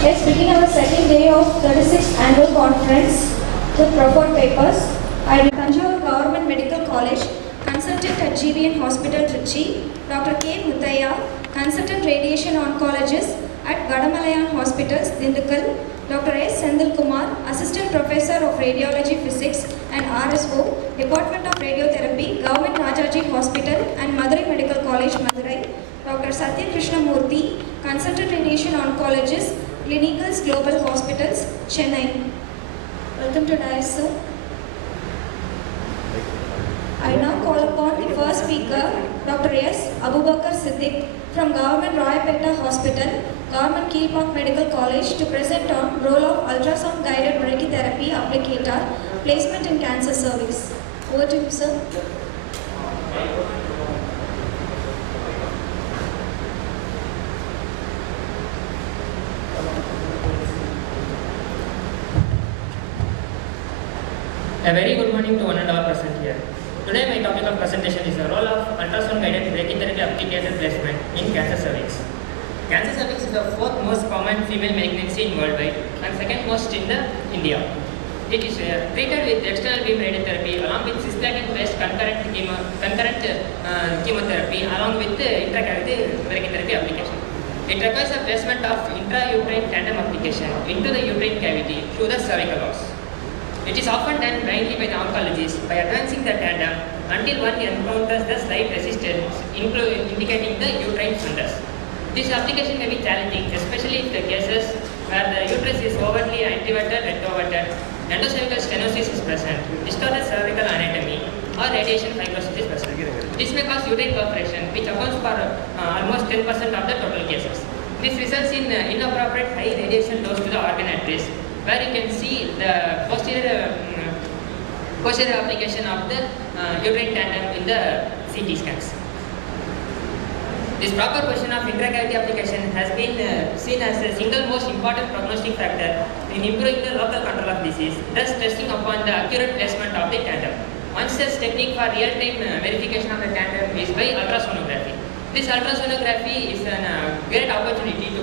Let's begin our second day of 36th annual conference with profound papers. I Tanjore Government Medical College, consultant at GBN Hospital, Trichy, Dr. K. Muthaiya, consultant radiation oncologist at Vadamalayan Hospitals, Dindigul, Dr. S. Sendil Kumar, assistant professor of radiology physics and RSO, Department of Radiotherapy, Government Rajaji Hospital and Madurai Medical College, Madurai, Dr. Satya Krishnamurthy, consultant radiation oncologist, Clinicals Global Hospitals, Chennai. Welcome to dais, sir. I now call upon the first speaker, Dr. S. Abubakar Siddiq from Government Royapeta Hospital, Government Keelpark Medical College to present on role of ultrasound guided brachytherapy applicator placement in cancer service. Over to you, sir. A very good morning to one and all present here. Today my topic of presentation is the role of ultrasound guided brachytherapy applicator placement in cancer cervix. Cancer cervix is the fourth most common female malignancy in worldwide and second most in India. It is treated with external beam radiotherapy along with cisplatin-based concurrent chemotherapy along with intracavity brachytherapy application. It requires the placement of intrauterine tandem application into the uterine cavity through the cervical os. It is often done blindly by the oncologist by advancing the tandem until one encounters the slight resistance indicating the uterine fundus. This application may be challenging, especially if the cases where the uterus is overtly anteverted, retroverted, endocervical stenosis is present, distorted cervical anatomy, or radiation fibrosis is present. This may cause uterine perforation, which accounts for almost 10% of the total cases. This results in inappropriate high radiation dose to the organ at risk, where you can see the posterior application of the uterine tandem in the CT scans. This proper position of intracavity application has been seen as the single most important prognostic factor in improving the local control of disease, thus stressing upon the accurate placement of the tandem. One such technique for real-time verification of the tandem is by ultrasonography. This ultrasonography is a great opportunity to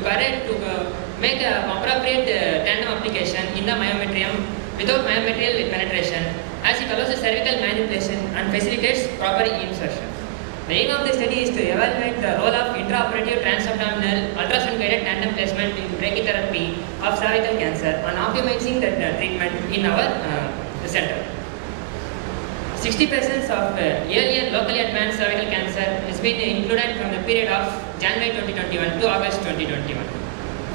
make an appropriate tandem application in the myometrium without myometrial penetration, as it allows the cervical manipulation and facilitates proper insertion. The aim of the study is to evaluate the role of intraoperative transabdominal ultrasound-guided tandem placement in brachytherapy of cervical cancer and optimizing the treatment in our center. 60 patients of early and locally advanced cervical cancer has been included from the period of January 2021 to August 2021.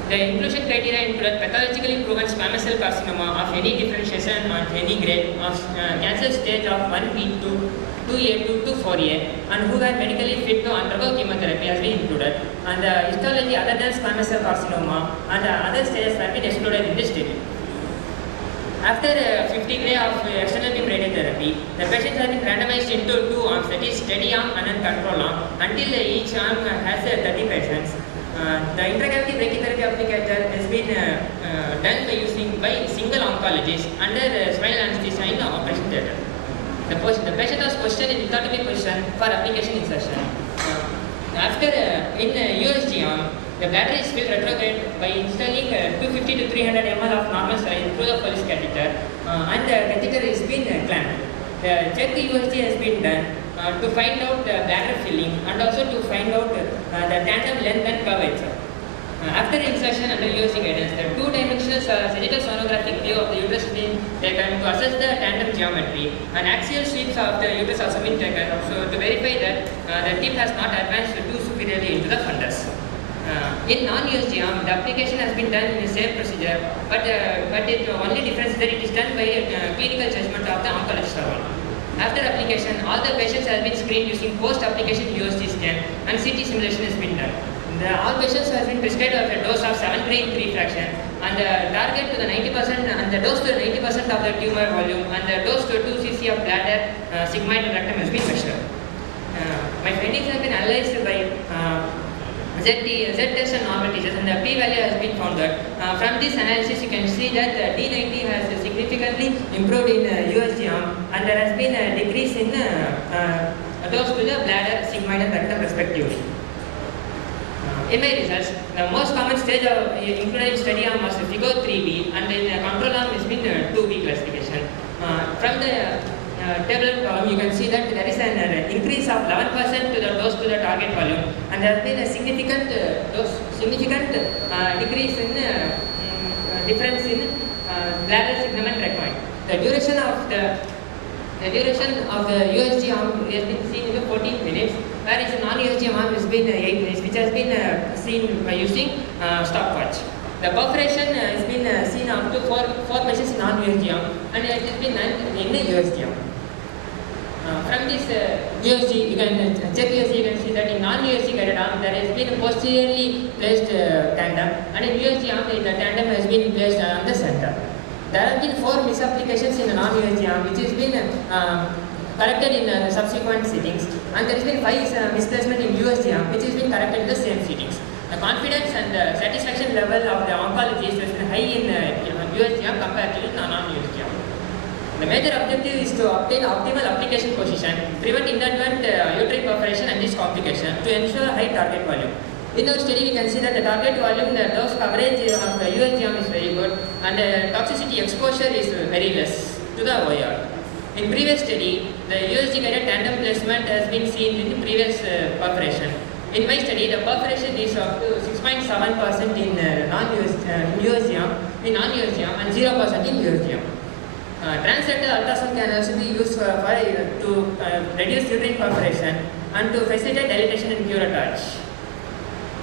The inclusion criteria include pathologically proven squamous cell carcinoma of any differentiation on any grade of cancer stage of 1B to 2A to 4A and who were medically fit to undergo chemotherapy has been included, and the histology other than squamous cell carcinoma and other stages have been excluded in this study. After 50 days of external beam radiotherapy, the patients have been randomized into two arms, that is steady arm and then control arm, until each arm has 30 patients. The intracavity brachytherapy applicator has been done by single oncologist under spinal anesthesia in the operation theatre. The patient was positioned in lithotomy position for application insertion. After in USG arm, the bladder is filled retrograde by installing 250 to 300 ml of normal saline through the Foley's catheter and the catheter is been clamped. The check USG has been done to find out the bladder filling and also to find out the tandem length and curvature. After insertion under USG guidance, the two-dimensional sagittal sonographic view of the uterus has been taken to assess the tandem geometry, and axial sweeps of the uterus also been taken also to verify that the tip has not advanced too superiorly into the fundus. In non-USG arm, the application has been done in the same procedure, but it only difference is that it is done by clinical judgment of the oncologist alone. After application, all the patients have been screened using post-application USG scan and CT simulation has been done. All patients have been prescribed of a dose of 7 gray in 3 fraction and the target to the 90% and the dose to 90% of the tumor volume and the dose to 2 cc of bladder, sigmoid and rectum has been measured. My findings have been analyzed by Z-test and normal tissues and the p-value has been found that from this analysis you can see that D90 has significantly improved in USG arm and there has been a decrease in dose to the bladder, sigmoid and rectum respectively. In my results, the most common stage of included study arm was figure 3B, and in control arm has been 2B classification. From the table column, you can see that there is an increase of 11% to the dose to the target volume, and there has been a significant decrease in difference in bladder signalement required. The duration of the USG arm has been seen in 14 minutes, whereas the non-USG arm has been 8 minutes, which has been seen by using stopwatch. The perforation has been seen up to 4 patients in non-USG arm, and it has been none in the USG arm. From this USG, you can check USG, you can see that in non-USG guided arm there has been a posteriorly placed tandem, and in USG arm the tandem has been placed on the center. There have been 4 misapplications in the non-USG arm, which has been corrected in subsequent sittings, and there has been 5 misplacement in USG arm, which has been corrected in the same sittings. The confidence and satisfaction level of the oncologist has been high in USG arm compared to non-USG arm. The major objective is to obtain optimal application position, prevent inadvertent uterine perforation and this complication to ensure high target volume. In our study, we can see that the target volume, the dose coverage of the USG arm is very good, and the toxicity exposure is very less to the OR. In previous study, the USG guided tandem placement has been seen in the previous perforation. In my study, the perforation is up to 6.7% in USG arm, in non-USG arm, and 0% in USG arm. Transrectal ultrasound can also be used to reduce uterine perforation and to facilitate dilatation and curettage.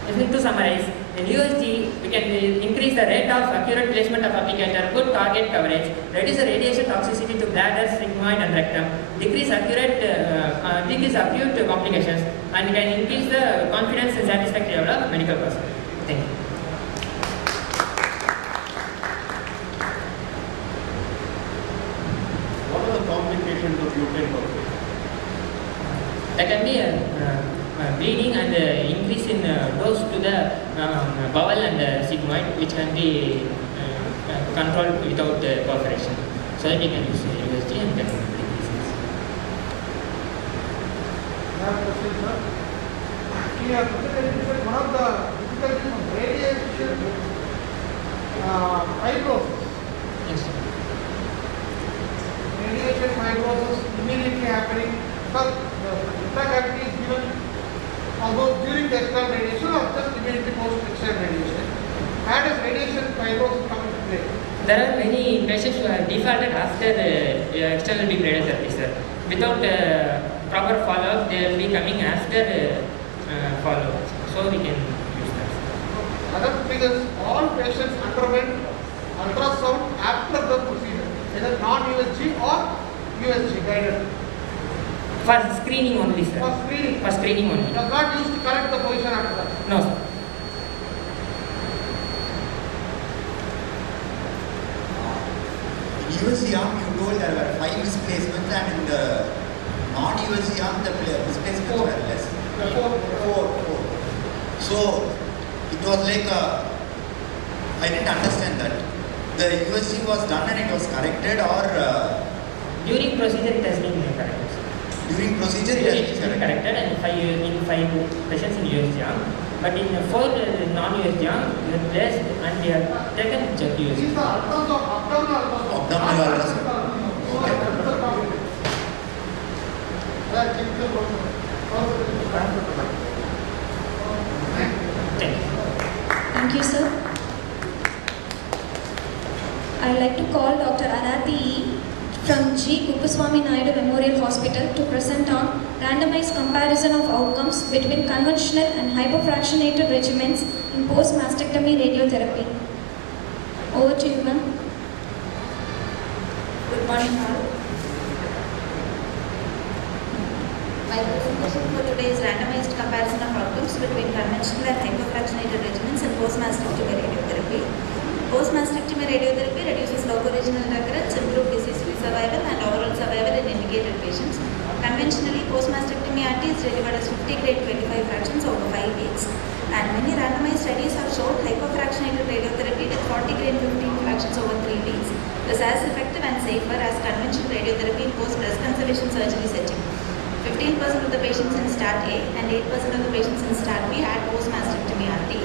To summarize, in USG, we can increase the rate of accurate placement of applicator, good target coverage, reduce the radiation toxicity to bladder, sigmoid and rectum, decrease acute complications, and can increase the confidence and satisfaction level of medical personnel. Thank you. What are the complications of uterine perforation? There can be bleeding and increase in dose to the bowel and sigmoid, which can be controlled without perforation. So that we can use USG and can decrease this. One of the difficulties of radiation fibrosis. Yes. Radiation fibrosis immediately happening, but the intracavity is given although during the external radiation or just immediately post external radiation. How does radiation fibrosis come into play? There are many patients who are defaulted after external deep radiotherapy, sir. Without proper follow-up, they will be coming after follow-up. So we can use that. Other because all patients underwent ultrasound after the procedure, either non-USG or USG guided. For screening only, sir. For screening. For screening only. It was not used to correct the position after that. No, sir. In USG arm, you told there were 5 misplacements, and in the non-USG arm, the misplacements were less. 4. So, it was like I didn't understand that. The USG was done and it was corrected, or During procedure, it has been corrected, sir. during procedure it It has has been been corrected. corrected in 5 patients in USG arm. But in 4 non-USG arm, we have placed and we have taken just These USG. are abdominal ultrasound. Abdominal ultrasound. Okay. Thank you. Thank you, sir. I'd like to call Dr. Arati from G Govindaraj Memorial Hospital to present on randomized comparison of outcomes between conventional and hypofractionated regimens in post-mastectomy radiotherapy. Over to you, ma'am. Good morning, all. My presentation for today is randomized comparison of outcomes between conventional and hypofractionated regimens in post-mastectomy radiotherapy. Post-mastectomy radiotherapy reduces loco-regional recurrence, improved disease-free survival, and overall survival in indicated patients. Conventionally, post-mastectomy RT is delivered as 50 grade 25 fractions over 5 weeks. And many randomized studies have shown hypofractionated radiotherapy with 40 grade 15 fractions over 3 weeks is as effective and safer as conventional radiotherapy in post-breast conservation surgery setting. 15% of the patients in STAT A and 8% of the patients in STAT B had post-mastectomy RT.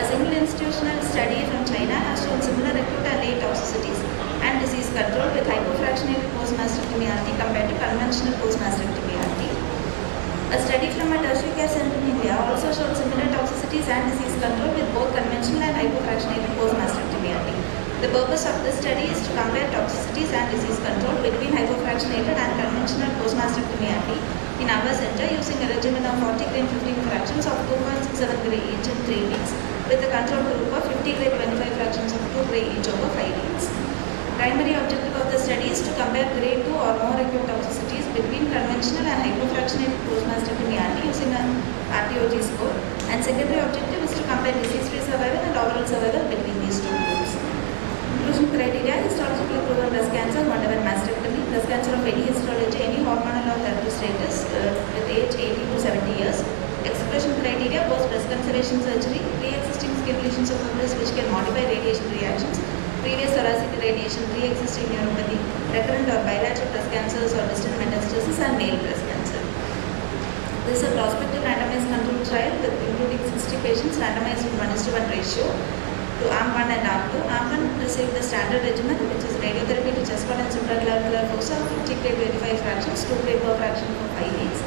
A A single institutional study from China has shown similar acute and late toxicities and disease control with hypofractionated post-mastectomy RT compared to conventional post-mastectomy RT. A study from a tertiary care center in India also showed similar toxicities and disease control with both conventional and hypofractionated post-mastectomy RT. The purpose of this study is to compare toxicities and disease control between hypofractionated and conventional post-mastectomy RT in our center using a regimen of 40 grain 15 fractions of 2.67 gray each in 3 weeks with a control group of 50 gray 25 fractions of 2 gray each over 5 weeks. Primary objective of the study is to compare grade 2 or more acute toxicities between conventional and hypofractionated post-mastectomy RT using an RTOG score, and secondary objective is to compare disease-free survival and overall survival between these two groups. Inclusion criteria: histologically proven breast cancer, underwent mastectomy, breast cancer of any histology, any hormonal or therapy status with age 80 to 70 years. Exclusion criteria: post breast conservation surgery, pre-existing skin lesions of the breast which can modify radiation reactions, previous thoracic radiation, pre-existing neuropathy, recurrent or bilateral breast cancers or distant metastasis, and male breast cancer. This is a prospective randomized controlled trial with including 60 patients randomized in 1:1 ratio to arm 1 and arm 2. Arm 1 received the standard regimen, which is radiotherapy to chest wall and supraclavicular fossa of 50 grade 25 fractions, 2 grade per fraction for 5 weeks.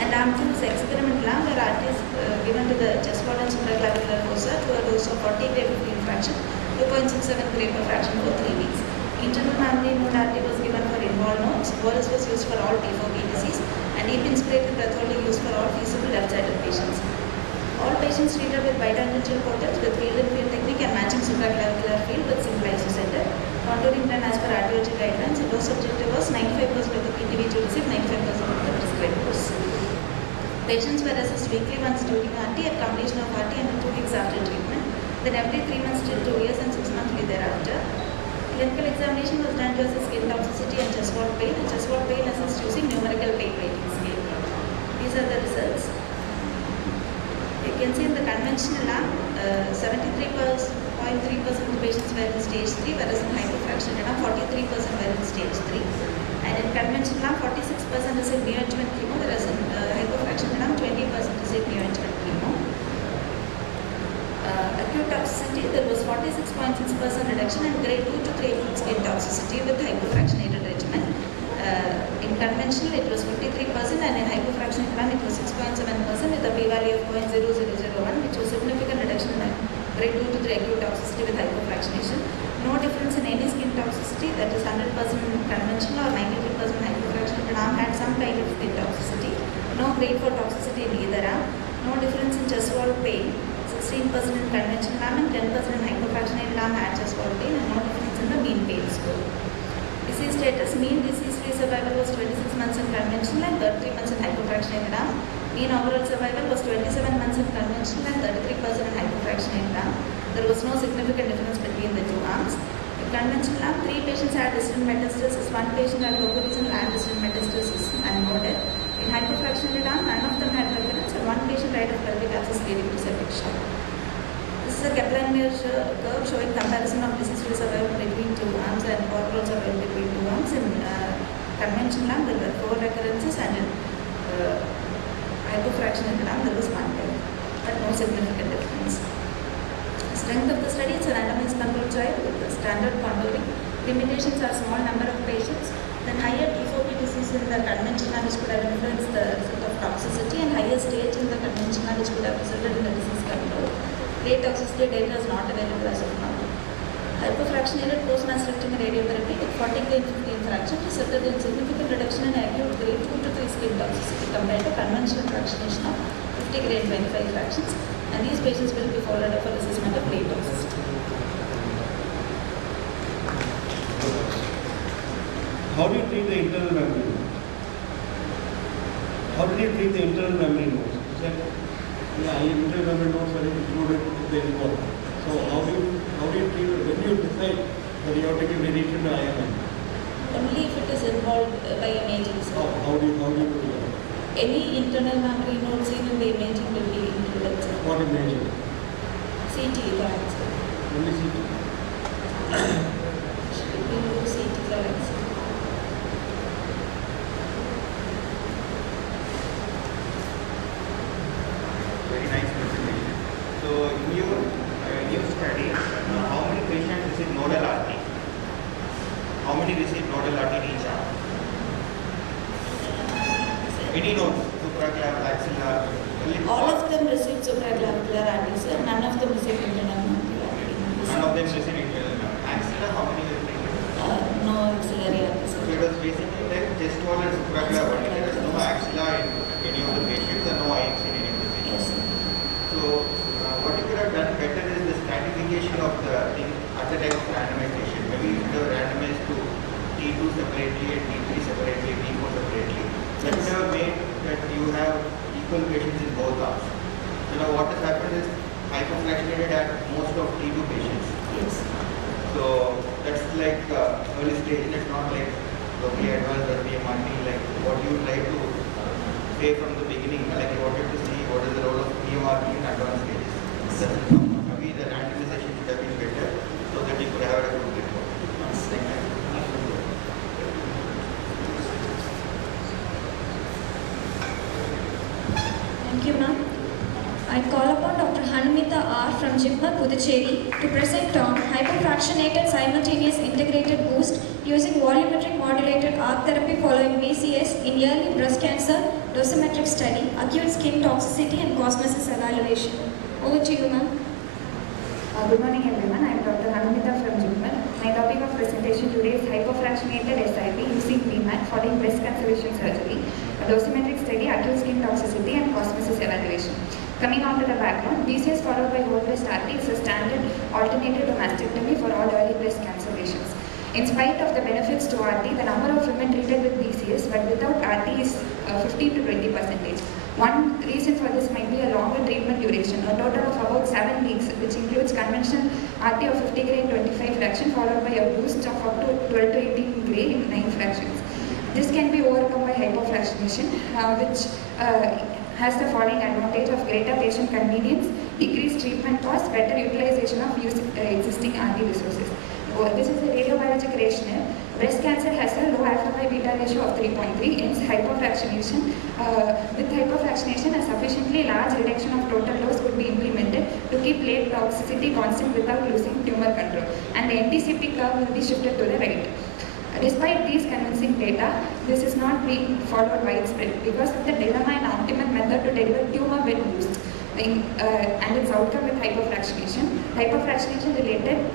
And arm 2 is experimental arm where RT is given to the chest wall and supraclavicular fossa to a dose of 40 grade 15 fraction, 2.67 grade per fraction for 3 weeks. Internal mammary node RT was given for involved nodes. Bolus was used for all T4B disease, and deep inspirated breath holding used for all feasible left-sided patients. All patients treated with bitangential portals with field and field technique and matching supraclavicular field with single isocenter. Contouring done as per RTOG guidelines. The dose objective was 95% of the PTV to receive 95% of the prescribed dose. Patients were assessed weekly once during RT at completion of RT and 2 weeks after treatment. Then every 3 months till 2 years and 6 monthly thereafter. Clinical examination was done to assess skin toxicity and chest wall pain. And chest wall pain assessed using numerical pain rating scale. These are the results. You can see in the conventional arm, 73.3% of patients were in stage 3, whereas in hypofractionated arm, 43% were in stage 3. And in conventional arm, 46% received neoadjuvant chemo, whereas in hypofractionated arm, 20% received neoadjuvant chemo. Acute toxicity, there was 46.6% reduction in grade 2 to 3 acute skin toxicity with hypofractionated regimen. In conventional, it was 53%, and in hypofractionated arm, it was 6.7% with a p-value of 0.0001, which was significant reduction in grade 2 to 3 acute toxicity with hypofractionation. No difference in any skin toxicity, that is 100% conventional or 93% hypofractionated arm had some kind of skin toxicity. No grade 4 toxicity in either arm. No difference in chest wall pain. 16% in conventional arm and 10% in hypofractionated arm had chest wall pain, and no difference in the mean pain score. Disease status: mean disease-free survival was 26 months in conventional and 33 months in hypofractionated arm. Mean overall survival was 27 months in conventional and 33% in hypofractionated arm. There was no significant difference between the two arms. In conventional arm, 3 patients had distant metastasis, 1 patient had locoregional and distant metastasis and no death. In hypofractionated arm, none of them had recurrence, and 1 patient died of pelvic abscess leading to septic shock. This is a Kaplan-Meier curve showing comparison of disease-free survival between 2 arms and overall survival between 2 arms. In conventional arm, there were 4 recurrences, and in hypofractionated arm, there was 1 death, but no significant difference. Strength of the study: it's a randomized controlled trial with the standard contouring. Limitations are small number of patients. Then higher T4B disease in the conventional arm which could have influenced the result of toxicity, and higher stage in the conventional arm which could have resulted in the disease control. Late toxicity data is not available as of now. Hypofractionated post-mastectomy radiotherapy with 40 grade 15 fraction resulted in significant reduction in acute grade 2 to 3 skin toxicity compared to conventional fractionation of 50 grade 25 fractions, and these patients will be followed up for assessment of late toxicity. How do you treat the internal membrane? How did you treat the internal membrane nodes? You said, yeah, internal membrane nodes are included if they involve. So how do you treat it? When you decide that you have to give radiation to IMN? Only if it is involved by imaging. So How do you do that? any internal mammary node seen in the imaging will be included. Sir. What imaging? CT, correct. Sir. Only CT. We do CT, correct. Sir. Very nice presentation. So in your Any nodes, supraclavicular, axilla, All of them received supraclavicular RT, sir. None of them received internal nuclear RT. none of them received internal nerve. Axilla, how many were treated? No axillary RT, So sir. it was basically like chest wall and supraclavicular only. There was no axilla in any of the patients and no IMC in any of the patients. Yes, sir. So what you could have done better is the stratification of the thing at the time of randomization. Maybe you should have randomized to T2 separately and T3 separately, T4 separately. That would have made that you have equal patients in both arms. So now what has happened is hypofractionated at most of T2 patients. Yes. So that's like early stage. It's not like locally advanced or PMRT, like what you would like to say from the beginning, like you wanted to see what is the role of PMRT in advanced stages. That's maybe the randomization should have been better so that you could have a good report. Thank you. Thank you, ma'am. I call upon Dr. Hanumita R. from Jimma, Puducherry to present on hypofractionated simultaneous integrated boost using volumetric modulated arc therapy following BCS in early breast cancer dosimetric study, acute skin toxicity and cosmesis evaluation. Over to you, ma'am. Good morning everyone, I am Dr. Hanumita from Jimma. My topic of presentation today is hypofractionated SIP using BMAT following breast conservation surgery, a dosimetric study, acute skin toxicity and cosmesis evaluation. Coming on to the background, BCS followed by whole breast RT is a standard alternative to mastectomy for all early breast cancer patients. In spite of the benefits to RT, the number of women treated with BCS but without RT is 15 to 20%. One reason for this might be a longer treatment duration, a total of about 7 weeks, which includes conventional RT of 50 gray in 25 fractions followed by a boost of up to 12 to 18 gray in 9 fractions. This can be overcome by hypofractionation, which has the following advantage of greater patient convenience, decreased treatment costs, better utilization of existing RT resources. This is a radiobiologic rationale. Breast cancer has a low alpha by beta ratio of 3.3, hence hypofractionation. With hypofractionation, a sufficiently large reduction of total dose could be implemented to keep late toxicity constant without losing tumor control, and the NTCP curve will be shifted to the right. Despite these convincing data, this is not being followed widespread because of the dilemma and optimal method to deliver tumor bed boost and its outcome with hypofractionation. Hypofractionation related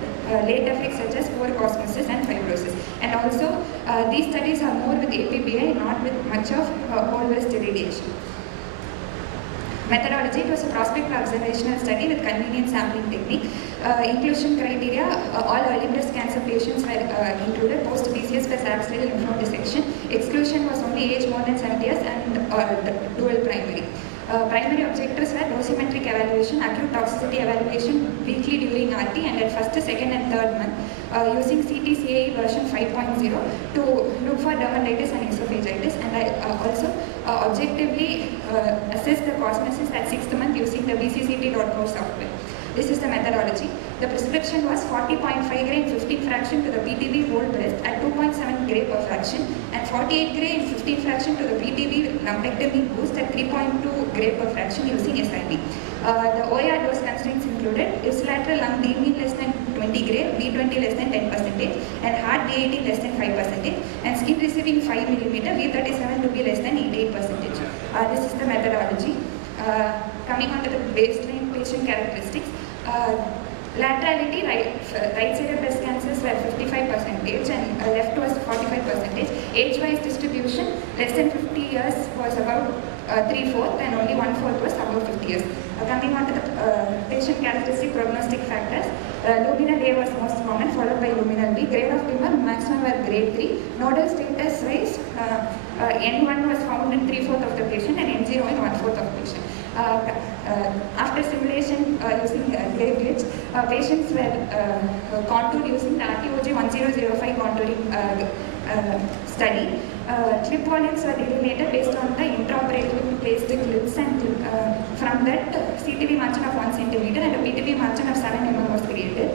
late effects such as poor cosmesis and fibrosis. And also, these studies are more with APBI, not with much of whole breast irradiation. Methodology: it was a prospective observational study with convenient sampling technique. Inclusion criteria: all early breast cancer patients were included post BCS plus axial lymph node dissection. Exclusion was only age more than 70 years and dual primary. Primary objectives were dosimetric evaluation, acute toxicity evaluation weekly during RT and at first, second and third month using CTCAE version 5.0 to look for dermatitis and esophagitis, and also objectively assess the cosmesis at 6th month using the bcct.co software. This is the methodology. The prescription was 40.5 gray in 15 fraction to the PTV whole breast at 2.7 gray per fraction and 48 gray in 15 fraction to the PTV lumpectomy boost at 3.2 gray per fraction using SIP. The OAR dose constraints included ipsilateral lung D mean less than 20 gray, V20 less than 10%, and heart D18 less than 5%, and skin receiving 5 mm, V37 to be less than 88%. This is the methodology. Coming on to the baseline patient characteristics. Laterality, right-sided breast cancers were 55% and left was 45%. Age-wise distribution, less than 50 years was about 3/4 and only 1/4 was above 50 years. Coming on to the patient characteristic prognostic factors, luminal A was most common, followed by luminal B. Grade of tumor, maximum were grade 3. Nodal status wise, N1 was found in 3/4 of the patient and N0 in 1/4 of the patient. After simulation using grave glitch, patients were contoured using the RTOG 1005 contouring study. Clip volumes were delineated based on the intraoperatively placed clips, and from that CTV margin of 1 cm and a PTV margin of 7 mm was created.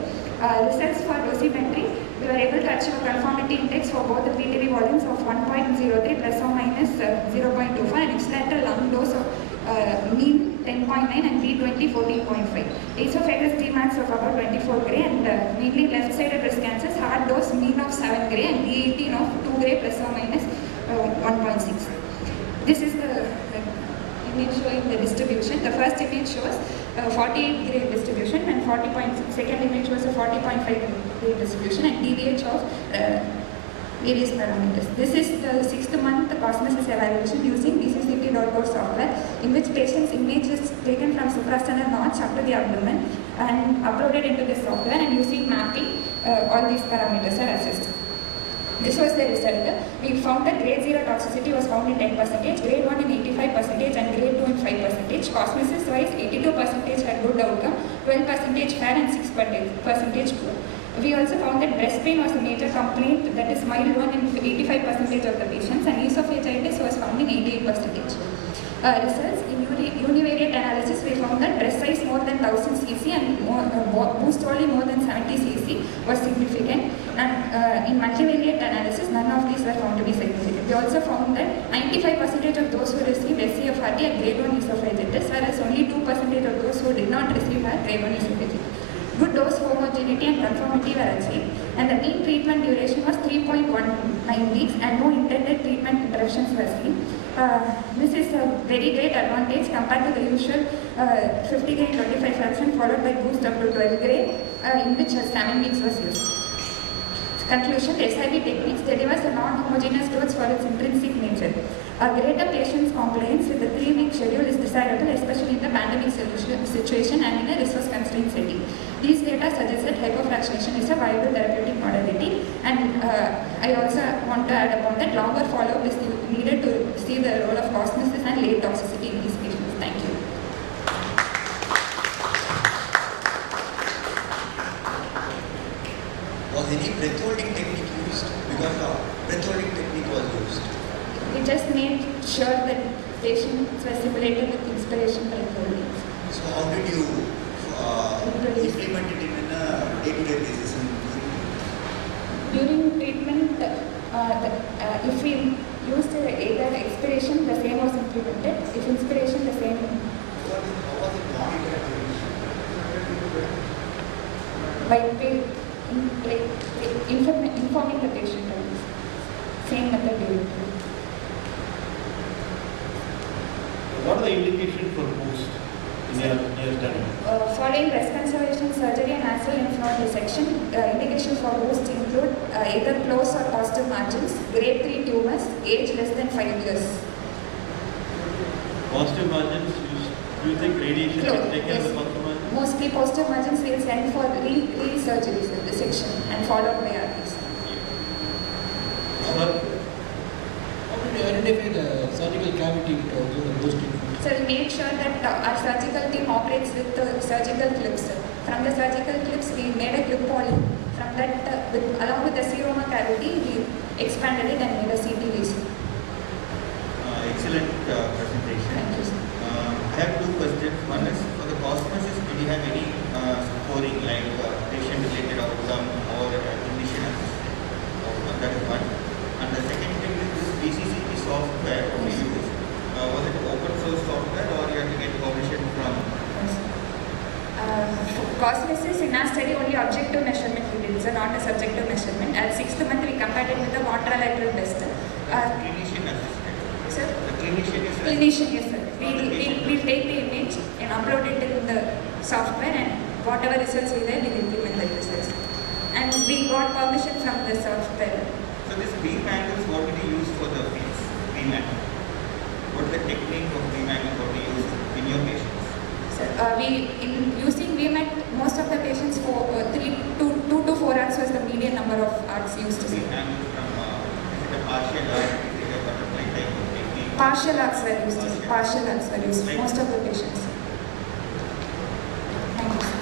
Results for dosimetry, we were able to achieve a conformity index for both the PTV volumes of 1.03 plus or minus 0.25 and ipsilateral lung dose of mean 10.9 and V20 14.5. Esophagus Tmax of about 24 gray and mainly left-sided breast cancers, hard dose mean of 7 gray and V18 of 2 gray plus or minus 1.6. This is the distribution. The first image shows 48 grade distribution and second image was a 40.5 grade distribution and DVH of various parameters. This is the 6th month cosmesis evaluation using DCCT.gov software, in which patient's image is taken from suprasternal notch up to the abdomen and uploaded into the software, and using mapping, all these parameters are assessed. This was the result. We found that grade 0 toxicity was found in 10%, grade 1 in 85%, and grade 2 in 5%. Cosmesis wise, 82% had good outcome, 12% fair, and 6% poor. We also found that breast pain was a major complaint, that is mild one in 85% of the patients, and esophagitis was found in 88%. Results in univariate analysis, we found that breast size more than 1000 cc and boost volume more than 70 cc was significant, and in multivariate analysis, none of these were found to be significant. We also found that 95% of those who received SCFRT had grade 1 esophagitis, whereas only 2% of those who did not receive had grade 1 esophagitis. Good dose homogeneity and conformity were achieved, and the mean treatment duration was 3.19 weeks, and no intended treatment interruptions were seen. This is a very great advantage compared to the usual 50 grade 25 fraction followed by boost up to 12 grade, in which 7 weeks was used. Conclusion, the SIB techniques delivers a non-homogeneous dose for its intrinsic nature. A greater patient's compliance with the 3-week schedule is desirable, especially in the pandemic situation and in a resource-constrained setting. These data suggest that hypofractionation is a viable therapeutic modality, and I also want to add upon that longer follow-up is needed to see the role of cosmesis and late toxicity in these patients. Thank you. Was any breath holding technique used? Because breath holding technique was used. We just made sure that patients were simulated with inspiration breath holding. So how did you implement it in a day-to-day basis? During treatment, if we used either expiration, the same was implemented. If inspiration, the same. How was it monitored? By informing the patient on this. Same method during treatment. What are the indications for boost in your study? Following breast conservation surgery and nasal lymph node dissection, indications for boost include either close or positive margins, grade 3 tumors, age less than 5 years. Positive margins, do you think radiation can take care of the positive margins? Mostly positive margins will send for re-surgeries and dissection and followed by RPs. Sir? How did you identify the surgical cavity to do the boosting? So we made sure that our surgical team operates with the surgical clips. From the surgical clips, we made a clip poly. From that, along with the seroma cavity, we expanded it and made a CT-VC. Excellent presentation. Thank you, sir. I have two questions. One is for the cosmesis, did you have any scoring like patient-related outcome or clinician outcome? That is one. And the second thing is this BCCP software we use. Was it open source software or you have to get permission from? Cosmesis in our study only objective measurement we did, so not a subjective measurement. At 6th month we compared it with the contralateral test. Clinician assisted. Sir? The clinician is Clinician, yes sir. We'll take the image and upload it in the software, and whatever results we get, we'll implement the results. And we got permission from the software. So this beam angles, what did you use for the face? Beam angle. What is the technique of beam angle what you use in your patients? So, using VMAT, most of the patients for 2 to 4 arcs was the median number of arcs used. Beam angle from is it a partial arc? Is it a butterfly type of technique? Partial arcs were used. Partial arcs were used. Most of the patients. Thank you, sir.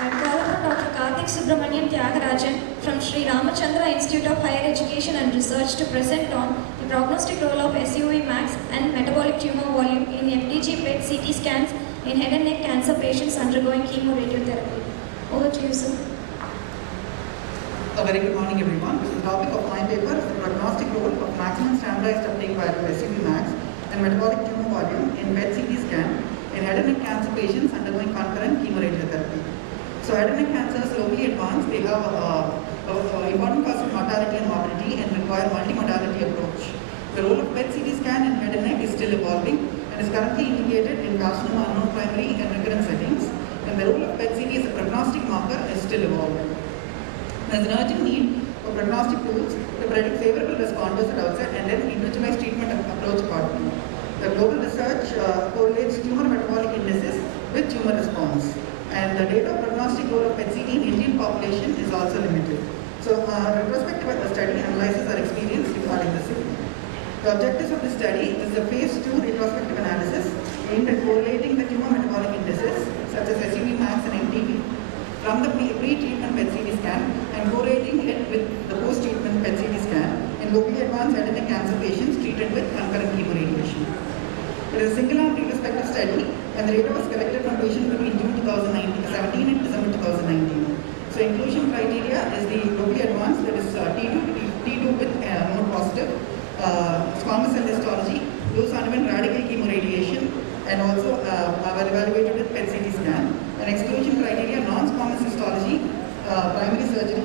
I call upon Dr. Karthik Subramaniam Tyagarajan from Sri Ramachandra Institute of Higher Education and Research to present on the prognostic role of SUV max and metabolic tumor volume in FDG PET CT scans in head and neck cancer patients undergoing chemoradiotherapy. Over to you, sir. A very good morning, everyone. The topic of my paper is the prognostic role of maximum standardized uptake value SUV max and metabolic tumor volume in PET CT scan in head and neck cancer patients undergoing concurrent chemoradiotherapy. So head and neck cancer is locally advanced. They have important cause of mortality and morbidity and require multimodality approach. The role of PET-CT scan in head and neck is still evolving and is currently indicated in carcinoma unknown primary and recurrent settings, and the role of PET-CT as a prognostic marker is still evolving. There is an urgent need for prognostic tools to predict favorable responders at outset and then individualized treatment approach accordingly. The global research correlates tumor metabolic indices with tumor response, and the data of prognostic role of PET-CT in Indian population is also limited. So, retrospective study analyzes our experience regarding the same. The objectives of this study is a phase 2 retrospective analysis aimed at correlating the tumor metabolic indices such as SUV max and MTV from the pre-treatment PET-CT scan and correlating it with the post-treatment PET-CT scan in locally advanced head and neck cancer patients treated with concurrent chemoradiation. It is a single-arm retrospective study, and the data was collected from patients between June 2017 and December 2019. So inclusion criteria is the locally advanced, that is T2 with node positive, squamous cell histology, those underwent radical chemoradiation, and also were evaluated with PET-CT scan. And exclusion criteria, non-squamous histology, primary surgery,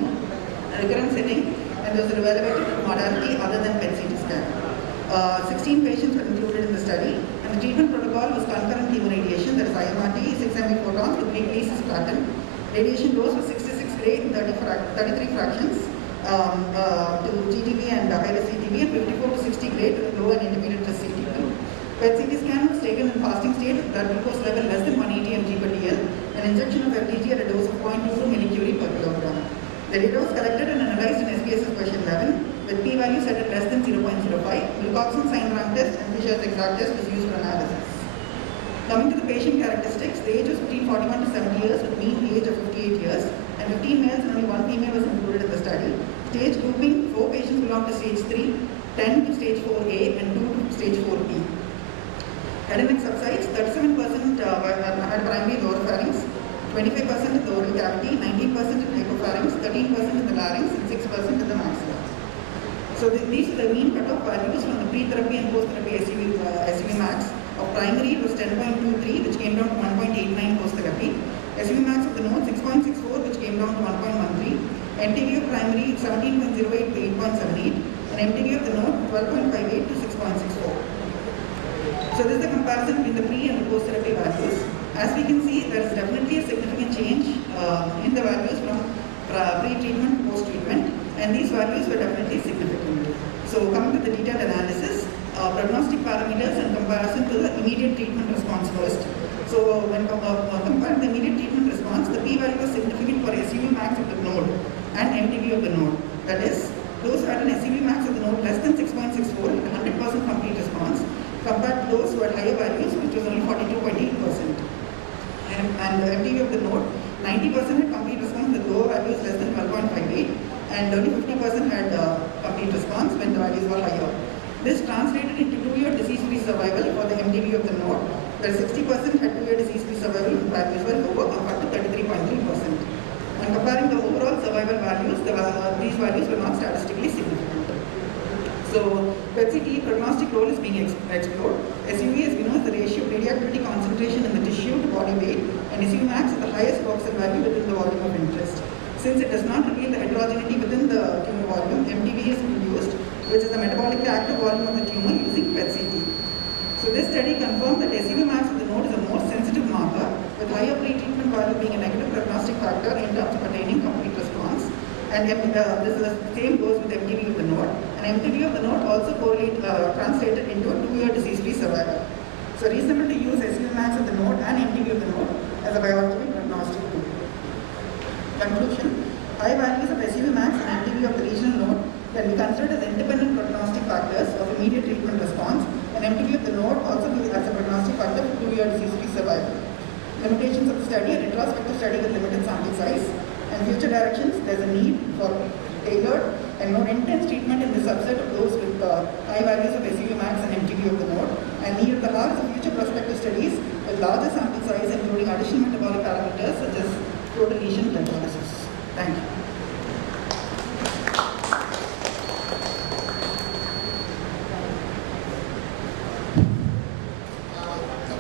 recurrent setting, and those are evaluated with modality other than PET-CT scan. 16 patients were included in the study, and the treatment protocol was concurrent chemoradiation, that is IMRT, 6 MV photons with weekly cisplatin. Radiation dose was 66 gray in 33 fractions to GTB and high-risk CTB, and 54 to 60 gray to low and intermediate risk CTB. PET-CT scan was taken in fasting state, blood glucose level less than 180 mg per dl, and injection of FDG at a dose of 0.22 millicurie per kilogram. The data was collected and analyzed in SPSS question 11, with p-value set at less than 0.05. Wilcoxon sign rank test and Fisher's exact test was used for analysis. Coming to the patient characteristics, the age was between 41 to 70 years with mean age of 58 years, and 15 males and only 1 female was included in the study. Stage grouping, 4 patients belonged to stage 3, 10 to stage 4A, and 2 to stage 4B. Head and neck subsites, 37% had primary oropharynx, 25% in the oral cavity, 19% in hypopharynx, 13% in the larynx, and 6% in the maxilla. So these are the mean cutoff values from the pre-therapy and post-therapy SUV max. Of primary, it was 10.23, which came down to 1.89 post-therapy. SUV max of the node, 6.64, which came down to 1.13. MTV of primary, 17.08 to 8.78. And MTV of the node, 12.58 to 6.64. So this is the comparison between the pre and the post-therapy values. As we can see, there is definitely a significant change in the values from pre-treatment to post-treatment, and these values were definitely significant. So coming to the detailed analysis, prognostic parameters and comparison to the immediate treatment response first. So when comparing the immediate treatment response, the p-value was significant for SUV max of the node and MTV of the node. That is, those who had an SUV max of the node less than 6.64 with 100% complete response, compared to those who had higher values, which was only 42.8%. And the MTV of the node, 90% had complete response with lower values less than 12.58, and only 50% had complete response when the values were higher. This translated into 2-year disease-free survival for the MTV of the node, where 60% had 2-year disease-free survival with values were lower compared to 33.3%. And comparing the overall survival values, these values were not statistically significant. So, PET-CT prognostic role is being explored. SUV, as we know, is the ratio of radioactivity concentration in the tissue to body weight, and SUV max is the highest oxygen value within the volume of interest. Since it does not reveal the heterogeneity within the tumor volume, MTV is used, which is the metabolically active volume of the tumor using PET-CT. So this study confirmed that SUV max of the node is a more sensitive marker, with higher pre-treatment value being a negative prognostic factor in terms of attaining complete response. And this is the same goes with MTV of the node. And MTV of the node also translated into a 2-year disease-free survival. So reasonable to use SUV max of the node and MTV of the node as a biological prognostic tool. Conclusion: high values of SUV max and MTV of the regional node can be considered as independent prognostic factors of immediate treatment response, and MTV of the node also be as a prognostic factor for 2-year disease-free survival. Limitations of the study: a retrospective study with limited sample size. And future directions, there is a need for tailored and more intense treatment in the subset of those with high values of SUV max and MTV of the node, and need at the heart of future prospective studies with larger sample size, including additional metabolic parameters such as total lesion glycolysis. Thank you.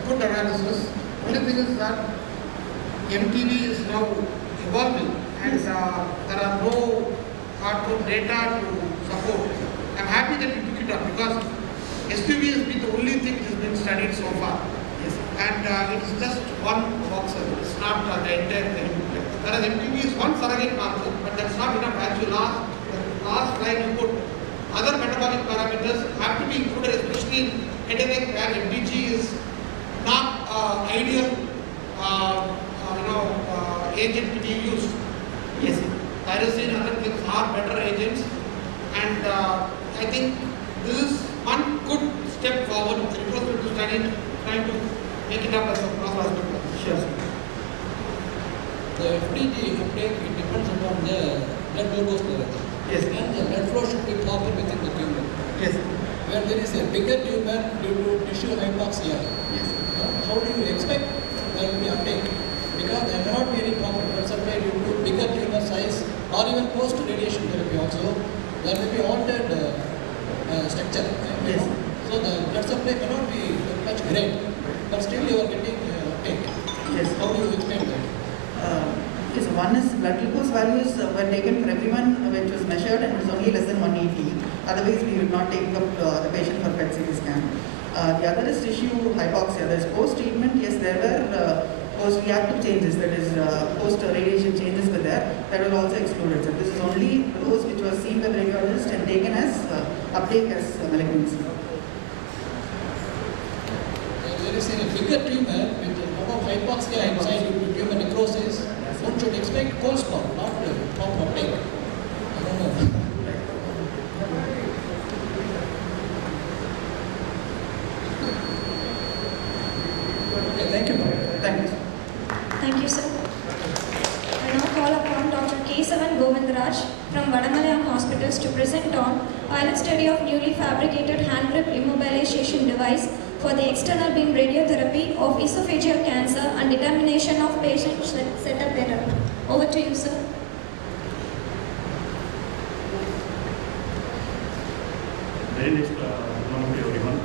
Good analysis. Only thing is that MTV is now evolving, and there are no hardcore data to support. I'm happy that you took it up because SPB has been the only thing which has been studied so far. Yes. And it is just one box, it's not the entire thing. Whereas MTB is one surrogate marker, but that's not enough. As you last slide you put, other metabolic parameters have to be included, especially in head and neck where MDG is not ideal agent to be used. Yes. Tyrosine and other things are better agents, and I think this is one good step forward. It's retrospective to study, trying to make it up as a prospective. Sure. The FDG uptake, it depends upon the blood glucose level. Yes. And the blood flow should be proper within the tumor. Yes. Where there is a bigger tumor due to tissue hypoxia, Yes. how do you expect there will be uptake? Because there may not be any proper blood supply due to bigger tumor size or even post-radiation therapy also. There may be altered structure. Yes. So the blood supply cannot be much great, but still you are getting uptake. Yes. How do you explain that? Yes, one is blood glucose values were taken for everyone which was measured and it was only less than 180. Otherwise, we would not take up the patient for PET CT scan. The other is tissue hypoxia. There is post-treatment, yes, there were post-reactive changes, that is post-radiation changes were there, that were also excluded. So this is only those which were seen by the radiologist and taken as uptake as malignancy. There is a bigger tumor with a lot of hypoxia inside due to tumor necrosis. One should expect cold spot, not proper uptake. I don't know. Okay, thank you. Thank you. Thank you, sir. I now call upon Dr. G Govindaraj from Vadamalayam Hospitals to present on pilot study of newly fabricated hand grip immobilization device for the external beam radiotherapy of esophageal cancer and determination of patient setup error. Over to you, sir. Very nice morning to everyone.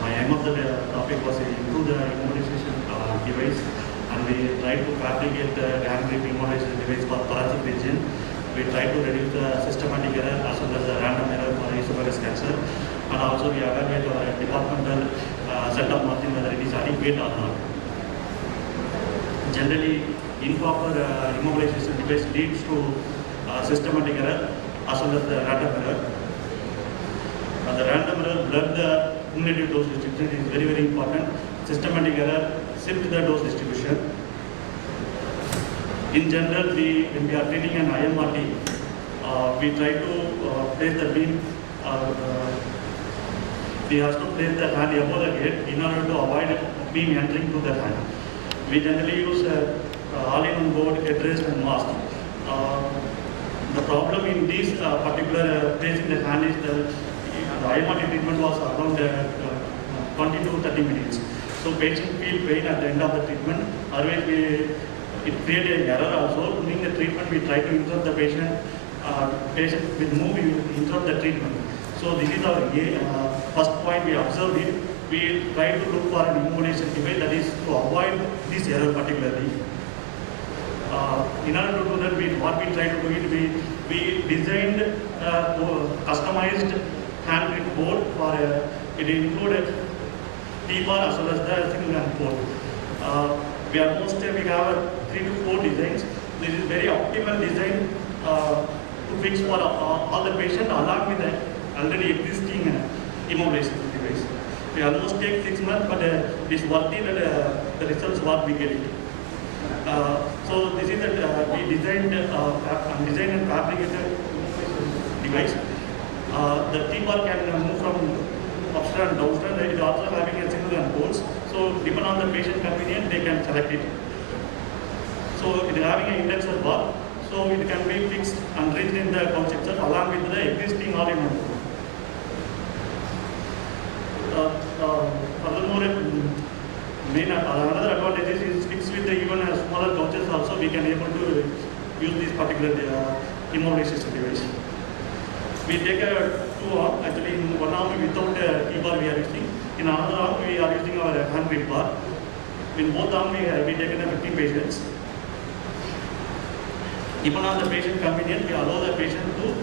My aim of the topic was to improve the immunization device, and we tried to fabricate the hand grip immunization device for thoracic region. We tried to reduce the systematic error as well as the random error for esophageal cancer, and also we evaluate our departmental set of margin whether it is adequate or not. Generally, improper immobilization device leads to systematic error as well as the random error. The random error, blood cumulative dose distribution is very, very important. Systematic error, shift the dose distribution. In general, when we are treating an IMRT, we try to place the beam. We have to place the hand above the gate in order to avoid beam entering to the hand. We generally use all-in-one board, headrest and mask. The problem in this particular placing the hand is the IMRT treatment was around 20 to 30 minutes. So patient feel pain at the end of the treatment. Otherwise, it creates an error also. During the treatment, we try to interrupt the patient. Patient will move, we interrupt the treatment. So this is our first point. We observed it. We try to look for an immunization device that is to avoid this error particularly. In order to do that, what we try to do is we designed customized hand grip board for it included T-bar as well as the single hand board. We have 3 to 4 designs. This is very optimal design to fix for all the patient along with the already existing immobilization device. We almost take 6 months, but it is worthy that the results what we get it. So this is that we designed and fabricated device. The T-bar can move from upstream and downstream. It is also having a single hand poles. So depending on the patient convenience, they can select it. So it is having an indexer bar. So it can be fixed and reached in the couch itself along with the existing all-in-one board. Furthermore, another advantage is fixed with the even smaller couches also we can able to use this particular immobilization device. We take a 2 arm, actually in one arm without a T-bar we are using, in another arm we are using our hand grip bar. In both arms we taken 15 patients. Depending on the patient convenience, we allow the patient to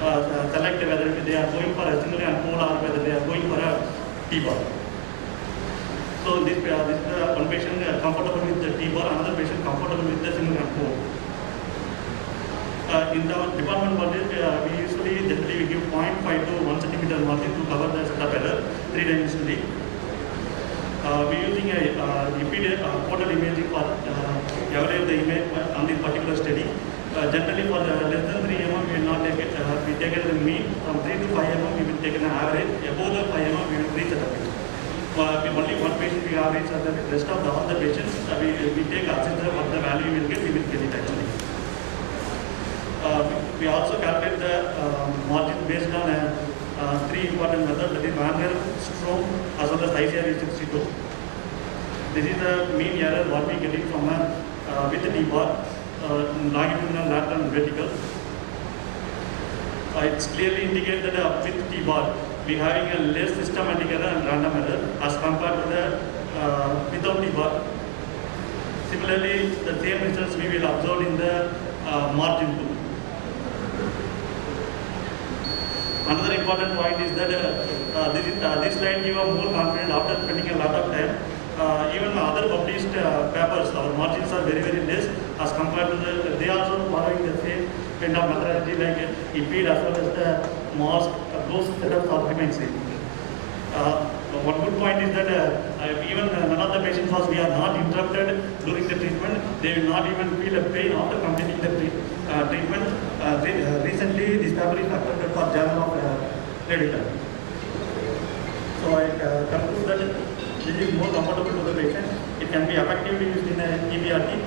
select whether they are going for a single and pole or whether they are going for a T-bar. So this one patient comfortable with the T-bar, another patient comfortable with the single and pole. In the department budget, we usually generally give 0.5 to 1 centimeter margin to cover the setup error 3-dimensionally. We are using a portal imaging for evaluate the image on this particular study. Generally for less than 3 mm, we will not take it. We take it as a mean. From 3 to 5 mm, we will take an average. Above the 5 mm, we will reset a bit. Only one patient we average, and the rest of all the patients we take assessment what the value we will get, we will get it actually. We also calculate the margin based on 3 important methods, that is Van Strom as well as ICR 62. This is the mean error what we getting from with the T-bar, longitudinal, lateral and vertical. It's clearly indicated that with T-bar we having a less systematic error and random error as compared to the without T-bar. Similarly, the same results we will observe in the margin too. Another important point is that this slide gives more confidence after spending a lot of time. Even other published papers, our margins are very, very less as compared to the, they also following the same kind of methodology like EPID as well as the MOST, those setups are remain same. One good point is that even none of the patients was we are not interrupted during the treatment. They will not even feel a pain after completing the treatment. Recently, this paper is accepted for Journal of Radiology. So I conclude that this is more comfortable to the patient. It can be effectively used in a EBRT.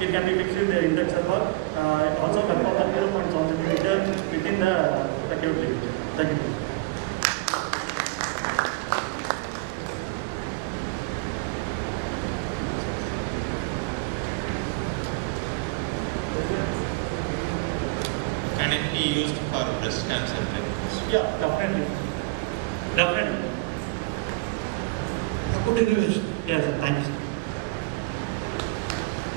It can be fixed with the index server. Also confirm the 0.7 cm within the acute limit. Thank you. Can it be used for breast cancer treatments? Yeah, definitely. Definitely. Good intervention. Yes, thank you.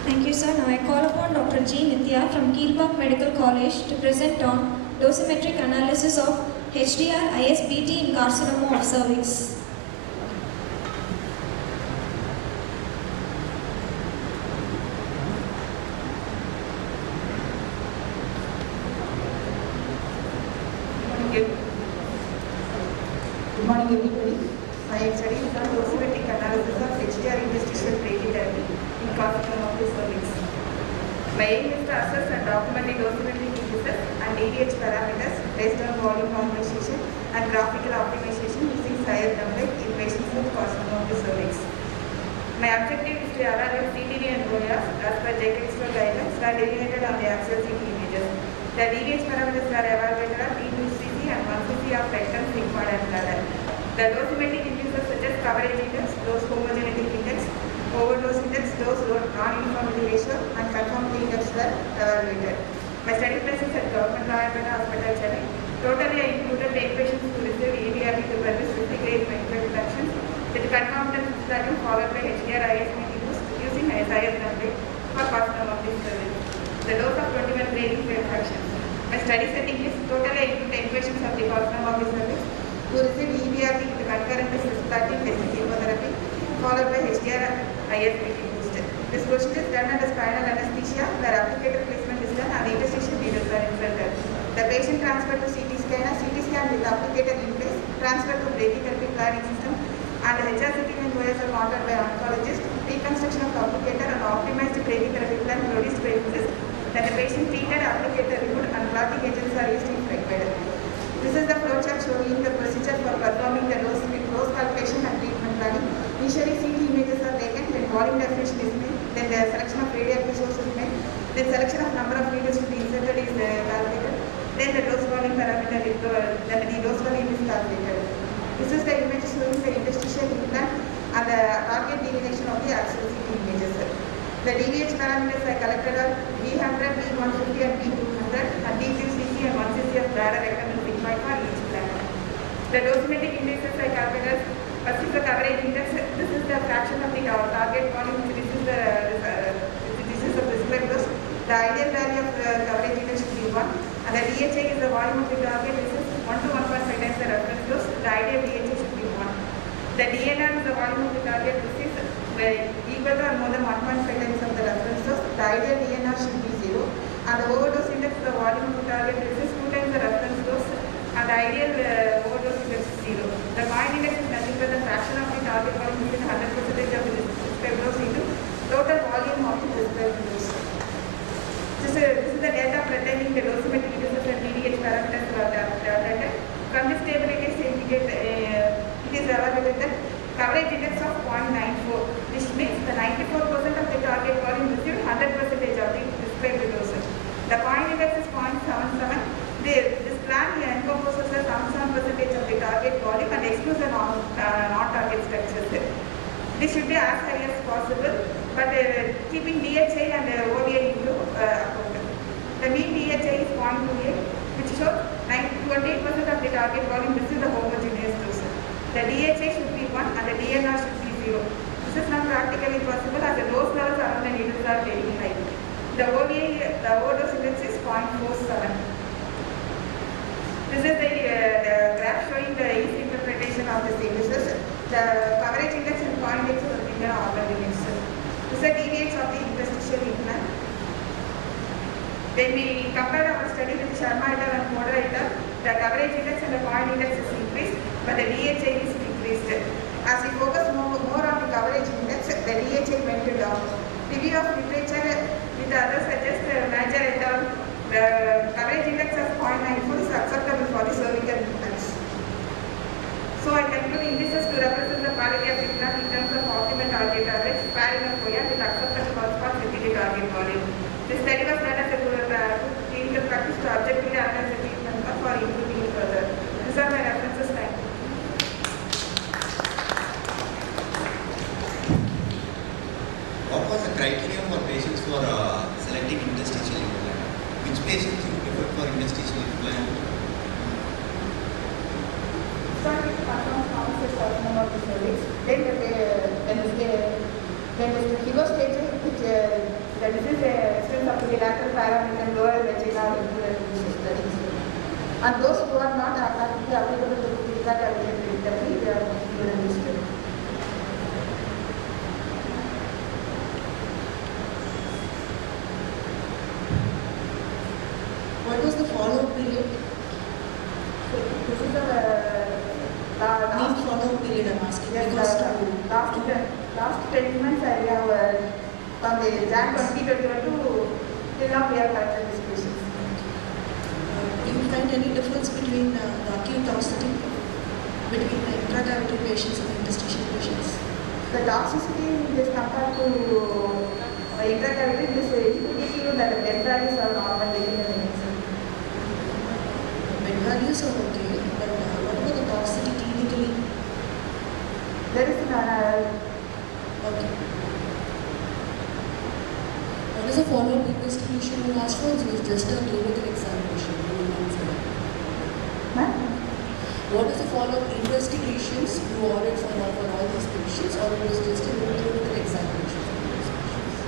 Thank you, sir. Now I call upon Dr. G. Nithya from Keelpark Medical College to present on dosimetric analysis of HDR ISBT in carcinoma of cervix. Good morning, everybody. I am studying the dosimetric analysis of HDR interstitial brachytherapy in carcinoma of the cervix. My aim is to assess and document the dosimetric indices and DDH parameters based on volume normalization and graphical optimization using SIRE template in patients with carcinoma of the cervix. My objective is to evaluate CTV and ROIAs as per JCASTRO guidelines were delineated on the axial CT images. The DDH parameters are evaluated at T2cc and 1cc of rectum, sigmoid and bladder. The dosimetric indicators such as coverage index, dose homogeneity index, overdose index, dose load non-uniformity ratio and conformity index were evaluated. My study places at Government Ayurveda Hospital, Chennai. Totally I included 8 patients who received EBRT to produce 50 grade medical reductions with concomitant study followed by HDR ISBT boost using SIS template for carcinoma of the cervix. The dose of 21 grade fractions. My study setting is totally I include 10 patients of the carcinoma of the cervix who received EBRT with concurrent cisplatin chemotherapy followed by HDR ISBT boost. This procedure is done under spinal anesthesia where applicator placement is done and interstitial needles are inserted. The patient transferred to CT scan with applicator in place, transferred to brachytherapy planning system and the HRCT and OS are monitored by oncologist, reconstruction of applicator and optimized brachytherapy plan produced by physicist. Then the patient treated, applicator removed and clotting agents are used in required. This is the flowchart showing the procedure for performing the dose calculation and treatment planning. Initially CT images are taken, then volume definition is made, then the selection of radioactive source is made, then selection of number of needles to be inserted is calculated, then the dose volume parameter is then the dose volume is calculated. This is the image showing the interstitial implant and the target deviation of the axial CT images. The DVH parameters I collected are B100, B150 and B200 and D2cc and 1cc of bladder, rectum and sigmoid for each plan. The dosimetric indexes I calculated. First is the coverage index. This is the fraction of the target volume. This is the prescribed dose. The ideal value of the coverage index should be 1 and And the DHA is the volume of the target. This is 1 to 1.5 times the reference dose. The ideal DHA should be 1. The DNR is the volume of the target. This is equal to or more than 1.5 times of the reference dose. The ideal DNR should be 0. And the overdose index is the volume of the target. This is 2 times the reference dose. And the ideal overdose index is 0. The point index is nothing but the fraction of the target volume within 100% of the prescribed dose into total volume of the prescribed dose. This is the data pertaining the dosimetry uses and DDH parameters for data. From this table, it is evaluated coverage index of 0.94, which means the 94% of the target volume received 100% of the prescribed dose. The point index is 0.77. This plan encompasses the 77% of the target volume and excludes the non-target structures. This should be as high as possible, but keeping DHA and ODA into account. The mean DHA is 0.28, which shows 28% of the target volume receives the homogeneous dose. The DHA should be 1 and the DNR should be 0. This is not practically possible as the dose levels around the needles are very high. The overdose index is 0.47. This is the graph showing the easy interpretation of the sequences. The coverage index and point index are in the order limits. This is the deviates of the interstitial implant. When we compare our study with Sharma et al. And Moda et al., the coverage index and the point index is increased, but the DHA is decreased. As we focus more on the coverage index, the DHA went down. Review of literature with others suggest Major et al. The coverage index of 0.94 is acceptable for the cervical implants. So I conclude indices to represent the quality of implant in terms of optimal target coverage, sparing of FOIA with acceptable hotspots within the target volume. This study was done as a clinical practice to objectively analyze the treatment for improving it further. These are my references. Thank you. What was the criteria for patients for selecting interstitial implant? Which patients you prefer for interstitial implant? Start with the pharmacist talking about the cervix. Then the Higo stage, which the disease extends up to the lateral parameter and lower vaginal studies. And those who are not practically applicable to the therapy, they are included in this study. What was the follow-up period? So this is the Mean follow-up period I'm asking. Yes, because last 10 months I have from the Jan 2021 to till now we have collected these patients. do you find any difference between the acute toxicity between the intracavity patients and the interstitial patients? The toxicity is compared to intracavity, this indicative that the bed values are normal within the minutes. Bed values are okay, but what about the toxicity clinically? There is Okay. What is a follow-up investigation you asked for? It was just a clinical examination. Ma'am? What is the follow-up investigations you ordered for all these patients, or it was just a clinical examination for these patients?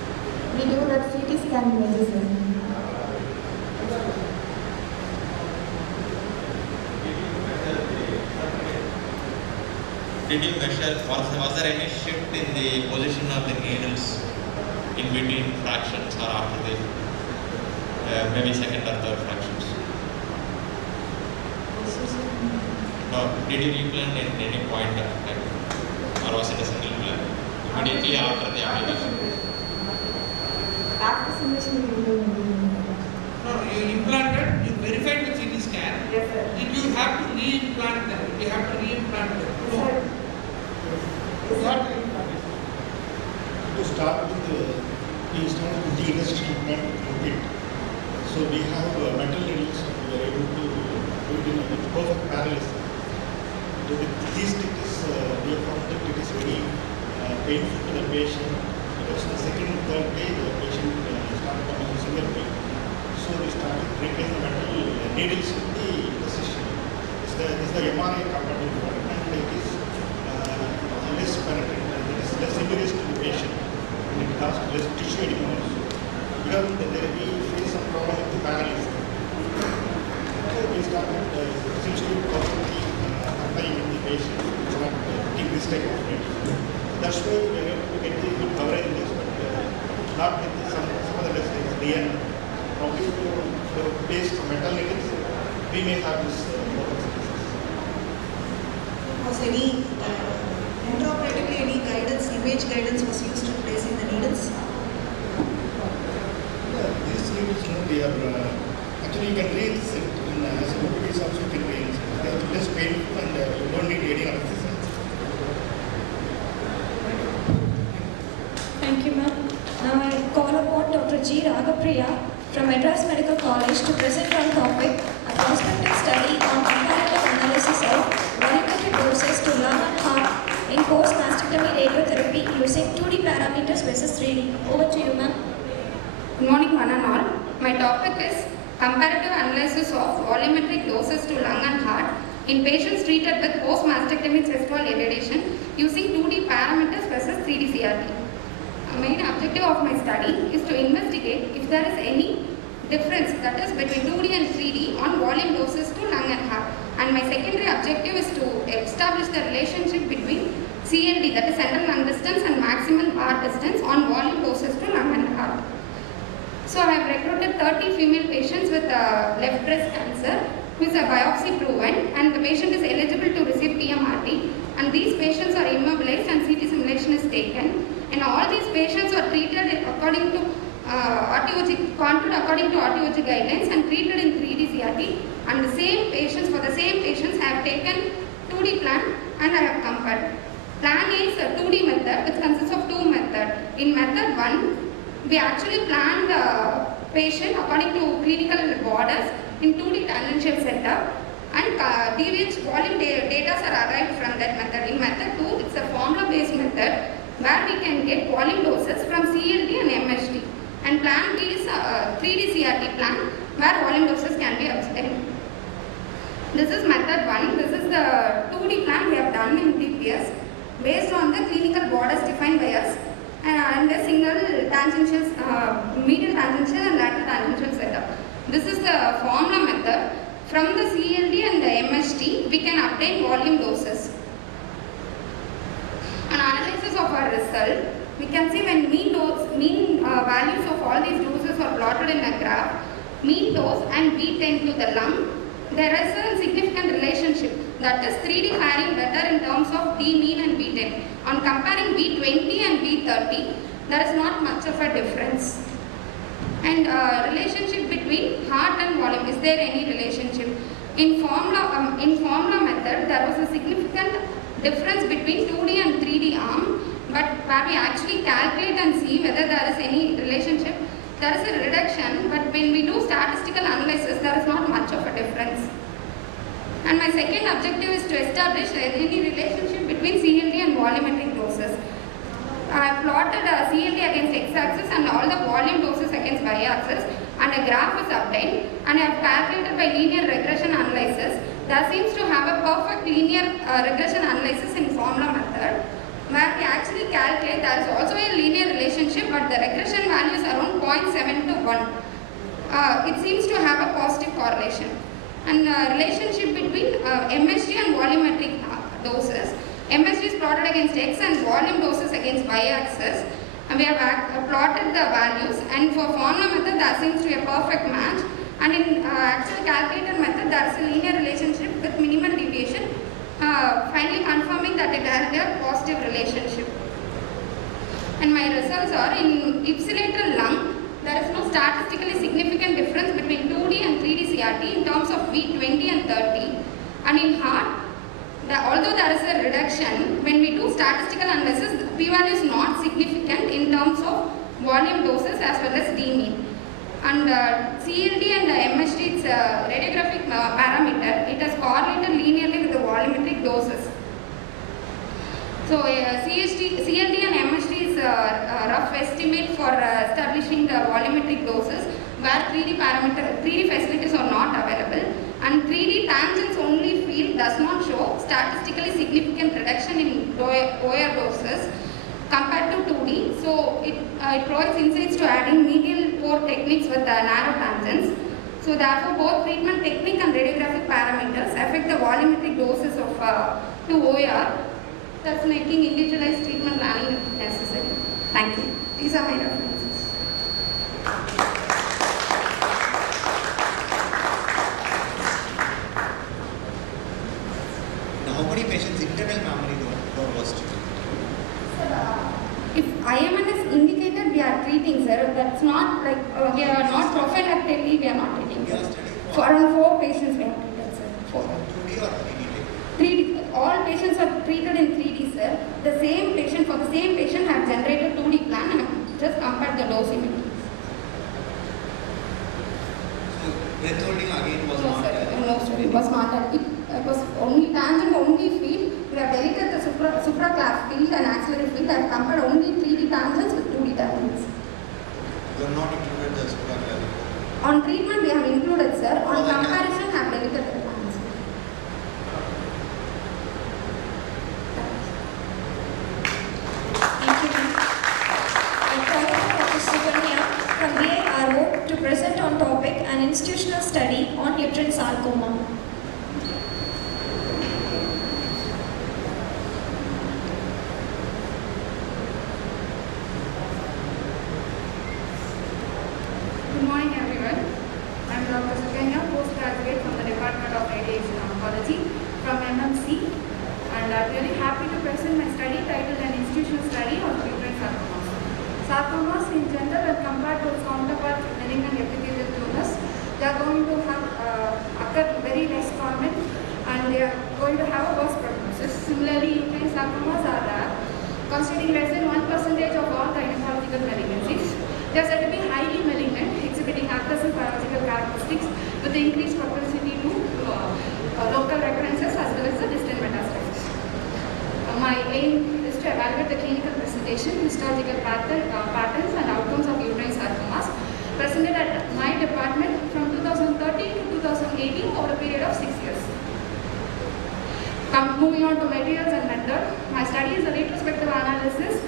We do that CT scan images. Did you measure, was there any shift in the position of the needles in between fractions or after the maybe second or third fractions? No, did you implant in any point of time, or was it a single implant immediately after the application? After simulation, we do. No, you implanted, you verified the CT scan. Yes, sir. Did you have to re-implant them? You have to re-implant them. Yes, sir. You have to implant it. To start with, we started with the interstitial implant routine. So we have metal needles, we are able to do it in perfect parallelism. With these techniques, we have found that it is very painful to the patient because the second and third day the patient started coming in severe pain. So we started replacing the metal needles with the interstitial. This is the MRI compatible one, and it is less penetrating, it is less injurious to the patient, and it has less tissue edema also. Because we face some problem with the parallelism. this type of needle. So that's why we are able to get the good coverage in this, but not with some other tests like DN. Probably to place some metal needles, we may have this Was any intraoperatively any guidance, image guidance was used to placing the needles? These needles, they are actually you can read it in as a piece also you can read. They are less painful and you don't need any assistance. Thank you, ma'am. Now I call upon Dr. G Ragapriya from Madras Medical College to present on topic a prospective study on comparative analysis of volumetric doses to lung and heart in post-mastectomy radiotherapy using 2D parameters versus 3D. Over to you, ma'am. Good morning, one and all. My topic is comparative analysis of volumetric doses to lung and heart in patients treated with post-mastectomy chest wall irradiation using 2D parameters versus 3D CRT. The main objective of my study is to investigate if there is any difference, that is between 2D and 3D, on volume doses to lung and heart. And my secondary objective is to establish the relationship between CLD, that is central lung distance, and maximal heart distance on volume doses to lung and heart. So I have recruited 30 female patients with left breast cancer, who is a biopsy proven, and the patient is eligible to receive PMRT, and these patients are immobilized and CT simulation is taken, and all these patients are treated according to contoured according to RTOG guidelines and treated in 3D CRT, and the same patients, for the same patients, I have taken 2D plan and I have compared. Plan A is a 2D method which consists of two methods. In method 1, we actually planned the patient according to clinical borders in 2D tangential setup, and deviance volume data are arrived from that method. In method 2, it's a formula based method where we can get volume doses from CLD and MHD. And plan B is a 3D CRT plan where volume doses can be obtained. This is method 1. This is the 2D plan we have done in DPS based on the clinical borders defined by us and a single tangential, medial tangential and lateral tangential setup. This is the formula method. From the CLD and the MHD, we can obtain volume doses. An analysis of our result, we can see when mean values of all these doses are plotted in a graph, mean dose and V10 to the lung, there is a significant relationship, that is 3D faring better in terms of D mean and V10. On comparing V20 and V30, there is not much of a difference. And relationship between heart and volume, is there any relationship? In formula method, there was a significant difference between 2D and 3D arm, but where we actually calculate and see whether there is any relationship, there is a reduction, but when we do statistical analysis, there is not much of a difference. And my second objective is to establish any relationship between CLD and volumetric doses. I have plotted a CLD against x-axis and all the volume doses against y-axis, and a graph is obtained, and I have calculated by linear regression analysis. There seems to have a perfect linear regression analysis in formula method, where we actually calculate there is also a linear relationship, but the regression value is around 0.7 to 1. It seems to have a positive correlation. And relationship between MHD and volumetric doses. MHD is plotted against x and volume doses against y-axis. And we have plotted the values, and for formula method there seems to be a perfect match, and in actual calculated method there is a linear relationship with minimal deviation, finally confirming that it has a positive relationship. And my results are, in ipsilateral lung, there is no statistically significant difference between 2D and 3D CRT in terms of V20 and 30. And in heart, although there is a reduction, when we do statistical analysis, the p-value is not significant in terms of volume doses as well as D mean. And CLD and MHD, it's a radiographic parameter. It has correlated linearly with the volumetric doses. So CLD and MHD is a rough estimate for establishing the volumetric doses, where 3D facilities are not available, and 3D tangents only field does not show statistically significant reduction in OR doses compared to 2D. So it provides insights to adding medial pore techniques with narrow tangents. So therefore both treatment technique and radiographic parameters affect the volumetric doses of to OR. thus making individualized treatment planning necessary. Thank you. These are my references. Now, how many patients internal mammary was to? If IMN is indicated, we are treating, sir. That's not like we are not prophylactically, we are not treating. For around 4 patients we have treated, sir. 4. 2D or 3D? 3D. All patients are treated in 3D, sir. The same patient, for the same patient, have generated 2D plan and have just compared the dosimetry. So, breath holding again was not there? No, sir. It was not that. It was only tangent, only field. We have deleted the supraclav field and axillary field. I have compared only 3D tangents with 2D tangents. You have not included the supraclav? On treatment, we have included, sir. On comparison, have deleted the tangents. Thank you, ma'am. I call upon Dr. Subramania from ARO to present on topic an institutional study on uterine sarcoma. Good morning, everyone. I am Dr. Subramania, postgraduate from the Department of Radiation Oncology from MMC, and I am really happy to present my study titled An Institutional Study on Uterine Sarcomas. Sarcomas in general, when compared to its counterpart malignant epithelial tumors, they are going to have occur very less common and they are going to have a worse prognosis. Similarly, uterine sarcomas are rare, constituting less than 1% of all gynecological malignancies. They are said to be highly malignant, exhibiting aggressive biological characteristics with increased propensity to local recurrences as well as the distant metastasis. My aim is to evaluate the clinical presentation, histological patterns and outcomes of uterine sarcomas presented at my department from 2013 to 2018 over a period of 6 years. Moving on to materials and method, my study is a retrospective analysis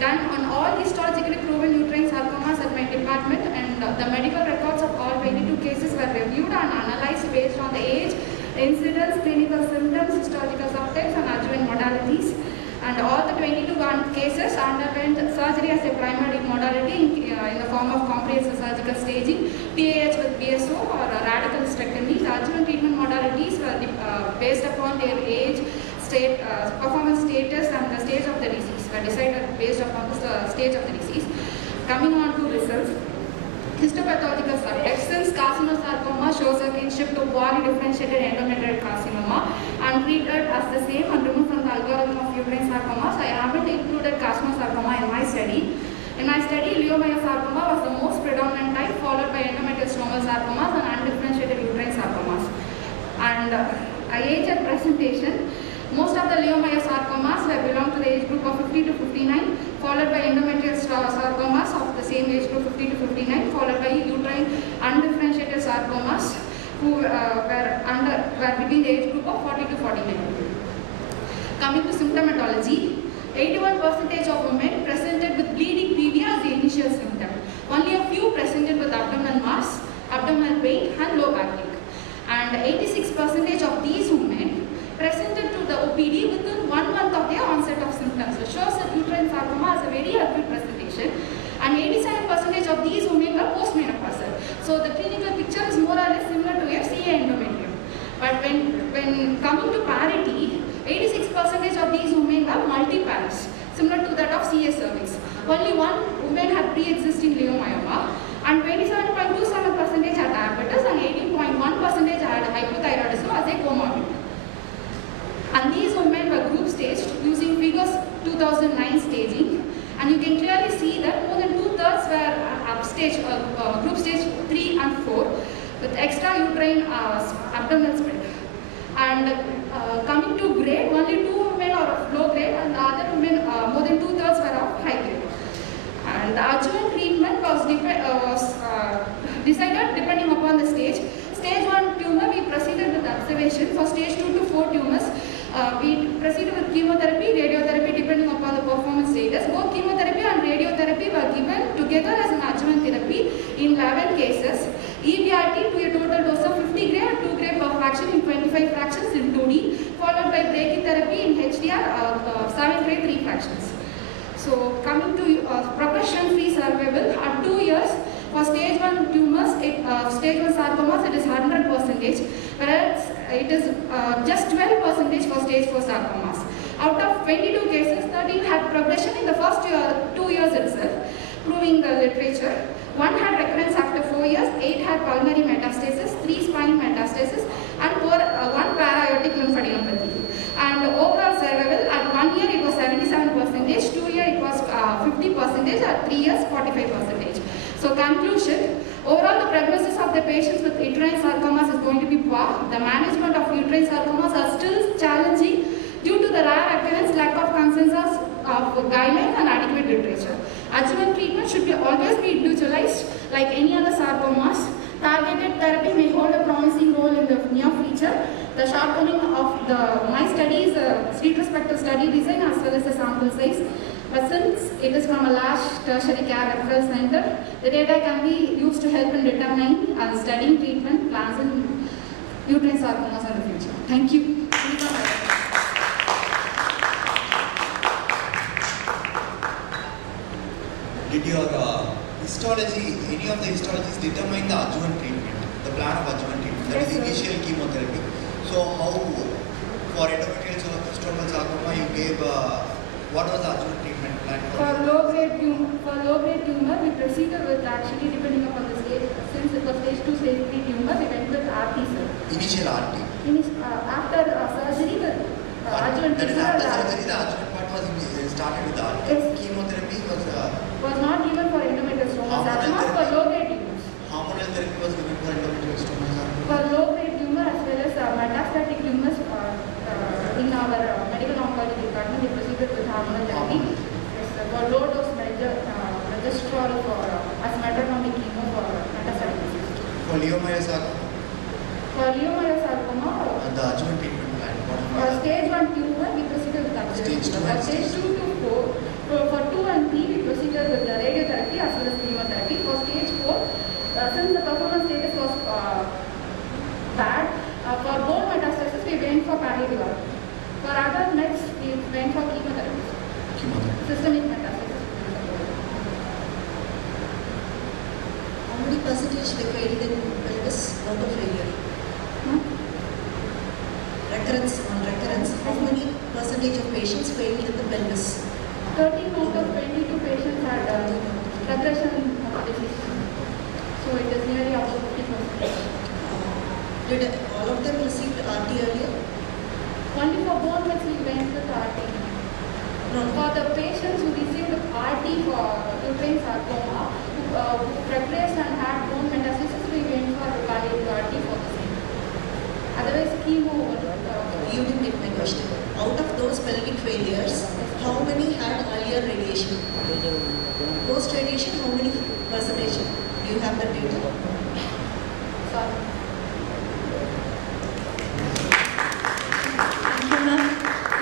done on all histologically proven uterine sarcomas at my department, and the medical records of all 22 cases were reviewed and analyzed based on the age, incidence, clinical symptoms, histological subtypes and adjuvant modalities. And all the 22 cases underwent surgery as a primary modality in the form of comprehensive surgical staging, PAH with BSO or a radical hysterectomy. The adjuvant treatment modalities were based upon their age, performance status and the stage of the disease were decided based upon the stage of the disease. Coming on to results, histopathological subtypes. Since carcinosarcoma shows a kinship to polydifferentiated endometrial carcinoma and treated as the same and removed from the algorithm of uterine sarcomas, I haven't included carcinosarcoma in my study. In my study, leiomyosarcoma was the most predominant type, followed by endometrial stromal sarcomas and undifferentiated uterine sarcomas. And age and presentation. Most of the leiomyosarcomas belong to the age group of 50 to 59, followed by endometrial sarcomas of the same age group 50 to 59, followed by uterine undifferentiated sarcomas who were between the age group of 40 to 49. Coming to symptomatology, 81% of women presented with bleeding PV as the initial symptom. Only a few presented with abdominal mass, abdominal pain and low back ache. And 86% of these women presented to the OPD within 1 month of their onset of symptoms. It shows that uterine sarcoma has a very acute presentation, and 87% of these women were postmenopausal. So the clinical picture is more or less similar to your CA endometrium. But when coming to parity, 86% of these women were multiparous, similar to that of CA cervix. Only one woman had pre-existing leiomyoma, and 27.27% had diabetes, and 18.1% had hypothyroidism as a comorbid. And these women were group staged using figures 2009 staging, and you can clearly see that more than 2/3 were upstage, group stage 3 and 4 with extrauterine abdominal spread. And coming to grade, only 2 women are of low grade and the other women, more than 2/3 were of high grade. And the adjuvant treatment was decided depending upon the stage. Stage 1 tumor, we proceeded with observation. For stage 2 to 4 tumors, we proceeded with chemotherapy, radiotherapy depending upon the performance status. Both chemotherapy and radiotherapy were given together as an adjuvant therapy in 11 cases. EBRT to a total dose of 50 gray and 2 gray per fraction in 25 fractions in 2D, followed by brachytherapy in HDR 7 gray 3 fractions. So coming to progression-free survival at 2 years for stage 1 tumors, stage 1 sarcomas, it is 100%, whereas it is just 12% for stage 4 sarcomas. Out of 22 cases, 13 had progression in the first 2 years itself, proving the literature. 1 had recurrence after 4 years, 8 had pulmonary metastasis, 3 spine metastasis, and 1 para-aortic lymphadenopathy. And overall survival at 1 year it was 77%, 2 year it was 50%, at 3 years 45%. So conclusion, overall the prognosis of the patients with uterine sarcomas is going to be poor. The management of uterine sarcomas are still challenging due to the rare occurrence, lack of consensus of guidelines and adequate literature. Adjuvant treatment should always be individualized like any other sarcomas. Targeted therapy may hold a promising role in the near future. The shortcoming of my study is a retrospective study design as well as the sample size. But since it is from a large tertiary care referral center, the data can be used to help in determining and studying treatment plans in uterine sarcomas in the future. Thank you. Did your histology, any of the histologies determine the adjuvant treatment, the plan of adjuvant treatment, that is initial chemotherapy? So how, for endometrial stromal sarcoma, you gave, what was the adjuvant treatment plan? For low-grade tumor, we proceeded with actually depending upon the stage, since it was stage 2, stage 3 tumor, we went with RT cell. Initial RT? After surgery, the adjuvant treatment. That is after surgery, the adjuvant part was started with the RT. Yes. Chemotherapy was not given for endometrial stromal sarcoma, for low-grade tumors. Hormonal therapy was given for endometrial stromal sarcoma. For low-grade tumor as well as metastatic tumors, in our medical oncology department, we proceeded with hormonal therapy. Yes, for low-dose progesterone as metronomic chemo for metastatic disease. For leiomyosarcoma? For leiomyosarcoma, the adjuvant treatment plan. For stage 1 tumor, we proceeded with adjuvant. For stage 2 to 4, for 2 and 3, we proceeded with the radiotherapy as well as chemotherapy. For stage 4, since the performance status was bad, for bone metastasis, we went for palliative. For other mets, we went for chemotherapy. Systemic metastasis. How many percentage they failed in pelvis out of failure? Recurrence, on recurrence, how many percentage of patients failed in the pelvis? 13 out of 22 patients had progression of disease. So it is nearly about 50%. Did all of them receive RT earlier? Only for bone mets we went with RT. No. For the patients who received RT for uterine sarcoma, who progressed and had bone metastasis, we went for palliative RT for the same. Otherwise, chemo. You didn't get my question. Out of those pelvic failures, how many had earlier radiation? Post radiation, how many percentage? Do you have the data? Sorry.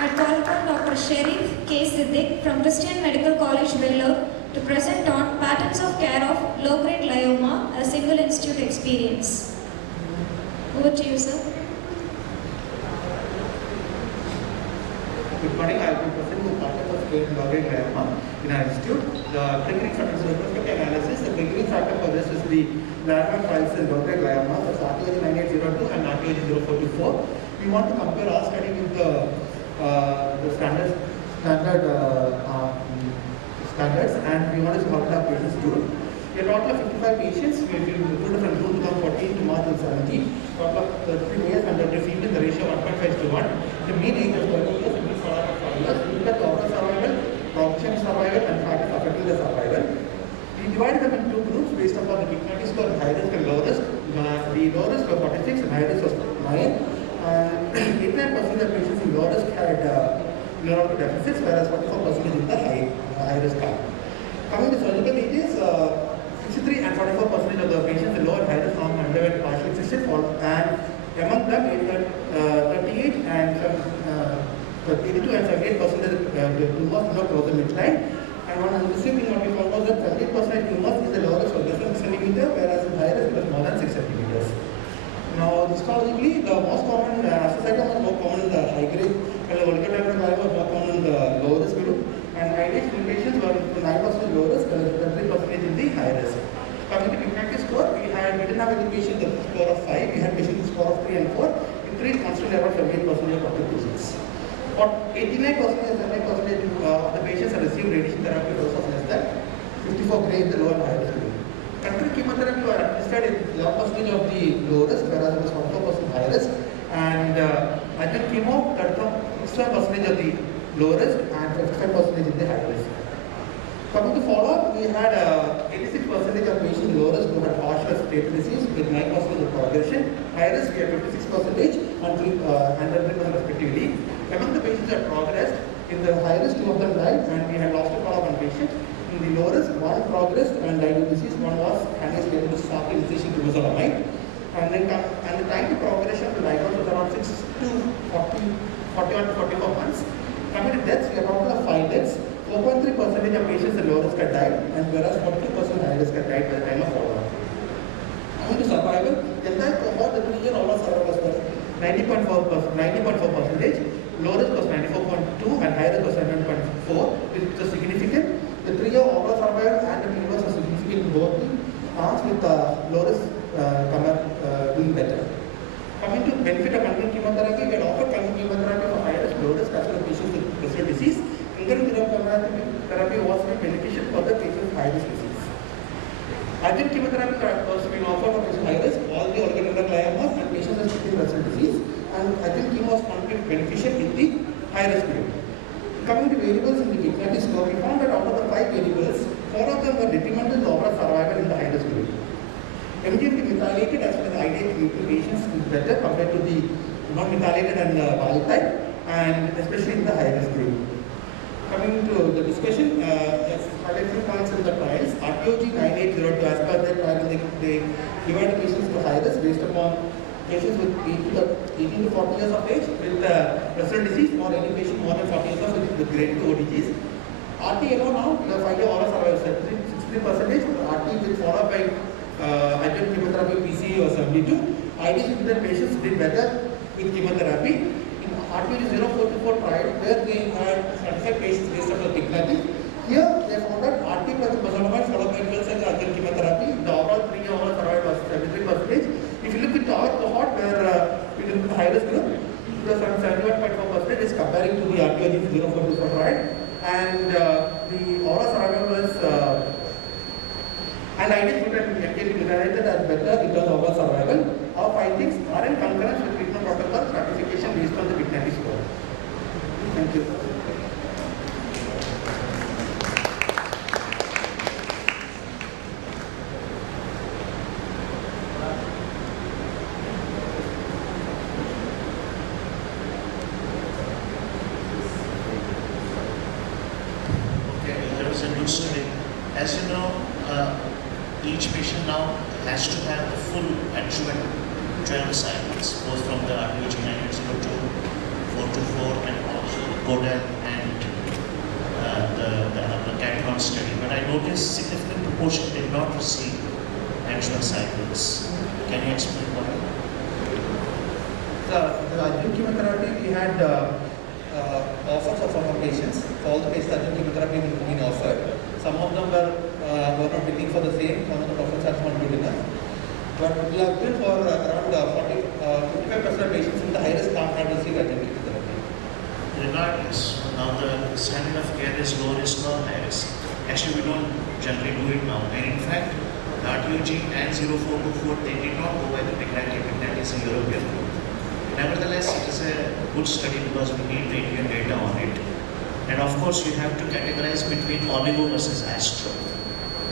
I call upon Dr. Sherif K. Siddiq from Christian Medical College, Vellore, to present on patterns of care of low-grade glioma, a single institute experience. Over to you, sir. Good morning. I will be presenting the patterns of care in low-grade glioma in our institute. The triggering factor is retrospective analysis. The triggering factor for this is the landmark trials in low-grade glioma, that's AROI 9802 and AROI 0424. We want to compare our study with the standards, and we want to see what our patients do. A total of 55 patients, we recruited from June 2014 to March 2017. Total of 33 males and 33 females, the ratio 1.5:1. The mean age of 30 years, the mean follow-up of 5 years. We looked at the overall survival, progression survival, and factors affecting the survival. We divided them into 2 groups based upon the dignity score, high risk and low risk. The low risk was 46 and high risk was 9. 89% of the patients in low risk had neuronal deficits, whereas 44% in the high risk arm. Coming to surgical details, 63 and 44% of the patients in low and high risk arm underwent partial excision, and among them, 38 and 82 and 78% of the tumors not close the midline, And one interesting thing what we found was that 70% tumors in the lower risk was less than 6 cm, whereas in higher risk it was more than 6 cm. Now, histologically, the most common astrocytoma was more common in the high grade, and the Untitled Chapter was more common in the low risk group. And IDH mutations were 9% low risk and 3% in the high risk. Coming to Pancreatic score, we didn't have any patient with a score of 5, we had patients with a score of 3 and 4. In 3, constantly about 78% of the patients. For 89% and 79% of the patients have received radiation therapy dose of less than 54 gray in the low and high risk group. Concurrent chemotherapy were administered in 11% of the low risk, whereas it was 44% high risk. And adjuvant chemo, 37% of the low risk and 55% in the high risk. Coming to follow-up, we had 86% of patients in low risk who had partial stable disease with 9% of progression. High risk, we had 56% and 3% respectively. Among the patients that progressed, in the high risk, 2 of them died, and we had lost a follow-up on patients. In the low risk, 1 progressed and died of disease, 1 was stable disease after initiation to temozolomide. And the time to progression of the diagnosis was around 6 to 41 to 44 months. Coming to deaths, we have total of 5 deaths. 4.3% of patients in low risk had died, and whereas 42% high risk had died by the time of follow-up. Coming to survival, the entire cohort, the 3-year overall survival was 90.4%, low risk was 94.2, and high risk was 7.4, which was significant. The 3-year overall survival and the PFS was significant in both the arms, with low risk doing better. Coming to benefit of concurrent chemotherapy, we had offered concurrent chemotherapy for high risk, low risk, as well as patients with prostate disease. Concurrent chemotherapy was beneficial for the patients with high risk disease. Adjuvant chemotherapy was being offered for patients with high risk, all the oligonuclear gliomas and patients with prostate disease, and adjuvant chemo was found to be beneficial in the high risk group. Coming to variables in the Pancreatic score, we found that out of the 5 variables, 4 of them were detrimental to overall survival in the high risk group. MGMT methylated as well as IDH mutations is better compared to the non-methylated and wild type, and especially in the high risk group. Coming to the discussion, let's highlight few points in the trials. RTOG 9802, as per their trial, they divided patients to high risk based upon patients with 18 to 40 years of age with prostate disease, or any patient more than 40 years of age with grade 2 ODGs. RT alone now, the 5-year overall survival 63%, RT with followed by adjuvant chemotherapy PCE was 72. IDH mutated patients did better with chemotherapy. RTOG 0424 trial, where they had 35 patients based on the Pancreatic. Here they found that RT plus temozolomide followed by 12 cycles adjuvant chemotherapy. The overall 3-year overall survival was 73%. If you look into our cohort, where we did the high risk group, it was around 71.4%, is comparing to the RTOG 0424 trial. And the overall survival was and IDH mutated as better in terms of overall survival. Our findings are in concurrence with treatment protocol stratification based on the Pancreatic score. Thank you. Okay, there was a new study. As you know, each patient now has to have the full adjuvant 12 cycles, both from the RTOG 9802, 424, and also CODAL and the Catron study. But I noticed significant proportion did not receive adjuvant cycles. Can you explain why? The adjuvant chemotherapy, we had offers of some patients. For all the patients, adjuvant chemotherapy being offered. Some of them were not waiting for the same, some of the profiles are not good enough. But we have been for around 55% of patients in the high risk can't have received adjuvant chemotherapy. Regardless, now the standard of care is low risk or high risk. Actually, we don't generally do it now. And in fact, the RTOG and 0424, they did not go by the Pancreatic. That is a European group. Nevertheless, it is a good study because we need the Indian data on it. And of course, you have to categorize between oligo versus astro.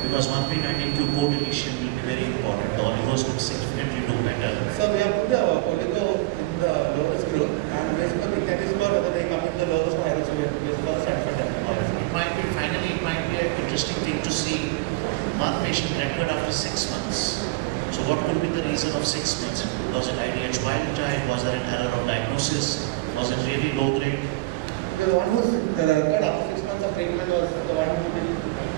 Because 1p19q co-deletion will be very important. The oligos will significantly do better. So we have put the oligo in the lowest group, and based on the Pancreatic score, whether they come in the lowest or highest, we have to use for the standard for them. It might be an interesting thing to see one patient recurred after 6 months. So what could be the reason of 6 months? Was it IDH wild type? Was there an error of diagnosis? Was it really low grade? The one who's recurred after 6 months months of treatment was the one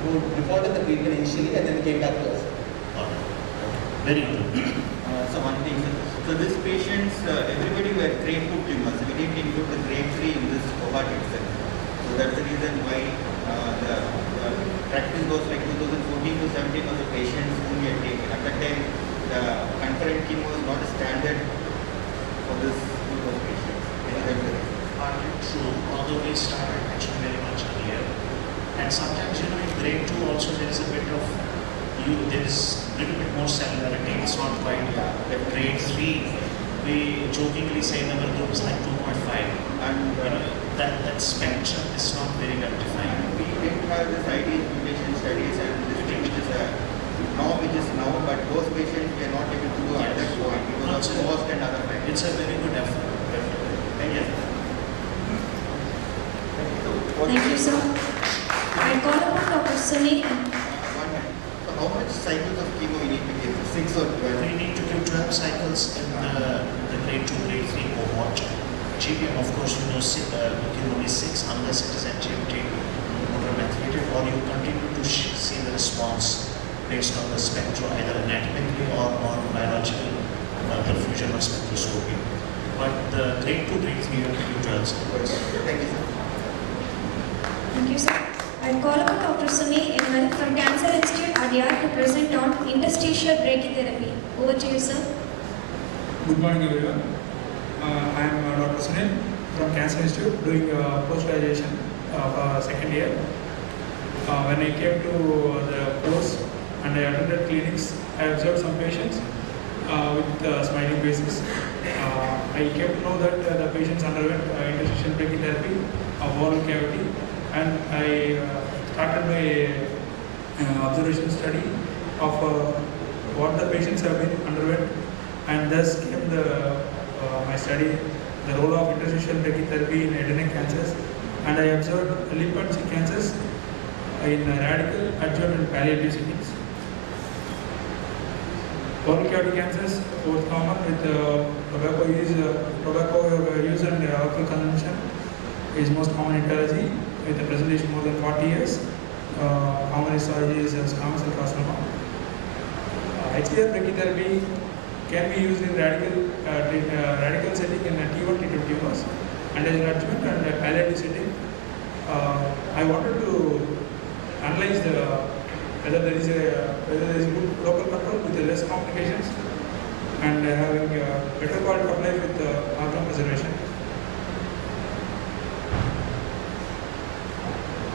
who defaulted the treatment initially and then came back to us. Very good. So one thing, so these patients, everybody were grade 2 tumors. We didn't include the grade 3 in this cohort itself. So that's the reason why the practice was like 2014 to 17 was the patients whom we had taken. At that time, the concurrent chemo was not a standard for this group of patients. Partly true, although we started actually very much earlier. And sometimes, in grade 2 also there is a bit of, there is a little bit more cellularity. It's not quite grade 3. We jokingly say in our group is like 2.5. And that spectrum is not very well defined. We didn't have this ID mutation studies and this thing which is now, but those patients we are not able to do at that point because of cost and other factors. It's a very good effort. Thank you. Thank you, sir. I call upon Dr. Sunil. So how much cycles of chemo you need to give? 6 or 12? We need to give 12 cycles in the grade 2, grade 3 cohort. GBM, of course, you give only 6 unless it is NGMT or methylated, or you continue to see the response based on the spectrum, either anatomically or biological perfusion or spectroscopy. But the grade 2, grade 3, you have to give 12 cycles. Thank you, sir. Thank you, sir. I call upon Dr. Sunil from Cancer Institute, Adyar, to present on interstitial brachytherapy. Over to you, sir. Good morning, everyone. I am Dr. Sunil from Cancer Institute, doing post-graduation of second year. When I came to the course and I attended clinics, I observed some patients with smiling faces. I came to know that the patients underwent interstitial brachytherapy of oral cavity, and I started my observation study of what the patients have been underwent, and thus came my study, the role of interstitial brachytherapy in head and neck cancers, and I observed lip and cheek cancers in radical, adjuvant and palliative settings. Oral cavity cancers, both common with tobacco use and alcohol consumption, is most common in etiology with a presentation more than 40 years. Common histology is squamous cell carcinoma. HCR brachytherapy can be used in radical setting in T1, T2 tumors and as an adjuvant and palliative setting. I wanted to analyze whether there is a good local control with less complications and having better quality of life with organ preservation.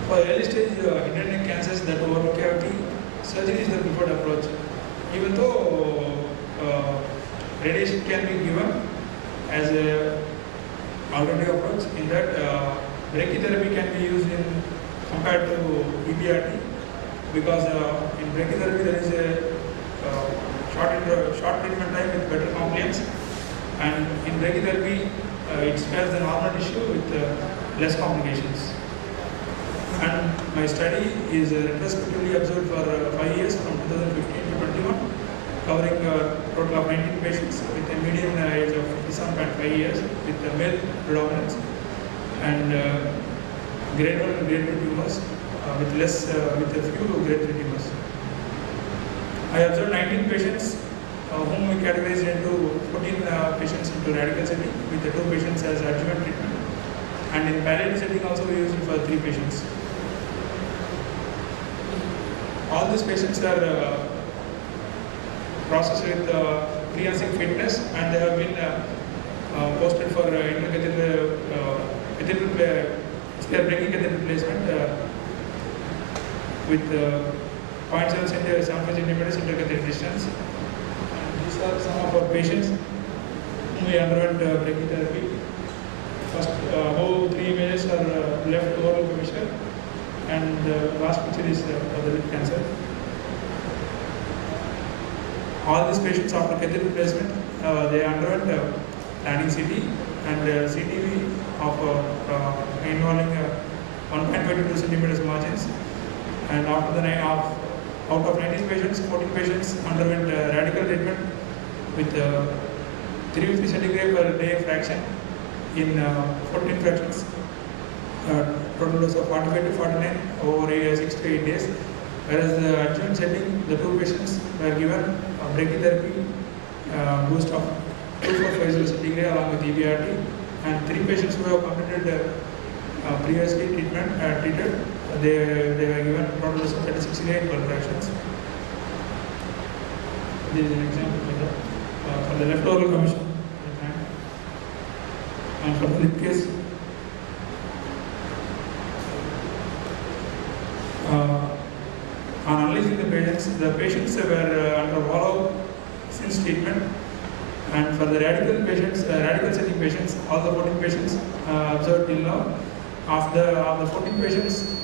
For early stage head and neck cancers that oral cavity, surgery is the preferred approach. Even though radiation can be given as an alternative approach, in that brachytherapy can be used compared to EBRT, because in brachytherapy there is a short treatment time with better compliance, and in brachytherapy it spares the normal tissue with less complications. And my study is retrospectively observed for 5 years from 2015 to 21, covering a total of 19 patients with a median age of 57.5 years with a male predominance, and grade 1 and grade 2 tumors with a few grade 3 tumors. I observed 19 patients whom we categorized into 14 patients into radical setting with the 2 patients as adjuvant treatment, and in palliative setting also we used it for 3 patients. All these patients are processed with pre-nursing fitness, and they have been posted for intracatheter brachycatheter placement with 0.75 centimeters intercatheter distance. And these are some of our patients whom we underwent brachytherapy. First, whole 3 images are left oral commission, and the last picture is for the lip cancer. All these patients after catheter placement, they underwent planning CT and CTV of involving 1.22 centimeters margins. And after out of 19 patients, 14 patients underwent radical treatment with 350 centigrade per day fraction in 14 fractions. total dose of 45 to 49 over 6 to 8 days. Whereas the adjuvant setting, the 2 patients were given brachytherapy boost of 2450 degree along with EBRT, and 3 patients who have completed previously treated, they were given total dose of 36 degree per fractions. This is an example for the left oral commission. And for the lip case, on analyzing the patients were under follow-up since treatment, and for the radical setting patients, all the 14 patients observed till now. Of the 14 patients,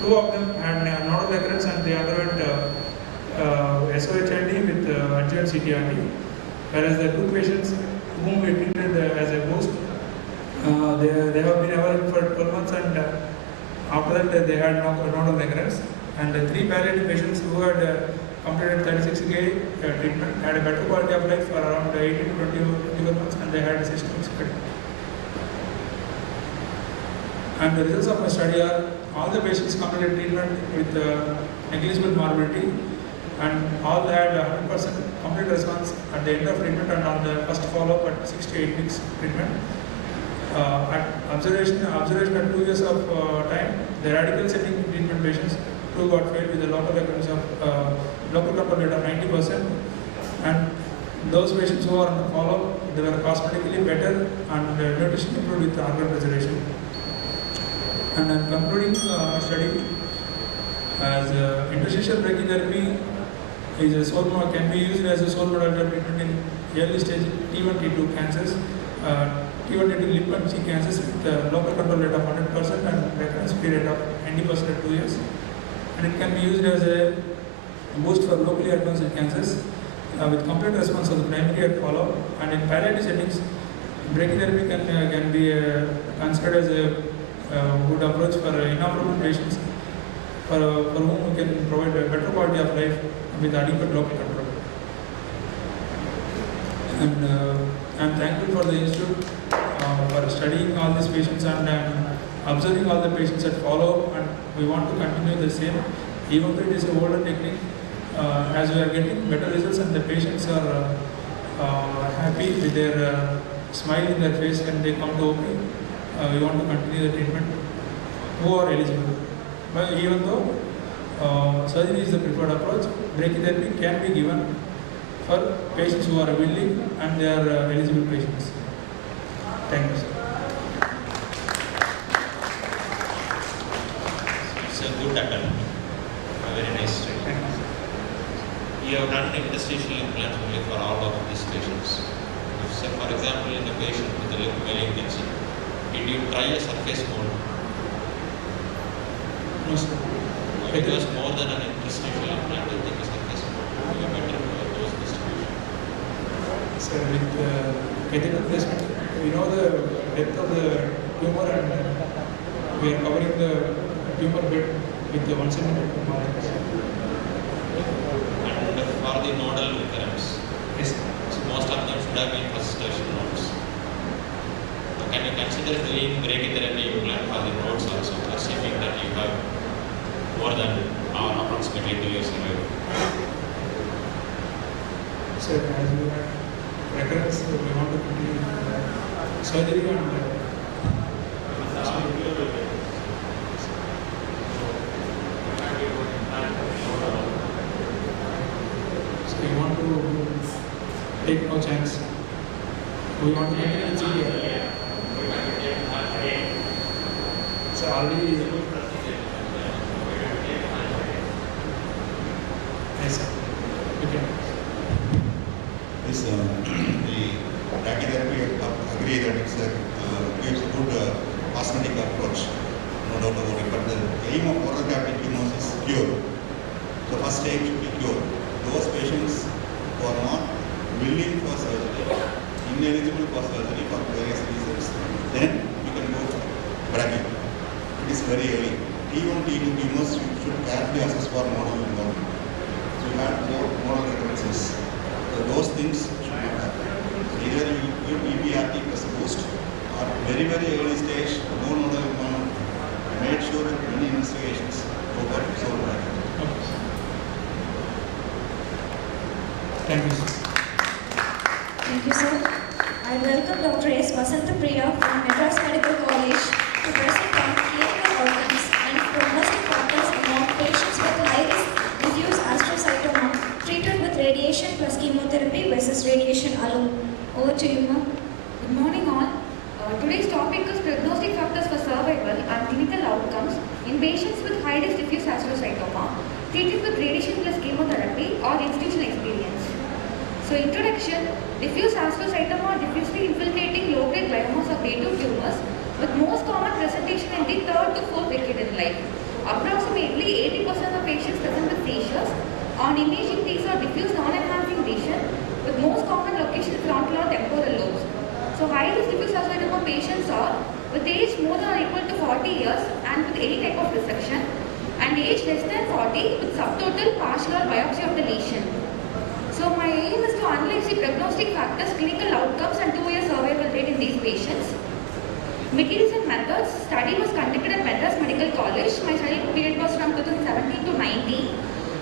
2 of them had nodal recurrence and they underwent SOHID with adjuvant CTRT, whereas the 2 patients whom we treated as a boost, they have been available for 12 months, and after that they had nodal recurrence. And the 3 palliative patients who had completed 36 treatment had a better quality of life for around 18 to 21 months, and they had systemic spread. And the results of my study are all the patients completed treatment with negligible morbidity, and all had 100% complete response at the end of treatment and on the first follow-up at 6 to 8 weeks treatment. At observation at 2 years of time, the radical setting treatment patients 2 got failed with a local recurrence of local control rate of 90%, and those patients who are on the follow-up, they were cosmetically better and nutrition improved with organ preservation. And I'm concluding my study as interstitial brachytherapy can be used as a sole modality of treatment in early stage T1, T2 cancers, T1, T2 lip and cheek cancers with a local control rate of 100% and recurrence period of 90% at 2 years. And it can be used as a boost for locally advanced cancers with complete response of the primary follow-up. And in palliative settings, brachytherapy can be considered as a good approach for inoperable patients for whom we can provide a better quality of life with adequate local control. And I'm thankful for the Institute for studying all these patients and observing all the patients at follow-up, and we want to continue the same. Even though it is an older technique, as we are getting better results and the patients are happy with their smile in their face when they come to OP, we want to continue the treatment who are eligible. But even though surgery is the preferred approach, brachytherapy can be given for patients who are willing and they are eligible patients. Thank you, sir. It's a good attempt. A very nice study. You have done interstitial implants only for all of these patients. So, for example, in a patient with a lip malignancy, did you try a surface mold? No, sir. It was more than an interstitial implant. I think a surface mold would be a better dose distribution. Sir, with catheter placement, we know the depth of the tumor, and we are covering the tumor bed with the 1 centimeter margins. And for the nodal recurrence, yes, so most of them should have been first station nodes. So can you consider doing brachytherapy implant for the nodes also, assuming that you have more than approximately 2 years survival? So as we have recurrence, we want to continue surgery and so we want to take no chance. We want to continue CTR. So already yes, sir. Okay. Yes, the brachytherapy agree that it's gives a good cosmetic approach, no doubt about it. But the aim of oral cavity tumors is cure. The first stage should be cure. Those patients who are not willing for surgery, ineligible for surgery for various reasons, then you can go for brachy. It is very early. T1, T2 tumors you should carefully assess for nodal involvement. So you have more nodal recurrences. So those things should not happen. Either you give EBRT plus boost, or very early stage, no nodal involvement, Thank you, sir. Thank you, sir. I welcome Dr. S. Vasantapriya from Madras Medical College to present on clinical outcomes and prognostic factors among patients with high-risk diffuse astrocytoma treated with radiation plus chemotherapy versus radiation alone. Over to you, ma'am. Good morning, all. Today's topic is prognostic factors for survival and clinical outcomes in patients with high-risk diffuse astrocytoma treated with radiation plus chemotherapy or institutional experience. So, introduction: diffuse astrocytoma are diffusely infiltrating low-grade gliomas or grade 2 tumors with most common presentation in the 3rd to 4th decade in life. Approximately 80% of patients present with seizures. On imaging, these are diffuse non-enhancing lesion with most common location frontal or temporal lobes. So, high-risk diffuse astrocytoma patients are with age more than or equal to 40 years and with any type of resection, and age less than 40 with subtotal, partial or biopsy of the lesion. So, my aim is to analyze the prognostic factors, clinical outcomes and 2-year survival rate in these patients. Materials and methods: study was conducted at Madras Medical College. My study period was from 2017 to 19.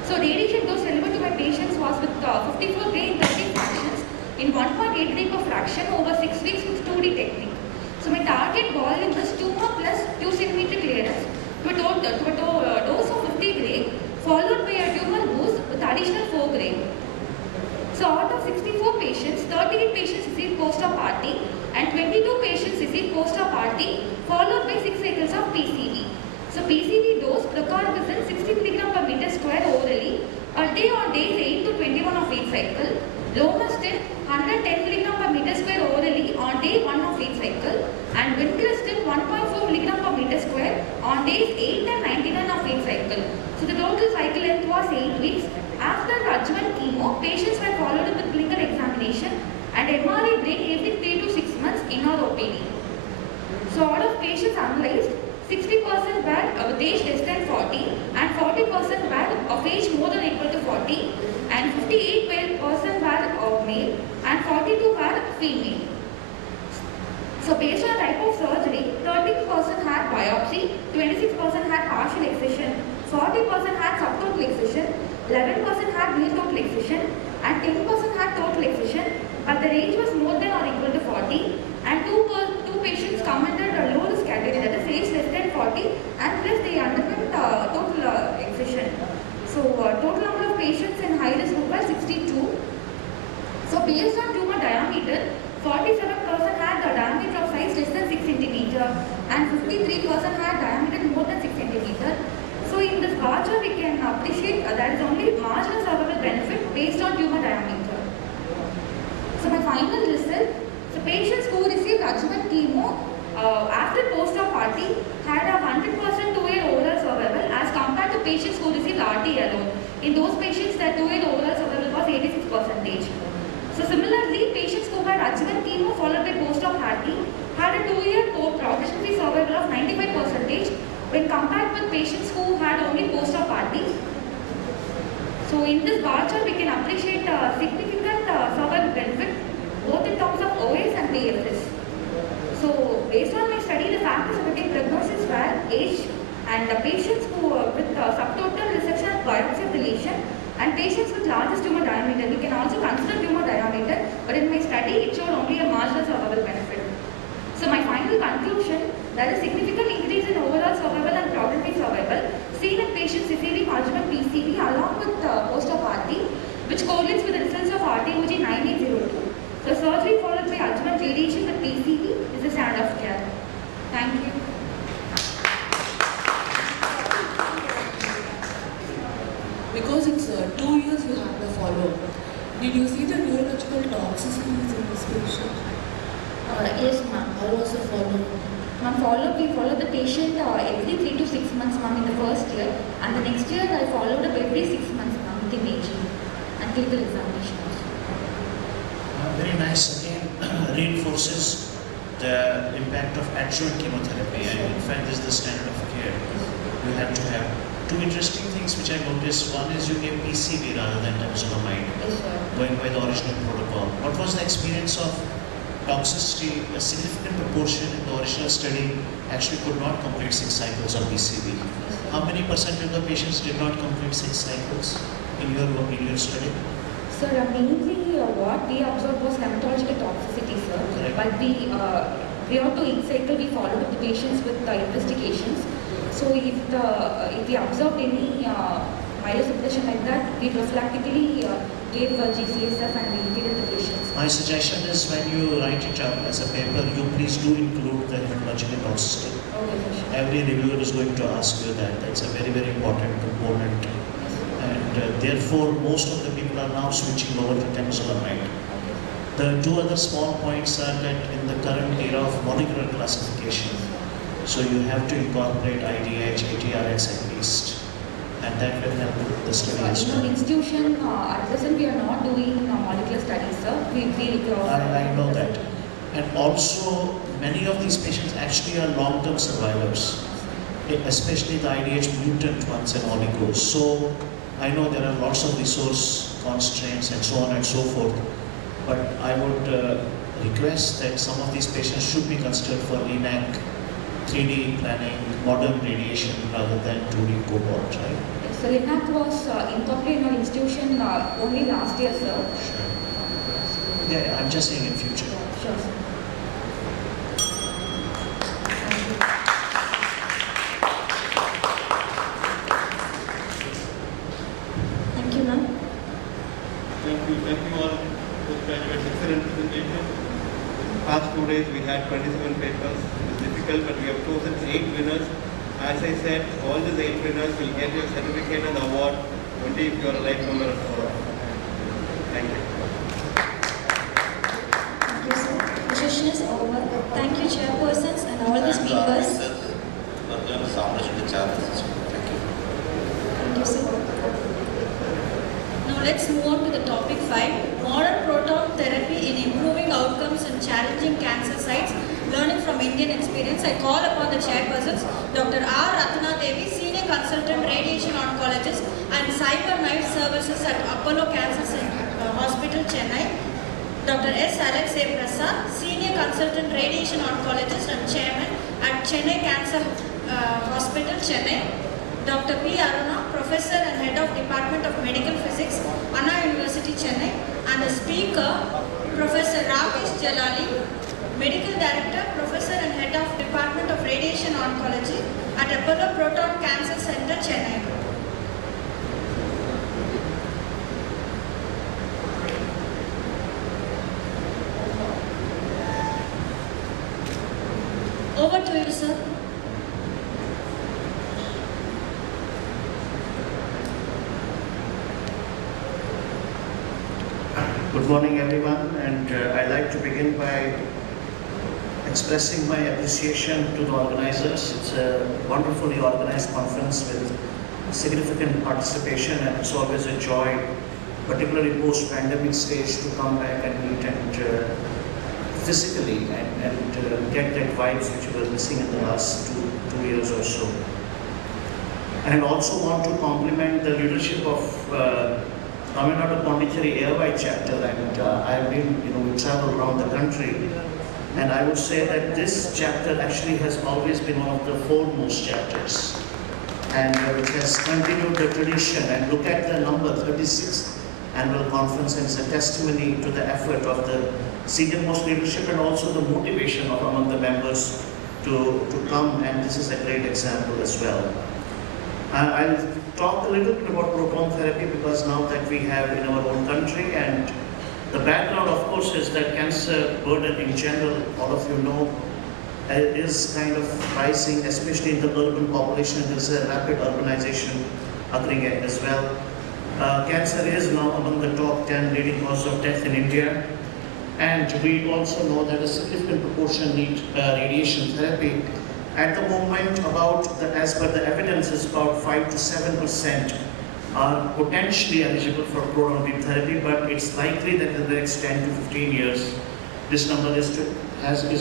So, radiation dose delivered to my patients was with 54 gray in 13 fractions in 1.8 gray per fraction over 6 weeks with 2D technique. So, my target volume is tumor plus 2 cm clearance to a dose of 50 gray followed by a tumor boost with additional 4 gray. So, out of 64 patients, 38 patients received post-op RT and 22 patients received post-op RT followed by 6 cycles of PCV. So, PCV dose procarbazine 60 mg per meter square orally per day on days 8 to 21 of each cycle. Lomustine 110 mg per meter square orally on day 1 of each cycle, and vincristine 1.4 mg per meter square on days 8 and 99 of each cycle. So, the total cycle length was 8 weeks. After adjuvant chemo, patients were followed up with clinical examination and MRI break every 3 to 6 months in our OPD. So, out of patients analyzed, 60% were of age less than 40 and 40% were of age more than or equal to 40 and 58% were of male and 42 were female. So, based on type of surgery, 13% had biopsy, 26% had partial excision, 40% had subtotal excision, 11% had near total excision and 10% had total excision, but the range was more than or equal to 40, and two patients come under a low risk category, that is age less than 40 and plus they underwent total excision. So, total number of patients in high risk group was 62. So, based on tumor diameter, 47% had the diameter of size less than 6 cm and 53% had diameter more than 6 cm. So, in this bar chart, we can appreciate there is only marginal survival benefit based on tumor diameter. So, my final result: so patients who received adjuvant chemo after post-op RT had a 100% 2-year overall survival as compared to patients who received RT alone. In those patients, their 2-year overall survival was 86%. So, similarly, patients who had adjuvant chemo followed by post-op RT had a 2-year progression-free survival of 95% when compared with patients who had only post-op RT. So, in this bar chart, we can appreciate significant survival benefit both in terms of OS and PFS. So, based on my study, the factors affecting prognosis were age and the patients who with subtotal resection biopsy of the lesion and patients with largest tumor diameter. We can also consider tumor diameter, but in my study, it showed only a marginal survival benefit. So, my final conclusion: there is significant increase in overall survival and progression-free survival seen in patients receiving adjuvant PCV along with post-op RT, which correlates with the results of RT-OG 9802. So, surgery followed by adjuvant radiation with PCV is the standard of care. Thank you. Because it's 2 years you have the follow-up, did you see the neurological toxicities in this patient? Yes, ma'am. How was the follow-up? Ma'am, we followed the patient every 3 to 6 months, ma'am, in the first year, and the next year I followed up every 6 months, ma'am, with imaging and clinical examination also. Very nice. Again, reinforces the impact of adjuvant chemotherapy, and in fact, this is the standard of care. You have to have two interesting things which I noticed. One is you gave PCV rather than temozolomide, going by the original protocol. What was the experience of toxicity? A significant proportion in the original study actually could not complete 6 cycles of PCV. How many % of the patients did not complete 6 cycles in your study? Sir, mainly what we observed was hematological toxicity, sir. But prior to each cycle, we followed up the patients with investigations. So if we observed any myelosuppression like that, we prophylactically gave GCSF and we treated the patients. My suggestion is when you write it up as a paper, you please do include the hematological toxicity. Every reviewer is going to ask you that. That's a very, very important component. And therefore, most of the people are now switching over to temozolomide. The two other small points are that in the current era of molecular classification, so you have to incorporate IDH, ATRX at least, and that will help with the study as well. In our institution, at present we are not doing molecular studies, sir. I know that. And also, many of these patients actually are long-term survivors, especially the IDH mutant ones and oligos. So, I know there are lots of resource constraints and so on and so forth, but I would request that some of these patients should be considered for LINAC 3D planning, modern radiation rather than 2D cobalt, right? So LINAC was incorporated in our institution only last year, sir. Sure. Yeah, I'm just saying in future. Sure, sir. Thank you, ma'am. Thank you all, postgraduates, excellent presentation. Past 2 days we had 27 papers. It's difficult, but we have chosen 8 winners. As I said, all these 8 winners will get your certificate and award only if you are a life member of AROI. Thank you. Thank you, sir. The session is over. Thank you, chairpersons and all the speakers. Thank you, sir. Now let's move on to the topic 5, modern proton therapy in improving outcomes in challenging cancer sites, learning from Indian experience. I call upon the chairpersons, Dr. R. Ratna Devi, Senior Consultant Radiation Oncologist and Cyber Knife Services at Apollo Cancer Center, Hospital, Chennai. Dr. S. Alex A. Prasad, Senior Consultant Radiation Oncologist and Chairman at Chennai Cancer Hospital, Chennai. Dr. P. Aruna, Professor and Head of Department of Medical Physics, Anna University, Chennai, and the speaker, Professor Rakesh Jalali, Medical Director, Professor and Head of Department of Radiation Oncology at Apollo Proton Cancer Center, Chennai. Over to you, sir. Good morning, everyone, and I'd like to begin by expressing my appreciation to the organizers. It's a wonderfully organized conference with significant participation, and it's always a joy, particularly post-pandemic stage, to come back and meet and physically and get that vibes which we were missing in the last two years or so. And also want to compliment the leadership of Tamil Nadu Pondicherry AROI chapter, and I've been, we travel around the country, and I would say that this chapter actually has always been one of the foremost chapters, and it has continued the tradition. And look at the number, 36th annual conference, and it's a testimony to the effort of the senior most leadership and also the motivation of among the members to come, and this is a great example as well. I'll talk a little bit about proton therapy because now that we have in our own country, and the background of course is that cancer burden in general, all of you know, is kind of rising, especially in the urban population. There's a rapid urbanization occurring as well. Cancer is now among the top 10 leading causes of death in India, and we also know that a significant proportion need radiation therapy. At the moment, as per the evidence, is about 5 to 7% are potentially eligible for proton beam therapy, but it's likely that in the next 10 to 15 years, this number is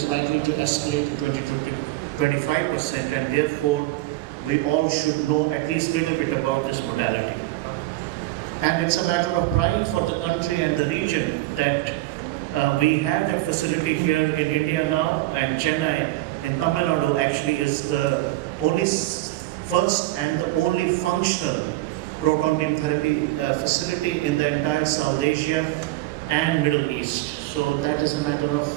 likely to escalate to 20 to 25%, and therefore, we all should know at least a little bit about this modality. And it's a matter of pride for the country and the region that we have that facility here in India now, and Chennai in Tamil Nadu actually is the only first and the only functional proton beam therapy facility in the entire South Asia and Middle East. So that is a matter of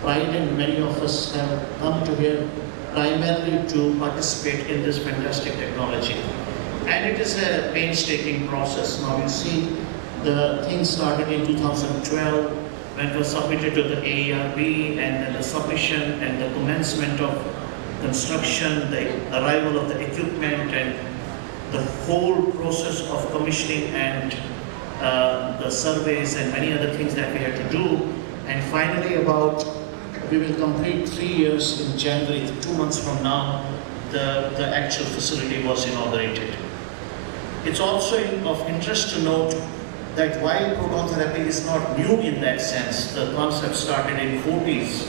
pride, and many of us have come to here primarily to participate in this fantastic technology. And it is a painstaking process. Now you see the thing started in 2012 when it was submitted to the AROI, and then the submission and the commencement of construction, the arrival of the equipment, and the whole process of commissioning and the surveys and many other things that we had to do. And finally, we will complete 3 years in January, 2 months from now, the actual facility was inaugurated. It's also of interest to note that while proton therapy is not new in that sense, the concept started in 40s,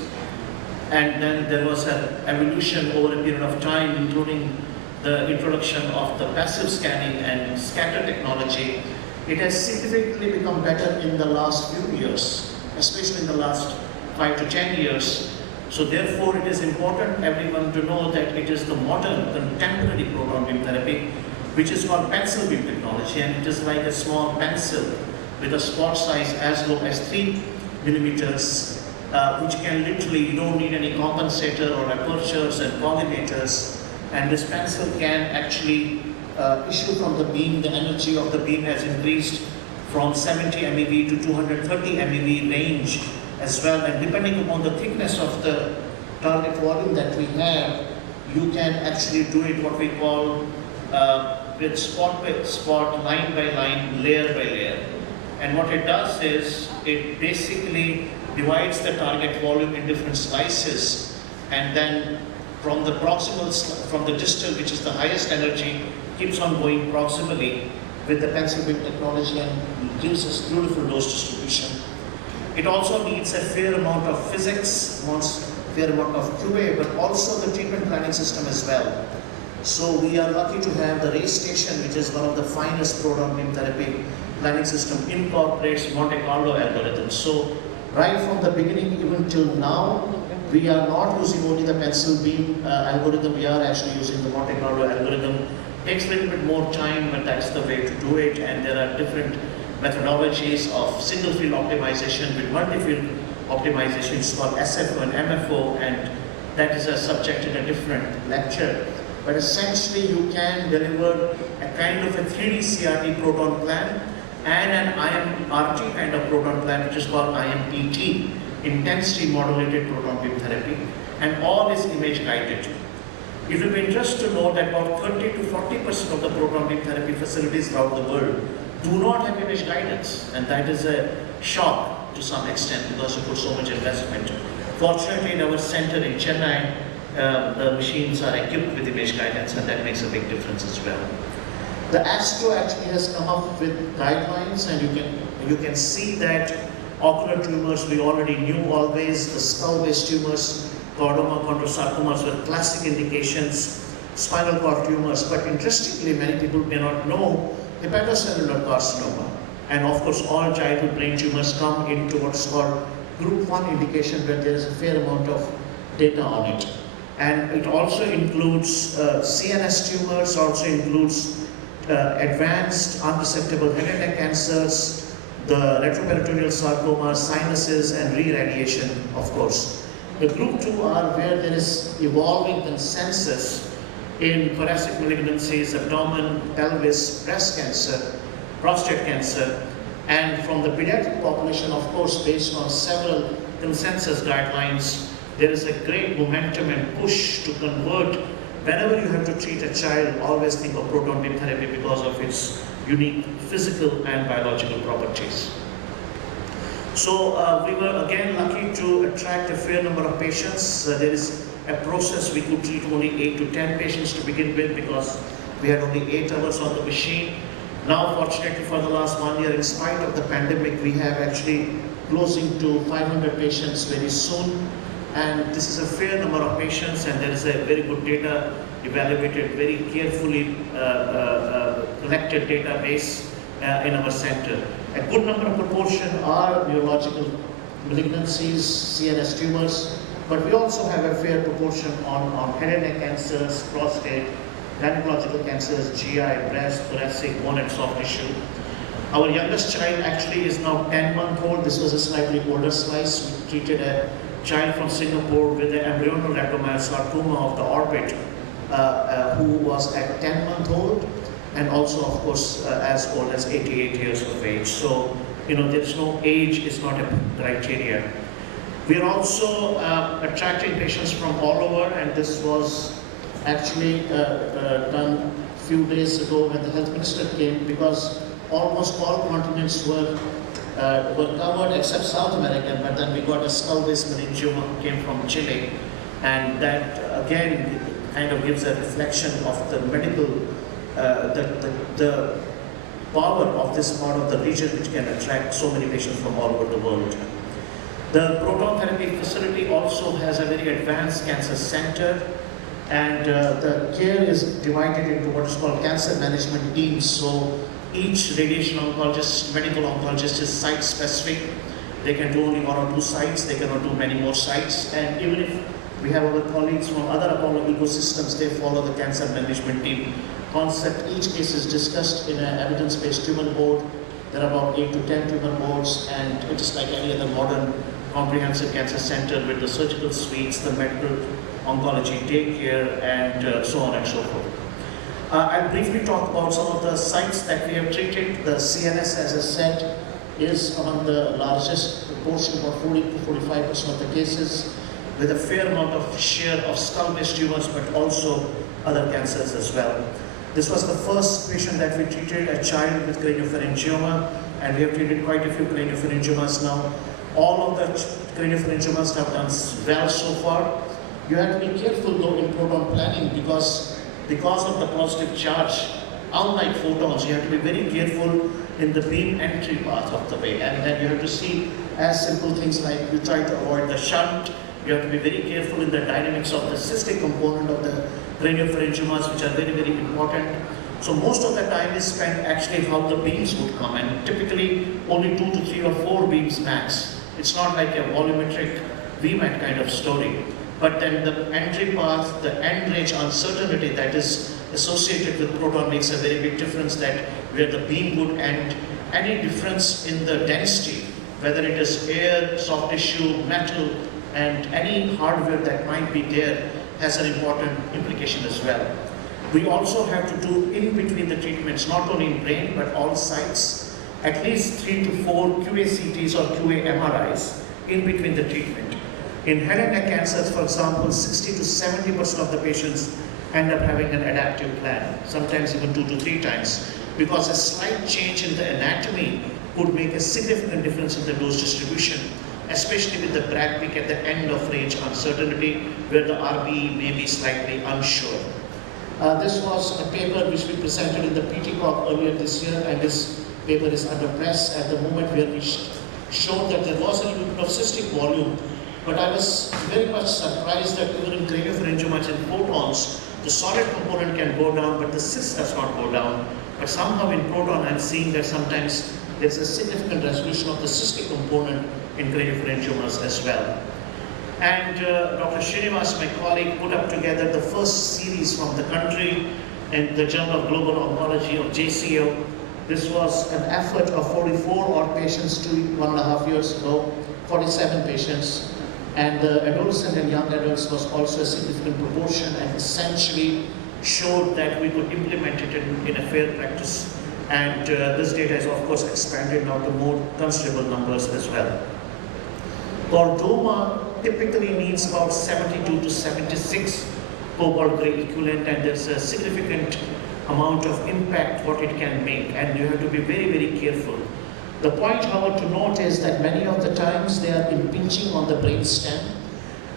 and then there was an evolution over a period of time, including the introduction of the passive scanning and scatter technology. It has significantly become better in the last few years, especially in the last 5 to 10 years. So therefore it is important everyone to know that it is the modern contemporary proton beam therapy, which is called pencil beam technology, and it is like a small pencil with a spot size as low as 3 millimeters, which can literally, you don't need any compensator or apertures and collimators, and this pencil can actually issue from the beam. The energy of the beam has increased from 70 MeV to 230 MeV range as well, and depending upon the thickness of the target volume that we have, you can actually do it what we call with spot by spot, line by line, layer by layer. And what it does is, it basically divides the target volume in different slices, and then from the distal, which is the highest energy, keeps on going proximally with the pencil beam technology and gives us beautiful dose distribution. It also needs a fair amount of physics, wants a fair amount of QA, but also the treatment planning system as well. So we are lucky to have the race station, which is one of the finest proton beam therapy planning system, incorporates Monte Carlo algorithms. So right from the beginning even till now, we are not using only the pencil beam algorithm, we are actually using the Monte Carlo algorithm. Takes a little bit more time, but that's the way to do it, and there are different methodologies of single field optimization with multi-field optimization. It's called SFO and MFO, and that is a subject in a different lecture. But essentially you can deliver a kind of a 3D CRT proton plan and an IMRT kind of proton plan, which is called IMPT, intensity modulated proton beam therapy, and all is image guided. It will be interesting to know that about 30 to 40% of the proton beam therapy facilities throughout the world do not have image guidance, and that is a shock to some extent because you put so much investment. Fortunately, in our center in Chennai, the machines are equipped with image guidance, and that makes a big difference as well. The ASTRO actually has come up with guidelines, and you can see that ocular tumors we already knew always, the skull-based tumors, chordoma, chondrosarcomas were classic indications, spinal cord tumors, but interestingly many people may not know hepatocellular carcinoma, and of course all childhood brain tumors come into what's called group 1 indication, where there is a fair amount of data on it. And it also includes CNS tumors, also includes advanced unresectable head and neck cancers, the retroperitoneal sarcoma, sinuses, and re-radiation, of course. The group 2 are where there is evolving consensus in thoracic malignancies, abdomen, pelvis, breast cancer, prostate cancer, and from the pediatric population, of course, based on several consensus guidelines, there is a great momentum and push to convert. Whenever you have to treat a child, always think of proton beam therapy because of its unique physical and biological properties. So we were again lucky to attract a fair number of patients. There is a process we could treat only 8 to 10 patients to begin with because we had only 8 hours on the machine. Now fortunately for the last 1 year, in spite of the pandemic, we have actually closing to 500 patients very soon. And this is a fair number of patients, and there is a very good data evaluated, very carefully collected database in our center. A good number of proportion are neurological malignancies, CNS tumors, but we also have a fair proportion on head and neck cancers, prostate, gynecological cancers, GI, breast, thoracic, bone and soft tissue. Our youngest child actually is now 10-month-old. This was a slightly older slice. We treated a child from Singapore with an embryonal rhabdomyosarcoma of the orbit who was at 10-month-old and also, of course, as old as 88 years of age. So, there's no age is not a criteria. We are also attracting patients from all over, and this was actually done a few days ago when the health minister came, because almost all continents were covered except South America, but then we got a skull-based meningioma who came from Chile, and that again kind of gives a reflection of the medical, the power of this part of the region which can attract so many patients from all over the world. The proton therapy facility also has a very advanced cancer center, and the care is divided into what is called cancer management teams. So each radiation oncologist, medical oncologist is site specific. They can do only 1 or 2 sites, they cannot do many more sites. And even if we have our colleagues from other Apollo ecosystems, they follow the cancer management team concept. Each case is discussed in an evidence-based tumor board. There are about 8 to 10 tumor boards, and it is like any other modern comprehensive cancer center with the surgical suites, the medical oncology daycare, and so on and so forth. I'll briefly talk about some of the sites that we have treated. The CNS, as I said, is among the largest proportion, about 40 to 45% of the cases, with a fair amount of share of skull-based tumors, but also other cancers as well. This was the first patient that we treated, a child with craniopharyngioma, and we have treated quite a few craniopharyngiomas now. All of the craniopharyngiomas have done well so far. You have to be careful though in proton planning because of the positive charge. Unlike photons, you have to be very careful in the beam entry path of the way, and then you have to see as simple things like you try to avoid the shunt. You have to be very careful in the dynamics of the cystic component of the craniopharyngiomas, which are very, very important. So most of the time is spent actually how the beams would come, and typically only 2 to 3 or 4 beams max. It's not like a volumetric VMAT kind of story. But then the entry path, the end range uncertainty that is associated with proton makes a very big difference, that where the beam would end, any difference in the density, whether it is air, soft tissue, metal, and any hardware that might be there has an important implication as well. We also have to do in between the treatments, not only in brain, but all sites, at least 3 to 4 QA-CTs or QA-MRIs in between the treatment. In head and neck cancers, for example, 60 to 70% of the patients end up having an adaptive plan, sometimes even 2 to 3 times, because a slight change in the anatomy could make a significant difference in the dose distribution, especially with the Bragg peak at the end of range uncertainty, where the RBE may be slightly unsure. This was a paper which we presented in the PTCOG earlier this year, and this paper is under press at the moment, where we showed that there was a little bit of cystic volume, but I was very much surprised that even in craniopharyngiomas and photons, the solid component can go down, but the cyst does not go down. But somehow in proton, I'm seeing that sometimes there's a significant resolution of the cystic component in craniopharyngiomas as well. And Dr. Srinivas, my colleague, put up together the first series from the country in the Journal of Global Oncology of JCO. This was an effort of 44 odd patients 1.5 years ago, 47 patients. And the adolescent and young adults was also a significant proportion, and essentially showed that we could implement it in a fair practice. And this data is of course expanded now to more considerable numbers as well. Chordoma typically needs about 72 to 76 cobalt gray equivalent, and there's a significant amount of impact what it can make, and you have to be very, very careful. The point, however, to note is that many of the times they are impinging on the brain stem,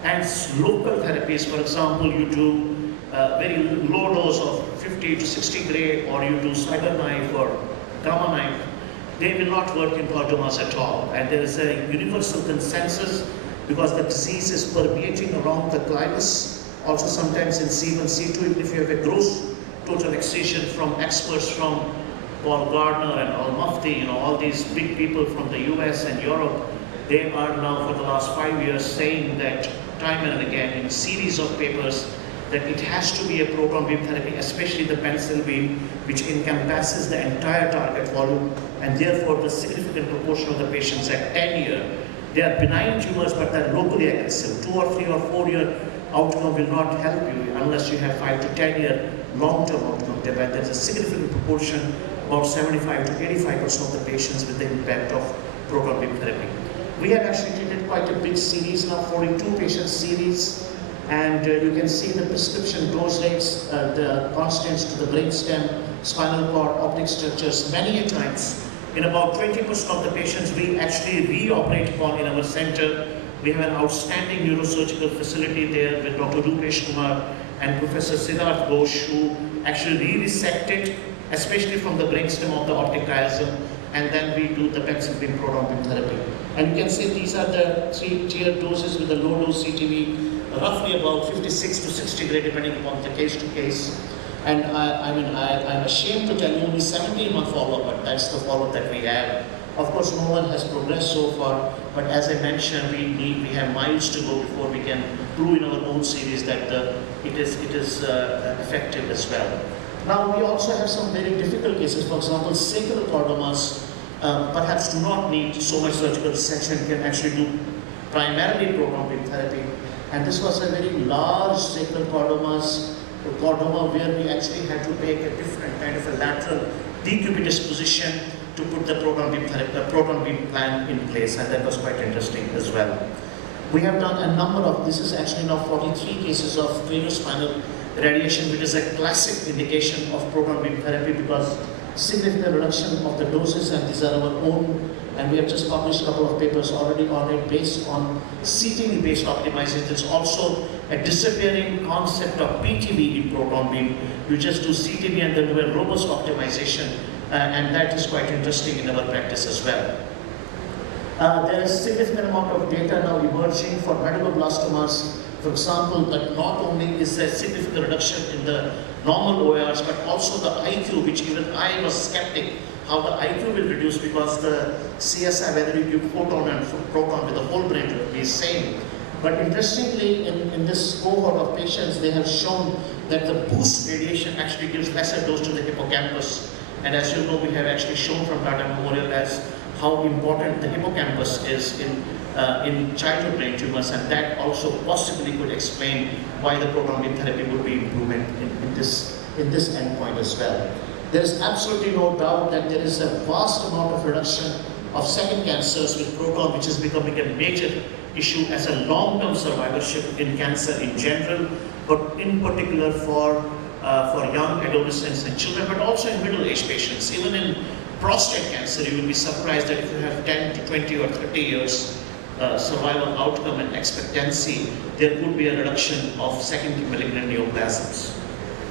and local therapies, for example, you do very low dose of 50 to 60 gray, or you do cyberknife or gamma knife, they will not work in chordomas at all. And there is a universal consensus, because the disease is permeating around the clivus, also sometimes in C1, C2, even if you have a gross total excision from experts from Paul Gardner and Al Mufti, all these big people from the US and Europe, they are now for the last 5 years saying that time and again in series of papers that it has to be a proton beam therapy, especially the pencil beam, which encompasses the entire target volume, and therefore the significant proportion of the patients at 10 years, they are benign tumors but they are locally aggressive. 2 or 3 or 4 year outcome will not help you unless you have 5 to 10 year long-term outcome. There is a significant proportion, about 75 to 85% of the patients with the impact of proton beam therapy. We have actually treated quite a big series now, 42 patient series, and you can see the prescription dose rates, the constants to the brainstem, spinal cord, optic structures. Many a times, in about 20% of the patients we actually re-operate upon in our center. We have an outstanding neurosurgical facility there with Dr. Rupesh Kumar and Professor Siddharth Ghosh, who actually re-resected, especially from the brainstem of the optic chiasm, and then we do the pencil beam proton beam therapy. And you can see these are the 3-tier doses with the low dose CTV, roughly about 56 to 60 gray depending upon the case to case. And I'm ashamed to tell you only 17-month follow-up, but that's the follow-up that we have. Of course, no one has progressed so far, but as I mentioned, we have miles to go before we can prove in our own series that it is effective as well. Now, we also have some very difficult cases. For example, sacral chordomas perhaps do not need so much surgical section, can actually do primarily proton beam therapy. And this was a very large sacral chordoma where we actually had to take a different kind of a lateral decubitus position to put the proton beam plan in place, and that was quite interesting as well. We have done a number of, this is actually now 43 cases of craniosspinal radiation, which is a classic indication of proton beam therapy because significant reduction of the doses, and these are our own, and we have just published a couple of papers already on it based on CTV based optimization. There's also a disappearing concept of PTV in proton beam. You just do CTV and then do a robust optimization, and that is quite interesting in our practice as well. There is a significant amount of data now emerging for medulloblastomas. For example, that not only is there significant reduction in the normal ORs, but also the IQ, which even I was skeptic how the IQ will reduce because the CSI, whether you give photon and proton with the whole brain, will be the same. But interestingly, in this cohort of patients, they have shown that the boost radiation actually gives lesser dose to the hippocampus. And as you know, we have actually shown from Tata Memorial as how important the hippocampus is in childhood brain tumors, and that also possibly could explain why the proton beam therapy would be improvement in this endpoint as well. There is absolutely no doubt that there is a vast amount of reduction of second cancers with proton, which is becoming a major issue as a long-term survivorship in cancer in general, but in particular for young adolescents and children, but also in middle-aged patients. Even in prostate cancer, you will be surprised that if you have 10 to 20 or 30 years survival outcome and expectancy, there would be a reduction of secondary malignant neoplasms.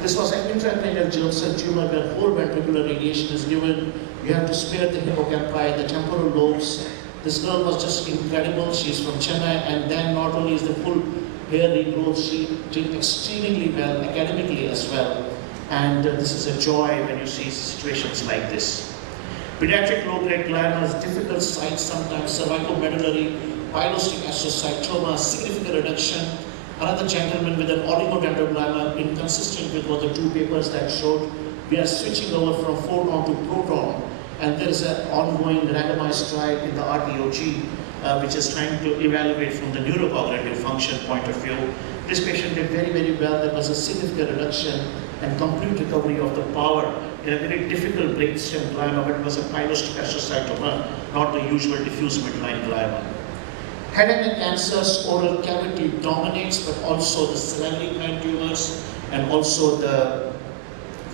This was an intracranial germ cell tumor where whole ventricular radiation is given. You have to spare the hippocampi, the temporal lobes. This girl was just incredible. She's from Chennai, and then not only is the full hair regrowth, she did extremely well academically as well. And this is a joy when you see situations like this. Pediatric low-grade glioma has difficult sites sometimes, cervicomedullary, pilocytic astrocytoma, significant reduction. Another gentleman with an oligodendroglioma, inconsistent with what the two papers that showed. We are switching over from photon to proton, and there is an ongoing randomized trial in the RTOG, which is trying to evaluate from the neurocognitive function point of view. This patient did very, very well. There was a significant reduction and complete recovery of the power in a very difficult brainstem glioma, but it was a pilocytic astrocytoma, not the usual diffuse midline glioma. Head and neck cancers, oral cavity dominates, but also the cerebral tumors and also the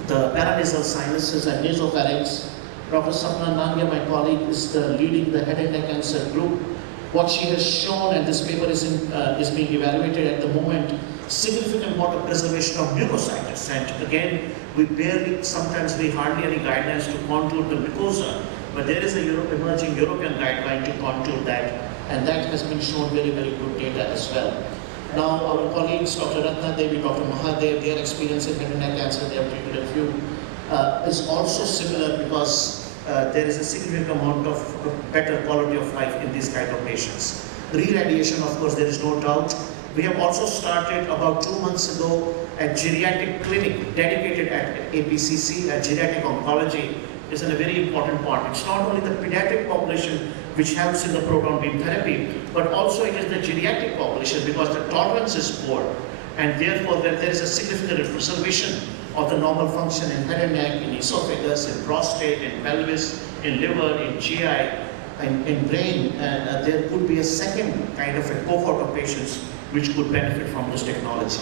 paranasal sinuses and nasopharynx. Dr. Sapna Nangia, my colleague, is leading the head and neck cancer group. What she has shown, and this paper is being evaluated at the moment, significant amount of preservation of mucositis. And again, sometimes we hardly any guidelines to contour the mucosa, but there is a emerging European guideline to contour that, and that has been shown very, very good data as well. Now, our colleagues, Dr. Ratna Devi, Dr. Mahadev, their experience in head and neck cancer, they have treated a few, is also similar because there is a significant amount of better quality of life in these kind of patients. Re-radiation, of course, there is no doubt. We have also started about 2 months ago a geriatric clinic dedicated at APCC, geriatric oncology is a very important part. It's not only the pediatric population which helps in the proton beam therapy, but also it is the geriatric population because the tolerance is poor, and therefore there is a significant preservation of the normal function in head and neck, in esophagus, in prostate, in pelvis, in liver, in GI, in brain. There could be a second kind of a cohort of patients which could benefit from this technology.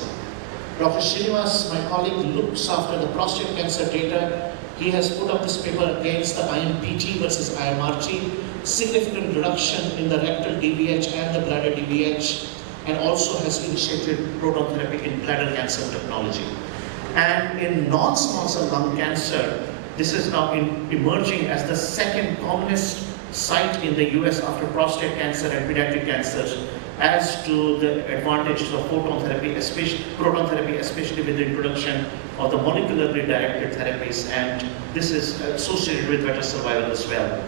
Dr. Srinivas, my colleague, looks after the prostate cancer data. He has put up this paper against the IMPT versus IMRT, significant reduction in the rectal DVH and the bladder DVH, and also has initiated proton therapy in bladder cancer technology. And in non-small cell lung cancer, this is now emerging as the second commonest site in the US after prostate cancer and pediatric cancers, as to the advantages of proton therapy, especially with the introduction of the molecularly directed therapies, and this is associated with better survival as well.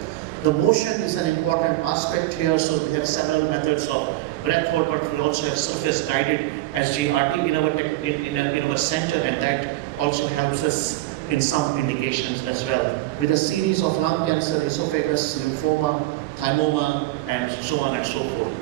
The motion is an important aspect here, so we have several methods of breath hold, but we also have surface guided SGRT in our center, and that also helps us in some indications as well, with a series of lung cancer, esophagus, lymphoma, thymoma, and so on and so forth.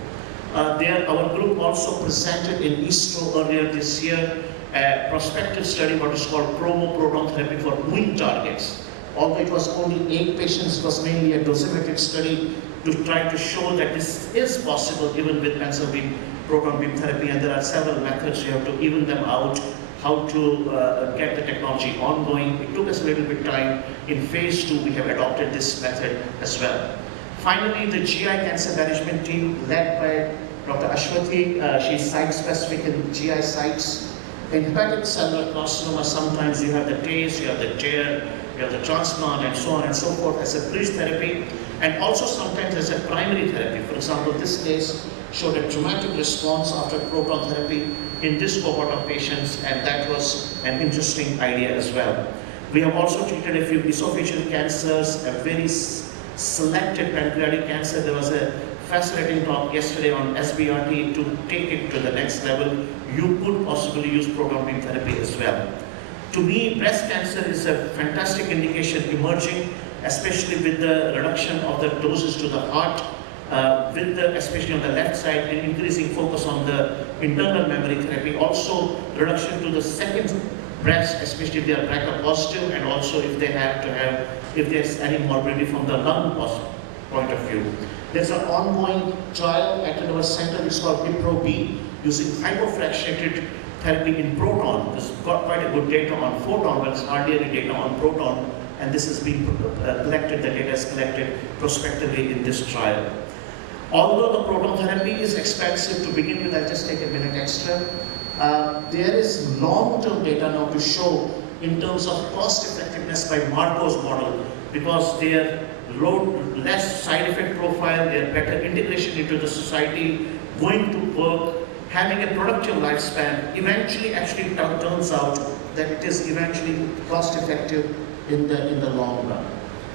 Our group also presented in ISTRO earlier this year a prospective study, what is called promo-proton therapy for moving targets. Although it was only 8 patients, it was mainly a dosimetric study to try to show that this is possible even with pencil beam proton beam therapy, and there are several methods. You have to even them out, how to get the technology ongoing. It took us a little bit time. In phase 2, we have adopted this method as well. Finally, the GI cancer management team led by Dr. Ashwathi, she's site-specific in GI sites. In hepatic cellular carcinoma, sometimes you have the TACE, you have the TARE, you have the transplant, and so on and so forth as a bridge therapy, and also sometimes as a primary therapy. For example, this case showed a dramatic response after proton therapy in this cohort of patients, and that was an interesting idea as well. We have also treated a few esophageal cancers, a very selected pancreatic cancer. There was a fascinating talk yesterday on SBRT to take it to the next level. You could possibly use proton beam therapy as well. To me, breast cancer is a fantastic indication emerging, especially with the reduction of the doses to the heart, especially on the left side, and increasing focus on the internal memory therapy. Also, reduction to the second breast, especially if they are BRCA positive, and also if they have to have, if there's any morbidity from the lung point of view. There's an ongoing trial at our center, it's called IPRO-B, using hypofractionated therapy in proton. This got quite a good data on photon, but it's hardly any data on proton, and this is being collected, the data is collected prospectively in this trial. Although the proton therapy is expensive to begin with, I'll just take a minute extra. There is long-term data now to show in terms of cost effectiveness by Marco's model, because their less side effect profile, their better integration into the society, going to work, having a productive lifespan, eventually actually turns out that it is eventually cost effective in the long run.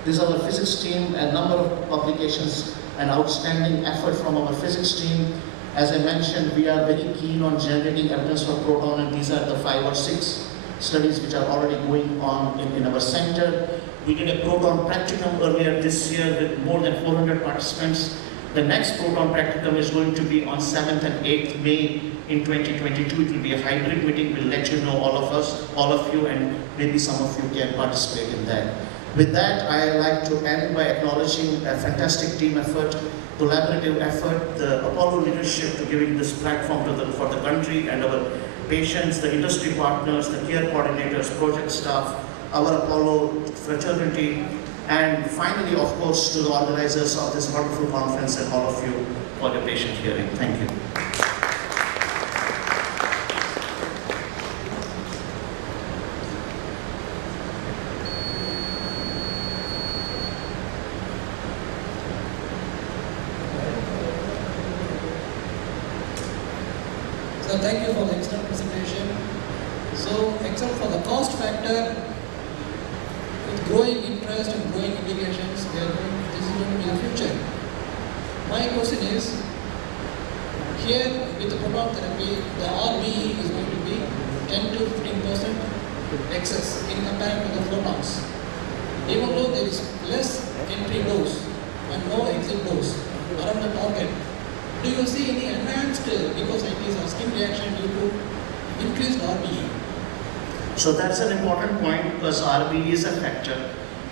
This is our physics team, a number of publications, an outstanding effort from our physics team. As I mentioned, we are very keen on generating evidence for proton, and these are the 5 or 6 studies which are already going on in our center. We did a proton practicum earlier this year with more than 400 participants. The next proton practicum is going to be on 7th and 8th May in 2022. It will be a hybrid meeting. We'll let you know, all of you, and maybe some of you can participate in that. With that, I like to end by acknowledging a fantastic team effort, collaborative effort, the Apollo leadership to giving this platform for the country, and our patients, the industry partners, the care coordinators, project staff, our Apollo fraternity, and finally, of course, to the organizers of this wonderful conference and all of you for your patient hearing. Thank you. So thank you for the excellent presentation. So except for the cost factor, with growing interest and growing indications, this is going to be the future. My question is, here with the proton proton therapy, the RBE is going to be 10 to 15% excess in comparison to the photons. Even though there is less entry dose and no exit dose around the target, do you see any enhanced leukocytes or skin reaction due to increased RBE? So that's an important point because RBE is a factor,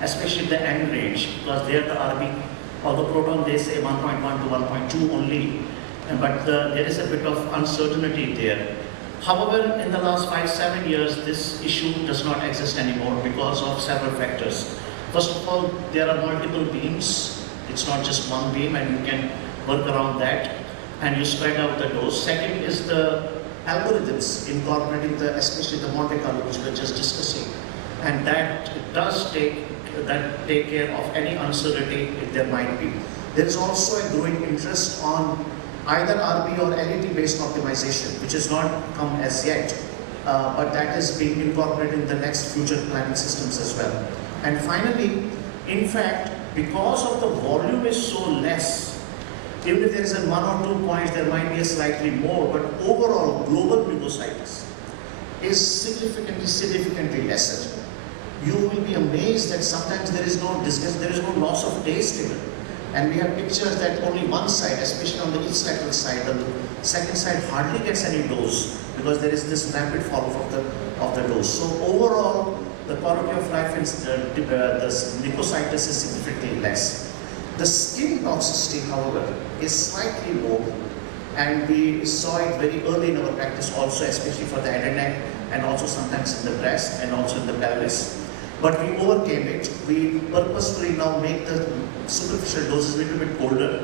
especially the end range, because there the RBE, although proton they say 1.1 to 1.2 only, but there is a bit of uncertainty there. However, in the last 5-7 years, this issue does not exist anymore because of several factors. First of all, there are multiple beams. It's not just one beam, and you can work around that, and you spread out the dose. Second is the algorithms incorporating especially the Monte Carlo, which we were just discussing, and that does take care of any uncertainty if there might be. There is also a growing interest on either RB or LET based optimization, which has not come as yet, but that is being incorporated in the next future planning systems as well. And finally, in fact, because of the volume is so less, even if there is a 1 or 2 points, there might be a slightly more, but overall global leukocytes is significantly lesser. You will be amazed that sometimes there is no loss of taste even. And we have pictures that only one side, especially on the east lateral side, the second side hardly gets any dose because there is this rapid fall of the dose. So overall, the quality of life in the leukocytes is significantly less. The skin toxicity, however, is slightly low, and we saw it very early in our practice also, especially for the head and neck, and also sometimes in the breast and also in the pelvis. But we overcame it. We purposefully now make the superficial doses a little bit colder,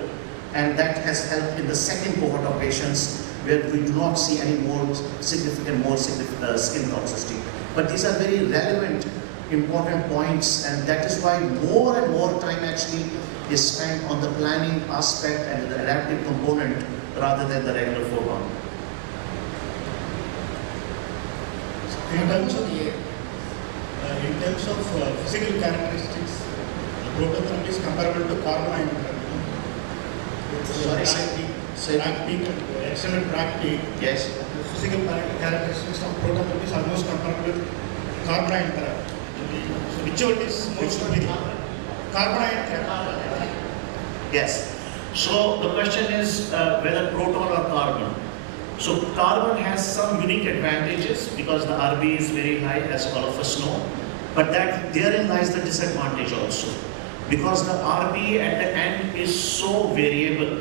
and that has helped in the second cohort of patients where we do not see any more significant skin toxicity. But these are very relevant, important points, and that is why more and more time actually is spent on the planning aspect and the adaptive component rather than the regular photon. In terms of physical characteristics, proton therapy is comparable to carbon ion therapy. Bragg peak and extended Bragg peak. Yes. The physical characteristics of proton therapy is almost comparable with carbon ion therapy. So whichever is most carbon ion therapy. Yes. So the question is whether proton or carbon. So carbon has some unique advantages because the RB is very high, as all of us know. But therein lies the disadvantage also. Because the RB at the end is so variable,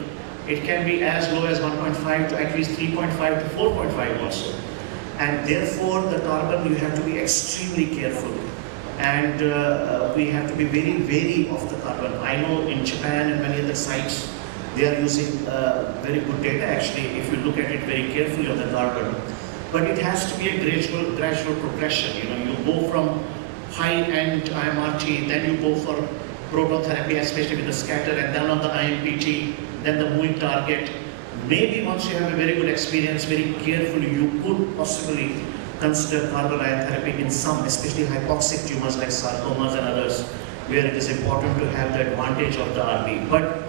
it can be as low as 1.5 to at least 3.5 to 4.5 also. And therefore, the carbon, you have to be extremely careful. And we have to be very wary of the carbon. I know in Japan and many other sites, they are using very good data actually, if you look at it very carefully on the carbon. But it has to be a gradual progression. You go from high-end IMRT, then you go for proton therapy, especially with the scatter, and then on the IMPT, then the moving target. Maybe once you have a very good experience, very carefully, you could possibly consider carbon ion therapy in some, especially hypoxic tumors like sarcomas and others, where it is important to have the advantage of the RB. But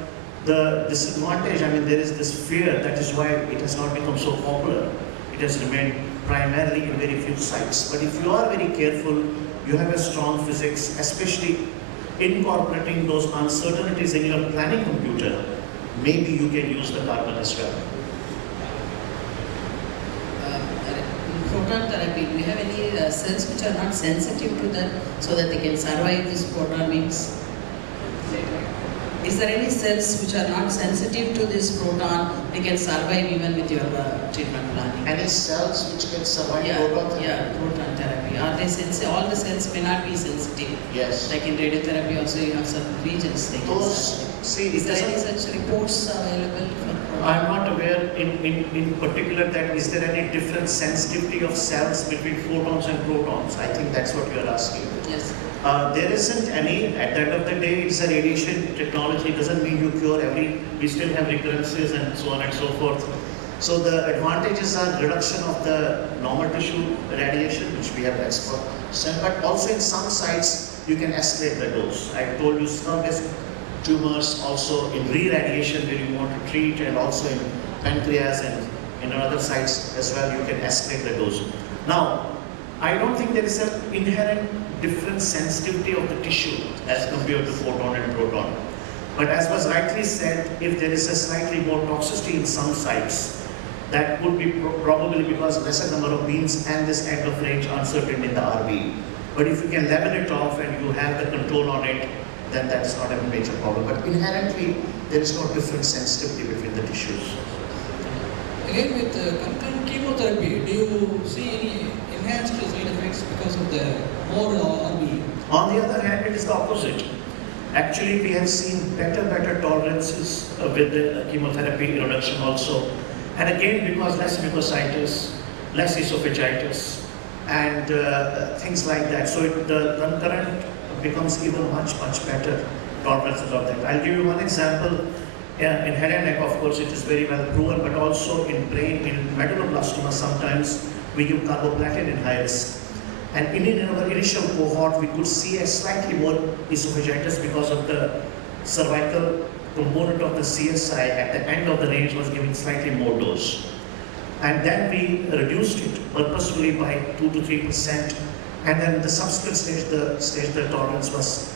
the disadvantage, there is this fear, that is why it has not become so popular. It has remained primarily in very few sites. But if you are very careful, you have a strong physics, especially incorporating those uncertainties in your planning computer, maybe you can use the carbon as well. Proton therapy, do you have any cells which are not sensitive to that so that they can survive this proton beams? Is there any cells which are not sensitive to this proton, they can survive even with your treatment planning? Any cells which can survive proton therapy? Yeah, proton therapy. Are they sensitive? All the cells may not be sensitive. Yes. Like in radiotherapy also you have certain regions they can survive. Is there any such reports available for proton? I am not aware in particular that is there any different sensitivity of cells between photons and protons. I think that's what you are asking. Yes. There isn't any. At the end of the day, it's a radiation technology. It doesn't mean you cure we still have recurrences and so on and so forth. So the advantages are reduction of the normal tissue radiation, which we have expert, but also in some sites you can escalate the dose. I told you some tumors also in re-radiation where you want to treat, and also in pancreas and in other sites as well, you can escalate the dose. Now, I don't think there is an inherent different sensitivity of the tissue as compared to photon and proton. But as was rightly said, if there is a slightly more toxicity in some sites, that would be probably because lesser number of beams and this end of range uncertain in the RB. But if you can level it off and you have the control on it, then that's not a major problem. But inherently, there is no different sensitivity between the tissues. Again, with concurrent chemotherapy, do you see any enhanced side effects because of the more RB? On the other hand, it is the opposite. Actually, we have seen better tolerances with the chemotherapy reduction also. And again, because less mucositis, less esophagitis, and things like that. So the concurrent becomes even much better tolerances of that. I'll give you one example. In head and neck, of course, it is very well proven, but also in brain, in medulloblastoma, sometimes we give carboplatin in high risk. And in our initial cohort, we could see a slightly more esophagitis because of the cervical component of the CSI at the end of the range was giving slightly more dose. And then we reduced it purposefully by 2 to 3%. And then the subsequent stage, the tolerance was,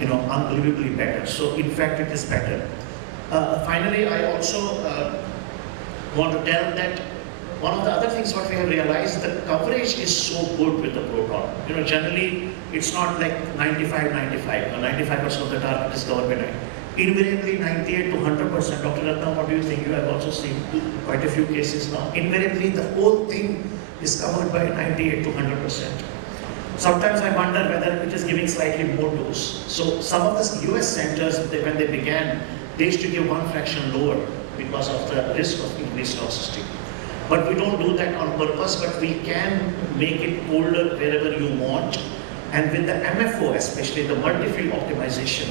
unbelievably better. So in fact, it is better. Finally, I also want to tell that one of the other things what we have realized, the coverage is so good with the proton. Generally, it's not like 95%, or 95% of the target is covered by 90. Invariably, 98 to 100%. Dr. Ratna, what do you think? You have also seen quite a few cases now. Invariably, the whole thing is covered by 98 to 100%. Sometimes I wonder whether it is giving slightly more dose. So some of the US centers, when they began, they used to give one fraction lower because of the risk of increased toxicity. But we don't do that on purpose, but we can make it colder wherever you want. And with the MFO, especially the multi-field optimization,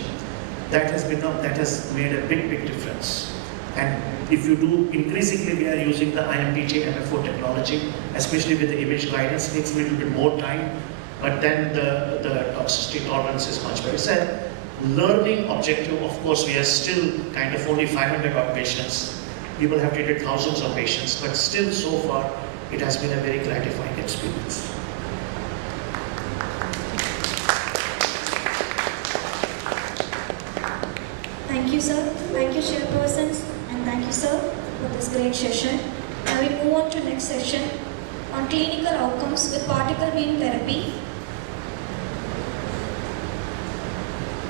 that has made a big difference. And if you do, increasingly we are using the IMPJ MFO technology, especially with the image guidance, takes a little bit more time, but then the toxicity tolerance is much better. It's a learning objective. Of course, we are still kind of only 500 odd patients. People have treated thousands of patients, but still so far, it has been a very gratifying experience. Thank you, sir. Thank you, chairpersons, and thank you, sir, for this great session. Now we move on to next session on clinical outcomes with particle beam therapy.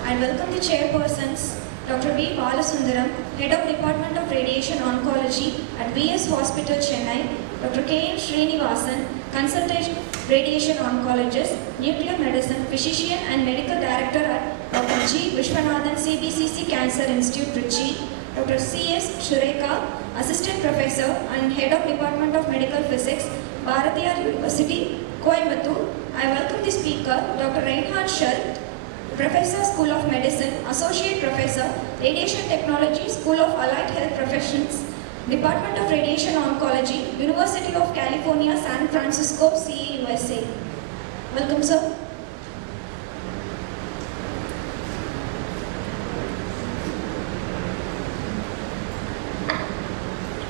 I welcome the chairpersons, Dr. B. Balasundaram, Head of Department of Radiation Oncology at VS Hospital, Chennai, Dr. K. M. Srinivasan, Consultant Radiation Oncologist, Nuclear Medicine Physician and Medical Director at Dr. G. Vishwanathan CBCC Cancer Institute, Trichy, Dr. C. S. Shureka, Assistant Professor and Head of Department of Medical Physics, Bharatiyar University, Coimbatore. I welcome the speaker, Dr. Reinhard Schultz, Professor, School of Medicine, Associate Professor, Radiation Technology, School of Allied Health Professions, Department of Radiation Oncology, University of California, San Francisco, CA, USA. Welcome, sir.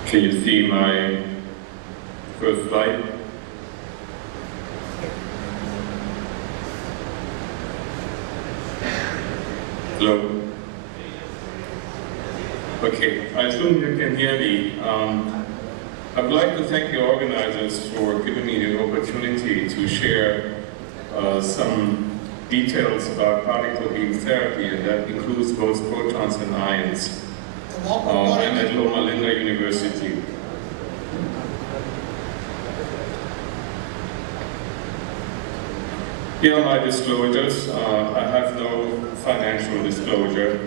Can you see my first slide? Hello? Okay, I assume you can hear me. I'd like to thank the organizers for giving me the opportunity to share some details about particle beam therapy, and that includes both protons and ions. I'm at Loma Linda University. Here are my disclosures. I have no financial disclosure,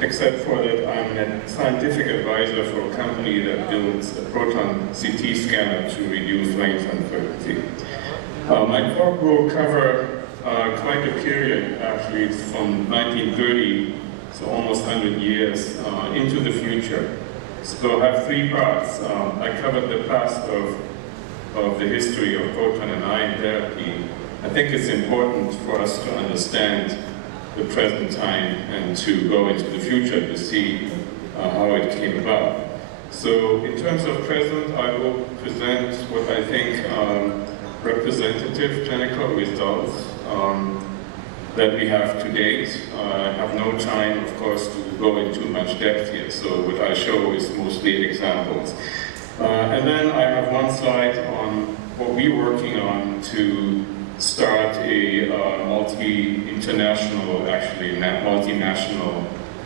except for that I'm a scientific advisor for a company that builds a proton CT scanner to reduce range uncertainty. My talk will cover quite a period, actually. It's from 1930, so almost 100 years, into the future. So I have three parts. I covered the past of the history of proton and ion therapy. I think it's important for us to understand the present time and to go into the future to see how it came about. So in terms of present, I will present what I think representative clinical results that we have to date. I have no time, of course, to go into much depth here, so what I show is mostly examples. And then I have one slide on what we're working on to start a multi-international, actually multinational,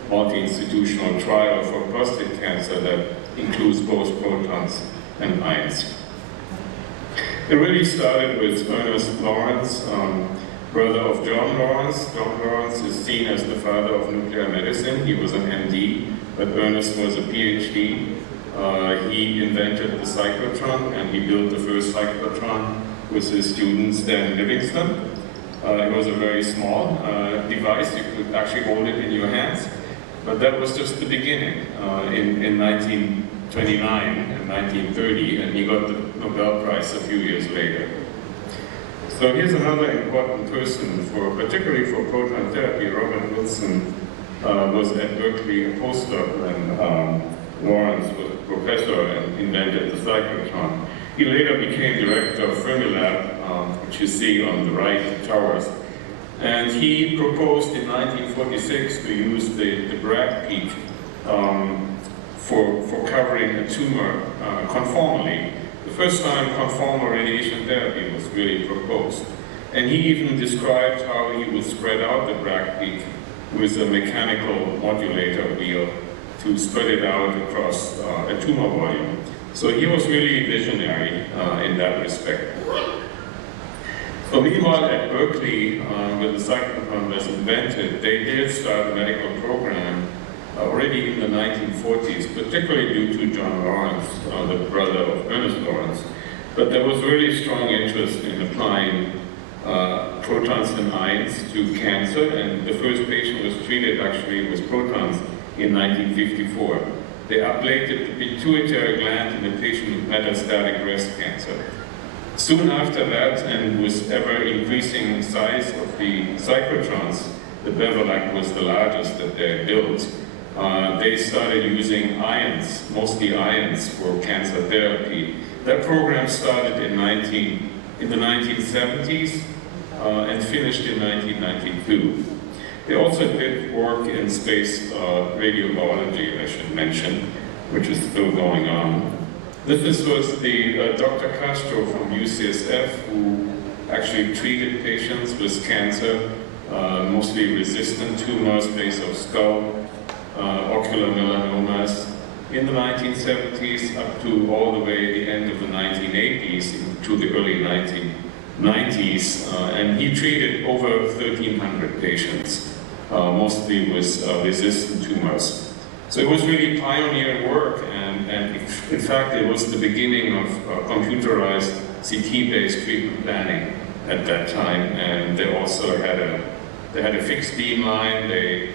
multi-institutional trial for prostate cancer that includes both protons and ions. It really started with Ernest Lawrence, brother of John Lawrence. John Lawrence is seen as the father of nuclear medicine. He was an MD, but Ernest was a PhD. He invented the cyclotron, and he built the first cyclotron with his student Stan Livingston. It was a very small device. You could actually hold it in your hands. But that was just the beginning. In 1929 and 1930, and he got the Nobel Prize a few years later. So here's another important person, particularly for proton therapy. Robert Wilson was at Berkeley a postdoc when Lawrence was a professor and invented the cyclotron. He later became director of Fermilab, which you see on the right towers. And he proposed in 1946 to use the Bragg peak for covering a tumor conformally. The first time conformal radiation therapy was really proposed. And he even described how he would spread out the Bragg peak with a mechanical modulator wheel to spread it out across a tumor volume. So he was really visionary in that respect. So meanwhile at Berkeley, when the cyclotron was invented, they did start a medical program already in the 1940s, particularly due to John Lawrence, the brother of Ernest Lawrence. But there was really strong interest in applying protons and ions to cancer, and the first patient was treated actually with protons in 1954. They ablated the pituitary gland in a patient with metastatic breast cancer. Soon after that, and with ever-increasing size of the cyclotrons, the Beverlac was the largest that they built. They started using ions, mostly ions, for cancer therapy. That program started in the 1970s and finished in 1992. They also did work in space radiobiology, I should mention, which is still going on. This was the Dr. Castro from UCSF, who actually treated patients with cancer, mostly resistant tumors, base of skull, ocular melanomas, in the 1970s up to all the way the end of the 1980s to the early 1990s, and he treated over 1,300 patients, mostly with resistant tumors. So it was really pioneering work, and in fact it was the beginning of computerized CT-based treatment planning at that time, and they also had a fixed beam line. They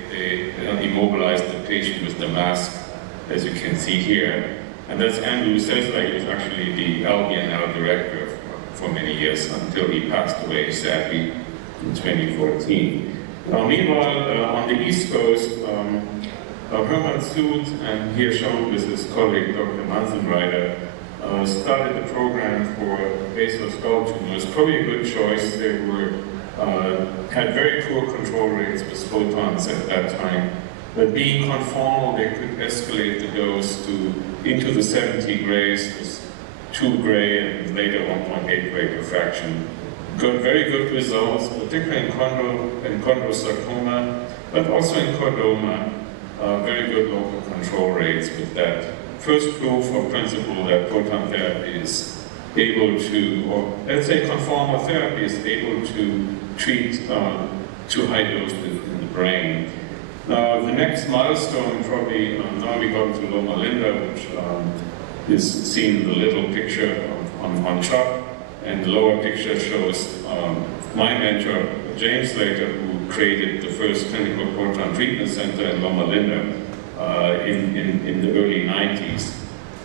immobilized the patient with the mask, as you can see here. And that's Andrew Seslake, who's actually the LBNL director for many years until he passed away, sadly, in 2014. Meanwhile, on the East Coast, Herman Sood, and here shown with his colleague, Dr. Mansenreiter, started the program for basal skull tumors. Probably a good choice. They had very poor control rates with photons at that time. But being conformal, they could escalate the dose into the 70 grays, with 2 gray and later 1.8 gray per fraction. Got very good results, particularly in chondrosarcoma, but also in chordoma. Very good local control rates with that. First proof of principle that proton therapy is able to, or let's say conformal therapy is able to treat too high doses in the brain. Now the next milestone probably, now we go to Loma Linda, which is seen in the little picture on top, and the lower picture shows my mentor, James Slater, who created the first clinical proton treatment center in Loma Linda in the early 90s.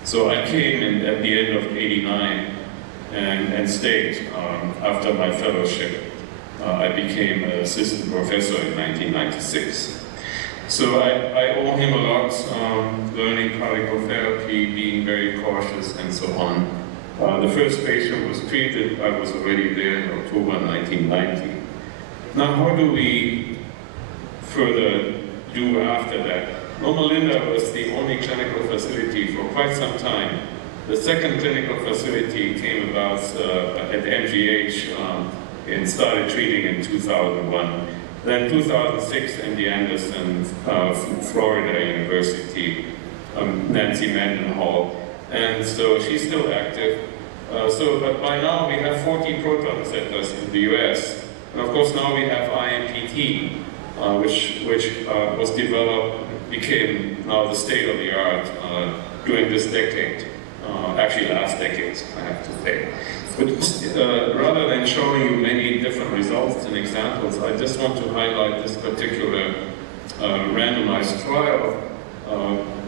So I came in at the end of '89 and stayed after my fellowship. I became an assistant professor in 1996. So I owe him a lot. learning pharmacotherapy, being very cautious, and so on. The first patient was treated. I was already there in October 1990. Now, how do we further do after that? Loma Linda was the only clinical facility for quite some time. The second clinical facility came about at MGH and started treating in 2001. Then 2006, MD Anderson, Florida University, Nancy Mendenhall. And so she's still active. But by now we have 40 proton centers in the US. And of course now we have IMPT, which was developed, became now the state of the art during this decade. Actually last decade, I have to say. But rather than showing you many different results and examples, I just want to highlight this particular randomized trial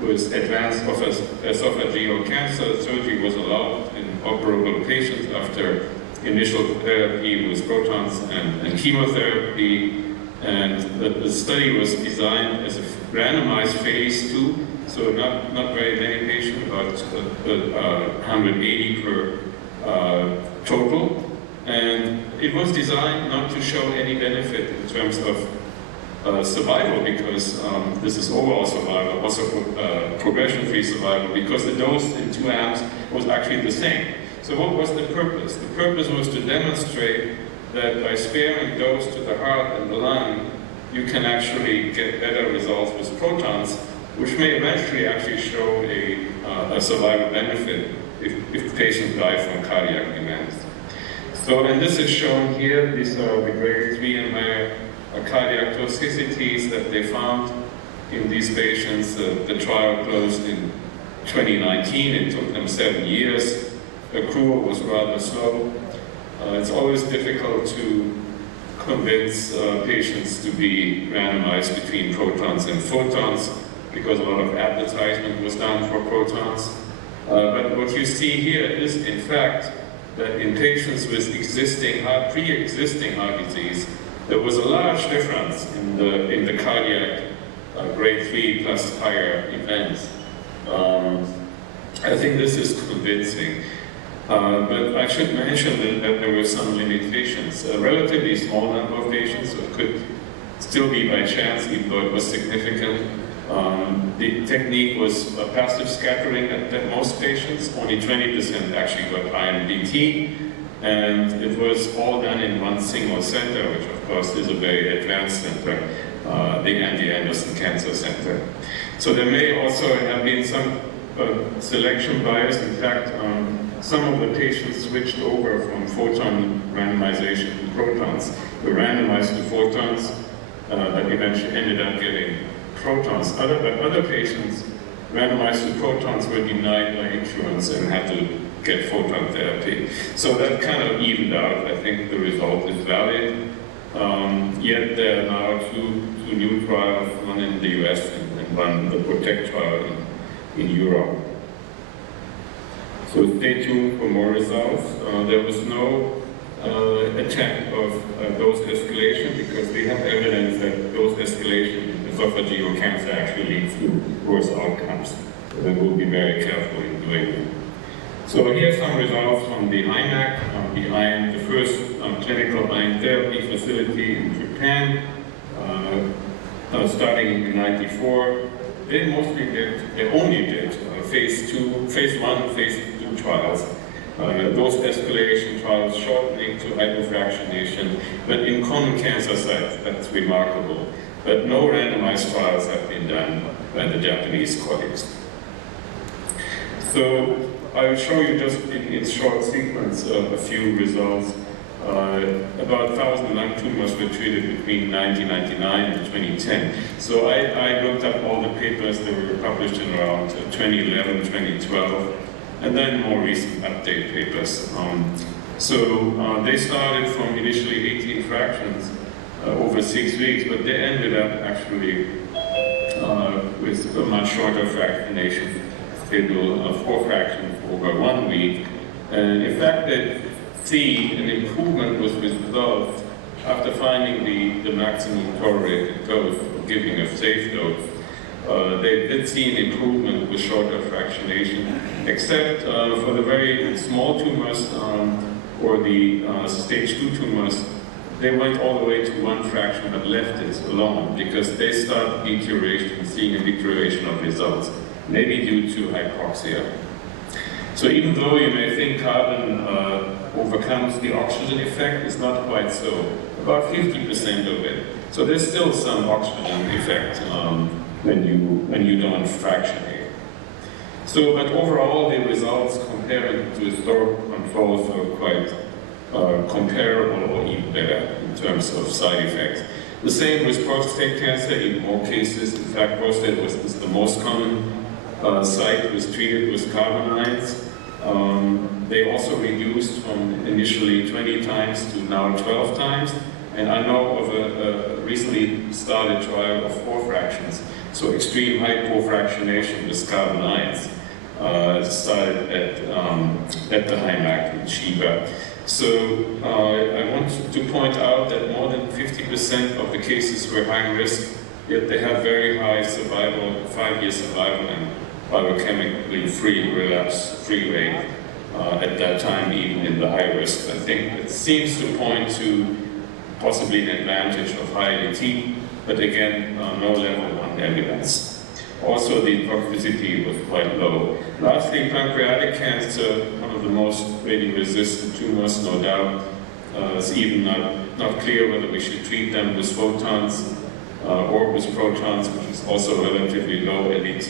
with advanced esophageal cancer. Surgery was allowed in operable patients after initial therapy with protons and chemotherapy. And the study was designed as a randomized phase 2, so not very many patients, but 180 per total. And it was designed not to show any benefit in terms of survival, because this is overall survival, also progression-free survival, because the dose in 2 arms was actually the same. So what was the purpose? The purpose was to demonstrate that by sparing dose to the heart and the lung, you can actually get better results with protons, which may eventually actually show a survival benefit if patients die from cardiac events. So, and this is shown here. These are the grade 3 and higher cardiac toxicities that they found in these patients. The trial closed in 2019. It took them 7 years. Accrual was rather slow. It's always difficult to convince patients to be randomized between protons and photons, because a lot of advertisement was done for protons. But what you see here is, in fact, that in patients with pre-existing heart disease, there was a large difference in the cardiac grade 3 plus higher events. I think this is convincing. But I should mention that there were some limitations. A relatively small number of patients, so it could still be by chance, even though it was significant. The technique was passive scattering at most patients. Only 20% actually got IMDT, and it was all done in one single center, which of course is a very advanced center, the MD Anderson Cancer Center. So there may also have been some selection bias. In fact, some of the patients switched over from photon randomization to protons. Were randomized to photons, but eventually ended up getting protons. Other patients randomized to protons were denied by insurance and had to get photon therapy. So that kind of evened out. I think the result is valid. Yet there are now two new trials, one in the US and one, the PROTECT trial in Europe. So stay tuned for more results. There was no attempt of dose escalation, because we have evidence that dose escalation in esophageal cancer actually leads to worse outcomes. So we will be very careful in doing it. So here are some results from the IMAC, the first clinical ion therapy facility in Japan, starting in '94. They only did phase 1, phase 2 trials. Those escalation trials shortening to hypofractionation, but in common cancer sites. That's remarkable. But no randomized trials have been done by the Japanese colleagues. So I will show you just in short sequence a few results. About 1,000 lung tumors were treated between 1999 and 2010. So I looked up all the papers that were published in around 2011, 2012, and then more recent update papers. They started from initially 18 fractions over 6 weeks, but they ended up actually with a much shorter fractionation schedule of 4 fractions over 1 week. And in fact, they see an improvement was resolved after finding the maximum tolerated dose, or giving a safe dose. They did see an improvement with shorter fractionation, except for the very small tumors or the stage 2 tumors. They went all the way to 1 fraction but left it alone because they start deterioration, seeing a deterioration of results, maybe due to hypoxia. So even though you may think carbon overcomes the oxygen effect, it's not quite so. About 50% of it. So there's still some oxygen effect when you don't fractionate. So, but overall the results compared to historical controls are quite comparable or even better in terms of side effects. The same with prostate cancer, in more cases. In fact, prostate is the most common site was treated with carbonides. They also reduced from initially 20 times to now 12 times. And I know of a recently started trial of 4 fractions. So extreme hypofractionation with carbonides started at the Heimat in Chiba. So I want to point out that more than 50% of the cases were high risk, yet they have very high survival, 5-year survival and biochemically free, relapse-free rate at that time, even in the high risk. I think it seems to point to possibly an advantage of high LT, but again, no level 1 evidence. Also, the toxicity was quite low. Lastly, pancreatic cancer, one of the most radiation-resistant tumors, no doubt. It's even not clear whether we should treat them with photons or with protons, which is also relatively low LET.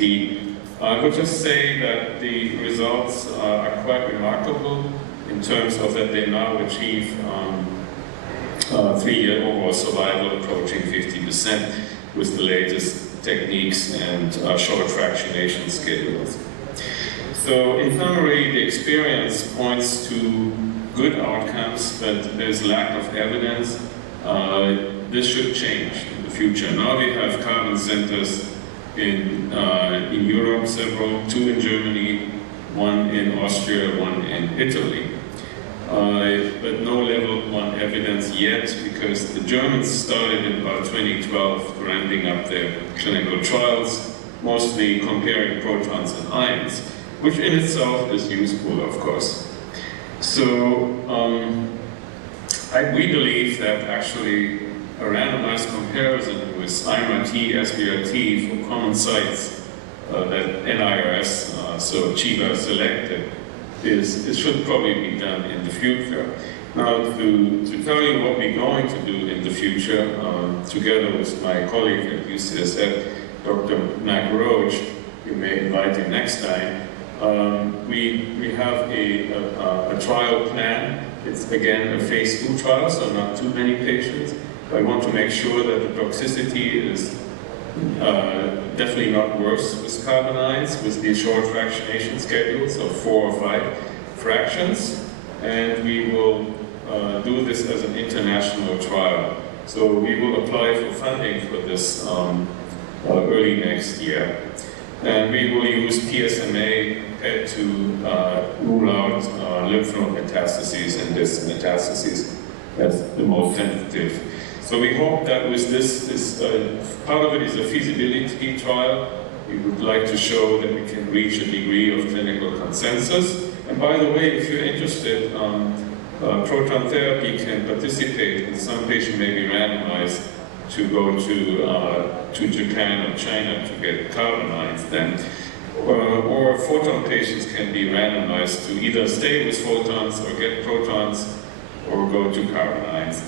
I would just say that the results are quite remarkable in terms of that they now achieve 3-year overall survival approaching 50% with the latest techniques and short fractionation schedules. So in summary, the experience points to good outcomes, but there's lack of evidence. This should change in the future. Now we have carbon centers in Europe, several, 2 in Germany, 1 in Austria, 1 in Italy. But no level 1 evidence yet, because the Germans started in about 2012 ramping up their clinical trials, mostly comparing protons and ions, which in itself is useful, of course. So we believe that actually a randomized comparison with IMRT, SBRT for common sites that NIRS, so Chiba selected, it should probably be done in the future. Now, to tell you what we're going to do in the future, together with my colleague at UCSF, Dr. Mac Roach, you may invite him next time, we have a trial plan. It's again a phase 2 trial, so not too many patients. I want to make sure that the toxicity is definitely not worse with carbonides, with the short fractionation schedules of 4 or 5 fractions, and we will do this as an international trial. So we will apply for funding for this early next year. And we will use PSMA PET to rule out lymph node metastases and distant metastases as the most sensitive. So we hope that with this part of it is a feasibility trial. We would like to show that we can reach a degree of clinical consensus. And by the way, if you're interested, proton therapy can participate, and some patient may be randomized to go to Japan or China to get carbonides then. Or photon patients can be randomized to either stay with photons or get protons or go to carbonides.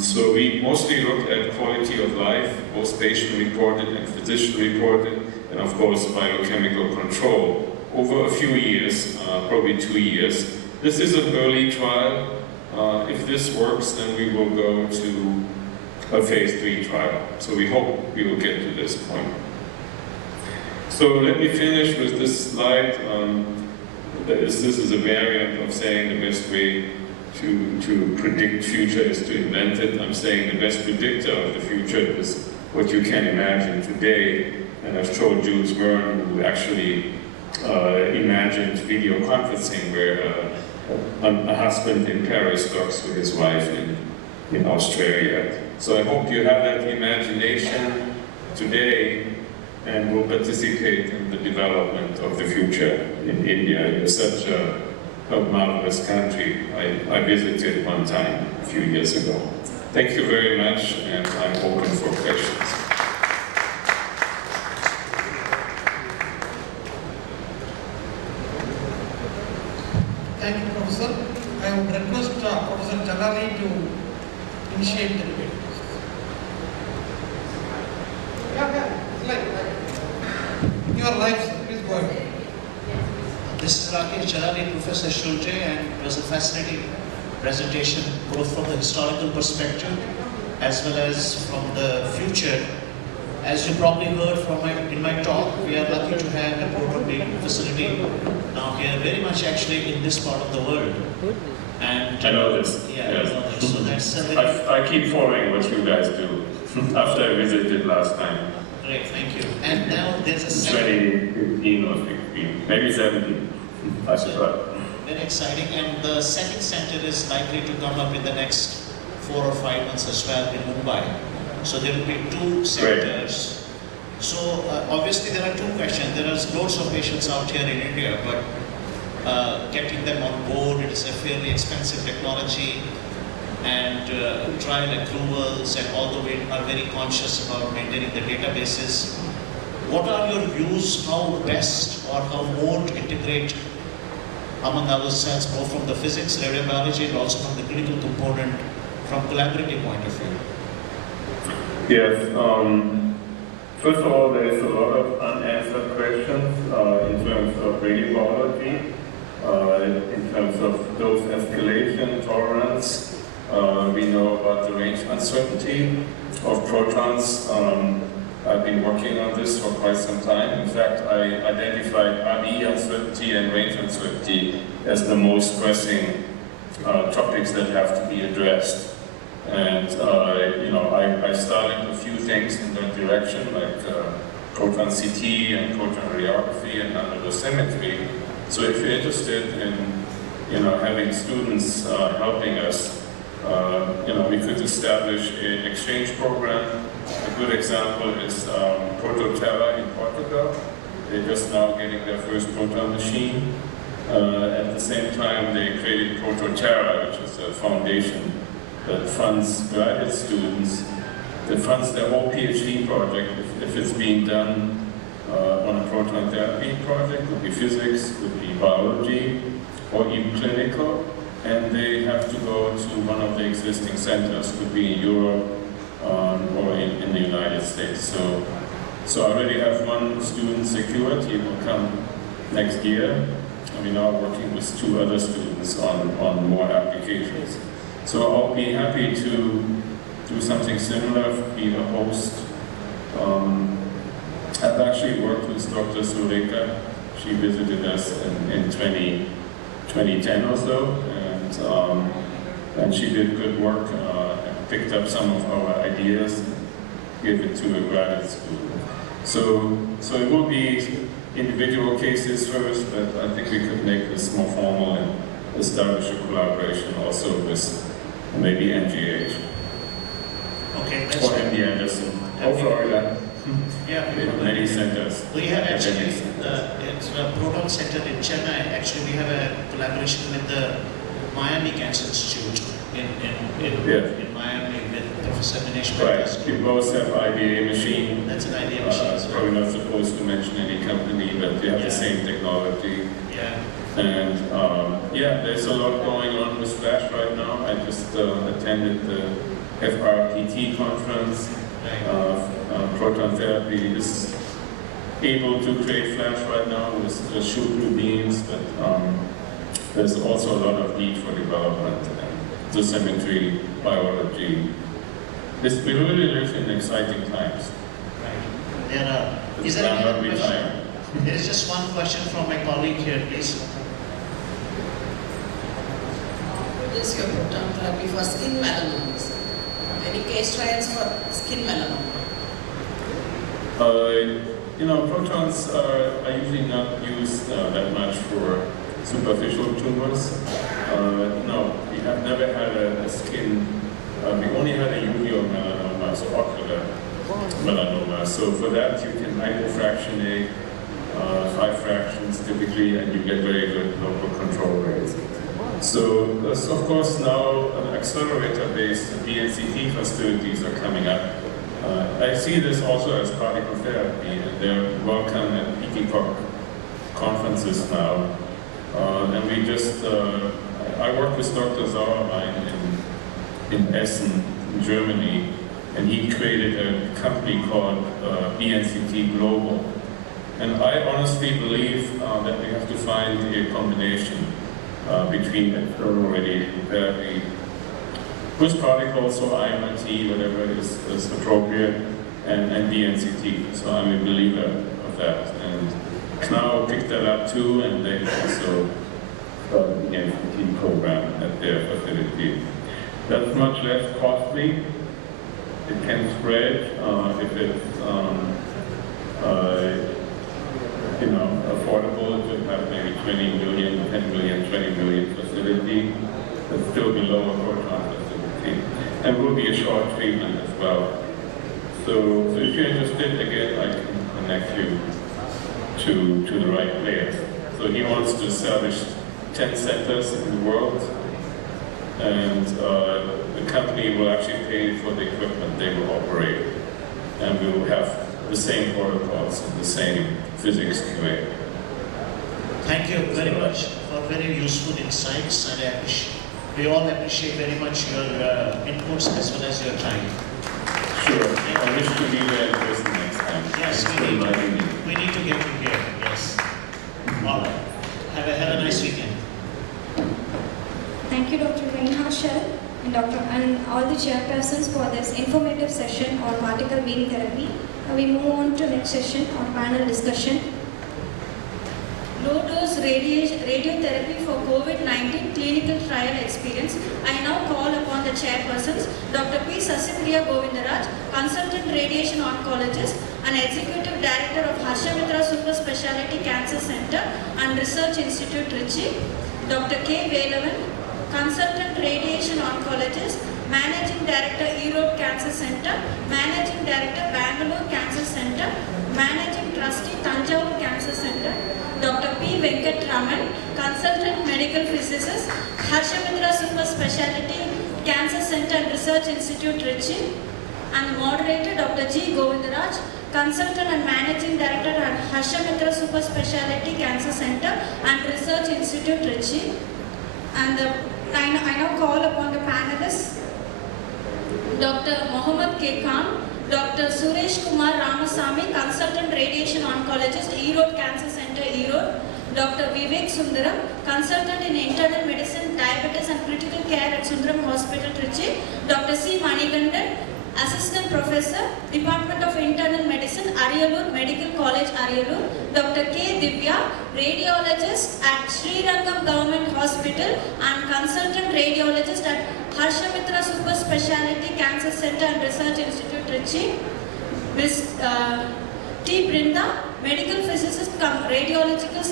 So we mostly looked at quality of life, both patient-reported and physician-reported, and of course biochemical control over a few years, probably 2 years. This is an early trial. If this works, then we will go to a phase 3 trial. So we hope we will get to this point. So let me finish with this slide. This is a variant of saying the best way to predict future is to invent it. I'm saying the best predictor of the future is what you can imagine today. And I've showed Jules Verne, who actually imagined video conferencing where a husband in Paris talks to his wife in Australia. So I hope you have that imagination today and will participate in the development of the future in India. It's such a marvelous country. I visited one time a few years ago. Thank you very much, and I'm open for questions. Thank you, Professor. I would request Professor Jalali to initiate the debate. Your life, please go ahead. This is Rakesh Jalali, Professor Shulte, and it was a fascinating presentation, both from the historical perspective as well as from the future. As you probably heard from in my talk, we are lucky to have a proton facility now here, very much actually in this part of the world. And I know this. Yeah, yes. I know that. So that's a very I keep following what you guys do after I visited last time. great. Thank you. And now there's a second. 2015 or 16, maybe 17. I forgot. Very exciting. And the second center is likely to come up in the next 4 or 5 months as well in Mumbai. So there will be 2 centers. So obviously there are 2 questions. There are loads of patients out here in India, but getting them on board, it is a fairly expensive technology, and trial accruals, and although we are very conscious about maintaining the databases, what are your views how best or how more to integrate among ourselves, both from the physics, radiobiology, and also from the clinical component, from collaborative point of view? Yes. First of all, there is a lot of unanswered questions in terms of radiobiology, in terms of dose escalation, tolerance. We know about the range uncertainty of protons. I've been working on this for quite some time. In fact, I identified RE uncertainty and range uncertainty as the most pressing topics that have to be addressed. And I started a few things in that direction, like proton CT and proton radiography and nanodosimetry. So if you're interested in having students helping us, we could establish an exchange program. A good example is Prototerra in Portugal. They're just now getting their first proton machine. At the same time, they created Prototerra, which is a foundation that funds graduate students, that funds their whole PhD project if it's being done on a proton therapy project. Could be physics, could be biology, or even clinical. And they have to go to one of the existing centers, could be in Europe or in the United States. So I already have one student secured. He will come next year. And we're now working with 2 other students on more applications. So I'll be happy to do something similar, be a host. I've actually worked with Dr. Sureka. She visited us in 2010 or so, and she did good work, picked up some of our ideas, and gave it to a graduate school. So it will be individual cases first, but I think we could make this more formal and establish a collaboration also with maybe NGH. Okay, or MD Anderson, or Florida. Yeah, we have many centers. We have actually it's a proton center in Chennai. Actually, we have a collaboration with the Miami Cancer Institute in Miami with Professor Dinesh. Right. We both have IBA machine. That's an IBA machine. Probably not supposed to mention any company, but we have the same technology. Yeah. And there's a lot going on with Flash right now. I just attended the FRPT conference. Proton therapy is able to create Flash right now with shoot blue beams, but there's also a lot of need for development and dosimetry, biology. We really live in exciting times. Is there any other question? There is just one question from my colleague here, please. What is your proton therapy for skin melanomas? Any case trials for skin melanoma? Protons are usually not used that much for superficial tumors. No, we have never had a skin, we only had a uveal melanoma, so ocular melanoma. So for that, you can hypofractionate 5 fractions typically, and you get very good local control rates. So there's of course now an accelerator-based BNCT facilities are coming up. I see this also as particle therapy, and they're welcome at ECOG conferences now. And we just, I work with Dr. Sauerwein in Essen, in Germany, and he created a company called BNCT Global. And I honestly believe that we have to find a combination between external radiation therapy with particles or IMRT, whatever is appropriate, and BNCT. So I'm a believer of that. And CNAO picked that up too, and they also start the BNCT program at their facility. That's much less costly. It can spread if it's affordable to have maybe 20 million, 10 million, 20 million facility. That's still below a proton facility. And will be a short treatment as well. So if you're interested, again, I can connect you to the right players. So he wants to establish 10 centers in the world, and the company will actually pay for the equipment they will operate, and we will have the same protocols and the same physics QA. Thank you very much for very useful insights, and we all appreciate very much your inputs as well as your time. Sure. I wish to be there in person next time. Yes, we need to get you here. Yes. All right. Have a nice weekend. Thank you, Dr. Reinhardt and all the chairpersons for this informative session on particle beam therapy. We move on to next session on panel discussion. Low-dose radiotherapy for COVID-19 clinical trial experience. I now call upon the chairpersons, Dr. P. G Govindaraj, Consultant Radiation Oncologist and Executive Director of Harshamitra Super Speciality Cancer Center and Research Institute, Trichy, Dr. K. Velavan, Consultant Radiation Oncologist, Managing Director, Erode Cancer Center, Managing Director, Bangalore Cancer Center, Managing Trustee, Tanjavur Cancer Center, Dr. P. Venkatraman, Consultant Medical Physicist, Harshamitra Super Speciality Cancer Center and Research Institute, Trichy, and Moderator, Dr. G Govindaraj, Consultant and Managing Director at Harshamitra Super Speciality Cancer Center and Research Institute, Trichy. And I now call upon the panelists, Dr. Mohammad K. Khan, Dr. Suresh Kumar Ramasamy, Consultant Radiation Oncologist, Erode Cancer Center, Erode, Dr. Vivek Sundaram, Consultant in Internal Medicine, Diabetes and Critical Care at Sundaram Hospital, Trichy, Dr. C. Manigandan, Assistant Professor, Department of Internal Medicine, Ariyalur Medical College, Ariyalur, Dr. K. Divya, Radiologist at Sri Rangam Government Hospital and Consultant Radiologist at Harshamitra Super Speciality Cancer Center and Research Institute, Trichy, Ms. T. Brinda, Medical Physicist, Radiological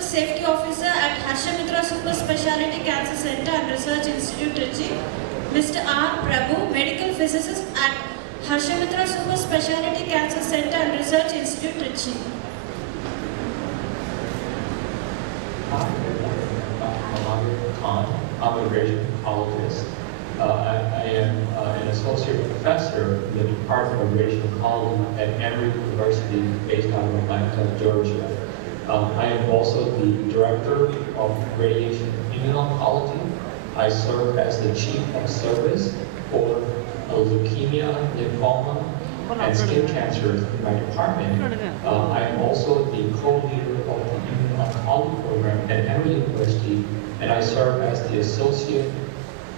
Safety Officer at Harshamitra Super Speciality Cancer Center and Research Institute, Trichy, Mr. R. Prabhu, Medical Physicist at Harshamitra Super Speciality Cancer Center and Research Institute, Trichy. I'm a radiation oncologist. I am an associate professor in the Department of Radiation Oncology at Emory University based out of Atlanta, Georgia. I am also the Director of Radiation Immuno-Oncology. I serve as the Chief of Service for leukemia, lymphoma, and skin cancers in my department. I am also the co-leader of the Immuno-Oncology program at Emory University, and I serve as the Associate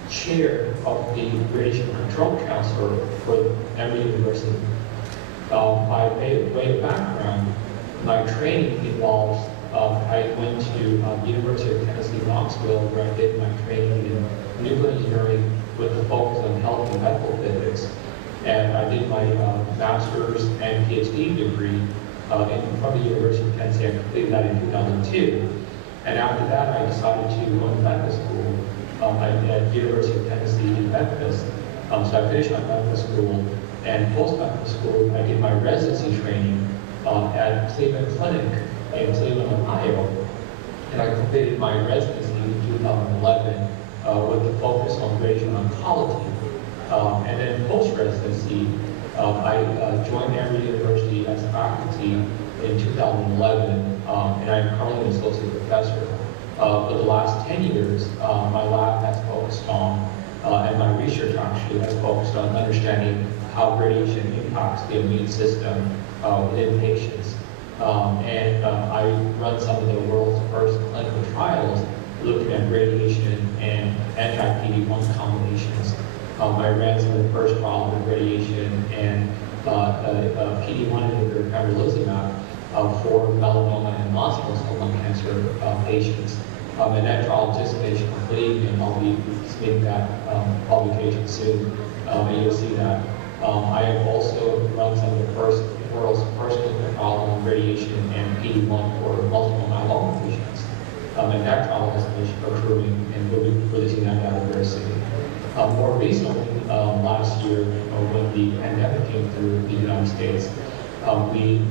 Chair of the Radiation Control Council for Emory University. By way of background, my training involves, I went to University of Tennessee, Knoxville, where I did my training in nuclear engineering with a focus on health and medical physics. And I did my master's and PhD degree from the University of Tennessee. I completed that in 2002. And after that, I decided to go to medical school at University of Tennessee in Memphis So I finished my medical school, and post-medical school, I did my residency training at Cleveland Clinic in Cleveland, Ohio. And I completed my residency in 2011 with a focus on radiation oncology. And then post-residency, I joined Emory University as faculty in 2011, and I'm currently an associate professor. For the last 10 years, my lab has focused on, and my research actually has focused on understanding how radiation impacts the immune system within patients. I run some of the world's first clinical trials looking at radiation and anti-PD-1 combinations. I ran some of the first trials with radiation and PD-1 inhibitor pembrolizumab for melanoma and non-small cell lung cancer patients. And that trial just finished complete, and I'll be submitting that publication soon, and you'll see that. I have also run some of the world's first clinical trial on radiation and PD-1 for multiple myeloma patients. And that trial has finished accruing, and we'll be releasing that data very soon. More recently, last year, when the pandemic came through the United States, we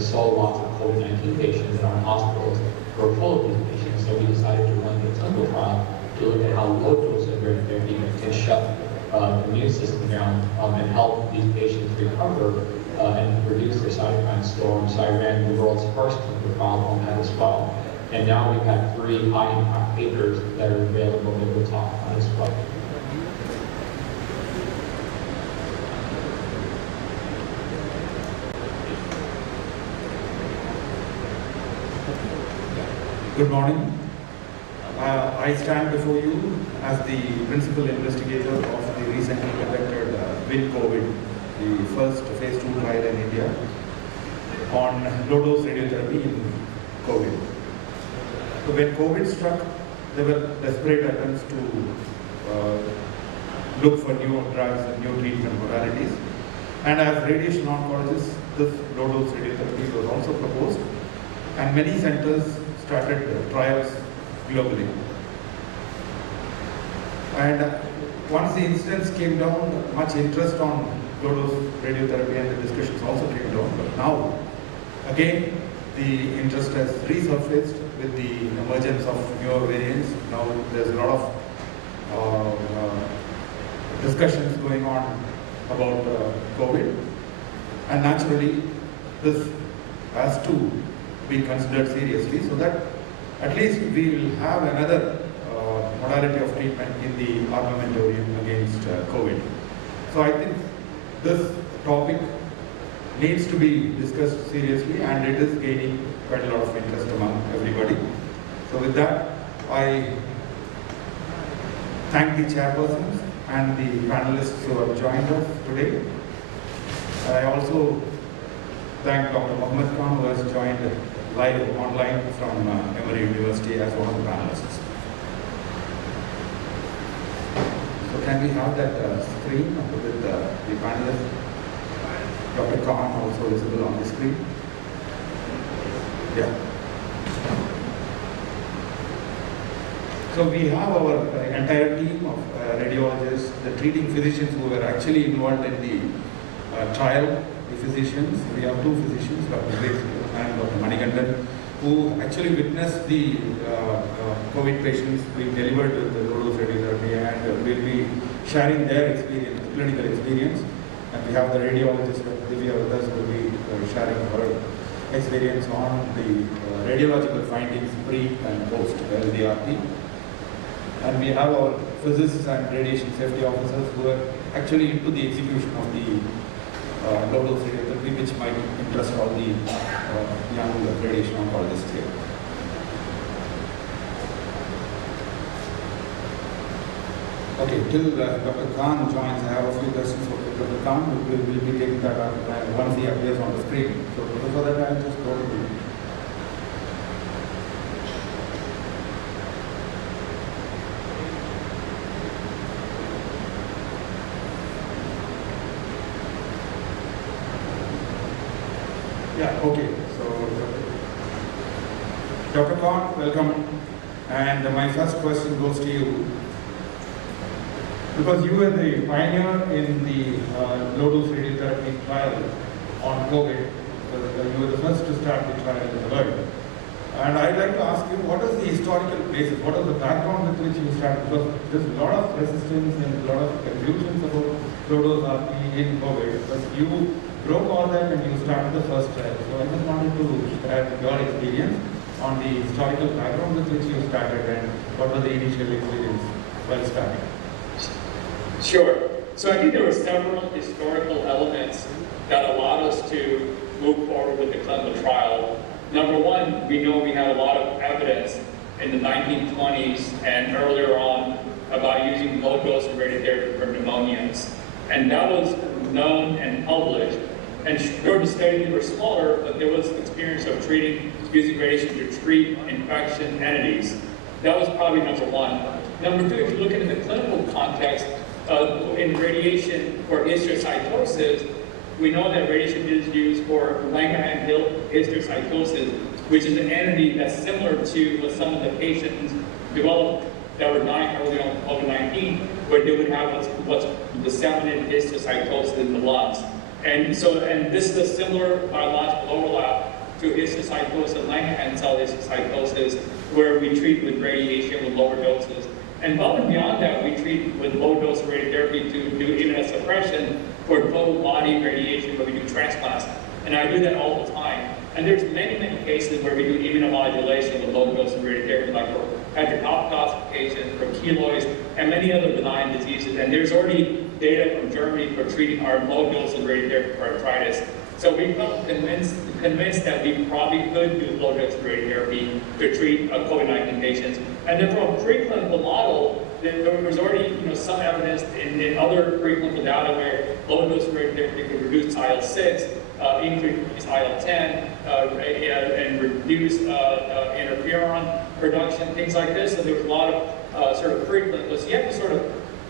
saw lots of COVID-19 patients in our hospitals were full of these patients, so we decided to run a clinical trial to look at how low dose of radiotherapy can shut the immune system down and help these patients recover and reduce their cytokine storm. So I ran the world's first clinical trial on that as well. And now we've had 3 high-impact papers that are available that we'll talk about as well. Good morning. I stand before you as the principal investigator of the recently conducted WIN-COVID, the first phase 2 trial in India on low-dose radiotherapy in COVID. So when COVID struck, there were desperate attempts to look for new drugs and new treatment modalities. And as radiation oncologists, this low-dose radiotherapy was also proposed, and many centers started trials globally. And once the incidence came down, much interest on low-dose radiotherapy and the discussions also came down. But now, again, the interest has resurfaced with the emergence of newer variants. Now there's a lot of discussions going on about COVID. And naturally, this has to be considered seriously so that at least we will have another modality of treatment in the armamentarium against COVID. So I think this topic needs to be discussed seriously, and it is gaining quite a lot of interest among everybody. So with that, I thank the chairpersons and the panelists who have joined us today. I also thank Dr. Mohammed Khan, who has joined live online from Emory University as one of the panelists. So can we have that screen with the panelists? Dr. Khan also visible on the screen. Yeah. So we have our entire team of radiologists, the treating physicians who were actually involved in the trial, the physicians. We have 2 physicians, Dr. Vivek and Dr. Manikandan, who actually witnessed the COVID patients being delivered with the low-dose radiotherapy, and will be sharing their experience, clinical experience. And we have the radiologist, Divya, with us, who will be sharing her experience on the radiological findings pre and post LDRP. And we have our physicists and radiation safety officers who are actually into the execution of the low-dose radiotherapy, which might interest all the young radiation oncologists here. Okay, till Dr. Khan joins, I have a few questions for Dr. Khan. We will be taking that up once he appears on the screen. So before that, I'll just go to the okay. So Dr. Khan, welcome. And my first question goes to you. because you were the pioneer in the low-dose radiotherapy trial on COVID. You were the first to start the trial in the world. And I'd like to ask you, what is the historical basis? What is the background with which you started? Because there's a lot of resistance and a lot of confusions about low-dose RP in COVID. But you broke all that and you started the first trial. So I just wanted to share your experience on the historical background with which you started and what was the initial experience while starting. Sure. So I think there were several historical elements that allowed us to move forward with the clinical trial. Number one, we know we had a lot of evidence in the 1920s and earlier on about using low-dose radiotherapy for pneumonias. And that was known and published. And sure, the studies were smaller, but there was experience of using radiation to treat infection entities. That was probably number one. Number two, if you look into the clinical context, in radiation for histiocytosis, we know that radiation is used for Langerhans histiocytosis, which is an entity that's similar to what some of the patients developed that were dying early on COVID-19, where they would have what's disseminated histiocytosis in the lungs. And this is a similar biological overlap to histiocytosis and Langerhans cell histiocytosis, where we treat with radiation with lower doses. And above and beyond that, we treat with low-dose radiotherapy to do immunosuppression for total body radiation where we do transplants. And I do that all the time. And there's many, many cases where we do immunomodulation with low-dose radiotherapy, like for Pancreatic calcification, for keloids, and many other benign diseases. And there's already data from Germany for treating our low-dose radiotherapy for arthritis. So we felt convinced that we probably could do low-dose radiotherapy to treat COVID-19 patients. And then from a preclinical model, there was already some evidence in other preclinical data where low-dose radiotherapy could reduce IL-6, increase IL-10, and reduce interferon production, things like this. So there was a lot of sort of preclinical. So you have to sort of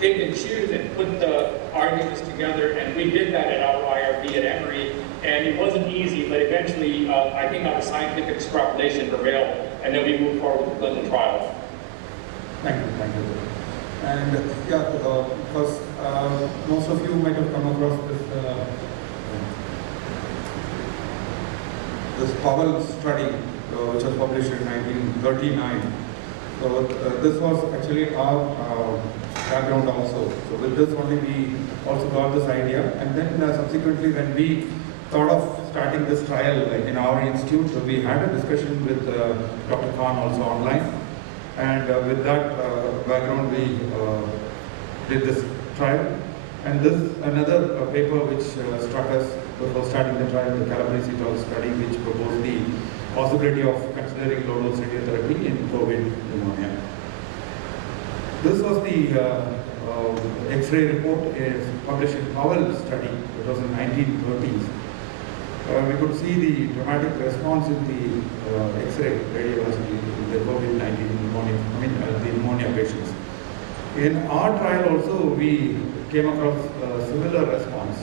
pick and choose and put the arguments together, and we did that at our IRB at Emory, and it wasn't easy, but eventually I think our scientific extrapolation prevailed, and then we moved forward with the clinical trial. Thank you. And because most of you might have come across this Powell study, which was published in 1939. So this was actually our background also. So with this only we also got this idea, and then subsequently when we thought of starting this trial in our institute, so we had a discussion with Dr. Khan also online, and with that background we did this trial. And this another paper which struck us before starting the trial, the Calabrese et al. Study, which proposed the possibility of considering low-dose radiotherapy in COVID pneumonia. This was the X-ray report published in Powell study. It was in 1930s. We could see the dramatic response in the X-ray radiology in the COVID-19 pneumonia, the pneumonia patients. In our trial also, we came across a similar response.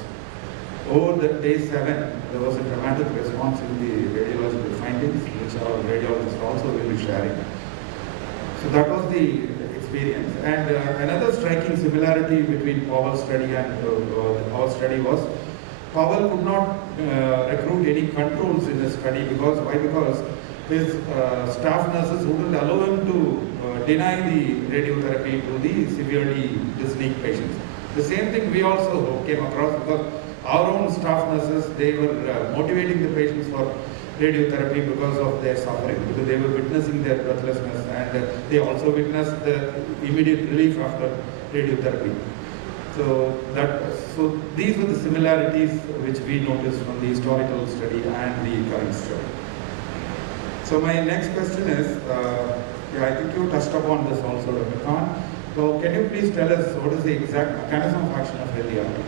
Over the day 7, there was a dramatic response in the radiological findings, which our radiologists also will be sharing. So that was the experience. And another striking similarity between Powell's study and our study was Powell could not recruit any controls in the study because his staff nurses wouldn't allow him to deny the radiotherapy to the severely dyspneic patients. The same thing we also came across because our own staff nurses, they were motivating the patients for radiotherapy because of their suffering, because they were witnessing their breathlessness, and they also witnessed the immediate relief after radiotherapy. So these were the similarities which we noticed from the historical study and the current study. So my next question is, I think you touched upon this also, Dr. Khan. So can you please tell us what is the exact mechanism of action of LDRP?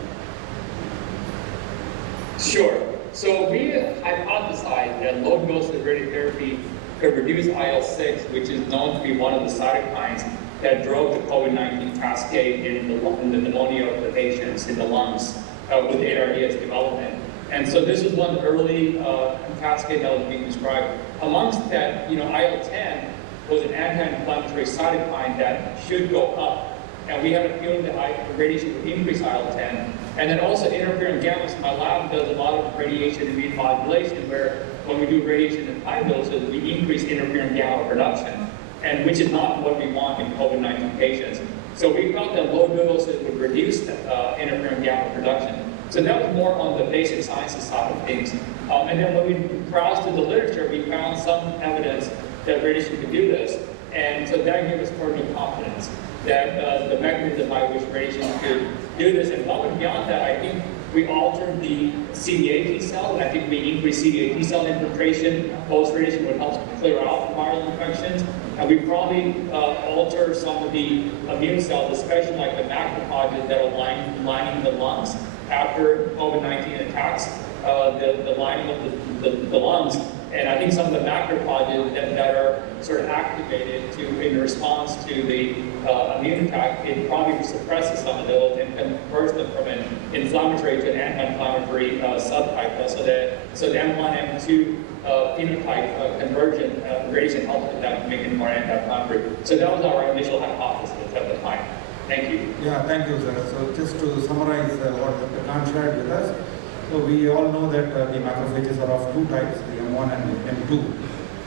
Sure. So we hypothesized that low-dose radiotherapy could reduce IL-6, which is known to be one of the cytokines that drove the COVID-19 cascade in the pneumonia of the patients in the lungs with the ARDS development. And so this is one early cascade that was being described. Amongst that, IL-10 was an anti-inflammatory cytokine that should go up and we had a feeling that radiation would increase IL-10. And then also interferon gamma. So my lab does a lot of radiation immune modulation, where when we do radiation in high doses, we increase interferon gamma production, and which is not what we want in COVID-19 patients. So we felt that low doses would reduce interferon gamma production. So that was more on the basic sciences side of things. And then when we browsed through the literature, we found some evidence that radiation could do this. And so that gave us further confidence that the mechanism by which radiation could do this. And above and beyond that, I think we altered the CD8 T cell, and I think we increased CD8 T cell infiltration. Post-radiation would help clear out viral infections. And we probably alter some of the immune cells, especially like the macrophages that are lining the lungs after COVID-19 attacks, the lining of the lungs. And I think some of the macrophages that are sort of activated in response to the immune attack, it probably suppresses some of those and converts them from an inflammatory to an anti-inflammatory subtype. So the M1, M2 phenotype conversion radiation helps with that, make it more anti-inflammatory. So that was our initial hypothesis at the time. Thank you. Yeah, thank you, sir. So just to summarize what Dr. Khan shared with us, so we all know that the macrophages are of two types, the M1 and M2.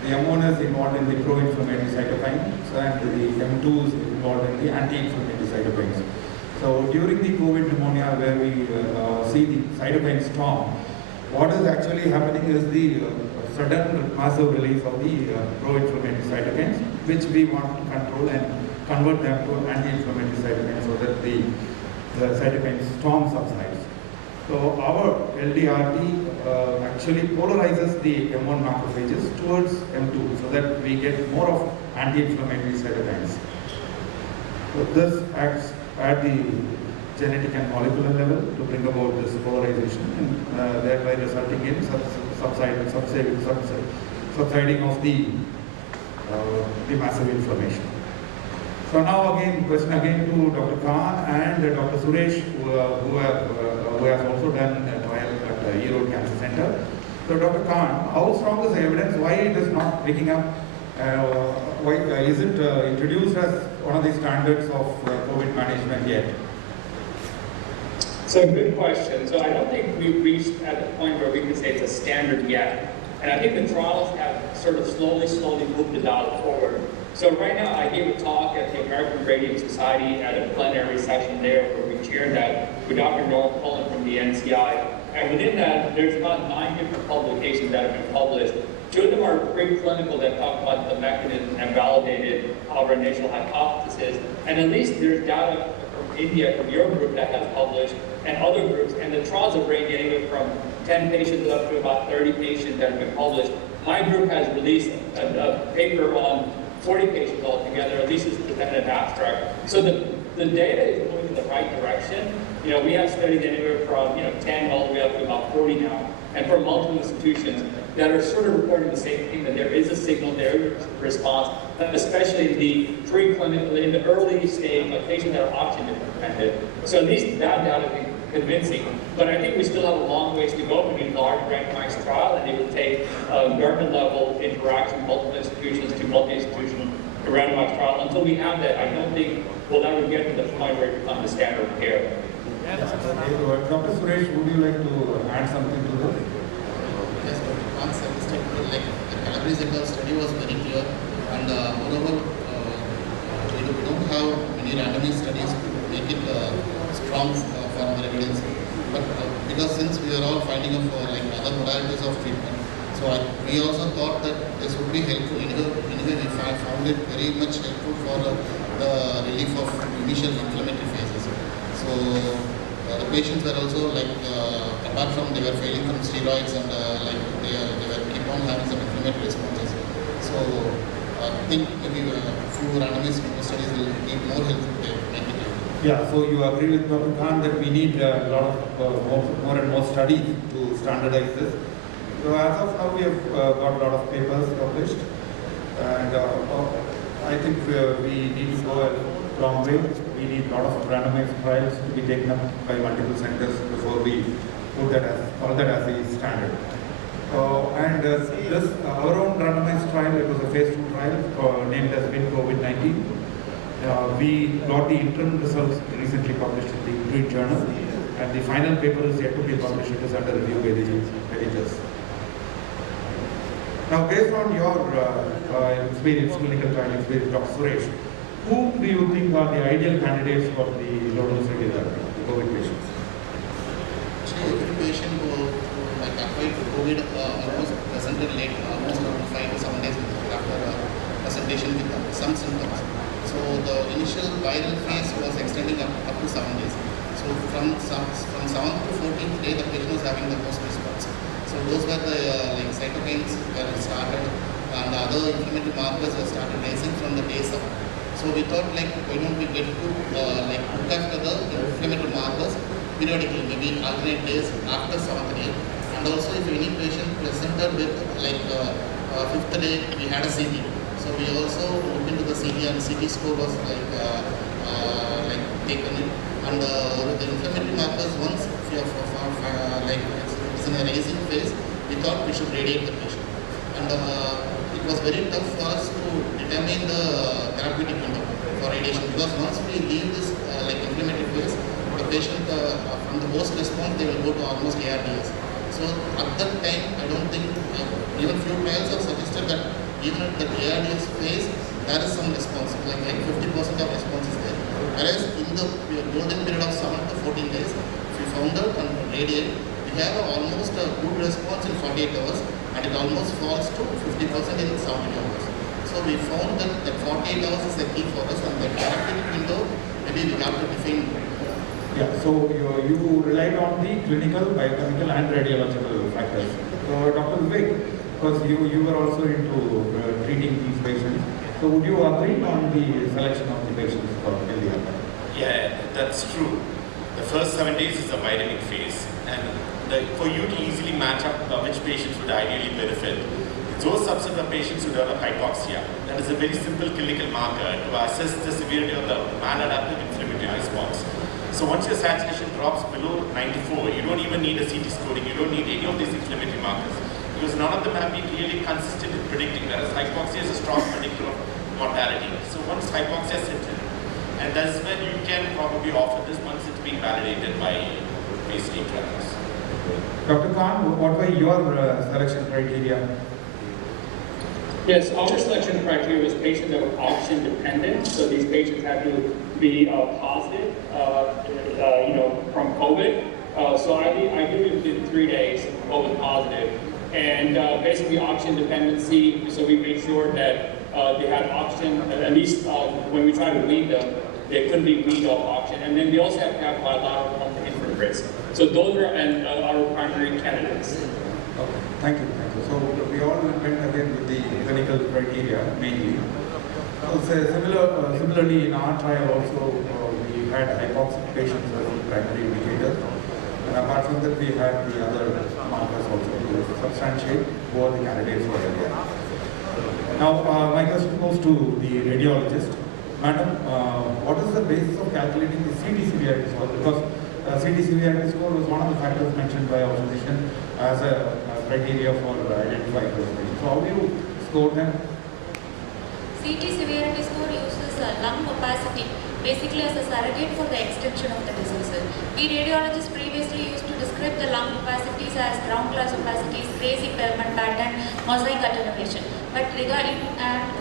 The M1 is involved in the pro-inflammatory cytokines, and the M2 is involved in the anti-inflammatory cytokines. So during the COVID pneumonia, where we see the cytokine storm, what is actually happening is the sudden massive release of the pro-inflammatory cytokines, which we want to control and convert them to anti-inflammatory cytokines so that the cytokine storm subsides. So our LDRT actually polarizes the M1 macrophages towards M2 so that we get more of anti-inflammatory cytokines. So this acts at the genetic and molecular level to bring about this polarization and thereby resulting in subsiding of the massive inflammation. So now again, question again to Dr. Khan and Dr. Suresh, who has also done a trial at the AROI Cancer Center. So Dr. Khan, how strong is the evidence? Why it is not picking up? Why is it introduced as one of the standards of COVID management yet? So good question. So I don't think we've reached at the point where we can say it's a standard yet. And I think the trials have sort of slowly moved the dial forward. So right now I gave a talk at the American Radiation Society at a plenary session there where we chaired that with Dr. Noel Cullen from the NCI. And within that, there's about 9 different publications that have been published. 2 of them are preclinical that talk about the mechanism and validated our initial hypothesis. And at least there's data from India, from your group, that has published, and other groups. And the trials have ranged anywhere from 10 patients up to about 30 patients that have been published. My group has released a paper on 40 patients altogether, at least it's presented an abstract. So the data is moving in the right direction. You know, we have studies anywhere from 10 all the way up to about 40 now, and from multiple institutions that are sort of reporting the same thing, that there is a signal, there is a response, especially in the preclinical, in the early stage, like patients that are oxygen dependent. So at least that data is convincing. But I think we still have a long ways to go. We need a large randomized trial, and it would take government level interaction, multiple institutions to multi-institutional randomized trial. Until we have that, I don't think we'll ever get to the point where it becomes the standard of care. Dr. Suresh, would you like to add something to this? Yes, Dr. Khan said, like the Calabrese study was very clear, and moreover, we don't have many randomized studies to make it strong for the evidence. But because since we are all finding up like other modalities of treatment, so we also thought that this would be helpful. Anyway, we found it very much helpful for the relief of initial inflammatory phases. So the patients were also like, apart from they were failing from steroids and like they were keep on having some inflammatory responses. So I think maybe a few randomized studies will be more helpful to make it. Yeah, so you agree with Dr. Khan that we need a lot of more and more studies to standardize this. So as of now, we have got a lot of papers published, and I think we need to go a long way. We need a lot of randomized trials to be taken up by multiple centers before we call that as a standard. And this our own randomized trial, it was a phase 2 trial named as COVID-19. We got the interim results recently published in the Green Journal, and the final paper is yet to be published. It is under review by the editors. Now, based on your experience, clinical trial experience, Dr. Suresh, who do you think are the ideal candidates for the low-dose radiotherapy, the COVID patients? Actually, every patient who acquired COVID almost presented late, almost around 5 to 7 days after presentation with some symptoms. So the initial viral phase was extending up to 7 days. So from 7th to 14th day, the patient was having the post response. So those were the cytokines were started, and other inflammatory markers were started raising from the day 7. So we thought why don't we get to look after the inflammatory markers periodically, maybe alternate days after 7th day. And also if any patient presented with 5th day, we had a CT. So we also looked into the CT, and CT score was taken in. And the inflammatory markers, once it's in a raising phase, we thought we should radiate the patient. And it was very tough for us to determine the therapeutic window for radiation, because once we leave this inflammatory phase, the patient from the post response, they will go to almost ARDS. So at that time, I don't think, even few trials have suggested that even at the ARDS phase, there is some response, like 50% of response is there. Whereas in the golden period of 7 to 14 days, if we found out and radiate, we have almost a good response in 48 hours, and it almost falls to 50% in 72 hours. So we found that 48 hours is the key for us, and the therapeutic window, maybe we have to define. Yeah, so you relied on the clinical, biochemical and radiological factors. So Dr. Vivek, because you were also into treating these patients, so would you agree on the selection of the patients for LDR? Yeah, that's true. The first 7 days is a vitamin phase, and for you to easily match up which patients would ideally benefit, those subset of patients who develop hypoxia, that is a very simple clinical marker to assess the severity of the maladaptive inflammatory response. So once your saturation drops below 94, you don't even need a CT scoring, you don't need any of these inflammatory markers, because none of them have been really consistent in predicting, whereas hypoxia is a strong predictor of mortality. So once hypoxia sets in, and that's when you can probably offer this once it's been validated by phase 3 trials. Dr. Khan, what were your selection criteria? Yes, our selection criteria was patients that were oxygen dependent. So these patients had to be positive, from COVID. So I did it within 3 days, COVID positive. And basically oxygen dependency, so we made sure that they had oxygen, at least when we tried to wean them, they couldn't be weaned off oxygen. And then they also have to have bilateral pumping invertebrates. So those are our primary candidates. Okay, thank you. So we all went again with the clinical criteria mainly. So similarly in our trial also we had hypoxic patients as the primary indicator. And apart from that we had the other markers also to substantiate who are the candidates for LDR. Now my question goes to the radiologist. Madam, what is the basis of calculating the CD severity score? Because CD severity score was one of the factors mentioned by our physician as a criteria for identifying those patients. So how do you score them? CT severity score uses lung opacity basically as a surrogate for the extension of the disease. We radiologists previously used to describe the lung opacities as ground glass opacities, crazy Bellman pattern, mosaic attenuation. But regarding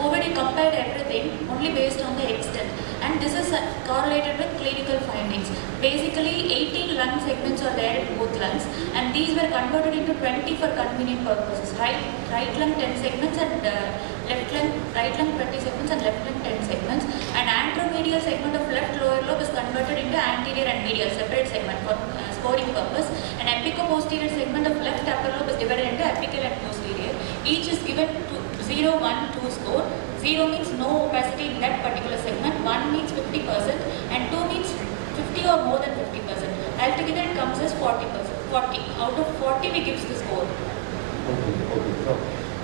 COVID, we compared everything only based on the extent, and this is correlated with clinical findings. Basically, 18 lung segments are there in both lungs, and these were converted into 20 for convenient purposes. Right lung 10 segments and left lung, right lung 20 segments and left lung 10 segments. An anteromedial segment of left lower lobe is converted into anterior and medial separate segment for scoring purpose. An apico-posterior segment of left upper lobe is divided into apical and posterior. Each is given to 0, 1, 2 score. 0 means no opacity in that particular segment, 1 means 50%, and 2 means 50 or more than 50%. Altogether it comes as 40%. 40. Out of 40 we gives the score. Okay.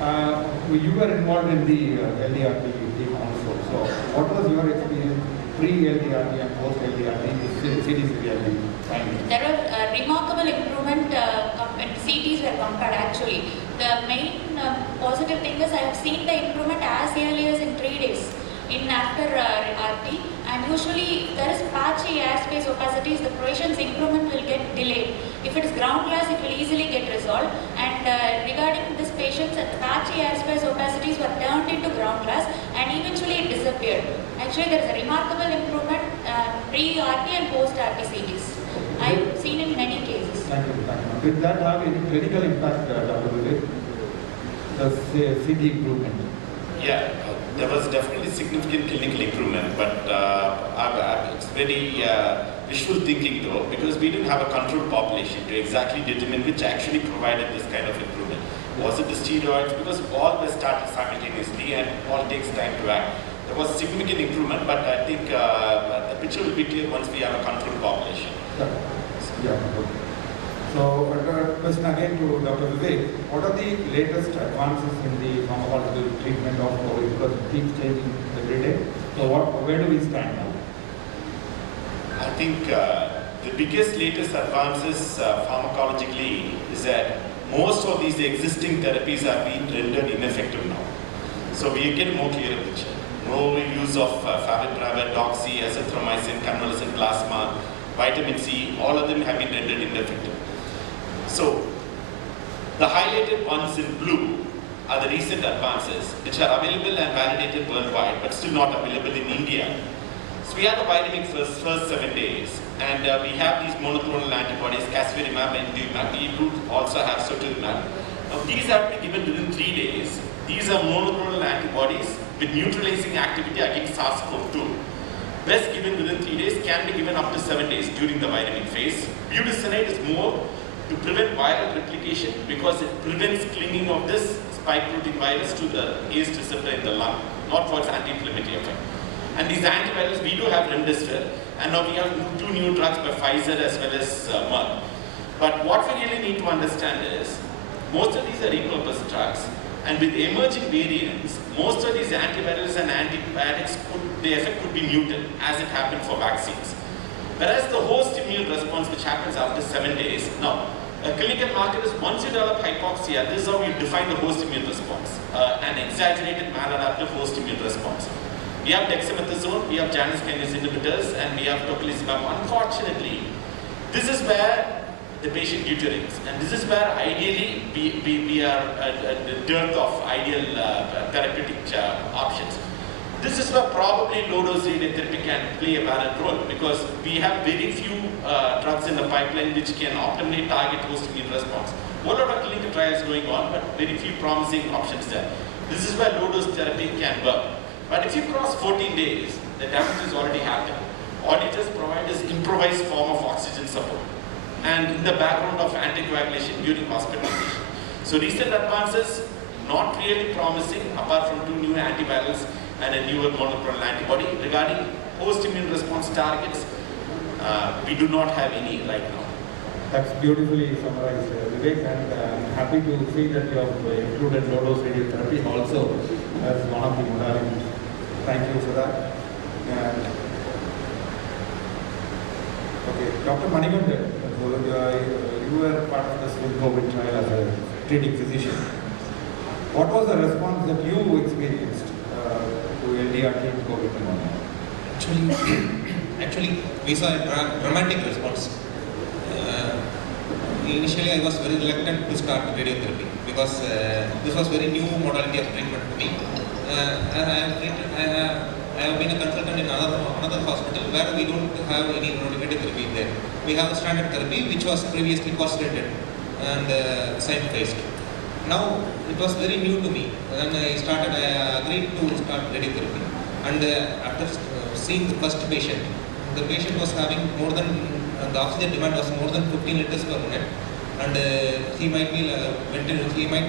So you were involved in the LDRT team also. So what was your experience pre-LDRT and post-LDRT in CT-CVRT findings? There was remarkable improvement when CTs were compared actually. The main positive thing is I have seen the improvement as early as in 3 days. in after RT, and usually there is patchy airspace opacities, the patient's improvement will get delayed. If it is ground glass, it will easily get resolved. And regarding this patient, the patchy airspace opacities were turned into ground glass and eventually it disappeared. Actually, there is a remarkable improvement pre-RT and post-RT CTs. I've seen in many cases. Thank you. Did that have any clinical impact, Dr. Vivek? The CT improvement? Yeah, there was definitely significant clinical improvement, but it's very wishful thinking though, because we didn't have a control population to exactly determine which actually provided this kind of improvement. Was it the steroids? Because all were started simultaneously and all takes time to act. There was significant improvement, but I think the picture will be clear once we have a control population. Yeah. So, question again to Dr. Vivek. What are the latest advances in the pharmacological treatment of COVID? Because it keeps changing every day. So, where do we stand now? I think the biggest latest advances pharmacologically is that most of these existing therapies are being rendered ineffective now. So we get a more clearer picture. No use of favipiravir, doxy, azithromycin, convalescent plasma, vitamin C, all of them have been rendered ineffective. So the highlighted ones in blue are the recent advances which are available and validated worldwide but still not available in India. So we have the vitamin first 7 days, and we have these monoclonal antibodies, casverimab and imduvimab. We do also have sotulimab. Now these have to be given within 3 days. These are monoclonal antibodies with neutralizing activity against SARS-CoV-2. Best given within 3 days, can be given up to 7 days during the vitamin phase. Budesonide is more to prevent viral replication because it prevents clinging of this spike protein virus to the ACE receptor in the lung, not for its anti-inflammatory effect. And these antivirals, we do have remdesivir, and now we have 2 new drugs by Pfizer as well as Merck. But what we really need to understand is, most of these are repurposed drugs, and with emerging variants, most of these antivirals and antibiotics, the effect could be muted, as it happened for vaccines. Whereas the host immune response, which happens after 7 days, now, a clinical marker is once you develop hypoxia, this is how you define the host immune response, an exaggerated maladaptive host immune response. We have dexamethasone, we have Janus kinase inhibitors, and we have tocilizumab. Unfortunately, this is where the patient deteriorates, and this is where ideally we are the dearth of ideal therapeutic options. This is where probably low-dose radiotherapy can play a valid role, because we have very few drugs in the pipeline which can optimally target host immune response. A lot of clinical trials going on, but very few promising options there. This is where low-dose therapy can work. But if you cross 14 days, the damage is already happened. All you just provide is improvised form of oxygen support, and in the background of anticoagulation during hospitalization. So recent advances, not really promising, apart from 2 new antivirals and a newer monoclonal antibody. Regarding host-immune response targets, we do not have any right now. That's beautifully summarized, Vivek, and I'm happy to see that you have included low-dose radiotherapy also as one of the modalities. Thank you for that. Okay, Dr. Manikandan, you were part of the Swing COVID trial as a treating physician. What was the response that you experienced to LDRT in COVID pneumonia? Actually, we saw a dramatic response. Initially, I was very reluctant to start radiotherapy because this was very new modality of treatment to me. I have been a consultant in another hospital where we don't have any radiotherapy there. We have a standard therapy which was previously cost-rated and science-based. Now it was very new to me. When I agreed to start radiotherapy, and after seeing the first patient, the patient was having more than the oxygen demand was more than 15 liters per minute, and he might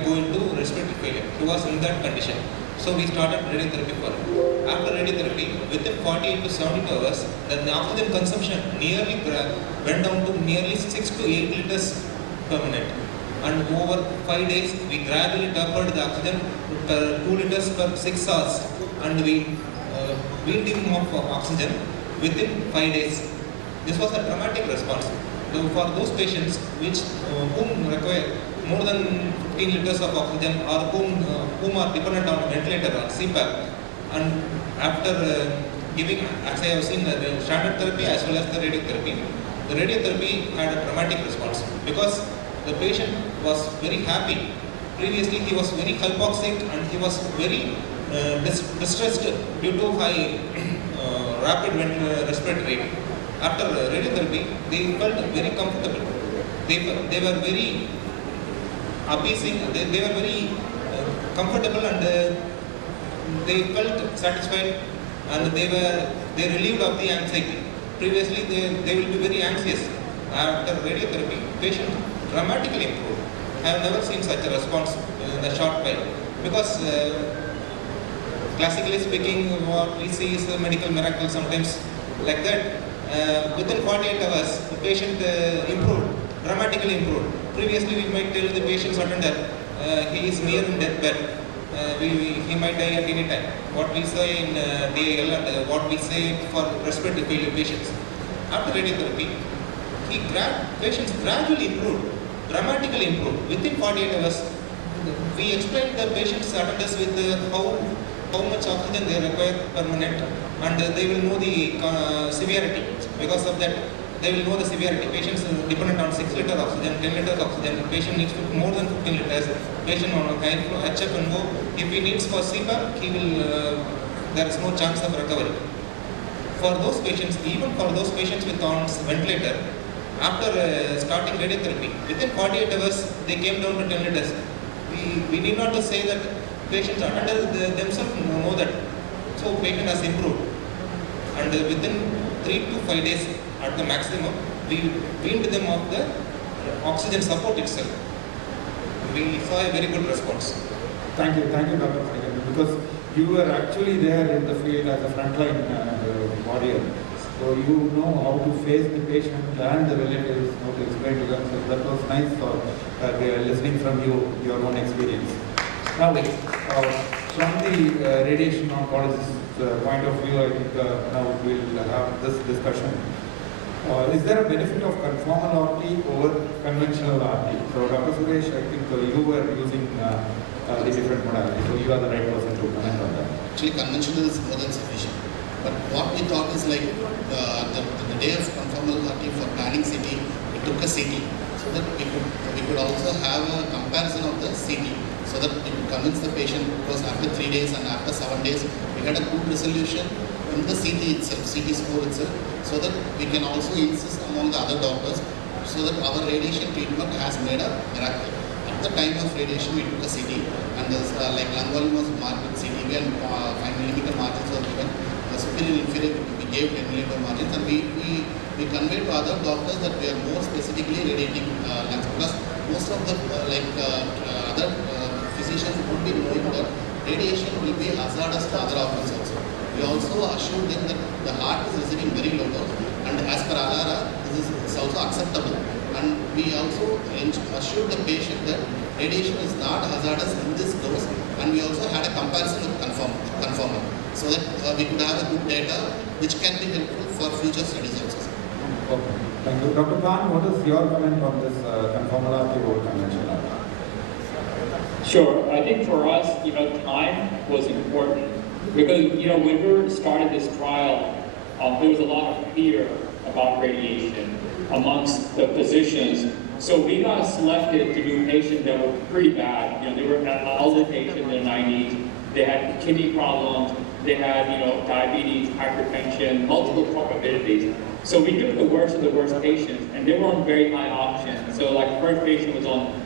go into respiratory failure. He was in that condition. So we started radiotherapy for him. After radiotherapy, within 48 to 72 hours, the oxygen consumption nearly went down to nearly 6 to 8 liters per minute. And over 5 days, we gradually tapered the oxygen to 2 liters per 6 hours, and we weaned him off of oxygen within 5 days. This was a dramatic response. For those patients whom require more than 15 liters of oxygen or whom are dependent on ventilator or CPAP, And after giving, actually I have seen the standard therapy as well as the radiotherapy. The radiotherapy had a dramatic response because the patient was very happy. Previously he was very hypoxic and he was very distressed due to high rapid respiratory rate. After radiotherapy, they felt very comfortable. They were very appeasing, they were very comfortable, and they felt satisfied, and they relieved of the anxiety. Previously they will be very anxious. After radiotherapy, patient dramatically improved. I have never seen such a response in a short while, because classically speaking, what we see is a medical miracle sometimes like that. Within 48 hours, the patient improved, dramatically improved. Previously, we might tell the patient's attendant, he is near in deathbed, he might die at any time. What we say in DAL and what we say for respiratory failure patients. After radiotherapy, patients gradually improved, dramatically improved. Within 48 hours, we explained the patient's attendants with how much oxygen they require per minute, and they will know the severity. Because of that, they will know the severity. Patients are dependent on 6 liters oxygen, 10 liters oxygen. Patient needs more than 15 liters. Patient on high flow HF&O. If he needs for CPAP, there is no chance of recovery. For those patients, even for those patients with on ventilator, after starting radiotherapy, within 48 hours, they came down to 10 liters. We need not to say that patients themselves know that. So patient has improved. And within 3 to 5 days at the maximum, we weaned them of the oxygen support itself. We saw a very good response. Thank you, Dr. Manikandan, because you were actually there in the field as a frontline warrior. So you know how to face the patient and the relatives, how to explain to them. So that was nice for listening from you, your own experience. Now, from the radiation oncologist point of view, I think now we'll have this discussion. Is there a benefit of conformal RT over conventional RT? So Dr. Suresh, I think you were using the different modalities, so you are the right person to comment on that. Actually, conventional is more than sufficient. But what we thought is like the day of conformal RT for planning CT, we took a CT so that we could also have a comparison of the CT, so that we could convince the patient, because after 3 days and after 7 days, we had a good resolution in the CT itself, CT score itself, so that we can also insist among the other doctors, so that our radiation treatment has made a miracle. At the time of radiation, we took a CT, and like lung volume was marked with CTV, and 5 millimeter margins were given. The superior and inferior, we gave 10 millimeter margins, and we conveyed to other doctors that we are more specifically radiating lungs, because most of the other physicians would be knowing that radiation will be hazardous to other organs also. We also assured them that the heart is receiving very low dose, and as per ALARA, this is also acceptable. And we also assured the patient that radiation is not hazardous in this dose, and we also had a comparison with conformal, so that we could have a good data which can be helpful for future studies also. Okay. Thank you. Dr. Khan, what is your comment on this conformal RT over conventional RT? Sure. I think for us, time was important. Because, when we started this trial, there was a lot of fear about radiation amongst the physicians. So we got selected to do patients that were pretty bad. They were elderly patients in their 90s. They had kidney problems. They had, diabetes, hypertension, multiple comorbidities. So we took the worst of the worst patients, and they were on very high oxygen. So, like, the first patient was on,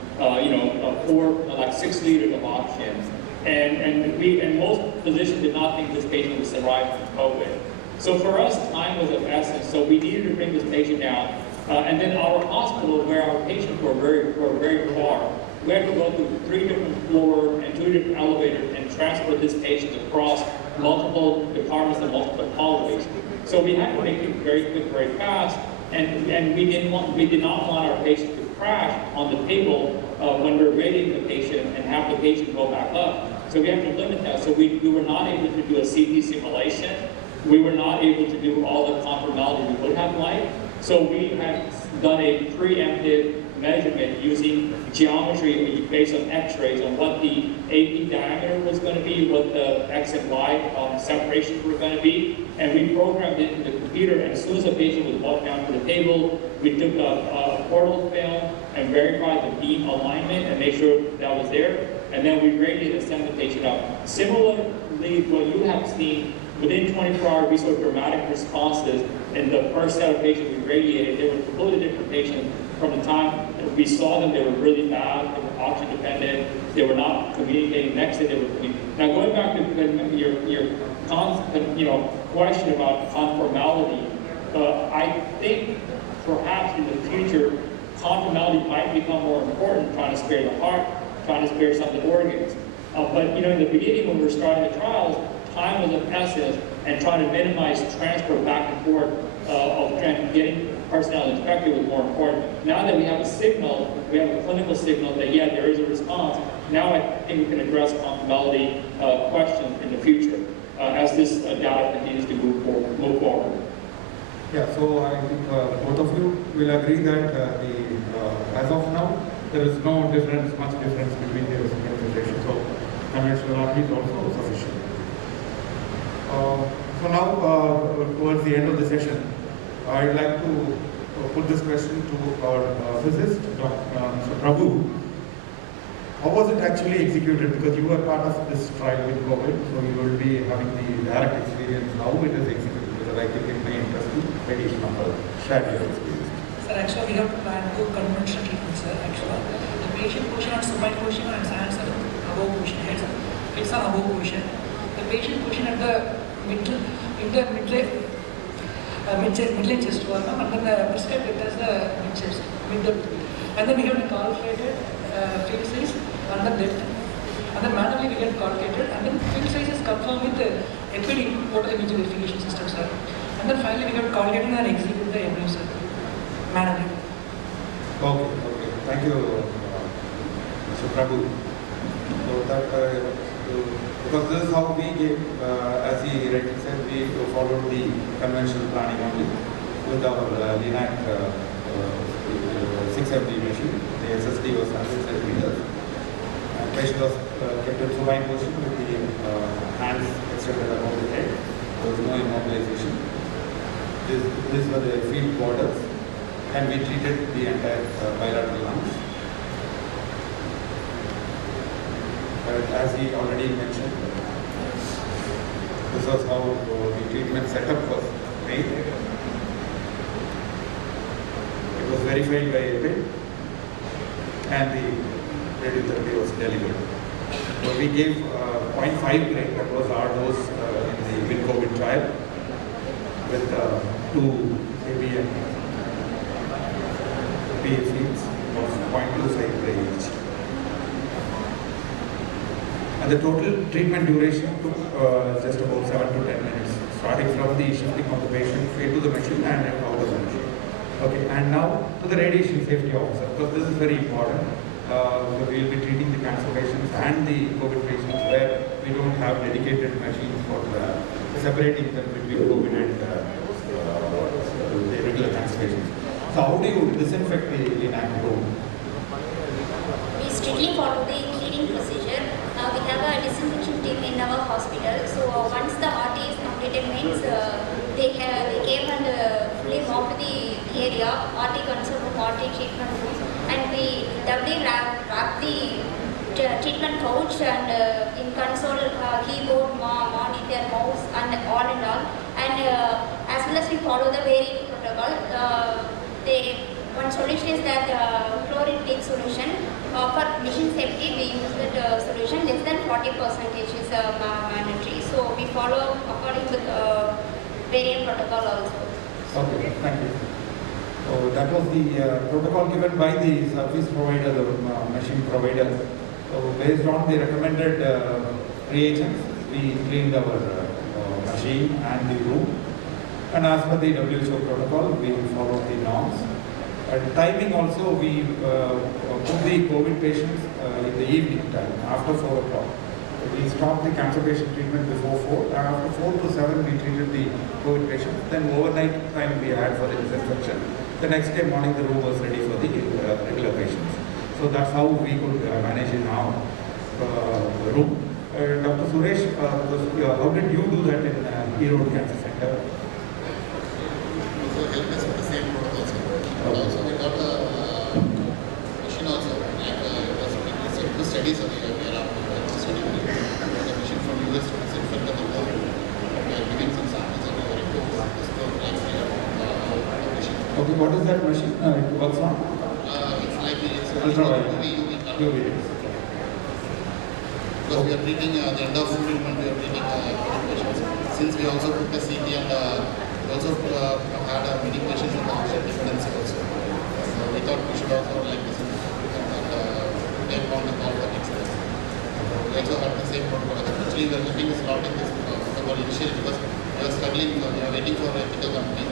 6 liters of oxygen. And most physicians did not think this patient would survive from COVID. So for us, time was of essence. So we needed to bring this patient down. And then our hospital, where our patients were very far, we had to go through 3 different floors and 2 different elevators and transfer this patient across multiple departments and multiple hallways. So we had to make it very quick, very fast. And we did not want our patient to crash on the table when we're rating the patient and have the patient go back up. So we have to limit that. So we were not able to do a CT simulation. We were not able to do all the conformality we would have liked. So we had done a preemptive measurement using geometry based on x-rays on what the AP diameter was going going to be, what the X and Y separations were going to be, and we programmed it into the computer. And as soon as the patient was walked down to the table, we took a portal film and verified the beam alignment and made sure that was there. And then we radiated and sent the patient up. Similarly, what you have seen, within 24 hours, we saw dramatic responses in the first set of patients we radiated. They were completely different patients. From the time we saw them, they were really bad, they were oxygen dependent, they were not communicating next day, they were communicating. Now going back to your question about conformality, I think perhaps in the future, conformality might become more important, trying to spare the heart, trying to spare some of the organs. But in the beginning when we were starting the trials, time was of essence, and trying to minimize transfer back and forth of getting personnel infected was more important. Now that we have a signal, we have a clinical signal that yeah, there is a response, now I think we can address conformality questions in the future as this data continues to move forward. Yeah, so I think both of you will agree that as of now, there is no much difference between the concentration. So conventional RT is also sufficient. So now, towards the end of the session, I'd like to put this question to our physicist, Mr. Prabhu. How was it actually executed? Because you were part of this trial with COVID, so you will be having the direct experience how it is executed, because I think it may interest you, radiation number, share your experience. Sir, actually, we have to plan to conventional treatment, sir. Actually, the patient position and supine position and hands are above position, heads are above position. The patient position at the midline chest wall, and then the prescribed it as the mid chest, and then we have the calculated field size under depth, and then manually we get calculated, and then field size is confirmed with the FPD, photo image verification system, sir. And then finally we have calculated and execute the MU, sir, manually. Okay, thank you, Mr. Prabhu. So that because this is how we gave, as he rightly said, we followed the conventional planning only with our LINAC 6MD machine. The SSD was 100 meters. And patient was kept in supine position with the hands extended above the head. There was no immobilization. These were the field borders, and we treated the entire bilateral lungs. As he already mentioned, this was how the treatment setup was made. It was verified by EPID, and the radiotherapy was delivered. So we gave 0.5 gray, that was our dose in the COVID trial, with 2 ABM PA fields of 0.25 gray each. And the total treatment duration took just about 7 to 10 minutes, starting from the shifting of the patient into the machine and out of the machine. Okay, and now to the radiation safety officer, because this is very important. We will be treating the cancer patients and the COVID patients where we don't have dedicated machines for separating them between COVID and the regular cancer patients. So how do you disinfect the LINAC room? We strictly follow the cleaning procedure. We have a disinfection team in our hospital. So once the RT is completed, means they came and fully mopped the area, RT console room, RT treatment room, and we doubly wrap the treatment couch and in console keyboard, monitor, mouse, and all. And as well as we follow the variant protocol. One solution is that chlorine bleach solution. For machine safety, we use that solution. Less than 40% is mandatory. So we follow according with variant protocol also. Okay, thank you. So that was the protocol given by the service provider, the machine provider. So based on the recommended reagents, we cleaned our machine and the room. And as per the WHO protocol, we followed the norms. And timing also, we put the COVID patients in the evening time, after 4 o'clock. We stopped the cancer patient treatment before 4, and after 4 to 7 we treated the COVID patients. Then overnight time we had for the disinfection. The next day morning the room was ready for the regular patients. So that's how we could manage in our room. Dr. Suresh, how did you do that in Erode Cancer Center? So help us with the same protocol also. Also we got a machine also, like the studies of the study. The machine from US to the center of the world. We are giving some samples of our reports. Okay, what is that machine? It works on? It's like ultraviolet. UV. Because we are treating the end of treatment, we are treating patients. Since we also took the CT and we also had many patients with oxygen dependency also. So we thought we should also like this and take on the call for next time. We also had the same protocol. Actually, we are looking at starting this protocol initially because we are struggling, we are waiting for a ethical company.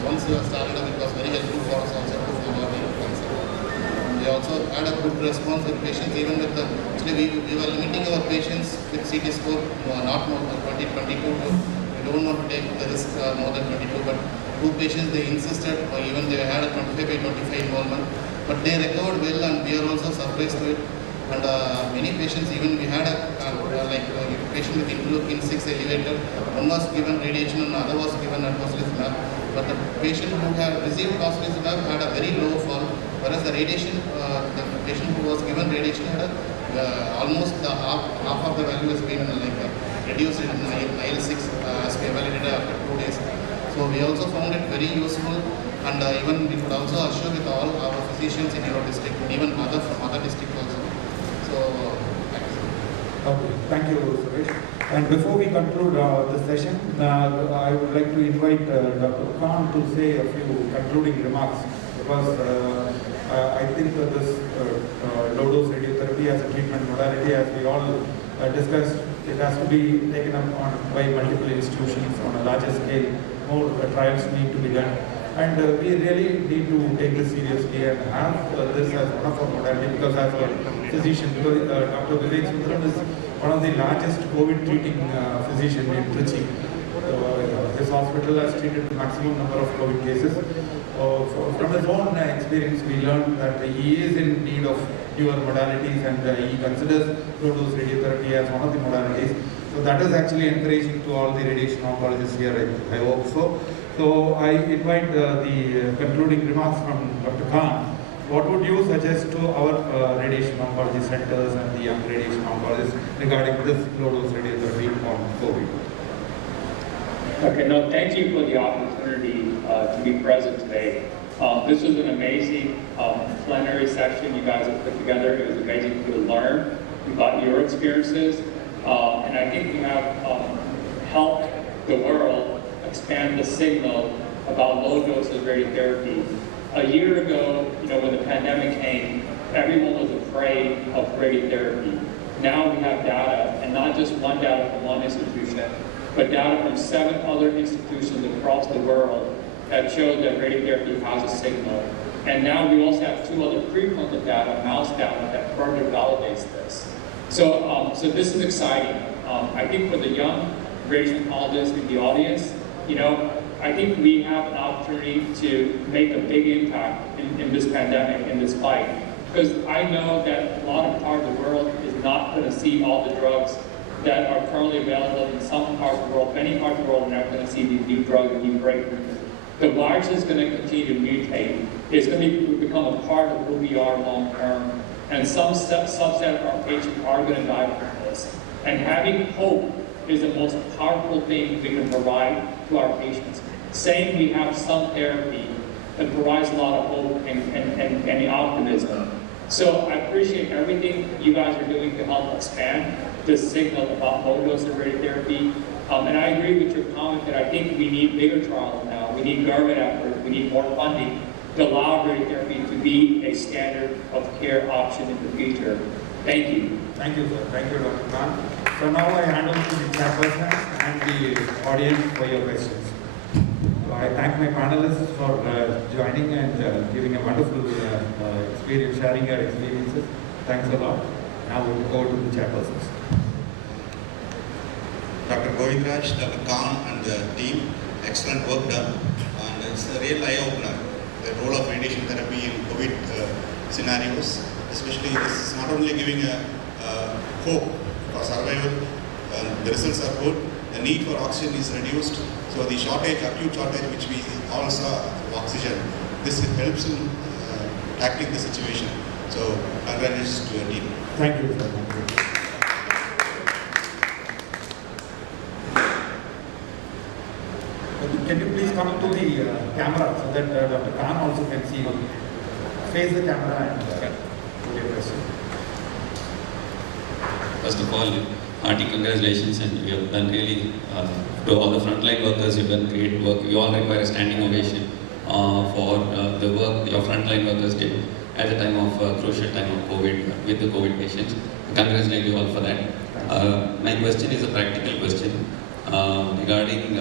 Once we have started, it was very helpful for us also to follow our cancer. We also had a good response with patients, even with the, actually we were limiting our patients with CT score not more than 20-22. We don't want to take the risk more than 22, but 2 patients they insisted, or even they had a 25/25 involvement, but they recovered well and we are also surprised to it. And many patients, even we had a patient with interleukin 6 elevated, one was given radiation and other was given tocilizumab. But the patient who had received tocilizumab had a very low fall, whereas the radiation, the patient who was given radiation had almost half of the value has been reduced in IL-6 as we evaluated after 2 days. So we also found it very useful, and even we could also assure with all our physicians in your district, and even from other districts also. So, okay, thank you, Suresh. And before we conclude the session, I would like to invite Dr. Khan to say a few concluding remarks, because I think that this low-dose radiotherapy as a treatment modality, as we all discussed, it has to be taken up by multiple institutions on a larger scale. More trials need to be done. And we really need to take this seriously and have this as one of our modality, because as a physician, because Dr. Vivek Sundaram is one of the largest COVID treating physician in Trichy. His hospital has treated the maximum number of COVID cases. From his own experience, we learned that he is in need of newer modalities, and he considers low-dose radiotherapy as one of the modalities. So that is actually encouraging to all the radiation oncologists here, I hope so. So I invite the concluding remarks from Dr. Khan. What would you suggest to our radiation oncology centers and the young radiation oncologists regarding this low-dose radiotherapy on COVID? Okay, no, thank you for the opportunity to be present today. This was an amazing plenary session you guys have put together. It was amazing to learn about your experiences. And I think you have helped the world expand the signal about low doses radiotherapy. A year ago, when the pandemic came, everyone was afraid of radiotherapy. Now we have data, and not just one data from one institution, but data from 7 other institutions across the world that show that radiotherapy has a signal. And now we also have 2 other preclinical data, mouse data, that further validates this. So this is exciting. I think for the young radiation oncologists in the audience, I think we have an opportunity to make a big impact in this pandemic, in this fight. Because I know that a lot of parts of the world is not going to see all the drugs that are currently available in some parts of the world. Many parts of the world are not going to see these new drugs and new breakthroughs. The virus is going to continue to mutate. It's going to become a part of who we are long term. And some subset of our patients are going to die from this. And having hope is the most powerful thing we can provide to our patients. Saying we have some therapy that provides a lot of hope and optimism. So I appreciate everything you guys are doing to help expand this signal about low-dose radiotherapy. And I agree with your comment that I think we need bigger trials now. We need government efforts. We need more funding to allow radiotherapy to be a standard of care option in the future. Thank you. Thank you, sir. Thank you, Dr. Khan. So now I hand over to the chairperson and the audience for your questions. So I thank my panelists for joining and giving a wonderful experience, sharing your experiences. Thanks a lot. Now we'll go to the chairpersons. Dr. Govindaraj, Dr. Khan and the team, excellent work done. And it's a real eye-opener, the role of radiation therapy in COVID scenarios. Especially, this is not only giving a hope for survival. The results are good. The need for oxygen is reduced. So the shortage, acute shortage, which we all saw of oxygen, this helps in tackling the situation. So congratulations to your team. Thank you. Can you please come to the camera so that Dr. Khan also can see you? Face the camera and put your question. First of all, hearty congratulations, and you have done really, to all the frontline workers, you've done great work. We all require a standing ovation for the work your frontline workers did at the time of crucial time of COVID, with the COVID patients. Congratulate you all for that. My question is a practical question regarding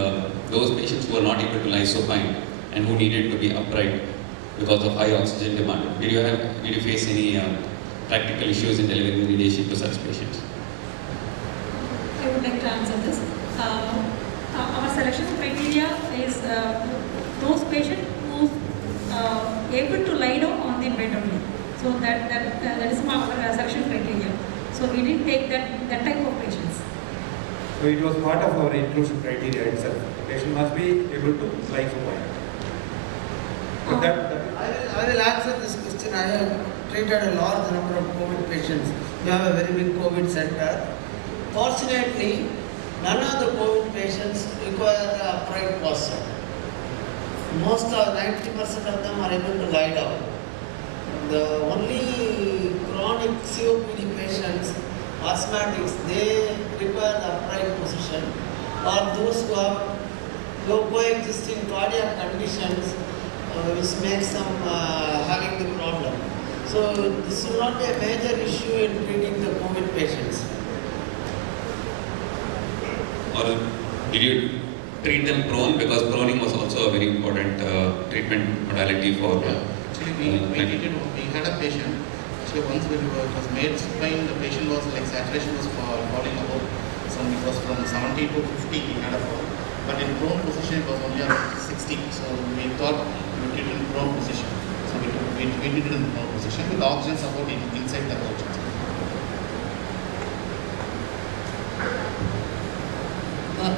those patients who are not able to lie supine and who needed to be upright because of high oxygen demand. Did you face any practical issues in delivering radiation to such patients? I would like to answer this. Our selection criteria is those patients who are able to lie down on the bed only. So that is our selection criteria. So we didn't take that type of patients. So it was part of our inclusion criteria itself. The patient must be able to lie supine. I will answer this question. I have treated a large number of COVID patients. We have a very big COVID center. Fortunately, none of the COVID patients require a upright posture. Most of 90% of them are able to lie down. The only chronic COPD patients, asthmatics, they require the upright position, or those who have low coexisting cardiac conditions, which makes them having the problem. So this will not be a major issue in treating the COVID patients. Or did you treat them prone? Because proning was also a very important treatment modality for. Actually, we had a patient. Actually, once when it was made supine, the patient was like saturation was falling above. So it was from 70 to 50. He had a fall. But in prone position, it was only around 60. So we thought we did it in prone position. So we did it in prone position with oxygen support inside the coach.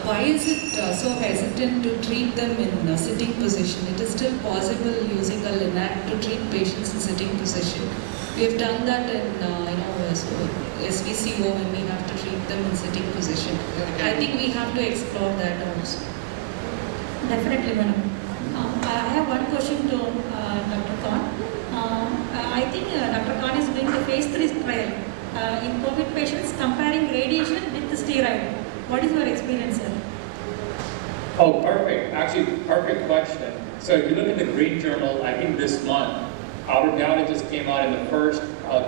Why is it so hesitant to treat them in a sitting position? It is still possible using a linac to treat patients in sitting position. We have done that in SVCO when we have to treat them in sitting position. I think we have to explore that also. Definitely, madam. I have one question to Dr. Khan. I think Dr. Khan is doing the phase 3 trial in COVID patients comparing radiation with the steroid. What is your experience, sir? Oh, perfect. Actually, perfect question. So if you look at the Green Journal, I think this month, our data just came out in the first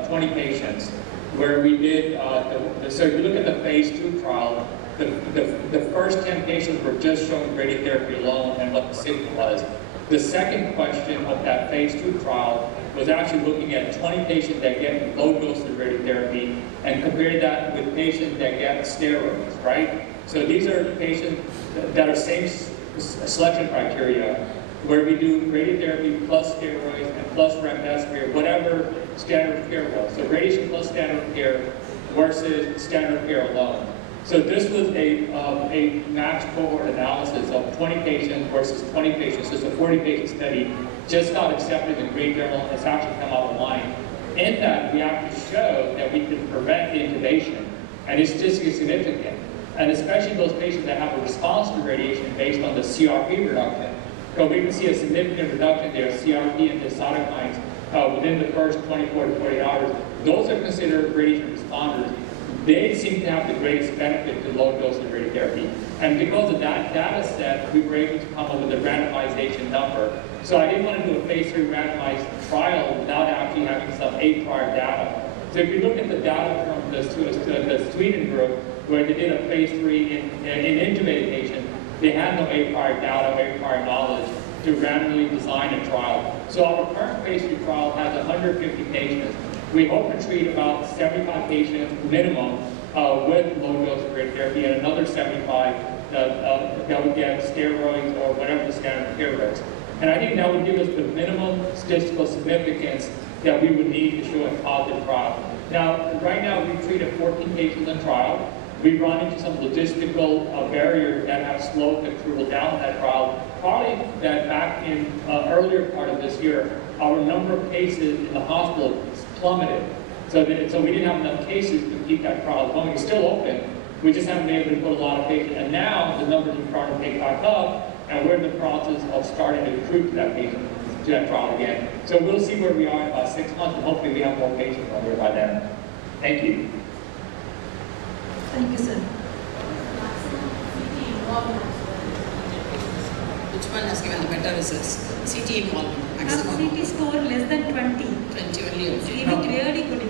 20 patients where we did, so if you look at the phase 2 trial, the first 10 patients were just showing radiotherapy alone and what the signal was. The second question of that phase 2 trial was actually looking at 20 patients that get low dose of radiotherapy and compared that with patients that get steroids, right? So these are patients that are same selection criteria where we do radiotherapy plus steroids and plus remdesivir, whatever standard of care was. So radiation plus standard of care versus standard of care alone. So this was a matched cohort analysis of 20 patients versus 20 patients. So it's a 40-patient study, just got accepted in Green Journal. It's actually come out online. In that, we actually show that we can prevent the intubation, and it's statistically significant. And especially those patients that have a response to radiation based on the CRP reduction. So we can see a significant reduction there, CRP and the cytokines within the first 24 to 48 hours. Those are considered radiation responders. They seem to have the greatest benefit to low dose of radiotherapy. And because of that data set, we were able to come up with a randomization number. So I didn't want to do a phase 3 randomized trial without actually having some prior data. So if you look at the data from the Sweden group, where they did a phase 3 in intubated patients, they had no prior data, prior knowledge to randomly design a trial. So our current phase 3 trial has 150 patients. We hope to treat about 75 patients minimum with low dose of radiotherapy and another 75 that would get steroids or whatever the standard of care is. And I think that would give us the minimum statistical significance that we would need to show a positive trial. Now, right now, we've treated 14 patients in trial. We run into some logistical barriers that have slowed the approval down in that trial. Probably that back in earlier part of this year, our number of cases in the hospital plummeted. So we didn't have enough cases to keep that trial going. It's still open. We just haven't been able to put a lot of patients. And now the numbers are starting to pick back up, and we're in the process of starting to recruit to that trial again. So we'll see where we are in about 6 months, and hopefully we have more patients on there by then. Thank you. Thank you, sir. Which one has given the better results? CT involvement. CT score less than 20. 20 only. Okay. Giving really good.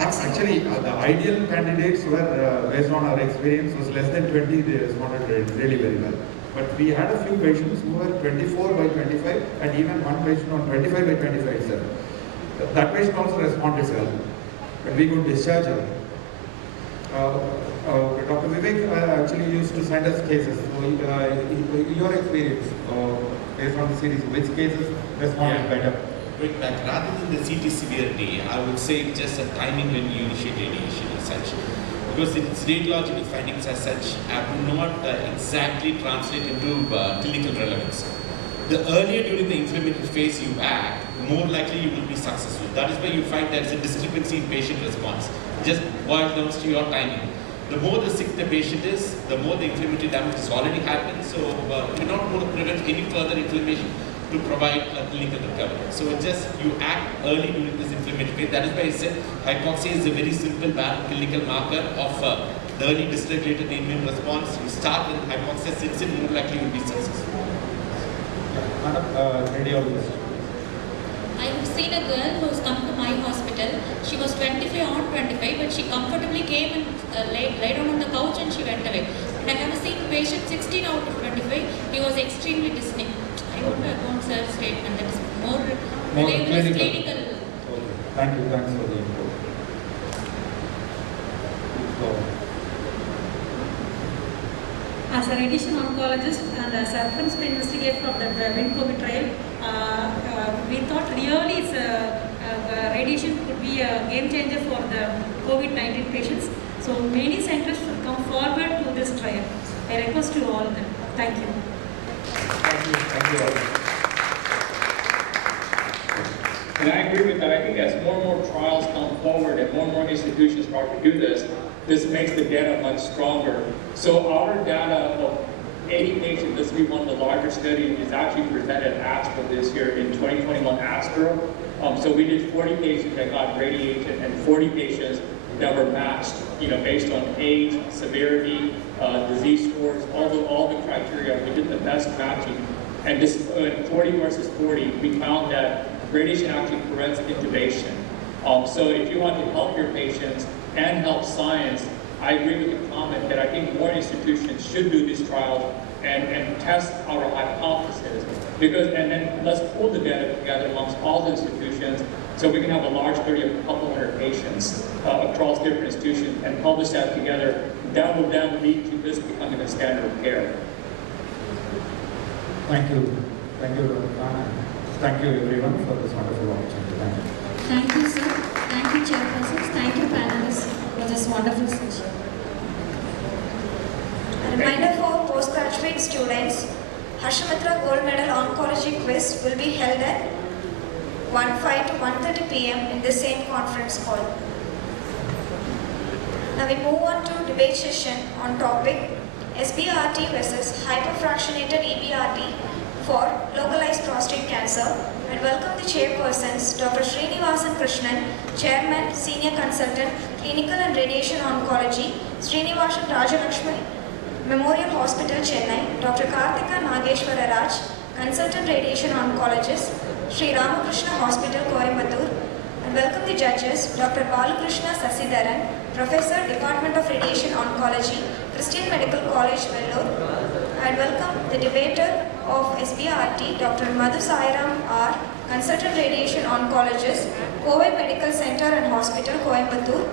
Actually, the ideal candidates were, based on our experience, was less than 20, they responded really very well. But we had a few patients who were 24 by 25 and even one patient on 25 by 25 itself. That patient also responded well, but we could discharge her. Dr. Vivek actually used to send us cases. So, your experience, based on the series, which cases responded better? Quick back, rather than the CT severity, I would say just a timing when you initiate radiation as such. Because its radiological findings as such do not exactly translate into clinical relevance. The earlier during the inflammatory phase you act, more likely you will be successful. That is why you find there is a discrepancy in patient response. Just boils down to your timing. The more the sick the patient is, the more the inflammatory damage has already happened. So you're not going to prevent any further inflammation to provide a clinical recovery. So it's just you act early during this inflammatory phase. That is why I said hypoxia is a very simple clinical marker of the early dysregulated immune response. You start with hypoxia, sets in, more likely you will be successful. Radiologist. I have seen a girl who has come to my hospital. She was 25 on 25, but she comfortably came and laid down on the couch and she went away. And I have seen a patient 16 out of 25. He was extremely dyspneic. I want to account sir's statement that is more reliable as clinical. Okay. Thank you. Thanks for the input. As a radiation oncologist and as a principal investigator from the COVID trial, we thought really radiation could be a game changer for the COVID-19 patients. So many centers should come forward to this trial. I request you all of them. Thank you. Thank you. Thank you all. And I agree with that. I think as more and more trials come forward and more institutions start to do this makes the data much stronger. So our data of 80 patients, this will be one of the larger studies, is actually presented at ASTRO this year in 2021 ASTRO. So we did 40 patients that got radiation and 40 patients that were matched, based on age, severity, disease scores, all the criteria. We did the best matching. And this 40 versus 40, we found that radiation actually prevents intubation. So if you want to help your patients and help science, I agree with the comment that I think more institutions should do these trials and test our hypothesis. And then let's pull the data together amongst all the institutions so we can have a large study of a couple hundred patients across different institutions and publish that together. That will then lead to this becoming a standard of care. Thank you. Thank you, thank you everyone for this wonderful opportunity. Thank you. Thank you, sir. Thank you, chairpersons. Thank you, panelists, for this wonderful session. A reminder for postgraduate students, Harshamitra Gold Medal Oncology Quiz will be held at 1:05 to 1:30 p.m. in the same conference hall. Now we move on to debate session on topic SBRT versus hyperfractionated EBRT for localized prostate cancer, and welcome the chairpersons, Dr. Srinivasan Krishnan, Chairman, Senior Consultant, Clinical and Radiation Oncology, Srinivasan Rajalakshmi Memorial Hospital, Chennai, Dr. Karthika Nageshwara Raj, Consultant Radiation Oncologist, Sri Ramakrishna Hospital, Coimbatore, and welcome the judges, Dr. Balakrishna Sasidharan, Professor, Department of Radiation Oncology, Christian Medical College, Vellore, and welcome the debater of SBRT, Dr. Madhu Sairam R., Consultant Radiation Oncologist, Kovai Medical Center and Hospital, Coimbatore.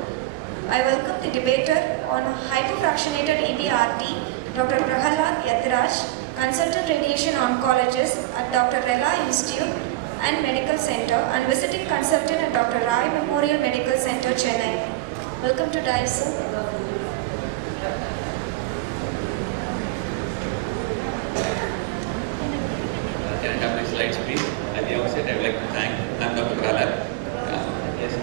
I welcome the debater on hypofractionated EBRT, Dr. Prahalad Yatraj, Consultant Radiation Oncologist at Dr. Rela Institute, and Medical Center and visiting consultant at Dr. Rai Memorial Medical Center, Chennai. Welcome to DICE, sir. Can I have my slides, please? At the outset, I would like to thank Dr. Pralad. Yes.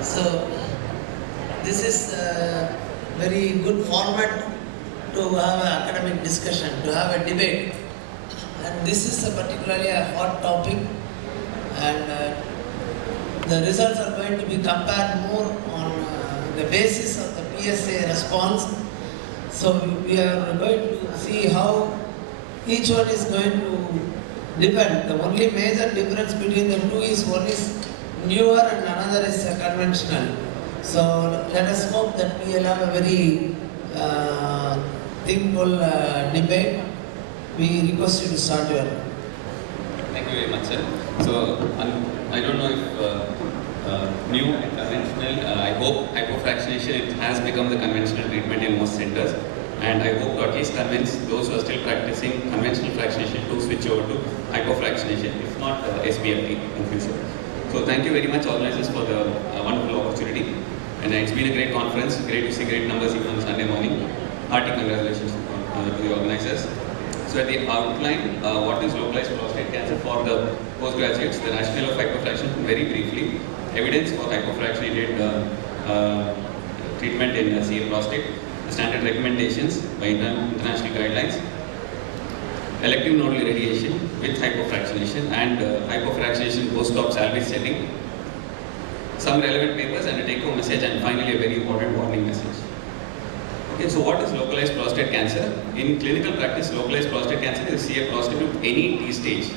So, this is a very good format to have an academic discussion, to have a debate. And this is particularly a hot topic, and the results are going to be compared more on the basis of the PSA response. So we are going to see how each one is going to depend. The only major difference between the two is one is newer and another is conventional. So let us hope that we will have a very thinkful debate. We request you to start your. Thank you very much, sir. So I don't know if new and conventional, I hope hypofractionation has become the conventional treatment in most centers, and I hope to at least convince those who are still practicing conventional fractionation to switch over to hypofractionation, if not SBFT in future. So thank you very much, organizers, for the wonderful opportunity, and it's been a great conference. Great to see great numbers even on Sunday morning. Hearty congratulations to the organizers. So at the outline, what is localized prostate cancer for the postgraduates, the rationale of hypofraction very briefly, evidence for hypofractionated treatment in CA prostate, standard recommendations by international guidelines, elective nodal irradiation with hypofractionation and hypofractionation post-op salvage setting, some relevant papers and a take-home message, and finally a very important warning message. Okay, so what is localized prostate cancer? In clinical practice, localized prostate cancer is CA prostate of any T stage.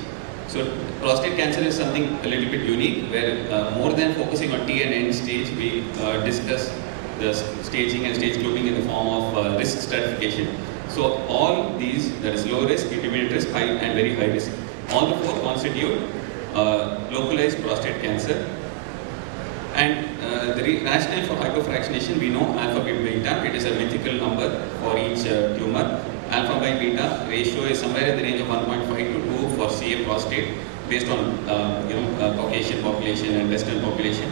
So prostate cancer is something a little bit unique, where more than focusing on T and N stage, we discuss the staging and stage grouping in the form of risk stratification. So all these, that is low risk, intermediate risk, high and very high risk, all the four constitute localized prostate cancer. And the rationale for hypofractionation, we know alpha by beta, it is a mythical number for each tumor. Alpha by beta ratio is somewhere in the range of 1.5 to 2 for CA prostate based on Caucasian population and Western population.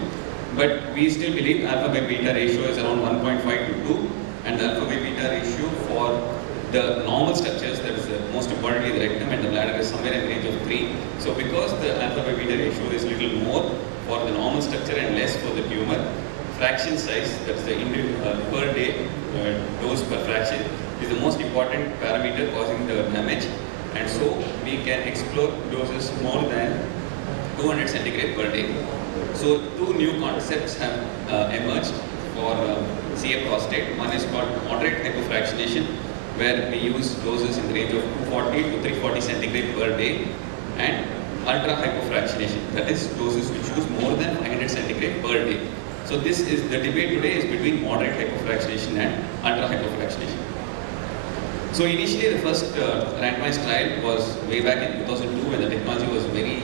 But we still believe alpha by beta ratio is around 1.5 to 2, and the alpha by beta ratio for the normal structures, that is most importantly the rectum and the bladder, is somewhere in the range of 3. So because the alpha by beta ratio is little more for the normal structure and less for the tumor, fraction size, that is the per day dose per fraction, is the most important parameter causing the damage, and so we can explore doses more than 200 centigrade per day. So two new concepts have emerged for CA prostate. One is called moderate hypofractionation, where we use doses in the range of 240 to 340 centigrade per day, and ultra hypofractionation, that is doses which use more than 500 centigrade per day. So this is the debate today is between moderate hypofractionation and ultra hypofractionation. So initially the first randomized trial was way back in 2002 when the technology was very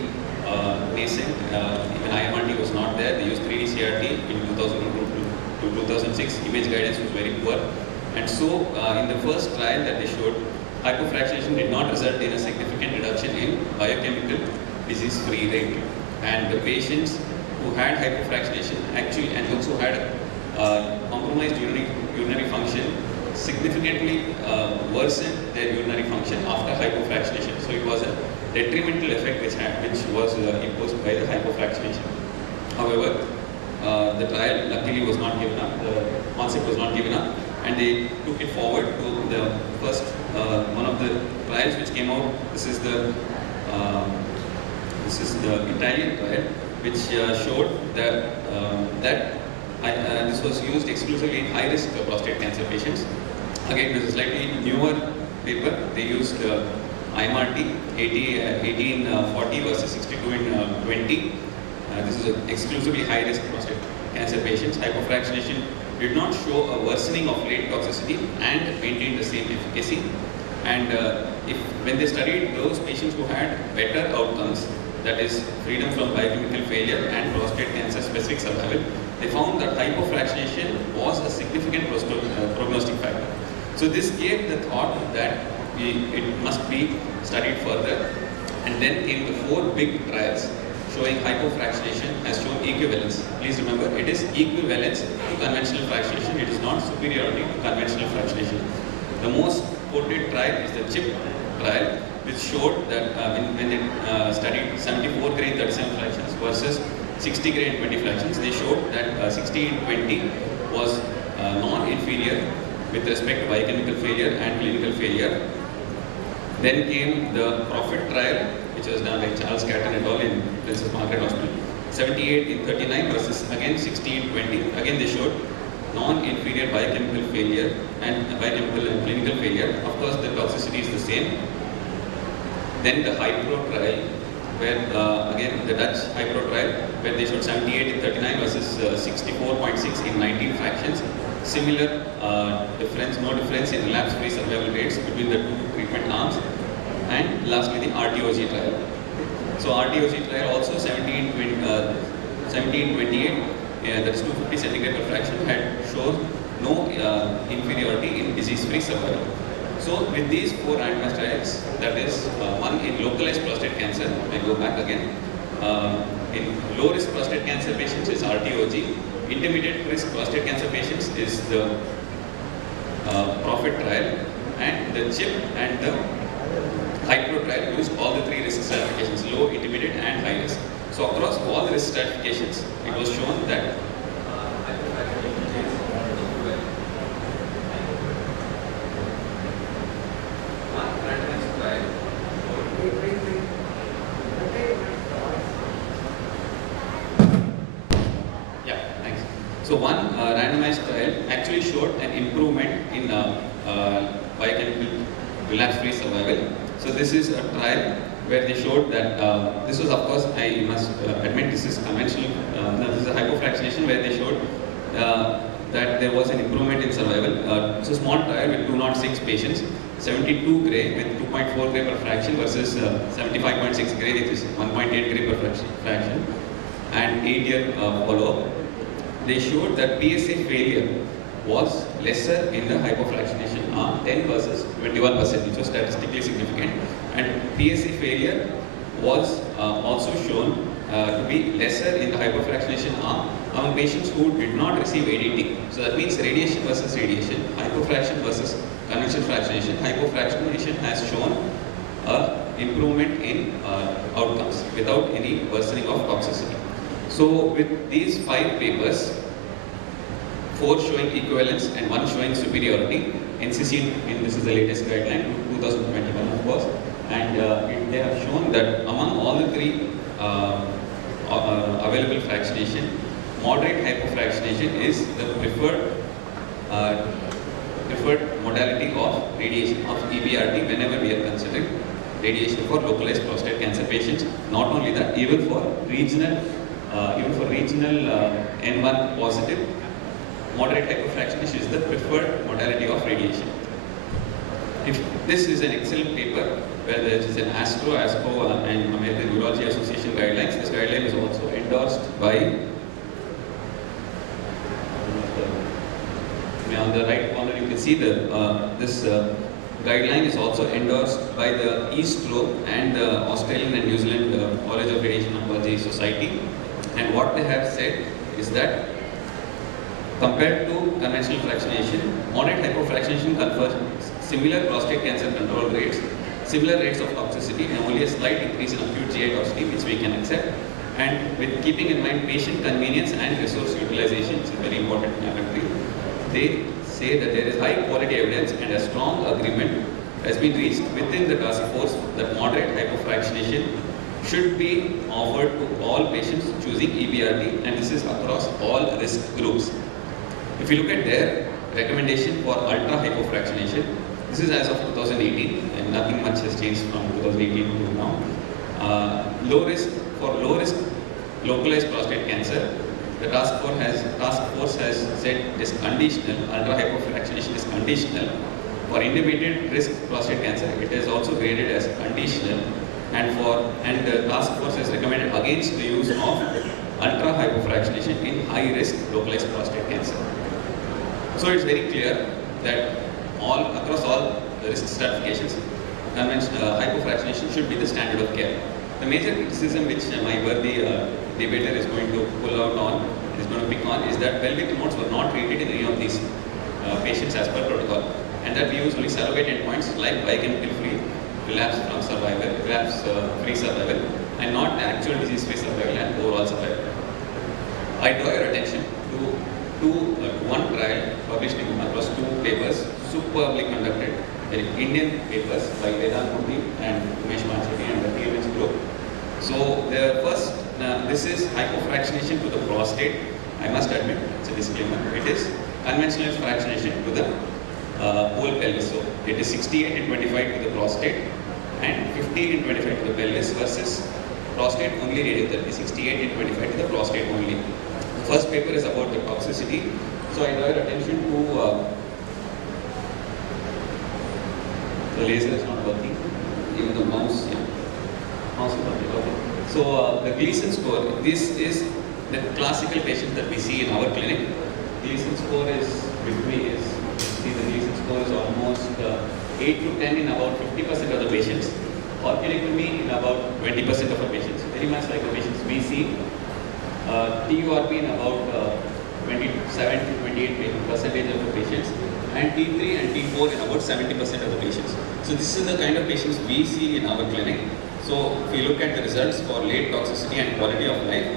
nascent. Even IMRT was not there. They used 3D CRT in 2002 to 2006. Image guidance was very poor. And so in the first trial that they showed, hypofractionation did not result in a significant reduction in biochemical disease-free rate. And the patients who had hypofractionation actually and also had compromised urinary function significantly worsened their urinary function after hypofractionation. So it was a detrimental effect which was imposed by the hypofractionation. However, the trial luckily was not given up, the concept was not given up, and they took it forward to the first one of the trials which came out. This is the Italian trial, which showed that this was used exclusively in high-risk prostate cancer patients. Again, this is slightly newer paper. They used IMRT 80 in 40 versus 62 in 20. This is exclusively high-risk prostate cancer patients. Hypofractionation did not show a worsening of late toxicity and maintained the same efficacy. And when they studied those patients who had better outcomes, that is freedom from biochemical failure and prostate cancer specific survival, they found that hypofractionation was a significant prognostic factor. So this gave the thought that it must be studied further, and then came the 4 big trials showing hypofractionation has shown equivalence. Please remember, it is equivalence to conventional fractionation, it is not superiority to conventional fractionation. The most quoted trial is the CHIP trial, which showed that when they studied 74 grade 37 fractions versus 60 grade 20 fractions, they showed that 60 in 20 was non-inferior with respect to biochemical failure and clinical failure. Then came the PROPHET trial, which was done by Charles Catton et al. In Princess Margaret Hospital. 78 in 39 versus again 60 in 20. Again they showed non-inferior biochemical failure and biochemical and clinical failure. Of course the toxicity is the same. Then the HYPRO trial, where again the Dutch HYPRO trial, where they showed 78 in 39 versus 64.6 in 19 fractions. Similar difference, no difference in relapse-free survival rates between the 2 treatment arms. And lastly, the RTOG trial. So RTOG trial also 1728, that's 250 centigrade per fraction, had shown no inferiority in disease-free survival. So with these 4 randomized trials, that is one in localized prostate cancer, I go back again. In low-risk prostate cancer patients is RTOG. Intermediate risk prostate cancer patients is the PROPHET trial, and the CHIP and the HYPRO trial used all the 3 risk stratifications, low, intermediate and high risk. So across all the risk stratifications, it was shown that So one randomized trial actually showed an improvement in biochemical relapse-free survival. So this is a trial where they showed that, this was of course, I must admit this is conventional, this is a hypofractionation where they showed that there was an improvement in survival. It's a small trial with 206 patients, 72 gray with 2.4 gray per fraction versus 75.6 gray, which is 1.8 gray per fraction, and 8-year follow-up. They showed that PSA failure was lesser in the hypofractionation arm, 10 versus 21%, which was statistically significant. And PSA failure was also shown to be lesser in the hypofractionation arm among patients who did not receive ADT. So that means radiation versus radiation, hypofraction versus conventional fractionation. Hypofractionation has shown improvement in outcomes without any worsening of toxicity. So with these 5 papers, 4 showing equivalence and 1 showing superiority, NCC, this is the latest guideline, 2021 of course, and they have shown that among all the 3 available fractionation, moderate hypofractionation is the preferred modality of radiation, of EBRT, whenever we are considering radiation for localized prostate cancer patients. Not only that, even for regional N1 positive, moderate hypofractionation is the preferred modality of radiation. This is an excellent paper where there is an ASCO and American Urology Association guidelines. This guideline is also endorsed by, on the right corner you can see this guideline is also endorsed by the East Globe and the Australian and New Zealand College of Radiation Oncology Society. And what they have said is that compared to conventional fractionation, moderate hypofractionation confers similar prostate cancer control rates, similar rates of toxicity, and only a slight increase in acute GI toxicity, which we can accept. And with keeping in mind patient convenience and resource utilization, it's a very important matter. They say that there is high quality evidence and a strong agreement has been reached within the task force that moderate hypofractionation should be offered to all patients choosing EBRT, and this is across all risk groups. If you look at their recommendation for ultra hypofractionation, this is as of 2018, and nothing much has changed from 2018 to now. Low risk localized prostate cancer, the task force has said it is conditional. Ultra hypofractionation is conditional. For intermediate risk prostate cancer, it is also graded as conditional. And the task force has recommended against the use of ultra hypofractionation in high risk localized prostate cancer. So it's very clear that across all the risk stratifications, hypofractionation should be the standard of care. The major criticism which my worthy debater is going to pull out on, is going to pick on, is that pelvic nodes were not treated in any of these patients as per protocol, and that we use only surrogate endpoints like biochemical-free, relapse-free survival, and not actual disease-free survival and overall survival. I draw your attention to one trial published across 2 papers, superbly conducted, Indian papers by Vedant Murthy and Umesh Mancheti and the TMS group. So the first, this is hypofractionation to the prostate. I must admit, it's a disclaimer, it is conventional fractionation to the whole pelvis. So it is 68 and 25 to the prostate and 15 and 25 to the pelvis versus prostate only radiotherapy, 68 and 25 to the prostate only. The first paper is about the toxicity. So I draw your attention to the laser is not working, even the mouse, mouse is working. Okay. So the Gleason score, this is the classical patient that we see in our clinic. Gleason score is between, see the Gleason score is almost 8 to 10 in about 50% of the patients, or clinically in about 20% of the patients, very much like the patients we see. TURP in about 27 to 28% of the patients, and T3 and T4 in about 70% of the patients. So this is the kind of patients we see in our clinic. So if we look at the results for late toxicity and quality of life,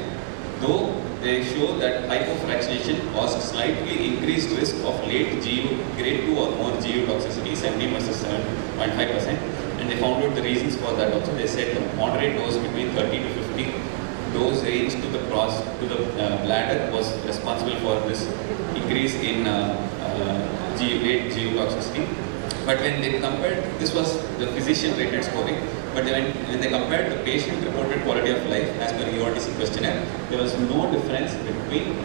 though they show that hypofractionation caused slightly increased risk of late GU, grade 2 or more GU toxicity, 70 versus 7.5%, and they found out the reasons for that also. They said the moderate dose between 30 to 50 dose range to the bladder was responsible for this increase in late GU toxicity. But when they compared, this was the physician rated scoring, but when they compared the patient reported quality of life as per EORTC questionnaire, there was no difference between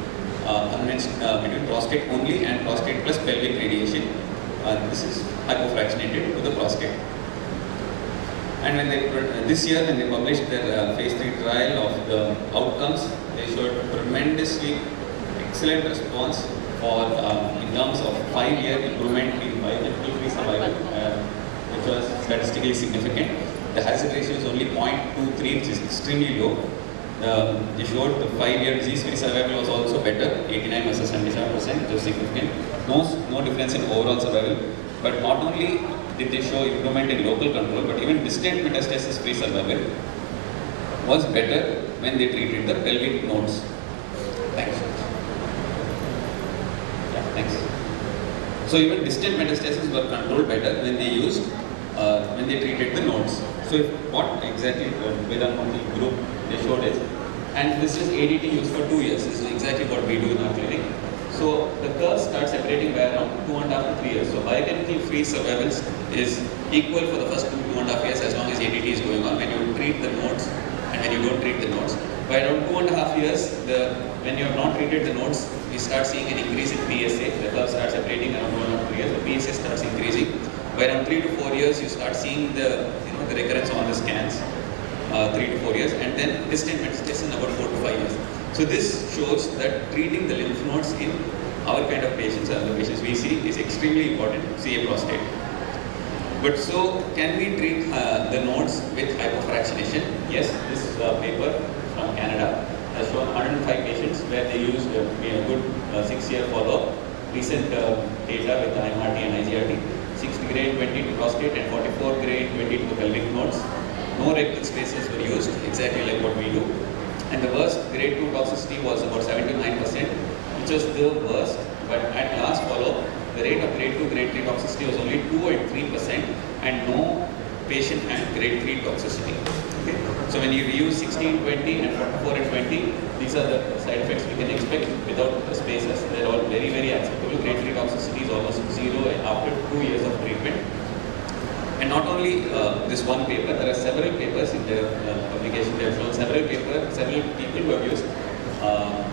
prostate only and prostate plus pelvic radiation. This is hypofractionated to the prostate. And when they, this year when they published their phase 3 trial of the outcomes, they showed tremendously excellent response for in terms of 5-year improvement in biochemical-free survival, which was statistically significant. The hazard ratio is only 0.23, which is extremely low. They showed the 5-year disease-free survival was also better, 89 versus 77%, which was significant. No difference in overall survival. But not only did they show improvement in local control, but even distant metastasis-free survival was better when they treated the pelvic nodes. Thanks. Yeah, thanks. So even distant metastases were controlled better when they used, when they treated the nodes. So what exactly Vedant Murthy group they showed is, and this is ADT used for 2 years. This is exactly what we do in our clinic. So the curve starts separating by around 2.5 to 3 years. So biochemical-free survival is equal for the first 2.5 years as long as ADT is going on when you treat the nodes and when you don't treat the nodes. By around 2.5 years, when you have not treated the nodes, we start seeing an increase in PSA. The curve starts separating around 1 or 2 years. The PSA starts increasing. By around 3 to 4 years, you start seeing the recurrence on the scans. 3 to 4 years, and then distant metastasis in about 4 to 5 years. So this shows that treating the lymph nodes in our kind of patients, and the patients we see, is extremely important to see a prostate. But so, can we treat the nodes with hypofractionation? Yes, this paper from Canada has shown 105 patients where they used a good 6-year follow-up, recent data with IMRT and IGRT, 60 grade 20 to prostate and 44 grade 20 to pelvic nodes. No rectal spaces were used, exactly like what we do. And the worst grade 2 toxicity was about 79%, which was the worst. But at last follow-up, the rate of grade 2, grade 3 toxicity was only 2 and 3%, and no patient had grade 3 toxicity. Okay? So when you use 16, 20, and 44 and 20, these are the side effects we can expect without the spaces. They're all very, very acceptable. Grade 3 toxicity is almost 0 after 2 years of treatment. And not only this one paper, there are several papers in their publication. They have shown several people who have used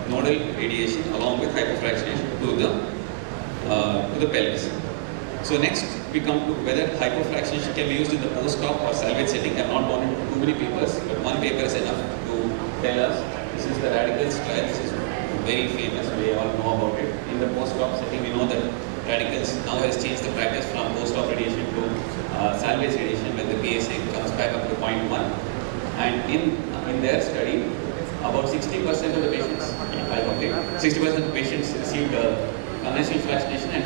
nodal radiation along with hypofractionation to the pelvis. So next we come to whether hypofractionation can be used in the post-op or salvage setting. I have not gone into too many papers, but one paper is enough to tell us This is the radicals trial. This is very famous. We all know about it. In the post-op setting, we know that radicals now has changed the practice from post-op radiation to salvage radiation, when the PSA comes back up to 0.1. And in their study, about 60% of the patients, 60% of the patients received conventional fractionation, and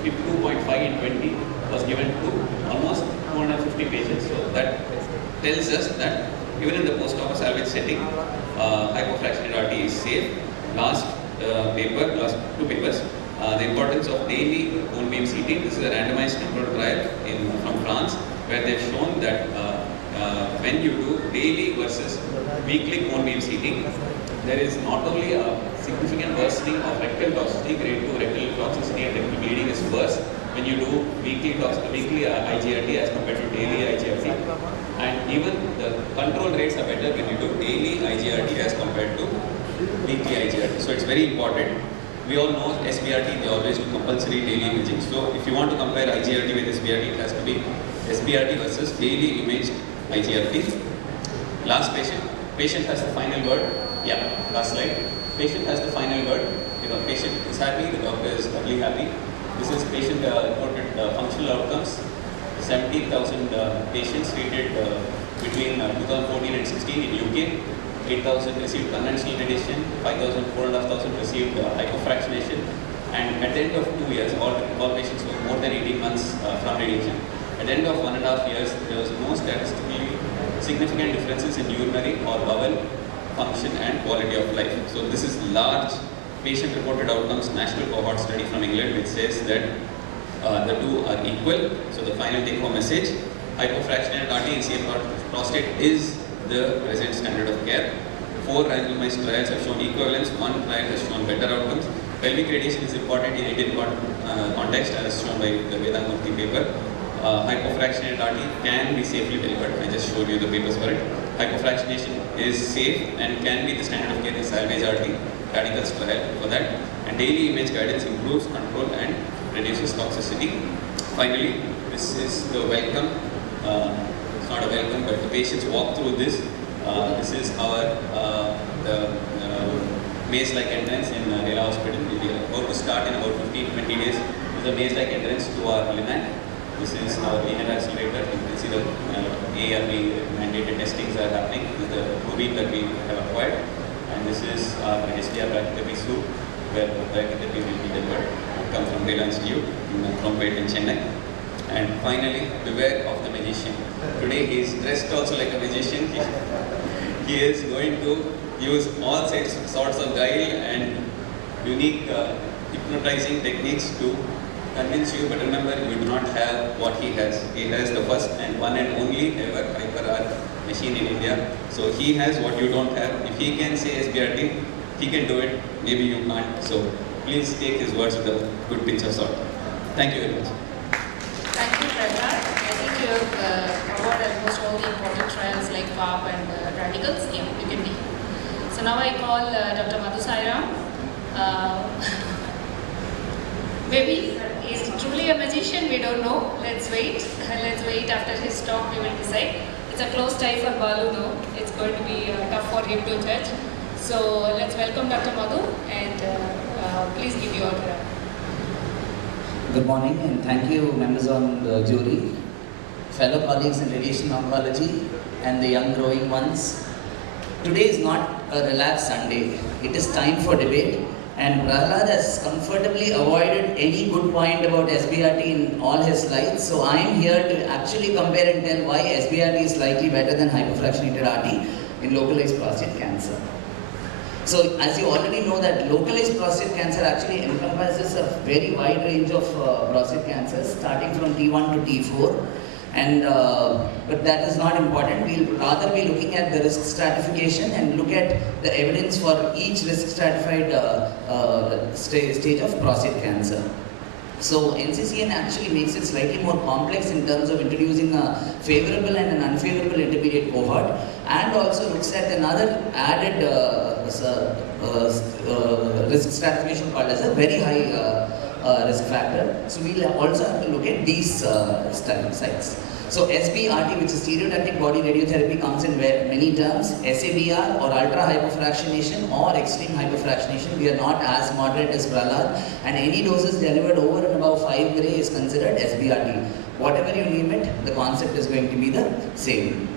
52.5 in 20 was given to almost 250 patients. So that tells us that even in the post-op salvage setting, hypofractionated RT is safe. Last last two papers, the importance of daily bone beam seating. This is a randomized controlled trial from France, where they've shown that when you do daily versus weekly bone beam seating, there is not only a significant worsening of rectal toxicity, grade 2 rectal toxicity and rectal bleeding is worse when you do weekly IGRT as compared to daily IGRT, and even the control rates are better when you do daily IGRT as compared to weekly IGRT. So it's very important. We all know SBRT, they always do compulsory daily imaging. So if you want to compare IGRT with SBRT, it has to be SBRT versus daily imaged IGRT. Last patient. Patient has the final word. Yeah, last slide. Patient has the final word. Patient is happy, the doctor is doubly happy. This is patient reported functional outcomes. 17,000 patients treated between 2014 and 16 in UK. 8,000 received conventional radiation, 5,000 received hypofractionation, and at the end of 2 years, all patients were more than 18 months from radiation. At the end of 1.5 years, there was no statistically significant differences in urinary or bowel function and quality of life. So this is large patient-reported outcomes national cohort study from England, which says that the two are equal. So the final take-home message: hypofractionated RT in CF prostate is the present standard of care. 4 randomized trials have shown equivalence. 1 trial has shown better outcomes. Pelvic radiation is important in Indian context, as shown by the Vedamurthy paper. Hypofractionated RT can be safely delivered. I just showed you the papers for it. Hypofractionation is safe and can be the standard of care in salvage RT. Radicals trial for that. And daily image guidance improves control and reduces toxicity. Finally, this is the welcome. It's not a welcome, but the patients walk through this. This is our maze-like entrance in Rela Hospital. We are about to start in about 15-20 days. This is a maze-like entrance to our LINAC. This is our linear accelerator. You can see the AROI mandated testings are happening. This is the routine that we have acquired. And this is our HDR brachytherapy suite, where brachytherapy will be delivered. It comes from Rela Institute in Krompet in Chennai. And finally, beware of the magician. Today he is dressed also like a magician. He is going to use all sorts of guile and unique hypnotizing techniques to convince you, but remember, you do not have what he has. He has the first and one and only ever hyper-R machine in India. So he has what you don't have. If he can say SBRT, he can do it. Maybe you can't. So please take his words with a good pinch of salt. Thank you very much. Thank you, Prakash. I think you have covered almost all the important trials like PAP and radicals. Yeah, you can be. So now I call Dr. Madhu Sairam. Maybe he's truly a magician, we don't know. Let's wait. Let's wait after his talk, we will decide. It's a close tie for Balu now. It's going to be tough for him to judge. So let's welcome Dr. Madhu and please give your Good morning and thank you members on the jury, fellow colleagues in radiation oncology and the young growing ones. Today is not a relaxed Sunday. It is time for debate. And Prahlad has comfortably avoided any good point about SBRT in all his slides. So I am here to actually compare and tell why SBRT is slightly better than hypofractionated RT in localized prostate cancer. So as you already know that localized prostate cancer actually encompasses a very wide range of prostate cancers starting from T1 to T4. And but that is not important. We'll rather be looking at the risk stratification and look at the evidence for each risk stratified stage of prostate cancer. So NCCN actually makes it slightly more complex in terms of introducing a favorable and an unfavorable intermediate cohort, and also looks at another added risk stratification called as a very high risk factor. So we'll also have to look at these sites. So SBRT, which is stereotactic body radiotherapy, comes in many terms: SABR or ultra hypofractionation or extreme hypofractionation. We are not as moderate as Prahlad, and any doses delivered over and above 5 gray is considered SBRT. Whatever you name it, the concept is going to be the same.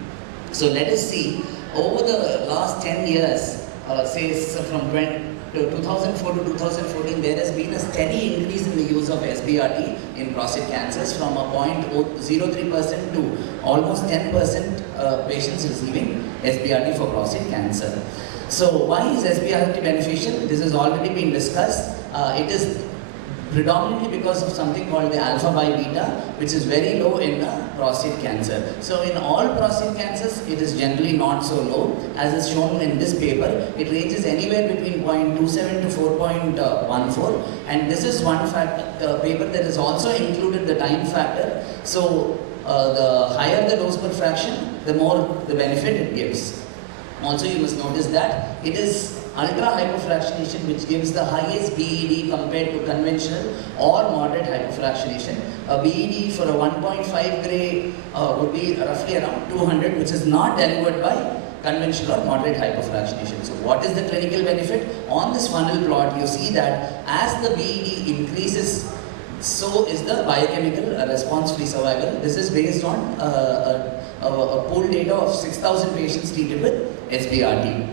So let us see, over the last 10 years, from 2004 to 2014, there has been a steady increase in the use of SBRT in prostate cancers from a 0.03% to almost 10% patients receiving SBRT for prostate cancer. So why is SBRT beneficial? This has already been discussed. It is predominantly because of something called the alpha by beta, which is very low in prostate cancer. So in all prostate cancers, it is generally not so low. As is shown in this paper, it ranges anywhere between 0.27 to 4.14, and this is one paper that has also included the time factor. So the higher the dose per fraction, the more the benefit it gives. Also, you must notice that it is ultra hypofractionation which gives the highest BED compared to conventional or moderate hypofractionation. A BED for a 1.5 gray would be roughly around 200, which is not delivered by conventional or moderate hypofractionation. So what is the clinical benefit? On this funnel plot, you see that as the BED increases, so is the biochemical response-free survival. This is based on a pooled data of 6,000 patients treated with SBRT.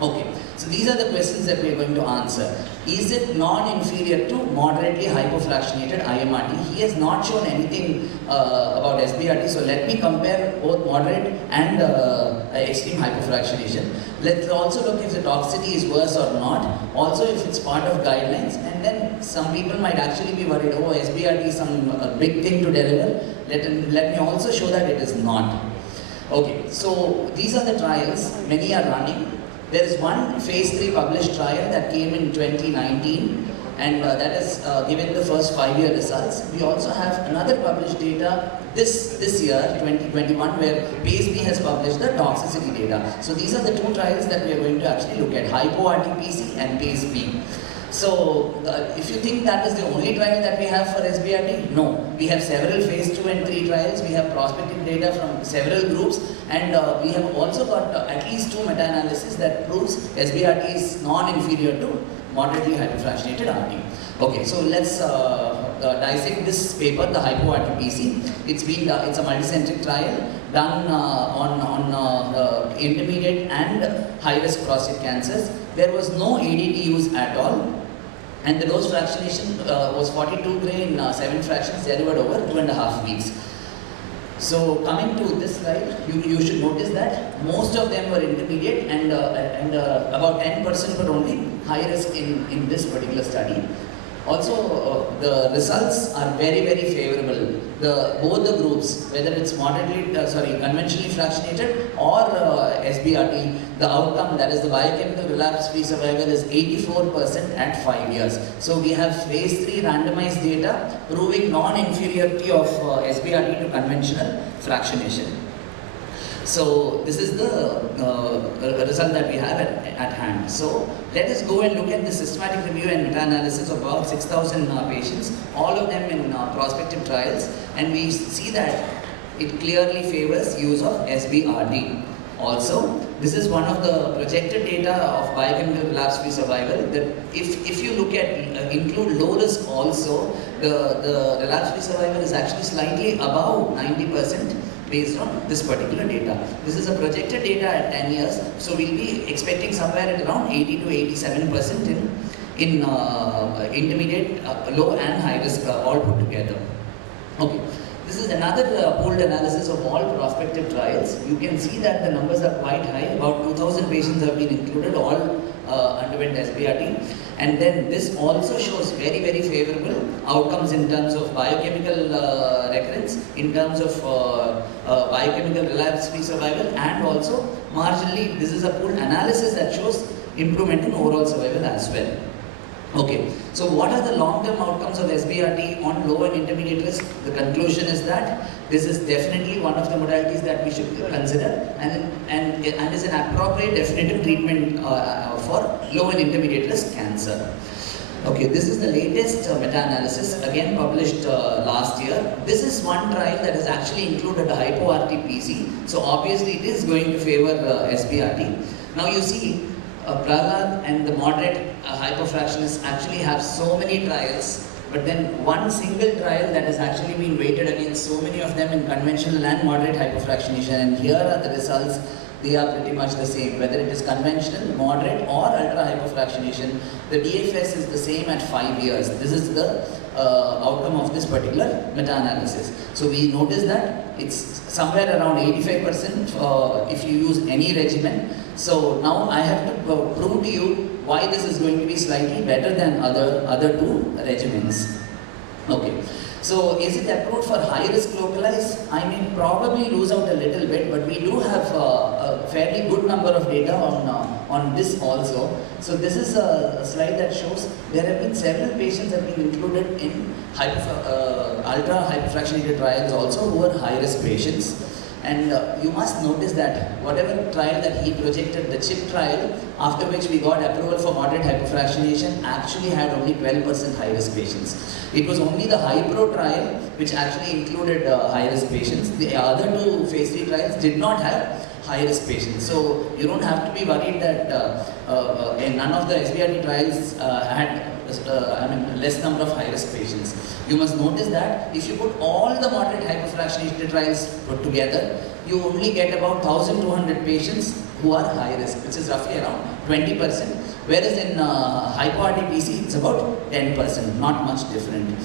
Okay, so these are the questions that we are going to answer. Is it non-inferior to moderately hypofractionated IMRT? He has not shown anything about SBRT, so let me compare both moderate and extreme hypofractionation. Let's also look if the toxicity is worse or not, also if it's part of guidelines, and then some people might actually be worried, oh, SBRT is some big thing to deliver. Let me also show that it is not. Okay, so these are the trials, many are running. There is one phase 3 published trial that came in 2019, and that has given the first 5-year results. We also have another published data this year, 2021, where PACE-B has published the toxicity data. So these are the two trials that we are going to actually look at, hypo-RT-PC and PACE-B. So if you think that is the only trial that we have for SBRT, no. We have several phase 2 and 3 trials, we have prospective data from several groups, and we have also got at least 2 meta-analyses that proves SBRT is non-inferior to moderately hypofractionated RT. Okay, so let's dissect this paper, the hypo-RT-PC. It's a multicentric trial done on intermediate and high-risk prostate cancers. There was no ADT use at all, and the dose fractionation was 42 gray in 7 fractions delivered over 2.5 weeks. So coming to this slide, you should notice that most of them were intermediate, and about 10% were only high risk in this particular study. Also, the results are very, very favorable. Both the groups, whether it's conventionally fractionated or SBRT, the outcome, that is the biochemical relapse-free survival, is 84% at 5 years. So we have phase 3 randomized data proving non-inferiority of SBRT to conventional fractionation. So this is the result that we have at hand. So let us go and look at the systematic review and meta-analysis of about 6,000 patients, all of them in prospective trials, and we see that it clearly favors use of SBRT. Also, this is one of the projected data of biochemical relapse-free survival, that if you look at, include low risk also, the relapse-free survival is actually slightly above 90%. Based on this particular data. This is a projected data at 10 years, so we'll be expecting somewhere at around 80 to 87% in intermediate, low and high risk all put together. Okay, this is another pooled analysis of all prospective trials. You can see that the numbers are quite high, about 2,000 patients have been included, all underwent SBRT. And then this also shows very, very favorable outcomes in terms of biochemical recurrence, in terms of biochemical relapse-free survival, and also marginally, this is a pooled analysis that shows improvement in overall survival as well. Okay, so what are the long-term outcomes of SBRT on low and intermediate risk? The conclusion is that this is definitely one of the modalities that we should consider, and is an appropriate definitive treatment for low and intermediate risk cancer. Okay, this is the latest meta-analysis, again published last year. This is one trial that has actually included a hypo-RT-PC, so obviously it is going to favor SBRT. Now you see, Prahlad and the moderate hypofractionists actually have so many trials, but then one single trial that has actually been weighted against so many of them in conventional and moderate hypofractionation, and here are the results. They are pretty much the same, whether it is conventional, moderate or ultra hypofractionation. The DFS is the same at 5 years. This is the outcome of this particular meta-analysis. So we notice that it's somewhere around 85% if you use any regimen. So now I have to prove to you why this is going to be slightly better than other two regimens. Okay. So is it approved for high risk localized? I may probably lose out a little bit, but we do have a fairly good number of data on this also. So this is a slide that shows there have been several patients that have been included in ultra hypofractionated trials also who are high risk patients. And you must notice that whatever trial that he projected, the CHIP trial, after which we got approval for moderate hypofractionation, actually had only 12% high-risk patients. It was only the HYPRO trial which actually included high-risk patients. The other two phase 3 trials did not have high-risk patients. So you don't have to be worried that none of the SBRT trials had less number of high-risk patients. You must notice that if you put all the moderate hypofractionated trials put together, you only get about 1,200 patients who are high risk, which is roughly around 20%. Whereas in hypo-RT-PC, it's about 10%, not much different.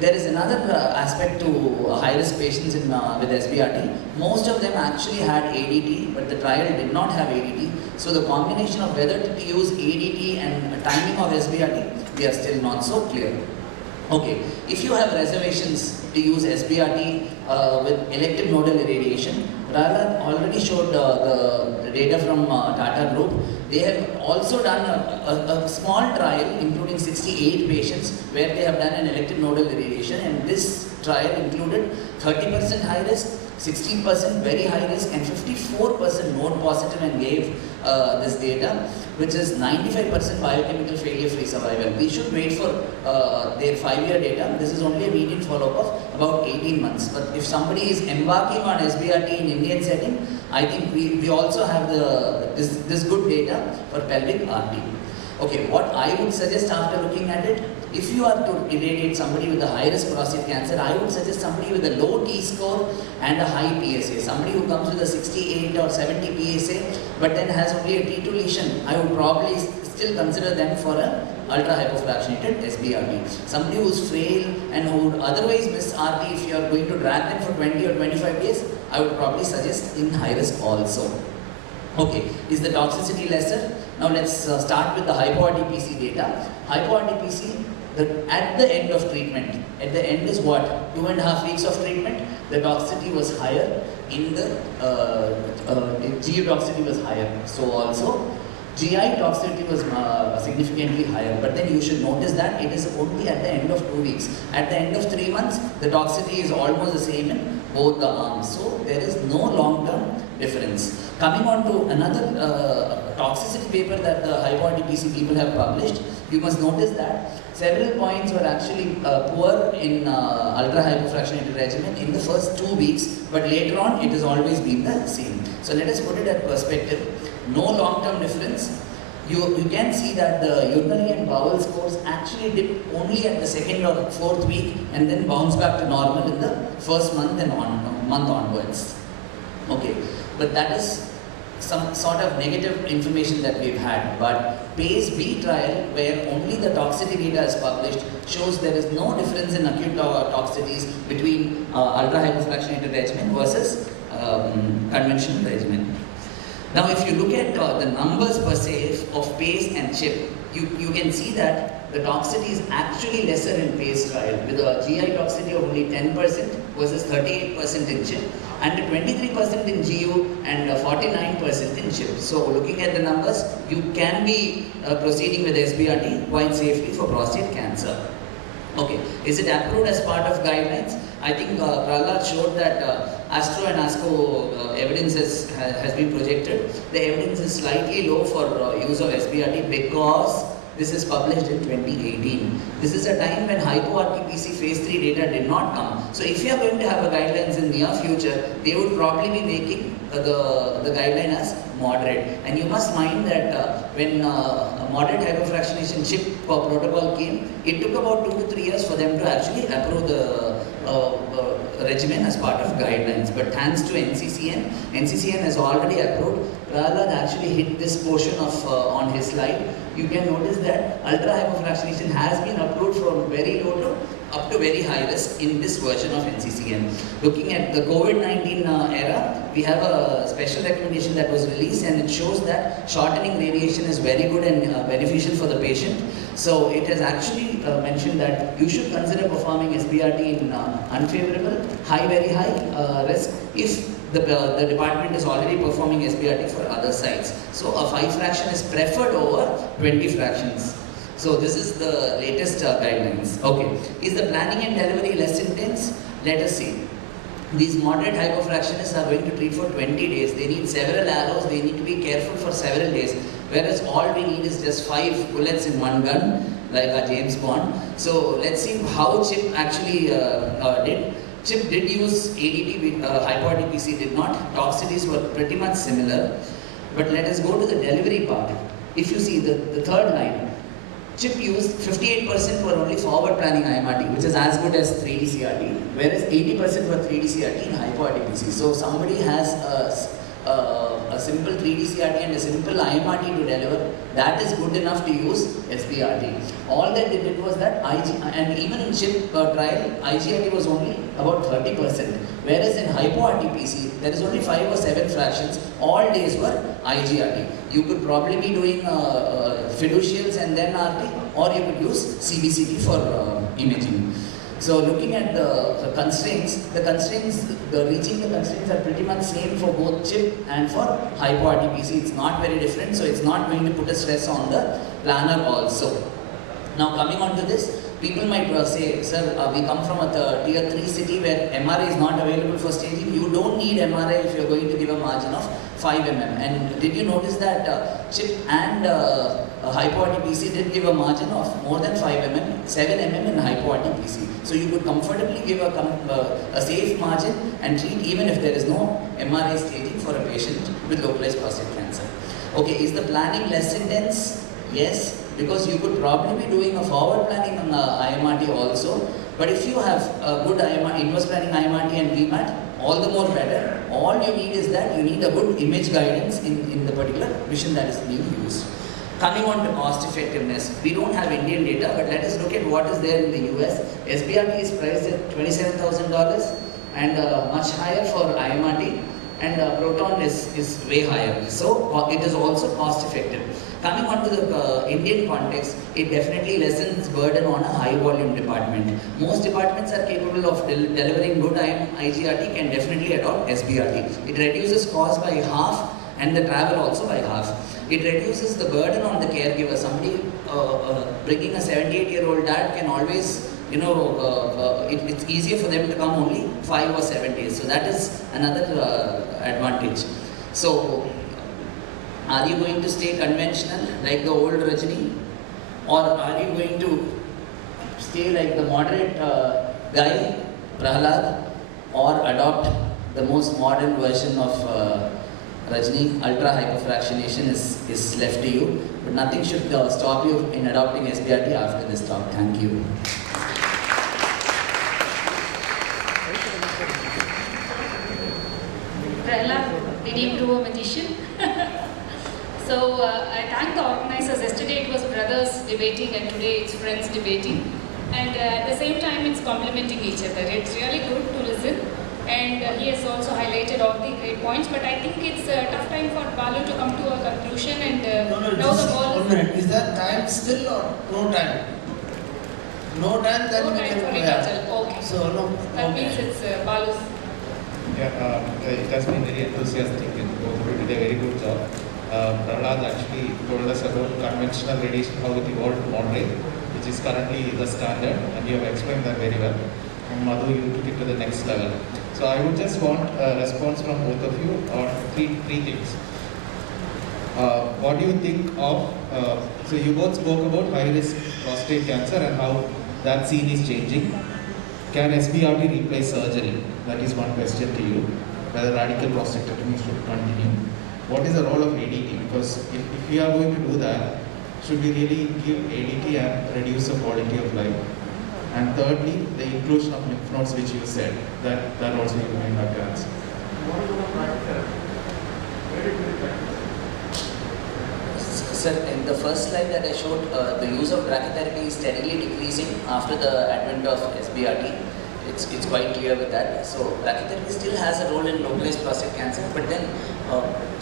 There is another aspect to high-risk patients with SBRT. Most of them actually had ADT, but the trial did not have ADT. So the combination of whether to use ADT and timing of SBRT, we are still not so clear. Okay, if you have reservations to use SBRT with elective nodal irradiation, Prahlad already showed the data from Tata Group. They have also done a small trial including 68 patients where they have done an elective nodal irradiation, and this trial included 30% high risk, 16% very high risk, and 54% node positive, and gave this data, which is 95% biochemical failure-free survival. We should wait for their 5-year data. This is only a median follow-up of about 18 months. But if somebody is embarking on SBRT in Indian setting, I think we also have this good data for pelvic RT. Okay, what I would suggest after looking at it, if you are to irradiate somebody with a high-risk prostate cancer, I would suggest somebody with a low T-score and a high PSA. Somebody who comes with a 68 or 70 PSA, but then has only a T2 lesion, I would probably still consider them for an ultra-hypofractionated SBRT. Somebody who's frail and who would otherwise miss RT, if you are going to drag them for 20 or 25 days, I would probably suggest in high-risk also. Okay, is the toxicity lesser? Now let's start with the hypo-RT-PC data. Hypo-RT-PC, at the end of treatment, at the end is what? 2.5 weeks of treatment, the toxicity was higher, in the GU toxicity was higher. So also, GI toxicity was significantly higher, but then you should notice that it is only at the end of 2 weeks. At the end of 3 months, the toxicity is almost the same in both the arms. So there is no long-term difference. Coming on to another toxicity paper that the hypo-RT-PC people have published, you must notice that several points were actually poor in ultra-hypofractionated regimen in the first 2 weeks, but later on it has always been the same. So let us put it at perspective. No long-term difference. You can see that the urinary and bowel scores actually dip only at the 2nd or 4th week and then bounce back to normal in the first month and month onwards. Okay, but that is some sort of negative information that we've had. But phase B trial, where only the toxicity data is published, shows there is no difference in acute toxicities between ultra-hypofractionated regimen versus conventional regimen. Now if you look at the numbers per se of PACE and CHIP, you can see that the toxicity is actually lesser in PACE trial, with a GI toxicity of only 10% versus 38% in CHIP, and 23% in GU and 49% in CHIP. So looking at the numbers, you can be proceeding with SBRT quite safely for prostate cancer. Okay, is it approved as part of guidelines? I think Prahlad showed that ASTRO and ASCO evidence has been projected. The evidence is slightly low for use of SBRT because This is published in 2018. This is a time when hypo-RTPC phase 3 data did not come. So if you are going to have a guidelines in near future, they would probably be making the guideline as moderate. And you must mind that when moderate hypofractionation chip protocol came, it took about 2 to 3 years for them to actually approve the regimen as part of guidelines. But thanks to NCCN has already approved. Prahlad actually hit this portion of on his slide. You can notice that ultra hypofractionation has been approved from very low to up to very high risk in this version of NCCN. Looking at the COVID-19 era, we have a special recommendation that was released, and it shows that shortening radiation is very good and beneficial for the patient. So it has actually mentioned that you should consider performing SBRT in unfavorable, very high risk if the department is already performing SBRT for other sites. So a 5 fraction is preferred over 20 fractions. So this is the latest guidelines. Okay, is the planning and delivery less intense? Let us see. These moderate hypofractionists are going to treat for 20 days. They need several arrows, they need to be careful for several days. Whereas all we need is just 5 bullets in one gun, like a James Bond. So let's see how CHIP actually did. CHIP did use ADT, hypo-RTPC did not. Toxicities were pretty much similar. But let us go to the delivery part. If you see the third line, CHIP used 58% were only forward planning IMRT, which is as good as 3D CRT, whereas 80% were 3D CRT in hypo-RTPC. So somebody has a simple 3D CRT and a simple IMRT to deliver, that is good enough to use SBRT. All that they did was that and even in CHIP trial, IGRT was only about 30%, whereas in hypo-RTPC, there is only 5 or 7 fractions, all days were IGRT. You could probably be doing fiducials and then RT, or you could use CBCT for imaging. So looking at the constraints, reaching the constraints are pretty much same for both CHIP and for hypo-RTPC. It's not very different, so it's not going to put a stress on the planner also. Now coming on to this, people might say, sir, we come from a tier 3 city where MRI is not available for staging. You don't need MRI if you're going to give a margin of 5 mm. And did you notice that CHIP and hypo-RTPC did give a margin of more than 5 mm, 7 mm in hypo-RTPC. So you could comfortably give a safe margin and treat even if there is no MRI staging for a patient with localized prostate cancer. Okay, is the planning less intense? Yes, because you could probably be doing a forward planning on the IMRT also. But if you have a good inverse planning IMRT and VMAT, all the more better. All you need is that you need a good image guidance in the particular vision that is being used. Coming on to cost effectiveness, we don't have Indian data, but let us look at what is there in the US. SBRT is priced at $27,000 and much higher for IMRT, and Proton is way higher. So it is also cost effective. Coming on to the Indian context, it definitely lessens burden on a high volume department. Most departments are capable of delivering good IGRT, can definitely adopt SBRT. It reduces cost by half and the travel also by half. It reduces the burden on the caregiver. Somebody bringing a 78-year-old dad can always, it's easier for them to come only 5 or 7 days. So that is another advantage. So, are you going to stay conventional like the old Rajni, or are you going to stay like the moderate guy, Prahlad, or adopt the most modern version of Rajni? Ultra hypofractionation is left to you, but nothing should stop you in adopting SBRT after this talk. Thank you. Prahlad, did you prove a magician? So I thank the organizers. Yesterday it was brothers debating and today it's friends debating. And at the same time it's complementing each other. It's really good to listen. And he has also highlighted all the great points. But I think it's a tough time for Balu to come to a conclusion. And now the ball is... 1 minute. Is there time still or no time? No time, then we can... Okay. So no. That means it's Balu's. Yeah, it has been very enthusiastic and both of you did a very good job. Prahlad actually told us about conventional radiation, how it evolved to moderate, which is currently the standard, and you have explained that very well. And Madhu, you took it to the next level. So I would just want a response from both of you on three things. What do you think of, so you both spoke about high-risk prostate cancer and how that scene is changing. Can SBRT replace surgery? That is one question to you. Whether radical prostatectomy should continue. What is the role of ADT? Because if we are going to do that, should we really give ADT and reduce the quality of life? And thirdly, the inclusion of lymph nodes, which you said, that also you may have to answer. Sir, in the first slide that I showed, the use of brachytherapy is steadily decreasing after the advent of SBRT. It's quite clear with that. So brachytherapy still has a role in localized prostate cancer, but then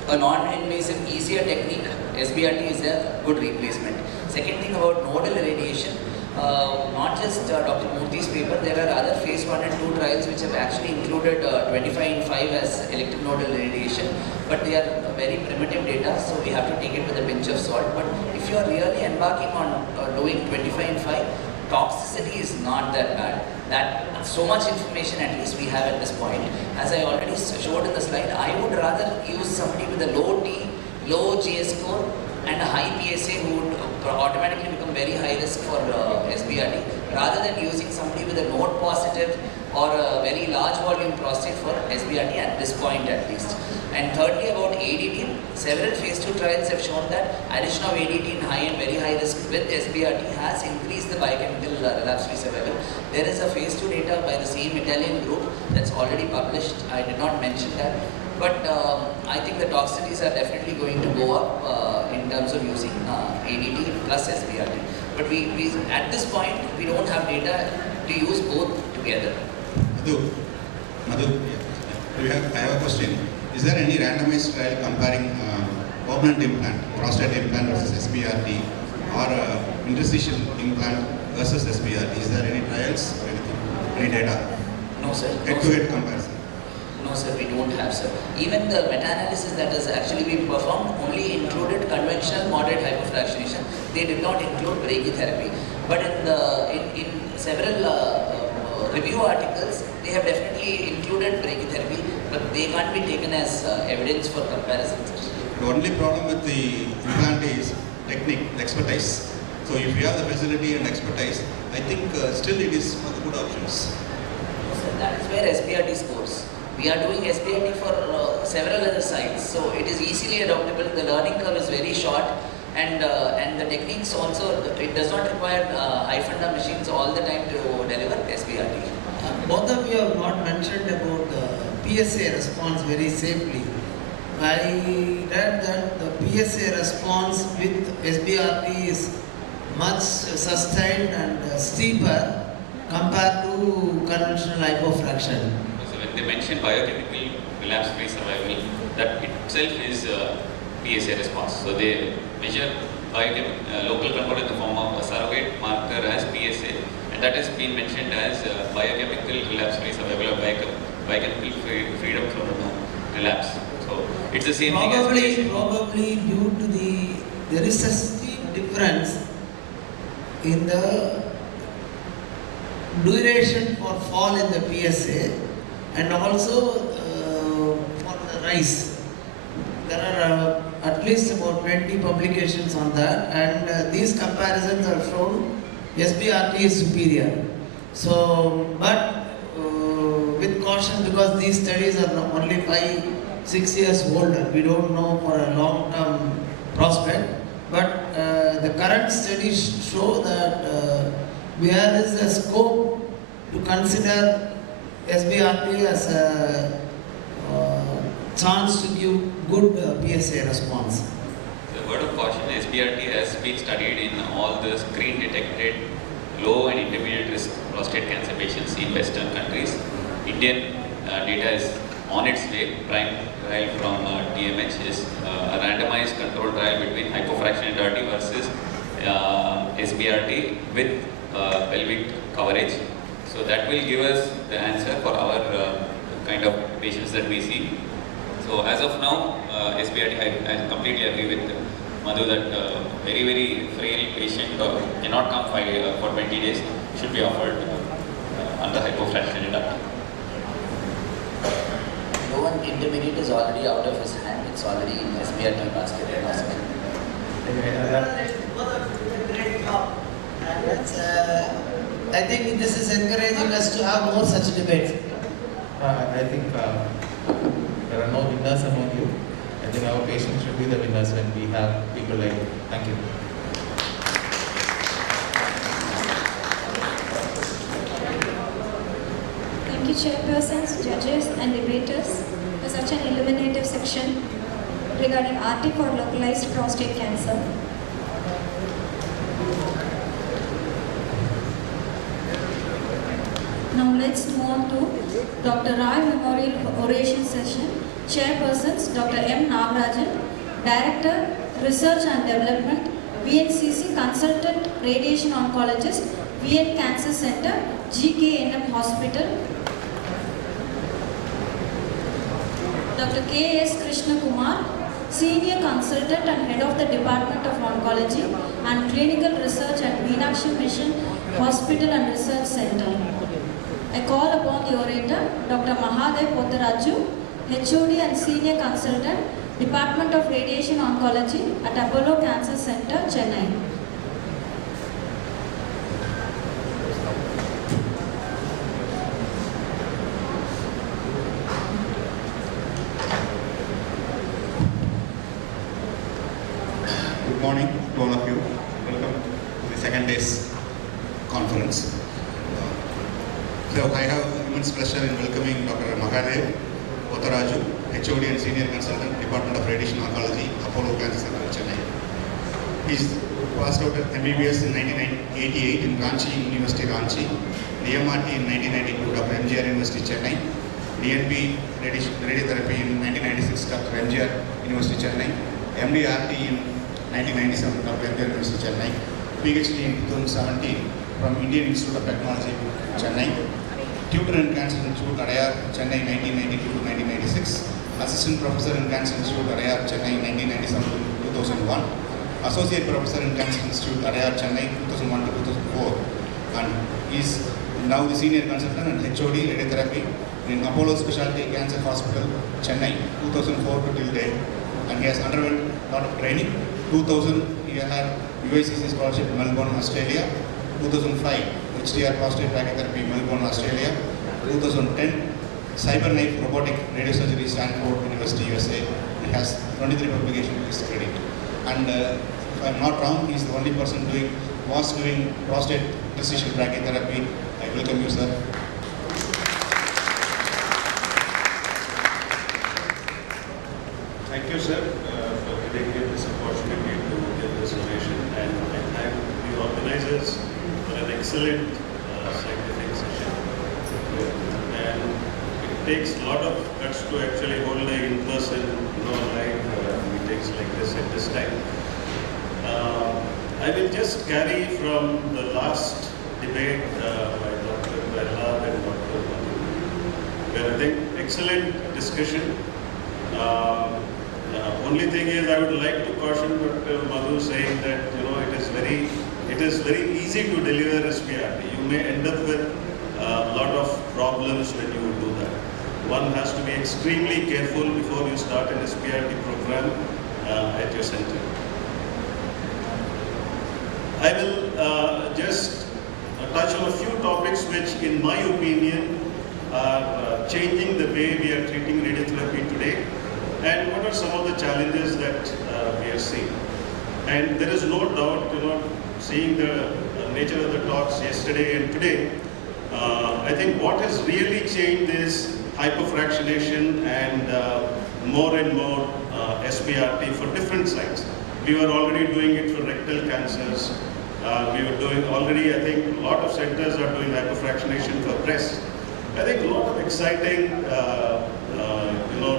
a non-invasive, easier technique, SBRT is a good replacement. Second thing about nodal irradiation, not just Dr. Murthy's paper, there are other phase 1 and 2 trials which have actually included 25/5 as elective nodal irradiation, but they are very primitive data, so we have to take it with a pinch of salt. But if you are really embarking on doing 25/5, toxicity is not that bad. That so much information at least we have at this point. As I already showed in the slide, I would rather use somebody with a low T, low GS score and a high PSA who would automatically become very high risk for SBRT, rather than using somebody with a node positive or a very large volume prostate for SBRT at this point at least. And thirdly, about ADT, several phase 2 trials have shown that addition of ADT in high and very high risk with SBRT has increased the biochemical relapse-free survival. There is a phase 2 data by the same Italian group that's already published. I did not mention that. But I think the toxicities are definitely going to go up in terms of using ADT plus SBRT. But we at this point, we don't have data to use both together. Madhu, I have a question. Is there any randomized trial comparing permanent implant, prostate implant versus SBRT, or interstitial implant versus SBRT? Is there any trials or anything? Any data? No, sir. Head-to-head comparison? No, sir, we don't have, sir. Even the meta-analysis that has actually been performed only included conventional moderate hypofractionation. They did not include brachytherapy. But in several review articles, they have definitely included brachytherapy, but they can't be taken as evidence for comparison. The only problem with the implant is technique, expertise. So if you have the facility and expertise, I think still it is one of the good options. So that is where SBRT scores. We are doing SBRT for several other sites, so it is easily adoptable. The learning curve is very short, and the techniques also, it does not require high funda machines all the time to deliver SBRT. Both of you have not mentioned about the PSA response very safely. I read that the PSA response with SBRT is much sustained and steeper compared to conventional hypofraction. So when they mention biochemical relapse-free survival, that itself is PSA response. So they measure local control in the form of a surrogate marker as PSA, and that has been mentioned as biochemical relapse-free survival or biochemical freedom from relapse. So it's the same thing as PSA. Probably due to there is a steep difference in the duration for fall in the PSA and also for the rise. There are at least about 20 publications on that, and these comparisons have shown SBRT is superior. So, but with caution, because these studies are only 5-6 years old, we don't know for a long-term prospect. But the current studies show that there is a scope to consider SBRT as a chance to give good PSA response. The word of caution, SBRT has been studied in all the screen-detected low and intermediate risk prostate cancer patients in Western countries. Indian data is on its way. Prime trial from DMH is a randomized controlled trial between hypofractionated versus SBRT with pelvic coverage. So that will give us the answer for our kind of patients that we see. So as of now, SBRT, I completely agree with Madhu that very, very frail patient cannot come for 20 days should be offered under hypofractionated. Low Zone intermediate is already out of his hand. It's already in SBRT basket and hospital. Great job. I think this is encouraging us to have more such debates. I think there are no winners among you. I think our patients should be the winners when we have people like you. Thank you. Thank you, chairpersons, judges, and debaters for such an illuminative section regarding RT for localized prostate cancer. Now let's move on to Dr. Rai Memorial Oration Session. Chairpersons Dr. M. Nagarajan, Director, Research and Development, VNCC Consultant Radiation Oncologist, VN Cancer Center, GKNM Hospital. Dr. K.S. Krishna Kumar, Senior Consultant and Head of the Department of Oncology and Clinical Research at Meenakshi Mission Hospital and Research Center. I call upon the orator, Dr. Mahadev Potharaju, HOD and Senior Consultant, Department of Radiation Oncology at Apollo Cancer Center, Chennai. Good morning to all of you. Welcome to the second day's conference. So I have immense pleasure in welcoming Dr. Mahadev Potharaju, HOD and Senior Consultant, Department of Radiation Oncology, Apollo Cancer Center, Chennai. He's passed out at MBBS in 1988 in Ranchi University, Ranchi, DMRT in 1992, Dr. MGR University, Chennai, DNP Radiotherapy in 1996, Dr. MGR University, Chennai, MDRT in 1997, Dr. MGR University, Chennai, PhD in 2017 from Indian Institute of Technology, Chennai, Tutor in Cancer Institute, Adayar, Chennai, 1992 to 1996, Assistant Professor in Cancer Institute, Adayar, Chennai, 1997 to 2001, Associate Professor in Cancer Institute, Adayar, Chennai, 2001 to 2004, and is now the Senior Consultant and HOD Radiotherapy in Apollo Specialty Cancer Hospital, Chennai, 2004 to till date, and he has underwent a lot of training. 2000, he had UICC Scholarship in Melbourne, Australia, 2005, HDR Prostate Brachytherapy, Melbourne, Australia, 2010, Cyberknife Robotic Radiosurgery, Stanford University, USA. He has 23 publications to his credit. And if I'm not wrong, he's the only person was doing prostate precision brachytherapy. I welcome you, sir. Thank you, sir, for giving me this opportunity to give this oration, and I thank the organizers for an excellent scientific session. And it takes a lot of guts to actually hold an in-person, live meetings like this at this time. I will just carry from the last debate by Dr. Prahlad and Dr. Madhu, where I think excellent discussion. Only thing is, I would like to caution Dr. Madhu saying that it is very easy to deliver SPRT. You may end up with a lot of problems when you do that. One has to be extremely careful before you start an SPRT program at your center. I will just touch on a few topics which, in my opinion, are changing the way we are treating radiotherapy today, and what are some of the challenges that we are seeing. And there is no doubt, seeing the nature of the talks yesterday and today, I think what has really changed is hyperfractionation and more and more SPRT for different sites. We were already doing it for rectal cancers. We were doing already, I think, a lot of centers are doing hyperfractionation for breast. I think a lot of exciting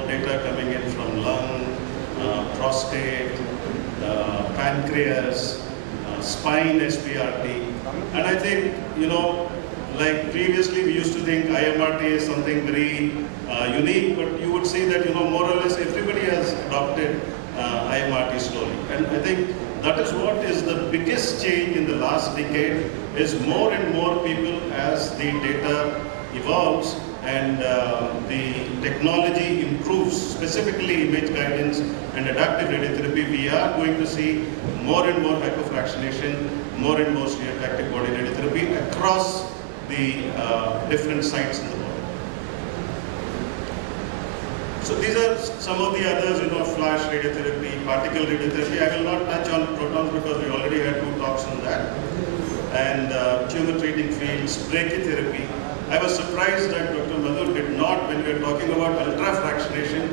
data coming in from lung, prostate, pancreas, spine SPRT. And I think, like previously we used to think IMRT is something very unique, but you would see that, more or less everybody has adopted IMRT slowly. And I think that is what is the biggest change in the last decade, is more and more people, as the data evolves and the technology improves, specifically image guidance and adaptive radiotherapy, we are going to see more and more hypofractionation, more and more stereotactic body radiotherapy across the different sites in the body. So these are some of the others, flash radiotherapy, particle radiotherapy. I will not touch on protons because we already had 2 talks on that. And tumor treating fields, brachytherapy. I was surprised that Dr. Madhu did not, when we were talking about ultrafractionation,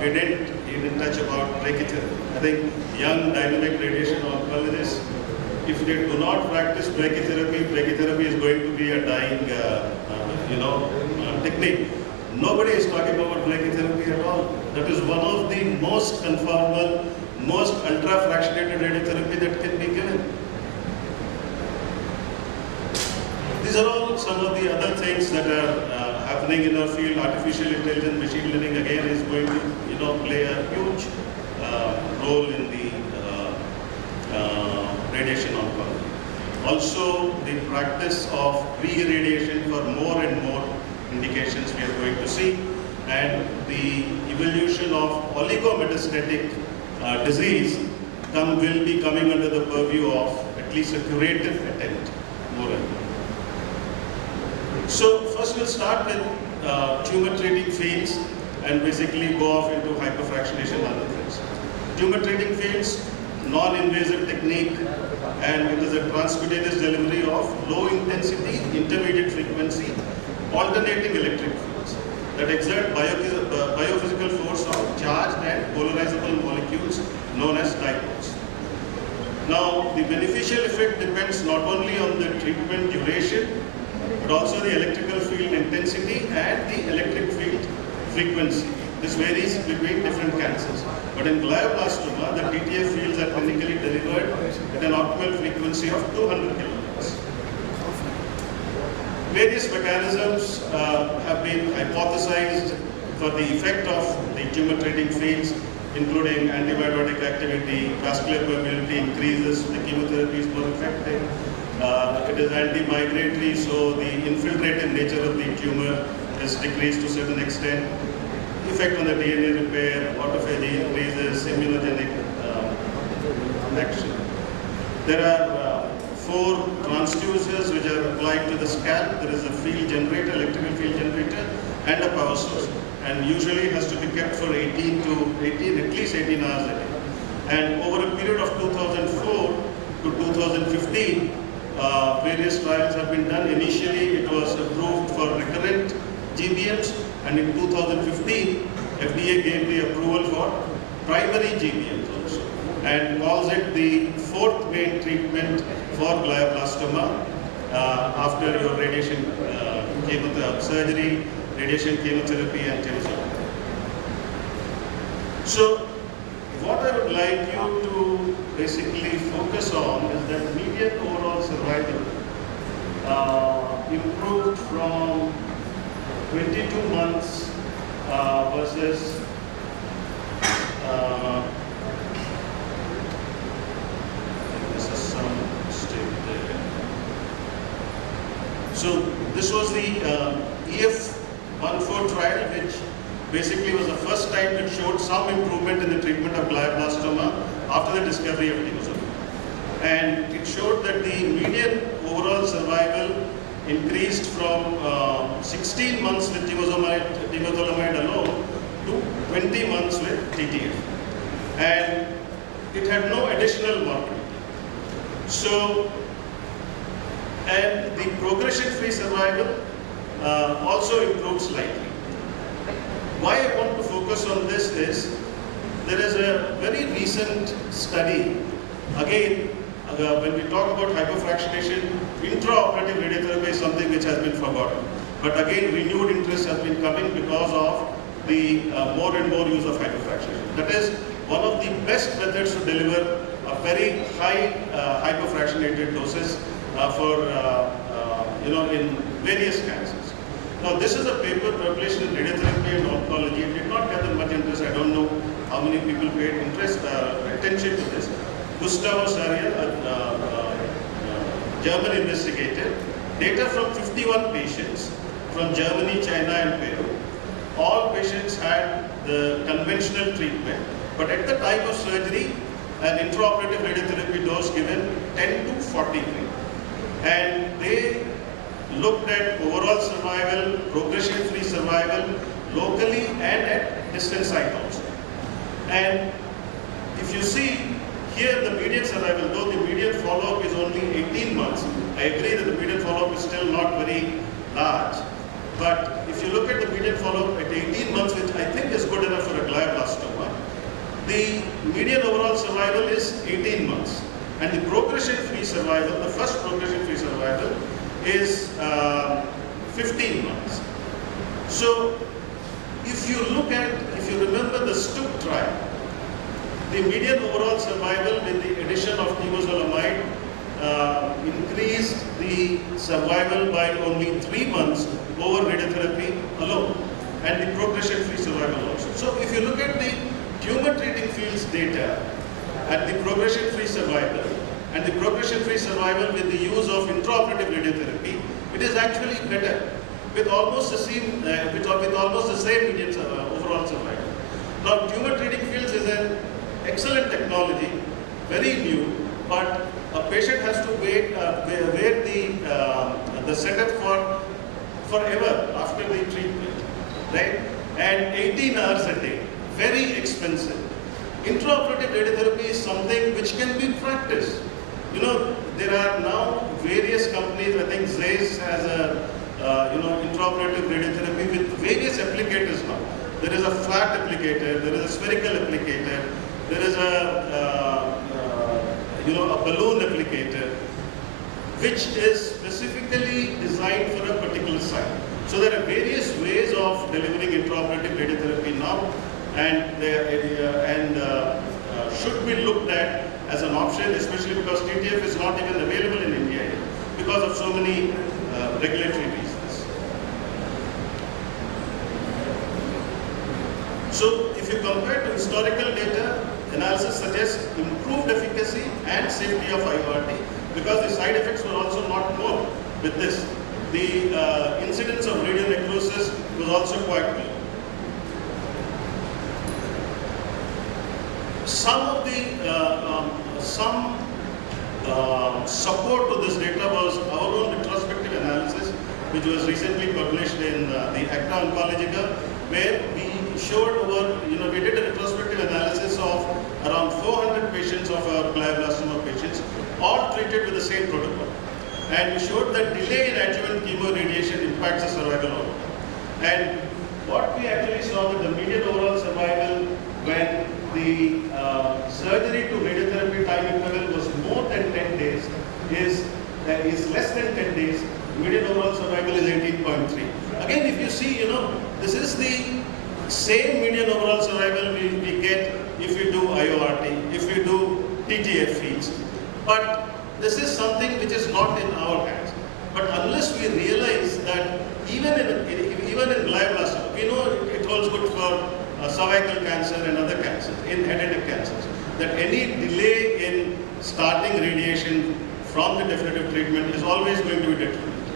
he didn't touch about brachytherapy. I think young dynamic radiation oncologists, if they do not practice brachytherapy is going to be a dying, technique. Nobody is talking about brachytherapy at all. That is one of the most conformal, most ultrafractionated radiotherapy that can be given. These are all some of the other things that are happening in our field. Artificial intelligence, machine learning again is going to play a huge role in the radiation oncology. Also, the practice of re-irradiation for more and more indications we are going to see, and the evolution of oligometastatic disease will be coming under the purview of at least a curative attempt, more and more. So first we'll start with tumor treating fields and basically go off into hyperfractionation and other things. Tumor treating fields, non-invasive technique, and it is a transcutaneous delivery of low intensity, intermediate frequency, alternating electric fields that exert biophysical force on charged and polarizable molecules known as dipoles. Now, the beneficial effect depends not only on the treatment duration, but also the electrical field intensity and the electric field frequency. This varies between different cancers. But in glioblastoma, the TTF fields are clinically delivered at an optimal frequency of 200 kilohertz. Various mechanisms have been hypothesized for the effect of the tumor treating fields, including antibiotic activity, vascular permeability increases, the chemotherapy is more effective. It is anti-migratory, so the infiltrative nature of the tumor is decreased to a certain extent. Effect on the DNA repair, autophagy increases, immunogenic action. There are 4 transducers which are applied to the scalp. There is a field generator, electrical field generator, and a power source. And usually it has to be kept for at least 18 hours a day. And over a period of 2004 to 2015, various trials have been done. Initially, it was approved for recurrent GBMs, and in 2015, FDA gave the approval for primary GBMs also, and calls it the 4th main treatment for glioblastoma after your radiation surgery, radiation chemotherapy, and temozolomide. So, what I would like you to basically focus on is that median overall survival improved from 22 months versus this is some mistake there. So this was the EF14 trial, which basically was the first time it showed some improvement in the treatment of glioblastoma after the discovery of temozolomide. And it showed that the median overall survival increased from 16 months with temozolomide alone to 20 months with TTF. And it had no additional morbidity. So, and the progression-free survival also improved slightly. Why I want to focus on this is, there is a very recent study, again, when we talk about hyperfractionation, intraoperative radiotherapy is something which has been forgotten. But again, renewed interest has been coming because of the more and more use of hyperfractionation. That is one of the best methods to deliver a very high hyperfractionated doses in various cancers. Now, this is a paper published in Radiotherapy and Oncology. It did not gather much interest. I don't know how many people paid attention to this. Gustavo Sarian, a German investigator, data from 51 patients from Germany, China and Peru. All patients had the conventional treatment, but at the time of surgery, an intraoperative radiotherapy dose given 10 to 43. And they looked at overall survival, progression-free survival, locally and at distant site also. And if you see here the median survival, though the median follow-up is only 18 months, I agree that the median follow-up is still not very large. But if you look at the median follow-up at 18 months, which I think is good enough for a glioblastoma, the median overall survival is 18 months. And the progression-free survival, the first progression-free survival is 15 months. So if you remember the STUP trial, the median overall survival with the addition of temozolomide increased the survival by only 3 months over radiotherapy alone, and the progression-free survival also. So if you look at the tumor treating fields data at the progression-free survival and the progression-free survival with the use of intraoperative radiotherapy, it is actually better with almost the same median overall survival. Now, tumor treating fields is an excellent technology, very new, but a patient has to wear the setup for forever after the treatment, right? And 18 hours a day, very expensive. Intraoperative radiotherapy is something which can be practiced. You know, there are now various companies, I think Zeiss has a intraoperative radiotherapy with various applicators now. There is a flat applicator, there is a spherical applicator, there is a balloon applicator, which is specifically designed for a particular site. So there are various ways of delivering intraoperative radiotherapy now, and should be looked at as an option, especially because TTF is not even available in India yet, because of so many regulatory reasons. So if you compare to historical data, analysis suggests improved efficacy and safety of IORT, because the side effects were also not more with this. The incidence of radionecrosis was also quite low. Some support to this data was our own retrospective analysis, which was recently published in the Acta Oncologica, where we showed we did a retrospective analysis of around 400 patients of our glioblastoma patients, all treated with the same protocol. And we showed that delay in adjuvant chemoradiation impacts the survival outcome. And what we actually saw with the median overall survival when the surgery to radiotherapy time interval was more than 10 days is less than 10 days. Median overall survival is 18.3. Again, if you see, this is the same median overall survival we get if we do IORT, if we do TTF fields. But this is something which is not in our hands. But unless we realize that even in glioblastoma, we know it holds good for cervical cancer and other cancers, in head and neck cancers, that any delay in starting radiation from the definitive treatment is always going to be detrimental.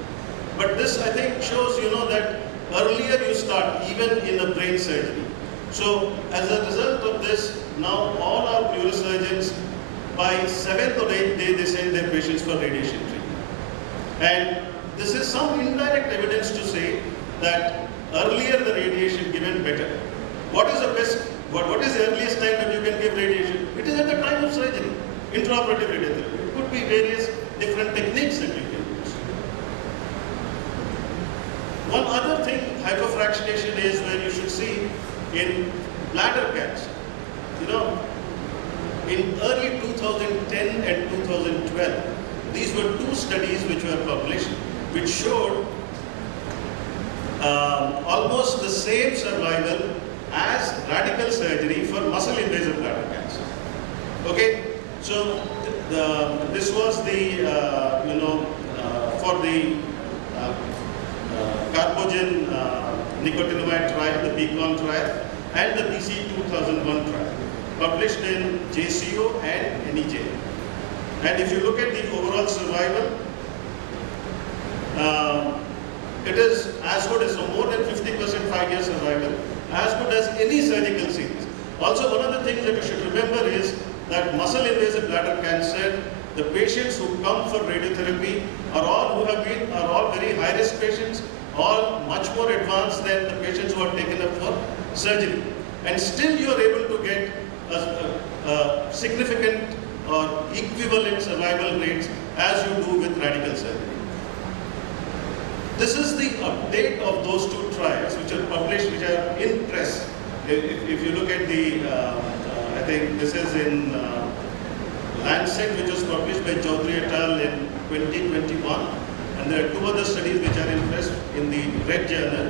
But this, I think, shows that earlier you start, even in a brain surgery. So as a result of this, now all our neurosurgeons, by 7th or 8th day, they send their patients for radiation treatment. And this is some indirect evidence to say that earlier the radiation given better. What is the earliest time that you can give radiation? It is at the time of surgery, intraoperative radiotherapy. It could be various different techniques that you can use. One other thing, hypofractionation, is where you should see in bladder cancer. In early 2010 and 2012, these were two studies which were published, which showed almost the same survival as radical surgery for muscle invasive bladder cancer. Okay, so this was the for the Carbogen nicotinamide trial, the PECON trial, and the BC 2001 trial, published in JCO and NEJ. And if you look at the overall survival, it is as good as, so more than 50% 5-year survival, as good as any surgical series. Also, one of the things that you should remember is that muscle invasive bladder cancer, the patients who come for radiotherapy are all very high risk patients, all much more advanced than the patients who are taken up for surgery. And still you are able to get a significant or equivalent survival rates as you do with radical surgery. This is the update of those two trials which are published, which are in press. If you look at the, I think this is in Lancet, which was published by Chaudhary et al. In 2021. And there are two other studies which are in press in the Red Journal,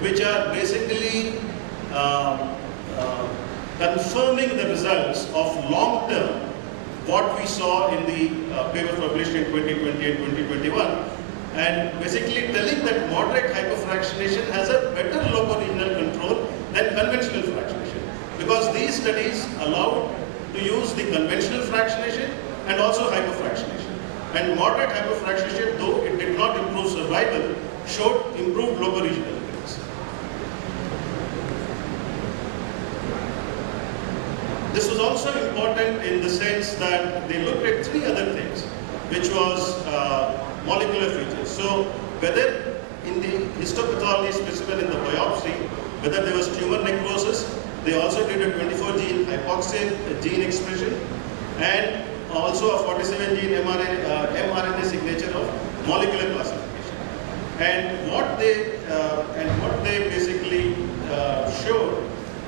which are basically confirming the results of long-term what we saw in the paper published in 2020 and 2021, and basically telling that moderate hypofractionation has a better local regional control than conventional fractionation, because these studies allowed to use the conventional fractionation and also hypofractionation. And moderate hypofractionation, though it did not improve survival, showed improved local regional rates. This was also important in the sense that they looked at three other things, which was molecular features. So whether in the histopathology specimen in the biopsy, whether there was tumor necrosis, they also did a 24-gene hypoxia gene expression, and also a 47-gene mRNA signature of molecular classification. And what they basically showed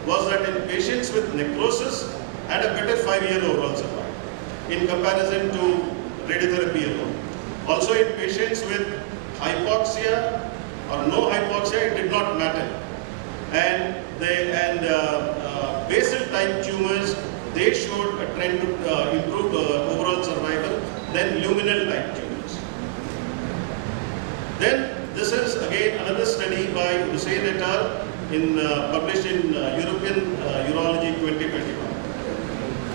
was that in patients with necrosis had a better 5-year overall survival in comparison to radiotherapy alone. Also in patients with hypoxia or no hypoxia, it did not matter. And basal type tumors, they showed a trend to improve overall survival than luminal type tumors. Then this is again another study by Hussain et al. Published in European Urology 2021.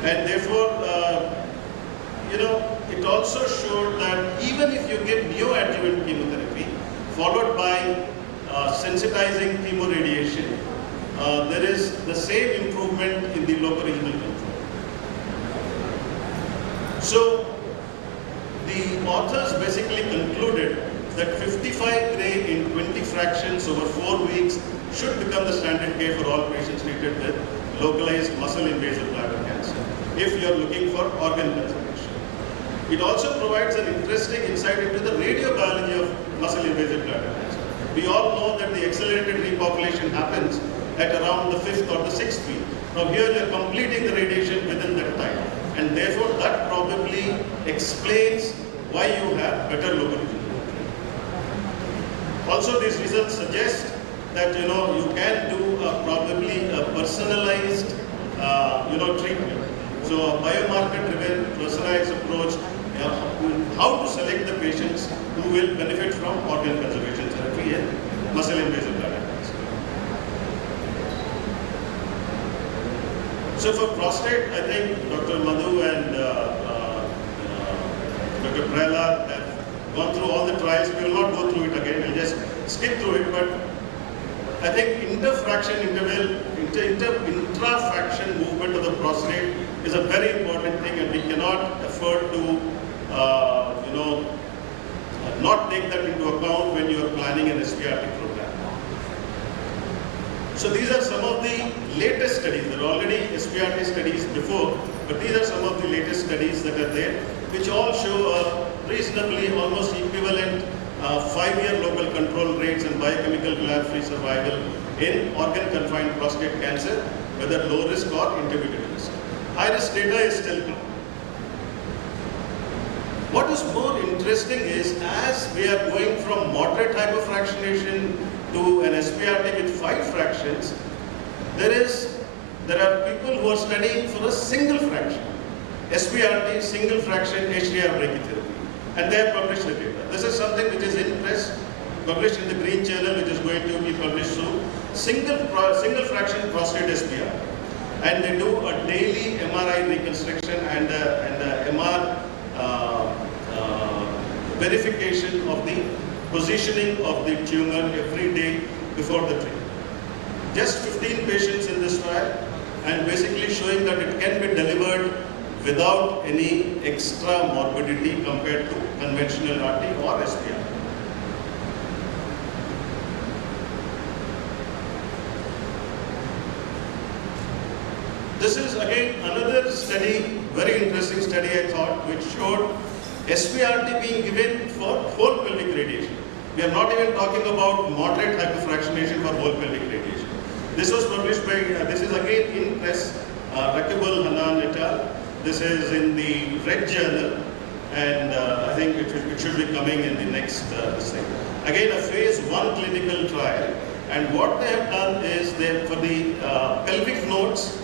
And therefore, it also showed that even if you give neoadjuvant chemotherapy followed by sensitizing chemoradiation, there is the same improvement in the local regional control. So the authors basically concluded that 55 gray in 20 fractions over 4 weeks should become the standard care for all patients treated with localized muscle invasive bladder cancer if you are looking for organ conservation. It also provides an interesting insight into the radiobiology of muscle invasive bladder cancer. We all know that the accelerated repopulation happens at around the 5th or the 6th week. Now here you are completing the radiation within that time, and therefore that probably explains why you have better local regional control. Also, these results suggest that you can do probably a personalized treatment. So a biomarker-driven personalized approach, how to select the patients who will benefit from organ conservation therapy and muscle invasive bladder cancer. So for prostate, I think Dr. Madhu and Dr. Prahlad have gone through all the trials. We will not go through it again. We'll just skip through it. But I think intrafraction movement of the prostate is a very important thing, and we cannot afford to not take that into account when you are planning an SPRT program. So these are some of the latest studies. There are already SPRT studies before, but these are some of the latest studies that are there, which all show a reasonably almost equivalent 5-year local control rates and biochemical glare-free survival in organ-confined prostate cancer, whether low risk or intermediate risk. High-risk data is still coming. What is more interesting is, as we are going from moderate hypofractionation to an SPRT with 5 fractions, there are people who are studying for a single fraction, SPRT, single fraction HDR brachytherapy, and they have published the data. This is something which is in press, published in the Green Journal, which is going to be published soon. Single fraction prostate SPRT, and they do a daily MRI reconstruction and MR verification of the positioning of the tumor every day before the treatment. Just 15 patients in this trial, and basically showing that it can be delivered without any extra morbidity compared to conventional RT or SPR. This is again another study, very interesting study I thought, which showed SPRT being given for whole pelvic radiation. We are not even talking about moderate hyperfractionation for whole pelvic radiation. This was published by, this is again in press, Rakibul Hanan et al. This is in the Red Journal, and I think it should be coming in the next thing. Again, a phase 1 clinical trial, and what they have done is they, for the pelvic nodes,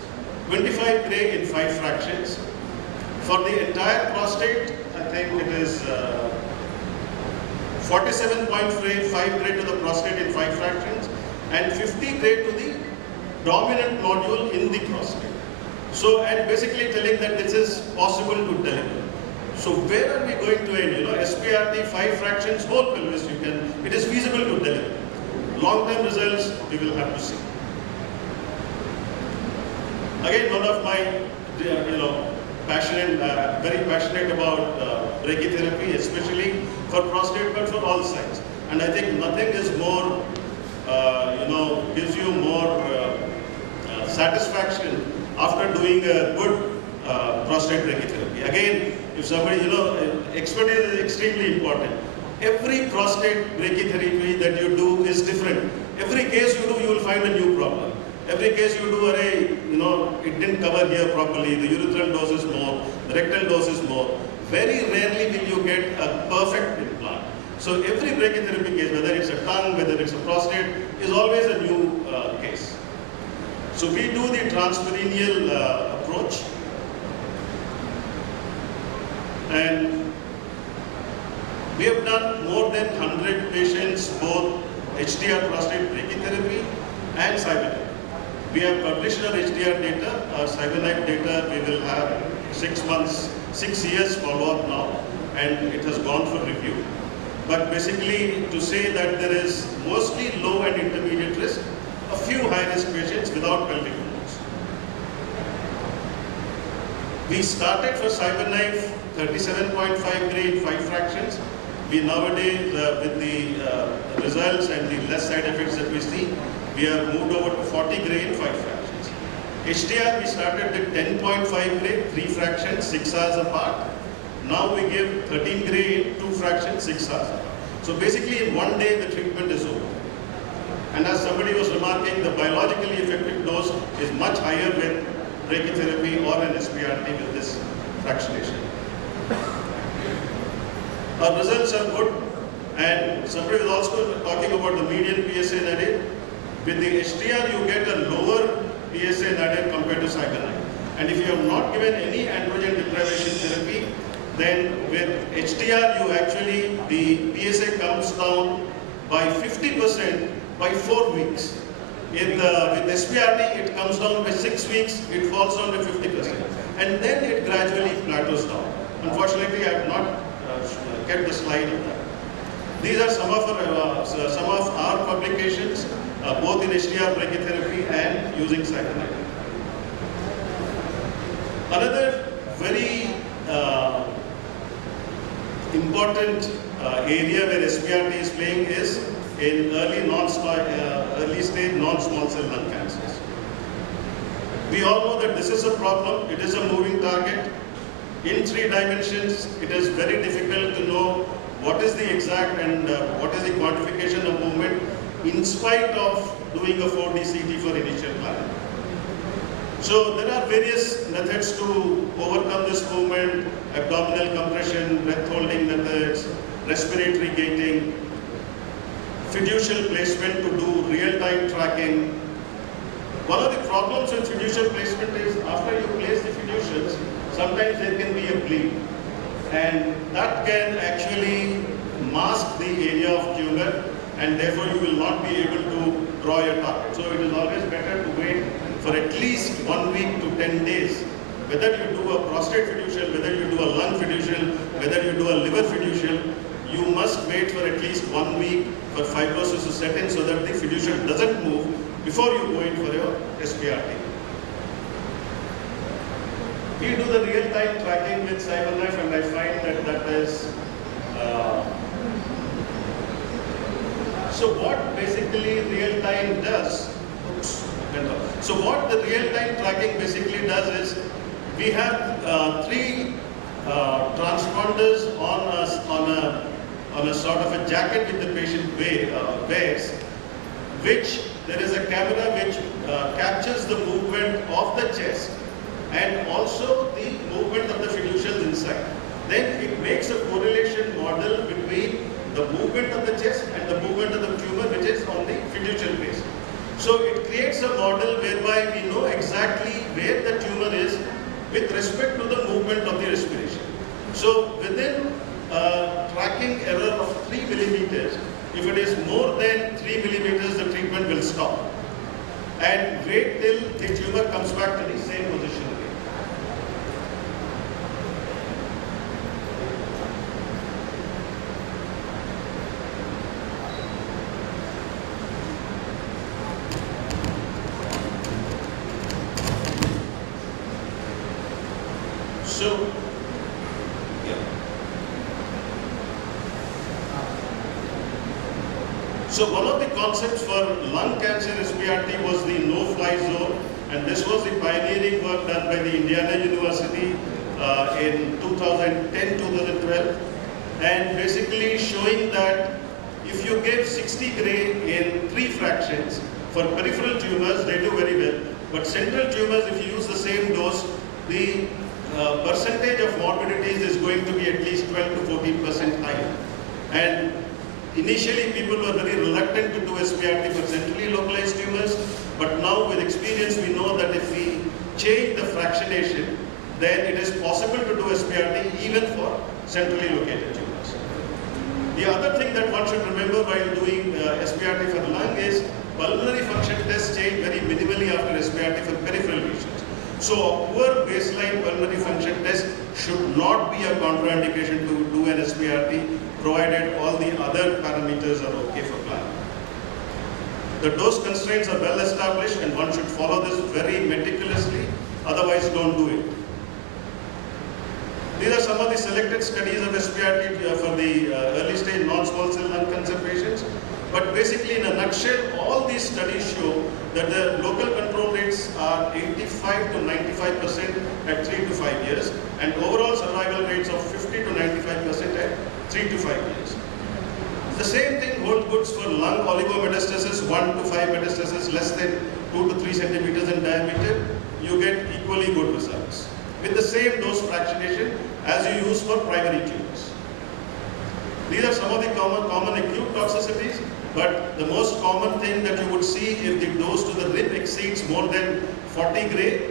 25 gray in 5 fractions. For the entire prostate, I think it is 47.5 gray to the prostate in 5 fractions, and 50 gray to the dominant nodule in the prostate. So, and basically telling that this is possible to deliver. So where are we going to end? You know, SPRT 5 fractions, whole pelvis, it is feasible to deliver. Long-term results, we will have to see. Again, one of my, passionate, very passionate about brachytherapy, especially for prostate, but for all sides. And I think nothing is more, gives you more satisfaction after doing a good prostate brachytherapy. Again, if somebody, expertise is extremely important. Every prostate brachytherapy that you do is different. Every case you do, you will find a new problem. Every case you do, it didn't cover here properly, the urethral dose is more, the rectal dose is more. Very rarely will you get a perfect implant. So every brachytherapy case, whether it's a tongue, whether it's a prostate, is always a new case. So we do the transperineal approach, and we have done more than 100 patients, both HDR prostate brachytherapy and cyberknife. We have published our HDR data, our cyberknife data. We will have 6 years follow-up now, and it has gone for review. But basically, to say that there is mostly low and intermediate risk, a few high-risk patients without pelvic bones. We started for cyberknife 37.5 gray in 5 fractions. We nowadays, with the results and the less side effects that we see, we have moved over to 40 gray in 5 fractions. HDR, we started with 10.5 gray, 3 fractions, 6 hours apart. Now we give 13 gray in 2 fractions, 6 hours apart. So basically in one day the treatment is over. And as somebody was remarking, the biologically effective dose is much higher with brachytherapy or an SPRT with this fractionation. Our results are good, and somebody was also talking about the median PSA nadir. With the HDR, you get a lower PSA nadir compared to cyberknife. And if you have not given any androgen deprivation therapy, then with HDR, you actually, the PSA comes down by 50% by 4 weeks. With SPRT, it comes down by 6 weeks, it falls down to 50%. And then it gradually plateaus down. Unfortunately, I have not kept the slide of that. These are some of our publications, both in HDR brachytherapy and using cyberknife. Another very important area where SPRT is playing is in early stage non-small cell lung cancers. We all know that this is a problem. It is a moving target. In 3 dimensions, it is very difficult to know what is the exact and what is the quantification of movement in spite of doing a 4D CT for initial planning. So there are various methods to overcome this movement: abdominal compression, breath holding methods, respiratory gating, fiducial placement to do real-time tracking. One of the problems with fiducial placement is after you place the fiducials, sometimes there can be a bleed, and that can actually mask the area of tumor, and therefore you will not be able to draw your target. So it is always better to wait for at least 1 week to 10 days. Whether you do a prostate fiducial, whether you do a lung fiducial, whether you do a liver fiducial, you must wait for at least 1 week for fibrosis to set in so that the fiducial doesn't move before you go in for your SPRT. We do the real-time tracking with CyberKnife, and I find that that is so what basically real-time does. So what the real-time tracking basically does is we have 3 transponders on a sort of a jacket which the patient wears, which there is a camera which captures the movement of the chest and also the movement of the fiducials inside. Then it makes a correlation model between the movement of the chest and the movement of the tumor, which is on the fiducial base. So it creates a model whereby we know exactly where the tumor is with respect to the movement of the respiration. So within tracking error of 3 millimeters, if it is more than 3 millimeters, the treatment will stop. And wait till the tumor comes back to the same position again. So, yeah. So one of the concepts for lung cancer SPRT was the no-fly zone, and this was the pioneering work done by the Indiana University in 2010-2012, and basically showing that if you give 60 gray in 3 fractions, for peripheral tumors they do very well, but central tumors, if you use the same dose, the percentage of morbidities is going to be at least 12 to 14% higher. And initially people were very reluctant to do SPRT for centrally localized tumors, but now with experience we know that if we change the fractionation, then it is possible to do SPRT even for centrally located tumors. The other thing that one should remember while doing SPRT for lung is pulmonary function tests change very minimally after SPRT for peripheral lesions. So a poor baseline pulmonary function test should not be a contraindication to do an SPRT, provided all the other parameters are okay for planning. The dose constraints are well established and one should follow this very meticulously, otherwise don't do it. These are some of the selected studies of SPRT for the early stage non-small cell lung cancer patients. But basically, in a nutshell, all these studies show that the local control rates are 85 to 95% at 3 to 5 years, and overall survival rates of 50 to 95% at 3 to 5 years. The same thing holds good for lung oligometastasis, 1 to 5 metastasis less than 2 to 3 centimeters in diameter. You get equally good results with the same dose fractionation as you use for primary tumors. These are some of the common acute toxicities. But the most common thing that you would see if the dose to the rib exceeds more than 40 gray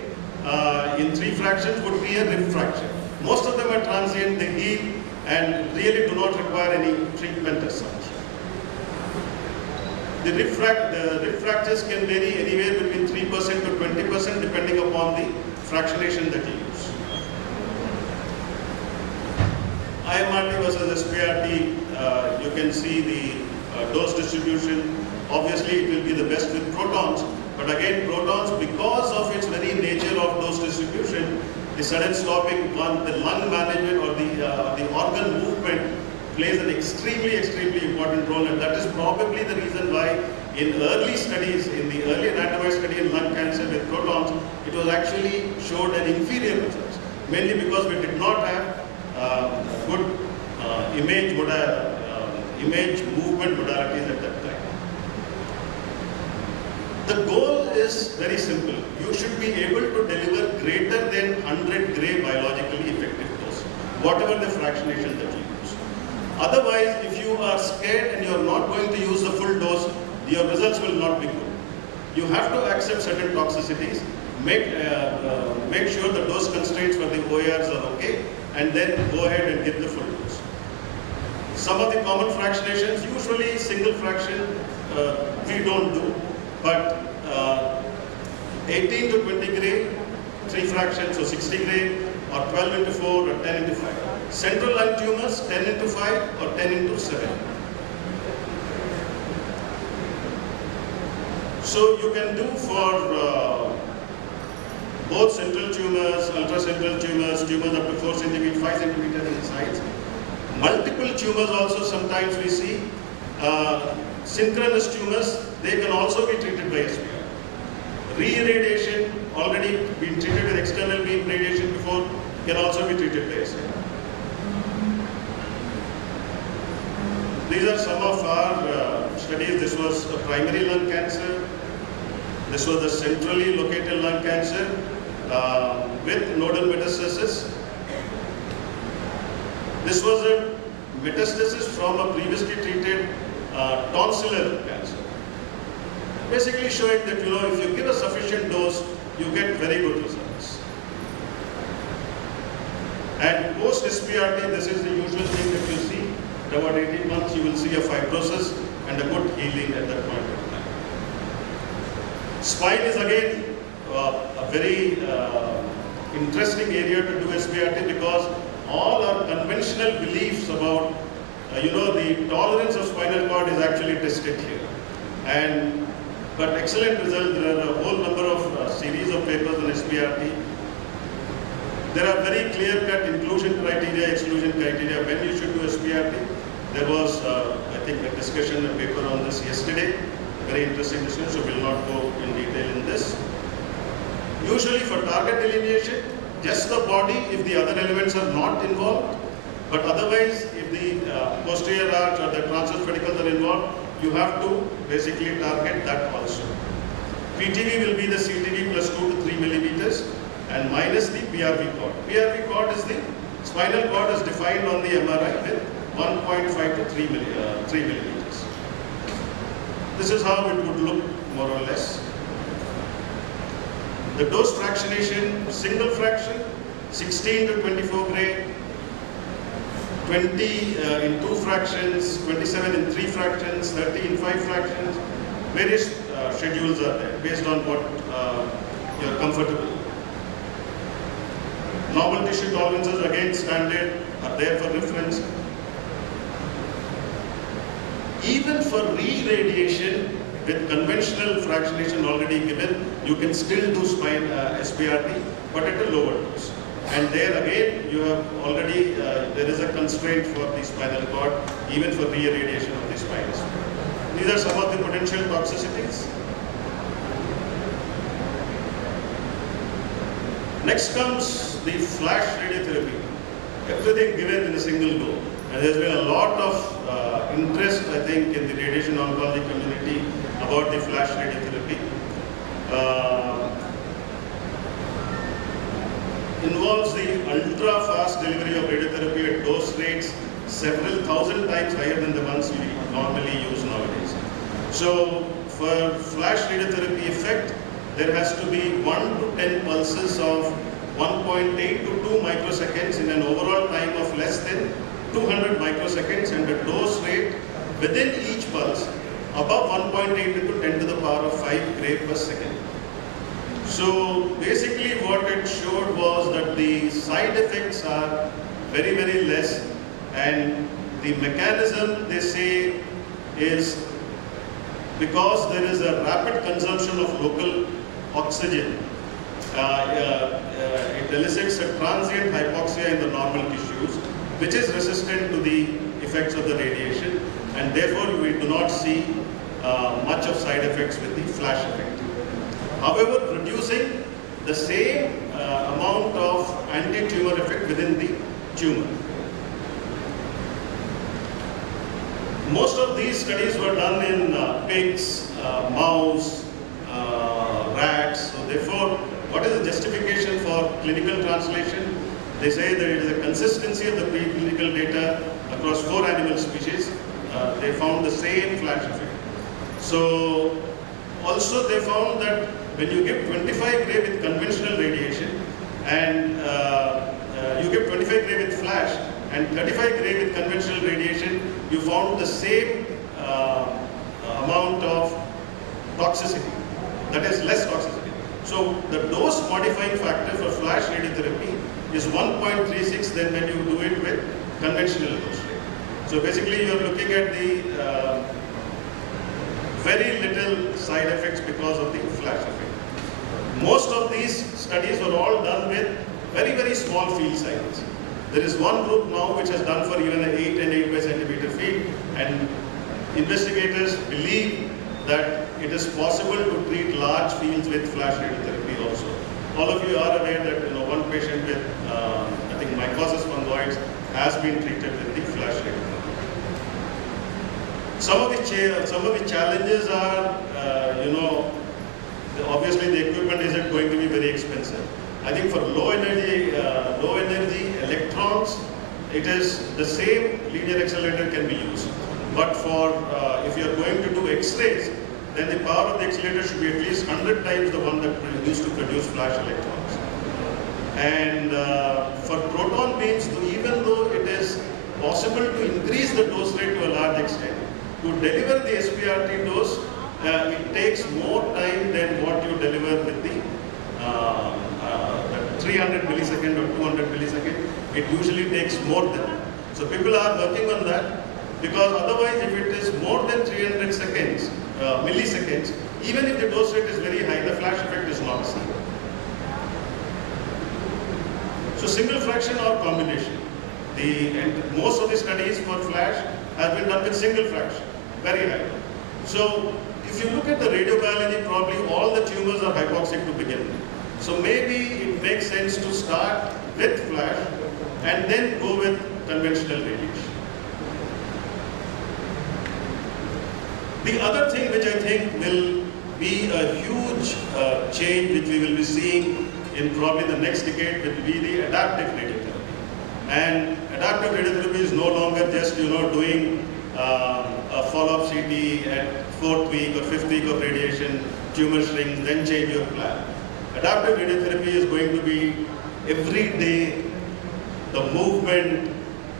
in 3 fractions would be a rib fracture. Most of them are transient, they heal and really do not require any treatment as such. The rib fractures can vary anywhere between 3% to 20% depending upon the fractionation that you use. IMRT versus SPRT, you can see the dose distribution. Obviously it will be the best with protons, but again protons, because of its very nature of dose distribution, the sudden stopping, the lung management or the organ movement plays an extremely important role, and that is probably the reason why in early studies, in the early randomized study in lung cancer with protons, it was actually showed an inferior results, mainly because we did not have good image movement modalities at that time. The goal is very simple. You should be able to deliver greater than 100 gray biologically effective dose, whatever the fractionation that you use. Otherwise, if you are scared and you are not going to use the full dose, your results will not be good. You have to accept certain toxicities, make sure the dose constraints for the OARs are okay, and then go ahead and get the full dose. Some of the common fractionations, usually single fraction, we don't do, but 18 to 20 gray, 3 fractions, so 60 gray, or 12 into 4, or 10 into 5. Central lung tumors 10x5 or 10x7. So you can do for both central tumors, ultracentral tumors, tumors up to 4 cm, 5 cm in size. Multiple tumors also sometimes we see. Synchronous tumors, they can also be treated by SPR. Re-irradiation, already been treated with external beam radiation before, can also be treated by SPR. These are some of our studies. This was a primary lung cancer. This was the centrally located lung cancer with nodal metastasis. This was a metastasis from a previously treated tonsillar cancer. Basically showing that, you know, if you give a sufficient dose, you get very good results. And post SPRT, this is the usual thing that you see. At about 18 months, you will see a fibrosis and a good healing at that point of time. Spine is again a very interesting area to do SPRT because all our conventional beliefs about the tolerance of spinal cord is actually tested here. But excellent result. There are a whole number of series of papers on SPRT. There are very clear-cut inclusion criteria, exclusion criteria when you should do SPRT. There was, I think, a discussion, a paper on this yesterday. Very interesting discussion, so we will not go in detail in this. Usually for target delineation, just the body if the other elements are not involved, but otherwise if the posterior arch or the transverse pedicles are involved, you have to basically target that also. PTV will be the CTV plus 2 to 3 millimeters and minus the PRV cord. PRV cord is the spinal cord as defined on the MRI with 1.5 to 3 millimeters. This is how it would look more or less. The dose fractionation, single fraction, 16 to 24 gray, 20 in 2 fractions, 27 in 3 fractions, 30 in 5 fractions. Various schedules are there based on what you are comfortable. Normal tissue tolerances, again standard, are there for reference. Even for re-radiation with conventional fractionation already given, you can still do SPRT, but at a lower dose. And there again, you have already, there is a constraint for the spinal cord, even for re-irradiation of the spinal. These are some of the potential toxicities. Next comes the flash radiotherapy. Everything given in a single go. And there's been a lot of interest, I think, in the radiation oncology community about the flash radiotherapy. Involves the ultra-fast delivery of radiotherapy at dose rates several thousand times higher than the ones we normally use nowadays. So for flash radiotherapy effect, there has to be 1 to 10 pulses of 1.8 to 2 microseconds in an overall time of less than 200 microseconds and a dose rate within each pulse above 1.8 into 10 to the power of 5 gray per second. So basically what it showed was that the side effects are very, very less, and the mechanism, they say, is because there is a rapid consumption of local oxygen. It elicits a transient hypoxia in the normal tissues, which is resistant to the effects of the radiation, and therefore we do not see much of side effects with the flash effect. However, producing the same amount of anti-tumor effect within the tumor. Most of these studies were done in pigs, mouse, rats. So therefore, what is the justification for clinical translation? They say that it is a consistency of the preclinical data across 4 animal species. They found the same flash effect. So also they found that when you give 25 gray with conventional radiation and you give 25 gray with flash and 35 gray with conventional radiation, you found the same amount of toxicity, that is less toxicity. So the dose modifying factor for flash radiotherapy is 1.36 than when you do it with conventional dose rate. So basically you're looking at the very little side effects because of the flash effect. Most of these studies were all done with very, very small field sizes. There is one group now which has done for even an 8 and 8 by centimeter field, and investigators believe that it is possible to treat large fields with flash radiotherapy also. All of you are aware that one patient with I think mycosis fungoides has been treated with the flash radiotherapy. Some of the challenges are obviously the equipment isn't going to be very expensive. I think for low energy electrons, it is the same linear accelerator can be used. But for if you are going to do X-rays, then the power of the accelerator should be at least 100 times the one that used to produce flash electrons. And for proton beams, even though it is possible to increase the dose rate to a large extent, to deliver the SPRT dose, it takes more time than what you deliver with the 300 millisecond or 200 millisecond. It usually takes more than that. So people are working on that, because otherwise if it is more than 300 seconds, milliseconds, even if the dose rate is very high, the flash effect is not seen. So single fraction or combination. Most of the studies for flash have been done with single fraction, very high. So if you look at the radiobiology, probably all the tumors are hypoxic to begin with. So maybe it makes sense to start with flash and then go with conventional radiation. The other thing which I think will be a huge change which we will be seeing in probably the next decade will be the adaptive radiotherapy. And adaptive radiotherapy is no longer just doing a follow-up CT at 4th week or 5th week of radiation, tumor shrinks, then change your plan. Adaptive radiotherapy is going to be every day, the movement,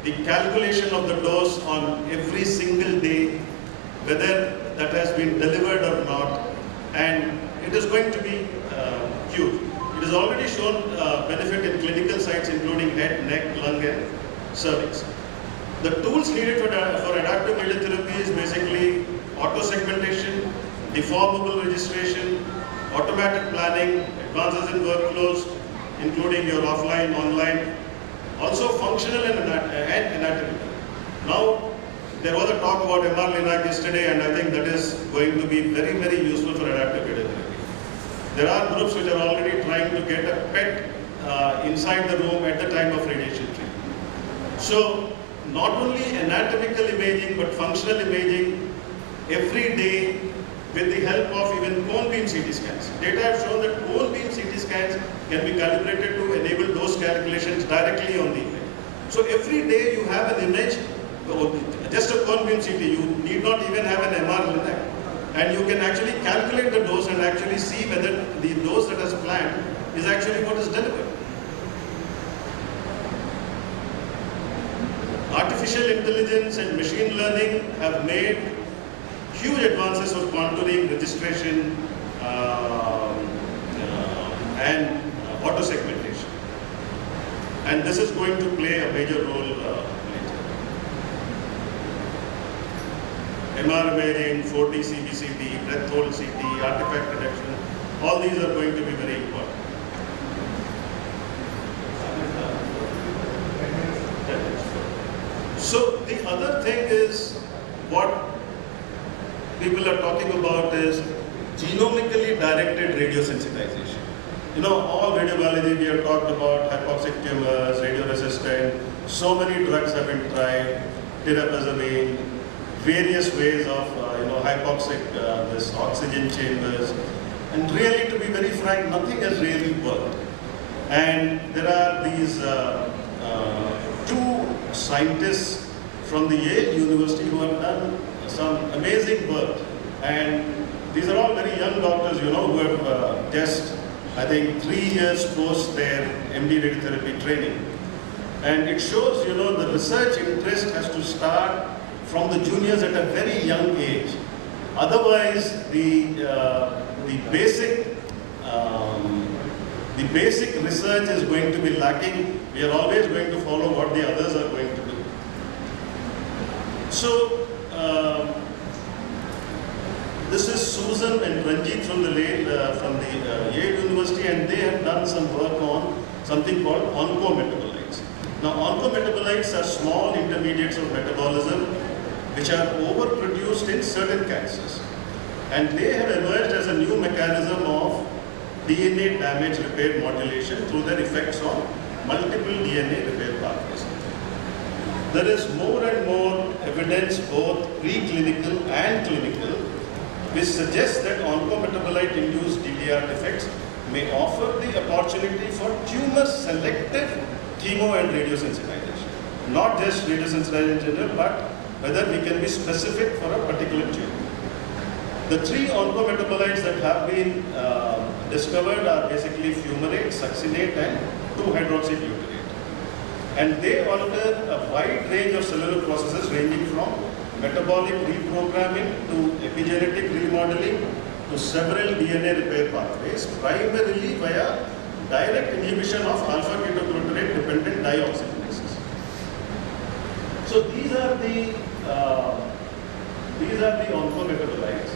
the calculation of the dose on every single day, whether that has been delivered or not, and it is going to be huge. It has already shown benefit in clinical sites including head, neck, lung and cervix. The tools needed for adaptive radiotherapy is basically auto-segmentation, deformable registration, automatic planning, advances in workflows, including your offline, online, also functional and anatomical. Now, there was a talk about MR-Linac yesterday, and I think that is going to be very, very useful for adaptive radiotherapy. There are groups which are already trying to get a PET inside the room at the time of radiation treatment. So, not only anatomical imaging, but functional imaging every day with the help of even cone beam CT scans. Data have shown that cone beam CT scans can be calibrated to enable those calculations directly on the image. So every day you have an image, just a cone beam CT, you need not even have an MR-Linac. And you can actually calculate the dose and actually see whether the dose that is planned is actually what is delivered. Artificial intelligence and machine learning have made huge advances for contouring, registration, and auto-segmentation. And this is going to play a major role later. MR imaging, 4D CBCT, breath hold CT, artifact detection, all these are going to be very important. So the other thing is what people are talking about is genomically directed radiosensitization. All radiobiology we have talked about, hypoxic tumors, radioresistant, so many drugs have been tried, tirabazamine, various ways of hypoxic, this oxygen chambers, and really, to be very frank, nothing has really worked. And there are these two scientists from the Yale University who have done some amazing work, and these are all very young doctors, who have just, I think, 3 years post their MD radiotherapy training. And it shows, the research interest has to start from the juniors at a very young age. Otherwise, the The basic research is going to be lacking. We are always going to follow what the others are going to do. So, this is Susan and Ranjit from the Yale University, and they have done some work on something called oncometabolites. Now, oncometabolites are small intermediates of metabolism which are overproduced in certain cancers. And they have emerged as a new mechanism of DNA damage repair modulation through their effects on multiple DNA repair pathways. There is more and more evidence, both preclinical and clinical, which suggests that oncometabolite-induced DDR defects may offer the opportunity for tumor-selective chemo and radiosensitization. Not just radiosensitization in general, but whether we can be specific for a particular tumor. The three oncometabolites that have been discovered are basically fumarate, succinate, and 2-hydroxybutyrate. And they alter a wide range of cellular processes ranging from metabolic reprogramming to epigenetic remodeling to several DNA repair pathways, primarily via direct inhibition of alpha-ketoglutarate dependent dioxygenases. So these are the oncometabolites.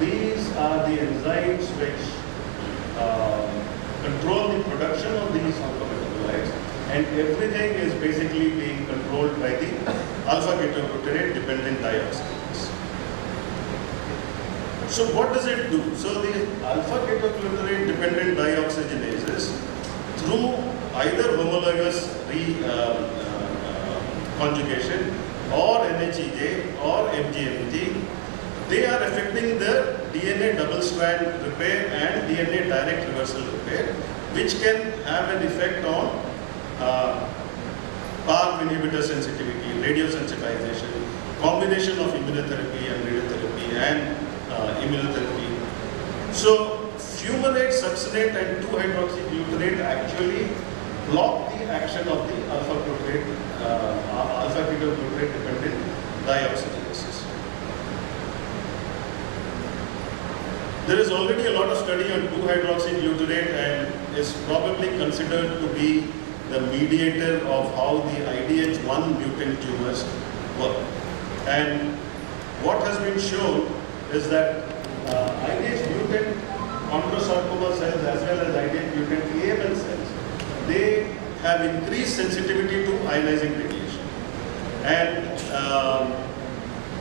These are the enzymes which control the production of these oncometabolites, and everything is basically being controlled by the alpha-ketoglutarate dependent dioxygenase. So what does it do? So the alpha-ketoglutarate dependent dioxygenases, through either homologous conjugation or NHEJ or MGMT, they are affecting the DNA double-strand repair and DNA direct reversal repair, which can have an effect on PARP inhibitor sensitivity, radiosensitization, combination of immunotherapy and radiotherapy and immunotherapy. So fumarate, succinate and 2-hydroxybutyrate actually block the action of the alpha-ketoglutarate dependent dioxygenases. There is already a lot of study on 2-hydroxybutyrate and is probably considered to be the mediator of how the IDH1 mutant tumors work. And what has been shown is that IDH mutant chondrosarcoma cells as well as IDH mutant AML cells, they have increased sensitivity to ionizing radiation. And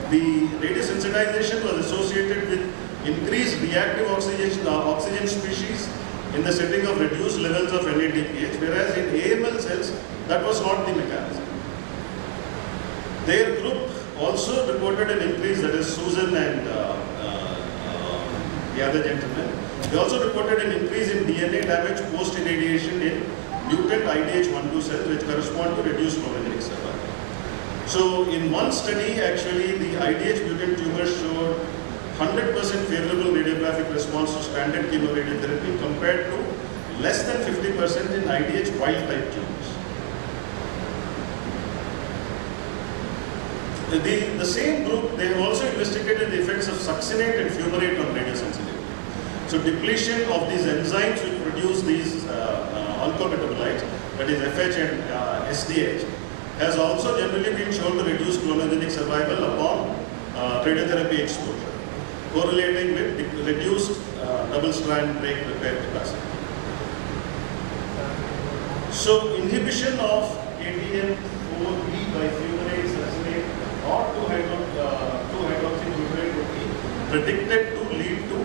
the radiosensitization was associated with increased reactive oxygen species in the setting of reduced levels of NADPH, whereas in AML cells, that was not the mechanism. Their group also reported an increase, that is Susan and the other gentleman. They also reported an increase in DNA damage post-irradiation in mutant IDH1-2 cells, which correspond to reduced chromogenic survival. So in one study, actually, the IDH mutant tumors showed 100% favorable radiographic response to standard chemoradiotherapy compared to less than 50% in IDH wild-type tumors. The same group, they have also investigated the effects of succinate and fumarate on radiosensitivity. So depletion of these enzymes which produce these oncometabolites, that is FH and SDH, has also generally been shown to reduce clonogenic survival upon radiotherapy exposure, correlating with reduced double-strand break repair capacity. So inhibition of ATM4B by fumarate, succinate or 2-hydroxybutyrate would be predicted to lead to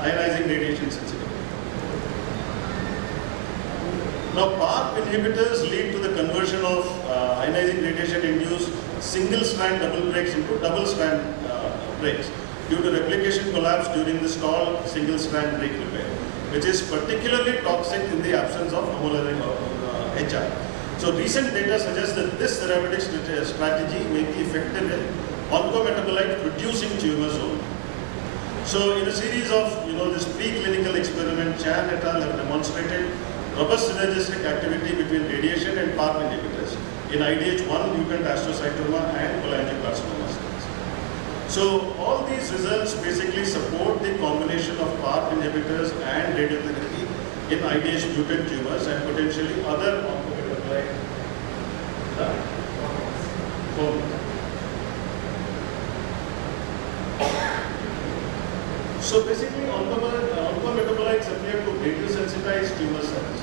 ionizing radiation sensitivity. Now PARP inhibitors lead to the conversion of ionizing radiation-induced single-strand double breaks into double-strand breaks due to replication collapse during the stalled single-strand break repair, which is particularly toxic in the absence of homologous HR. So recent data suggests that this therapeutic strategy may be effective in oncometabolite producing tumors only. So in a series of this preclinical experiment, Chan et al. Have demonstrated robust synergistic activity between radiation and PARP inhibitors in IDH1 mutant astrocytoma and cholangiocarcinoma cells. So all these results basically support the combination of PARP inhibitors and radiotherapy in IDH mutant tumors and potentially other oncometabolic forms. So basically, oncometabolites appear to radiosensitize tumor cells.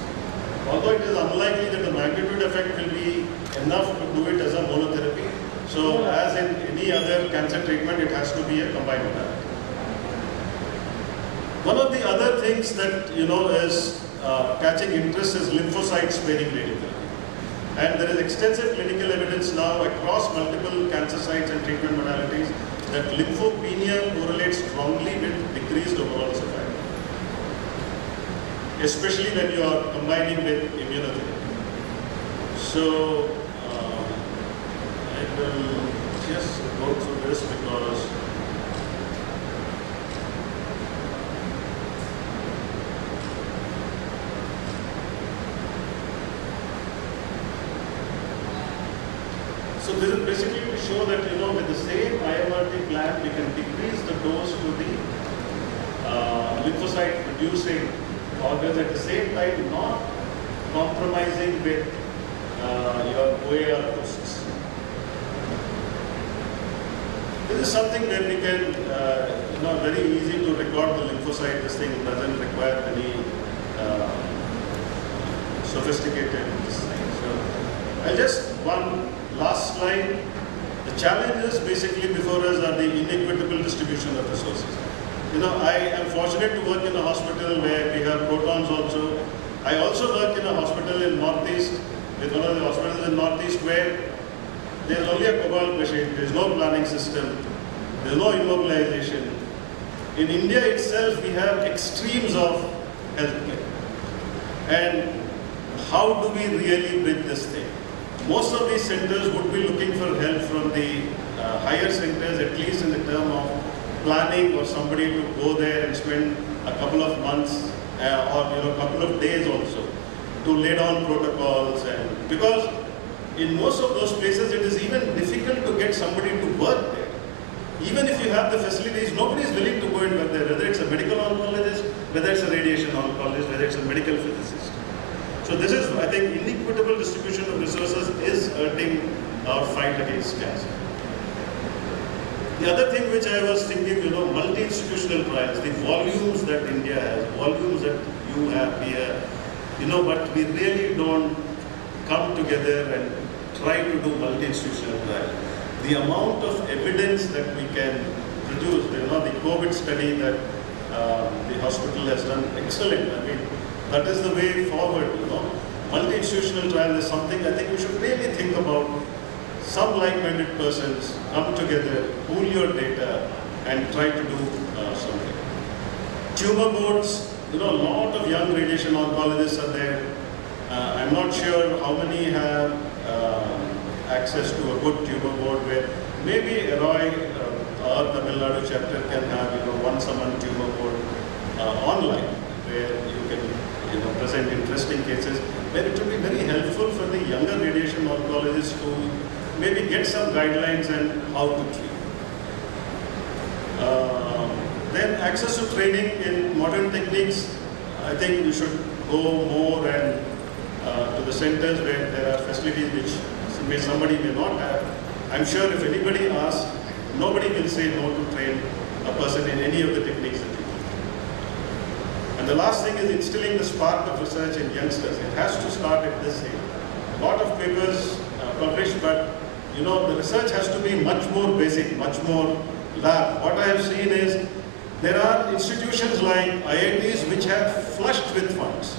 Although it is unlikely that the magnitude effect will be enough to do it as a monotherapy. So as in any other cancer treatment, it has to be a combined modality. One of the other things that is catching interest is lymphocyte sparing radiotherapy. And there is extensive clinical evidence now across multiple cancer sites and treatment modalities that lymphopenia correlates strongly with decreased overall survival, especially when you are combining with immunotherapy. So I will just go through this because so this is basically to show that with the same IMRT plan we can decrease the dose to the lymphocyte producing organs at the same time, not compromising with your OAR process. This is something that we can, very easy to record the lymphocyte. This thing doesn't require any sophisticated design. So I'll just one last slide. The challenges basically before us are the inequitable distribution of resources. I am fortunate to work in a hospital where we have protons also. I also work in a hospital in Northeast, with one of the hospitals in Northeast where there is only a cobalt machine, there is no planning system, there is no immobilization. In India itself, we have extremes of healthcare. And how do we really bridge this thing? Most of these centers would be looking for help from the higher centers, at least in the term of planning or somebody to go there and spend a couple of months or a couple of days also to lay down protocols. And because in most of those places it is even difficult to get somebody to work there. Even if you have the facilities, nobody is willing to go and work there, whether it's a medical oncologist, whether it's a radiation oncologist, whether it's a medical physicist. So this is, I think, inequitable distribution of resources is hurting our fight against cancer. The other thing which I was thinking, multi-institutional trials, the volumes that India has, volumes that you have here, but we really don't come together and try to do multi-institutional trials. The amount of evidence that we can produce, the COVID study that the hospital has done, excellent. I mean, that is the way forward, Multi-institutional trial is something I think we should really think about. Some like-minded persons come together, pool your data, and try to do something. Tumor boards, a lot of young radiation oncologists are there. I'm not sure how many have access to a good tumor board where maybe AROI or Tamil Nadu chapter can have, once a month tumor board online where you can, present interesting cases where it will be very helpful for the younger radiation oncologists to maybe get some guidelines and how to treat. Then access to training in modern techniques, I think we should go more and to the centers where there are facilities which somebody may not have. I'm sure if anybody asks, nobody will say no to train a person in any of the techniques that you do. And the last thing is instilling the spark of research in youngsters. It has to start at this age. A lot of papers published, but the research has to be much more basic, much more lab. What I have seen is there are institutions like IITs which have flushed with funds,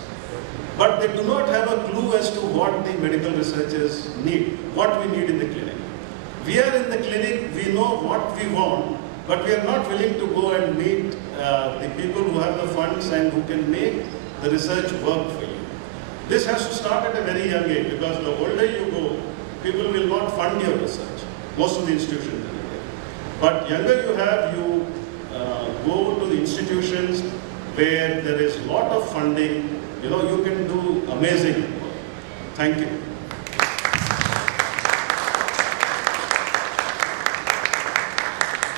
but they do not have a clue as to what the medical researchers need, what we need in the clinic. We are in the clinic, we know what we want, but we are not willing to go and meet the people who have the funds and who can make the research work for you. This has to start at a very young age, because the older you go, people will not fund your research. Most of the institutions are there. But younger you have, you go to the institutions where there is a lot of funding, you can do amazing work. Thank you.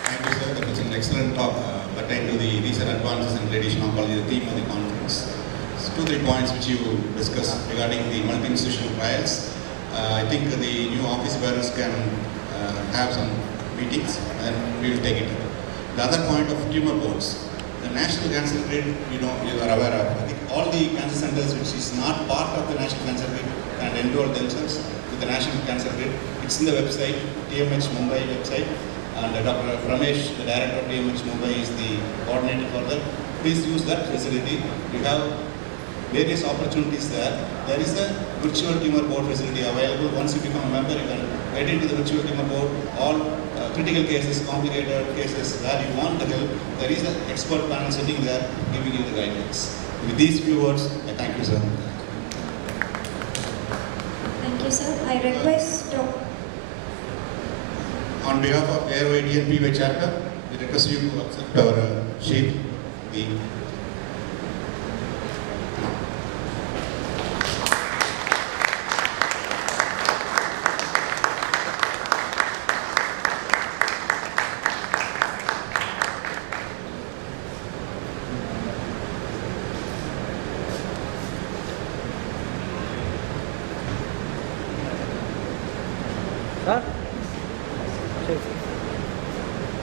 Thank you, sir. That was an excellent talk pertaining to the recent advances in radiation oncology, the theme of the conference. 2-3 points which you discussed regarding the multi-institutional trials. I think the new office bearers can have some meetings and we will take it up. The other point of tumor boards. The National Cancer Grid, you are aware of. I think all the cancer centers which is not part of the National Cancer Grid can enroll themselves with the National Cancer Grid. It's in the website, TMH Mumbai website. And Dr. Ramesh, the director of TMH Mumbai, is the coordinator for that. Please use that facility. You have various opportunities there. There is a virtual tumor board facility available. Once you become a member, you can get into the virtual tumor board. All critical cases, complicated cases where you want the help, there is an expert panel sitting there giving you the guidance. With these few words, I thank you, sir. Thank you, sir. I request on behalf of AROI DNP chapter, we request you to accept our sheet.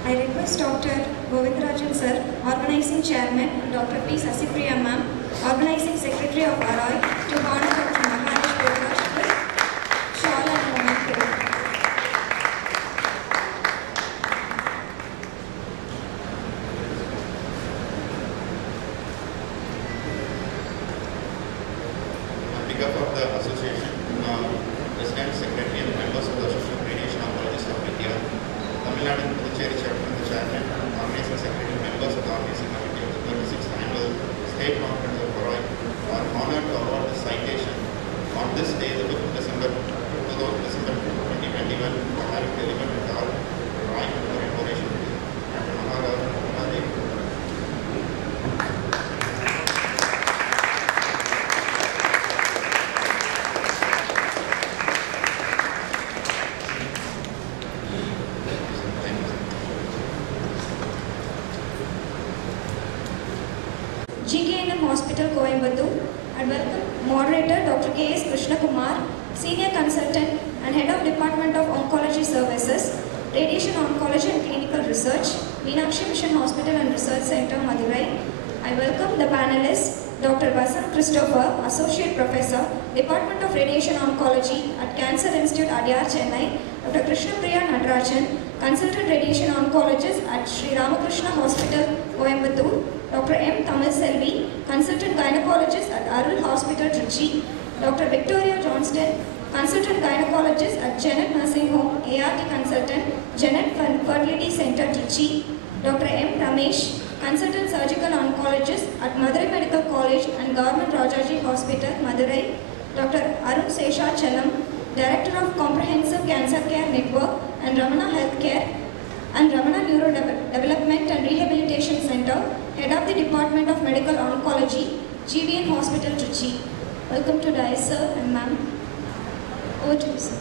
I request Dr. Govindaraj sir, Organizing Chairman, and Dr. P. Sasipriya ma'am, Organizing Secretary of AROI, to honor Dr. Maharish Govindaraj with shawl and memento. On behalf of the association, President, Secretary and members of the Association of Radiation Oncologists of India, Tamil Nadu and Puducherry chapter and the chairman, organizing secretary, members of the organizing committee of the 36th annual State Conference of AROI are honored to award the citation on this day, the 5th of December 2021, for having delivered with all right for information to Dr. Maharaja. G Hospital, Coimbatore, and welcome moderator Dr. K.S. Krishna Kumar, Senior Consultant and Head of Department of Oncology Services, Radiation Oncology and Clinical Research, Meenakshi Mission Hospital and Research Center, Madurai. I welcome the panelists, Dr. Vasant Christopher, Associate Professor, Department of Radiation Oncology at Cancer Institute, Adyar, Chennai, Dr. Krishna Priya Nadarajan, Consultant Radiation Oncologist at Sri Ramakrishna Hospital, Coimbatore, Dr. M. Tamal Selvi, Consultant Gynecologist at Arul Hospital, Trichy, Dr. Victoria Johnston, Consultant Gynecologist at Janet Nursing Home, ART Consultant, Janet Fertility Center, Trichy, Dr. M. Ramesh, Consultant Surgical Oncologist at Madurai Medical College and Government Rajaji Hospital, Madurai, Dr. Arun Sesha Chalam, Director of Comprehensive Cancer Care Network and Ramana Healthcare and Ramana Neuro Development and Rehabilitation Center, Head of the Department of Medical Oncology, GVN Hospital, Trichy. Welcome to DICE, sir and ma'am. Over to you, sir.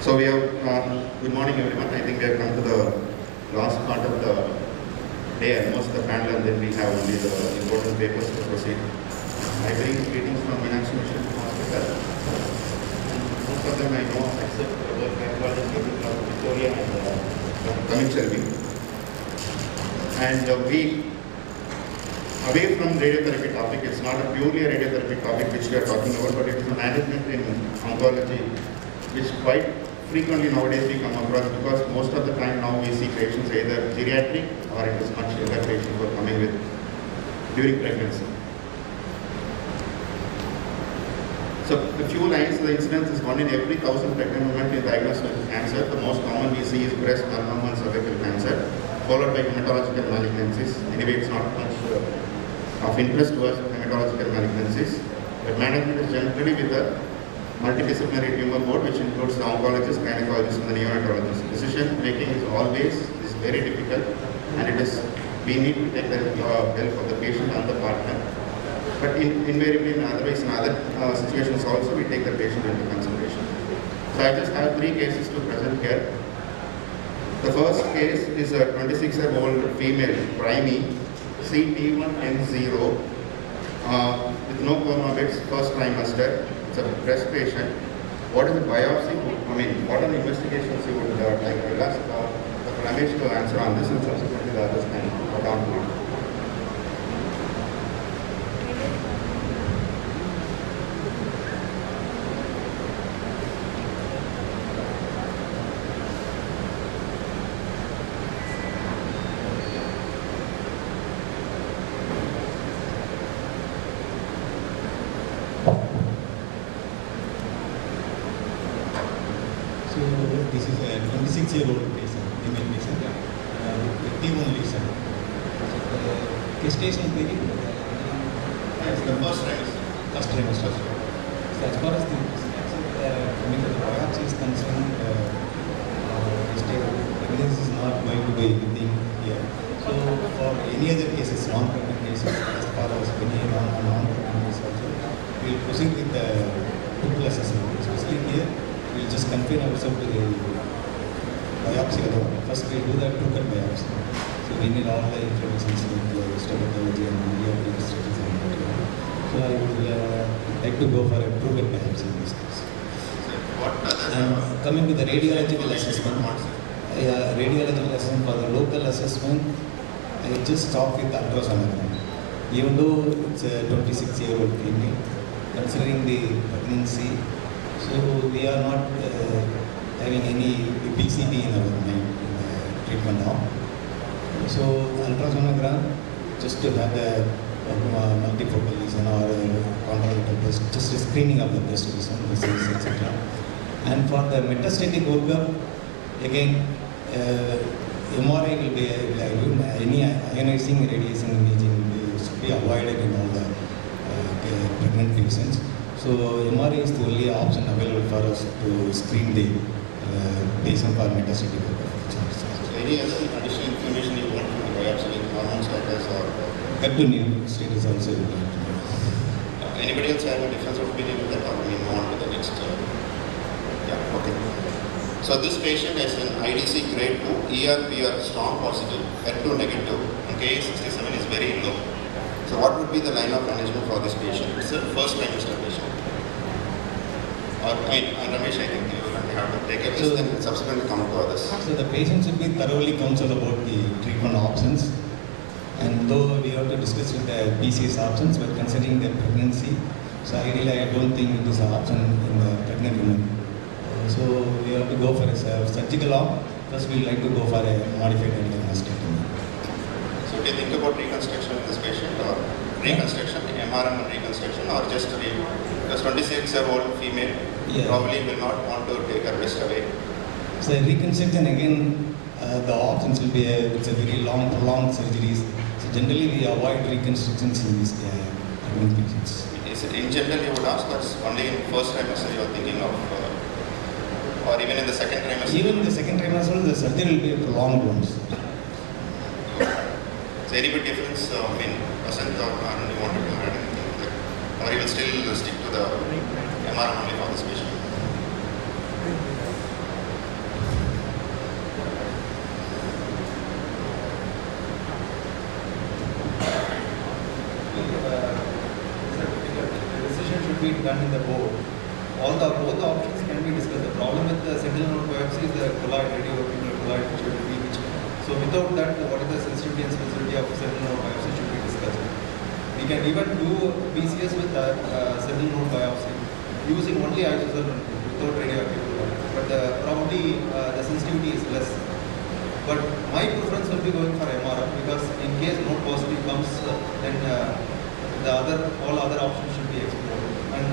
So we have, good morning everyone. I think we have come to the last part of the day, almost the panel, and then we have only the important papers to proceed. I bring greetings from Meenakshi Mission Hospital. Most of them I know, except the work psychologist, Dr. Victoria and Dr. Tamil Selvi. And we, away from radiotherapy topic, it's not a purely a radiotherapy topic which we are talking about, but it is a management in oncology, which quite frequently nowadays we come across, because most of the time now we see patients either geriatric or it is much younger patients who are coming with during pregnancy. So a few lines, the incidence is 1 in every 1,000 pregnant women is diagnosed with cancer. The most common we see is breast, melanoma and cervical cancer, followed by hematological malignancies. Anyway, it's not much of interest to us, hematological malignancies. But management is generally with a multidisciplinary tumor board, which includes the oncologist, gynecologist and the neonatologist. Decision making is always very difficult, and it is, we need to take the help of the patient and the partner. But invariably, otherwise in other situations also, we take the patient into consideration. So I just have 3 cases to present here. The first case is a 26-year-old female, primary, CT1N0, with no comorbids, first trimester. It's a breast patient. What is the biopsy? What are the investigations you would like? I will ask Dr. Ramesh to answer on this, and subsequently the others can go down to it. So this is a 26-year-old patient, female patient, with T1 lesion. So the gestation period is the first trimester. So as far as the biopsy is concerned, pregnancy is not going to be anything here. So for any other cases, non-pregnant cases, as far as any non-pregnant cases also, we will proceed with the triple assessment, especially here. We'll just confine ourselves to the biopsy alone. First we'll do the true-cut biopsy. So we need all the information with the histopathology and ERP studies and whatever. So I would like to go for a true-cut biopsy in this case. Coming to the radiological assessment, radiological assessment for the local assessment, I just stopped with ultrasonogram. Even though it's a 26-year-old female, considering the pregnancy, so we are not having any PCB in our mind treatment now. So ultrasonogram, just to have the multifocal lesion or convoluted breast, just a screening of the breast lesion, etc. And for the metastatic workup, again, MRI will be any ionizing radiation imaging should be avoided in all the pregnant patients. So MRI is the only option available for us to screen the patient for metastatic workup. So any other additional information you want from the biopsy, like hormone status or Neptune status also. Anybody else have a difference of opinion with that, or we move on to the next? Yeah, okay. So this patient is an IDC grade 2, ER/PR strong positive, HER2 negative, and Ka67 is very low. So what would be the line of management for this patient? It's a first trimester patient. Or Ramesh, I think you will have to take a list and subsequently come to others. So the patient should be thoroughly counseled about the treatment options. And though we have to discuss with the BCS options, but considering the pregnancy, so ideally I don't think it is an option in the pregnant women. So we have to go for a surgical op. First we like to go for a modified mastectomy. So do you think about reconstruction of this patient, or reconstruction, MRM and reconstruction, or just because 26-year-old female probably will not want to take her breast away? So reconstruction again, the options will be it's a very long, prolonged surgeries. So generally we avoid reconstructions in these pregnant patients. Is it in general you would ask, or only in first trimester you are thinking of, or even in the second trimester? Even in the second trimester, the surgery will be a prolonged one. So any bit difference, percent or Arun, you wanted to add anything to that? Or you will still stick to the MR only for this patient? The decision should be done in the board. Both the options can be discussed. The problem with the sentinel node biopsy is the colloid, radioactive colloid, which will be so without that, what is the sensitivity and specificity of sentinel node biopsy should be discussed. We can even do BCS with sentinel node biopsy using only isosurgeon without radioactive colloid. But probably the sensitivity is less. But my preference will be going for MRM because in case node positive comes, then all other options should be explored. And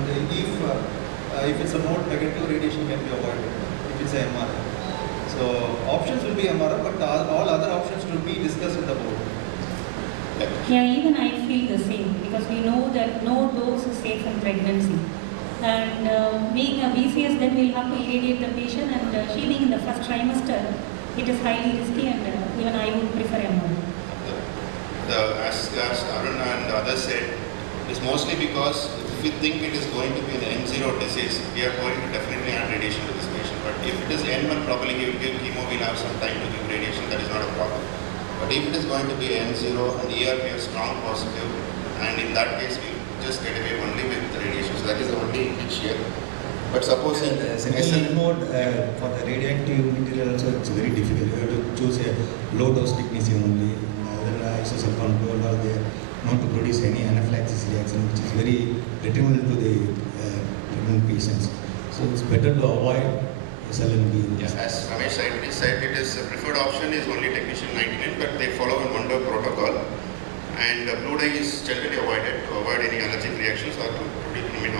if it's a node negative, radiation can be avoided if it's a MRM. So options will be MRM, but all other options will be discussed in the board. Yeah, even I feel the same because we know that no dose is safe in pregnancy. And being a BCS, then we'll have to irradiate the patient, and she being in the first trimester, it is highly risky, and even I would prefer MRM. As Arun and others said, it's mostly because if we think it is going to be an N0 disease, we are going to definitely add radiation to this patient. But if it is N1, probably he will give chemo, we'll have some time to give radiation, that is not a problem. But if it is going to be N0 and ERP is strong positive, and in that case we'll just get away only with the radiation. So that is the only hitch here. But supposing second mode for the radioactive material also it's very difficult. You have to choose a low dose technetium only. Then isoscel control or they not to produce any anaphylaxis reaction, which is very detrimental to the pregnant patients. So it's better to avoid SLNB. Yes, as Ramesh said, it is preferred option is only technetium 99, but they follow a one-door protocol. And blue dye is generally avoided to avoid any allergic reactions or to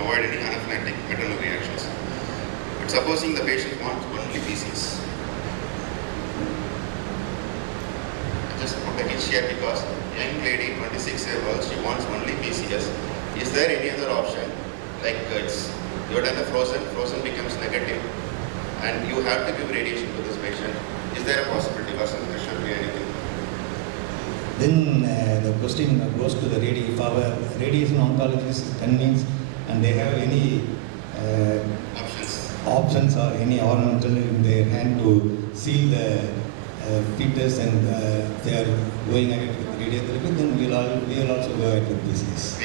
avoid any anaphylactic maternal reactions. But supposing the patient wants only PCs, just put a hitch here because young lady, 26-year-old, she wants only PCS. Is there any other option? Like you have done a frozen becomes negative, and you have to give radiation to this patient. Is there a possibility, or there should be anything? Then the question goes to the if our radiation oncologist is convinced and they have any options or any ornamental in their hand to seal the fetus and they are going ahead with radiotherapy, then we will also go ahead with PCS.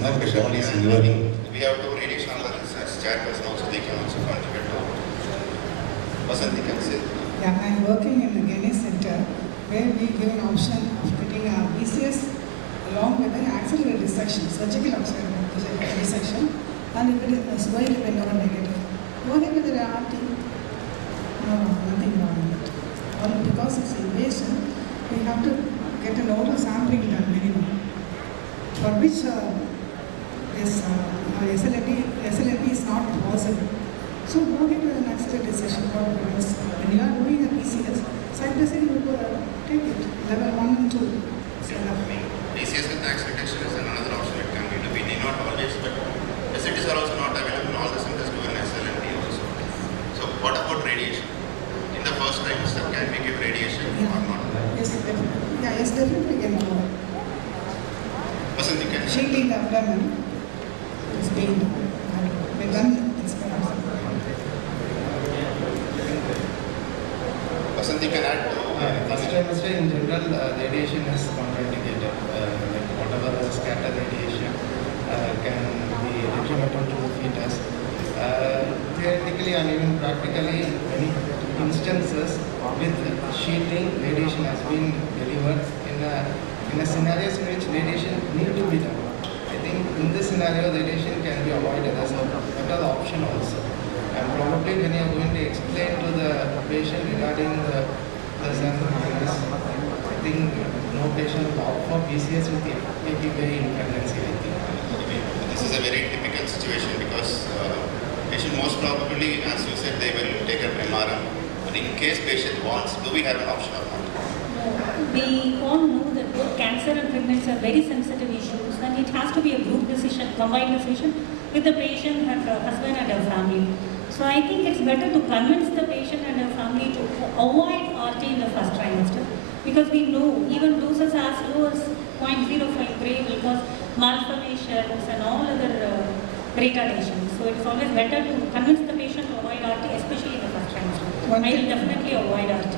Now the ball is in your hand. We have two radiation oncologists as chairperson also, they can also contribute to. Vasanthi can say. Yeah, I am working in the Guinea Center where we give an option of getting a BCS along with an accelerated resection, surgical accelerated resection, and if it is going to be negative. Go ahead with the RT. No, nothing wrong with it. All because it's invasion, we have to get an oral sampling done minimum, for which this SLNB is not possible. So go ahead with an accelerated resection for once. When you are doing a PCS, side by side you will take it, level 1 and 2. PCS with acceleration is another option. It can be to be not always, but facilities are also not available. All the centers do an SLNB also. So what about radiation? In the first trimester, can we give radiation or not? Yes, definitely. Yeah, yes, definitely can do. Vasanthi can. Shielding the abdomen is being done. Vasanthi can add. First trimester in general, radiation is contraindicated. Like whatever scatter radiation can be detrimental to the fetus. Theoretically and even practically, many instances with shielding, radiation has been delivered in a scenarios in which radiation need to be done. I think in this scenario, radiation can be avoided as a better option also. And probably when you are going to explain to the patient regarding the sample fitness, I think no patient will opt for PCS with API in pregnancy. I think. This is a very typical situation because patient most probably, as you said, they will take an MRM. But in case patient wants, do we have an option or not? No. We all know that both cancer and pregnancy are very sensitive issues, and it has to be a group decision, combined decision with the patient, her husband and her family. So I think it's better to convince the patient and her family to avoid RT in the first trimester, because we know even doses as low as 0.05 gray will cause malformations and all other retardations. So it's always better to convince the patient to avoid RT, especially in the first trimester. I will definitely avoid RT.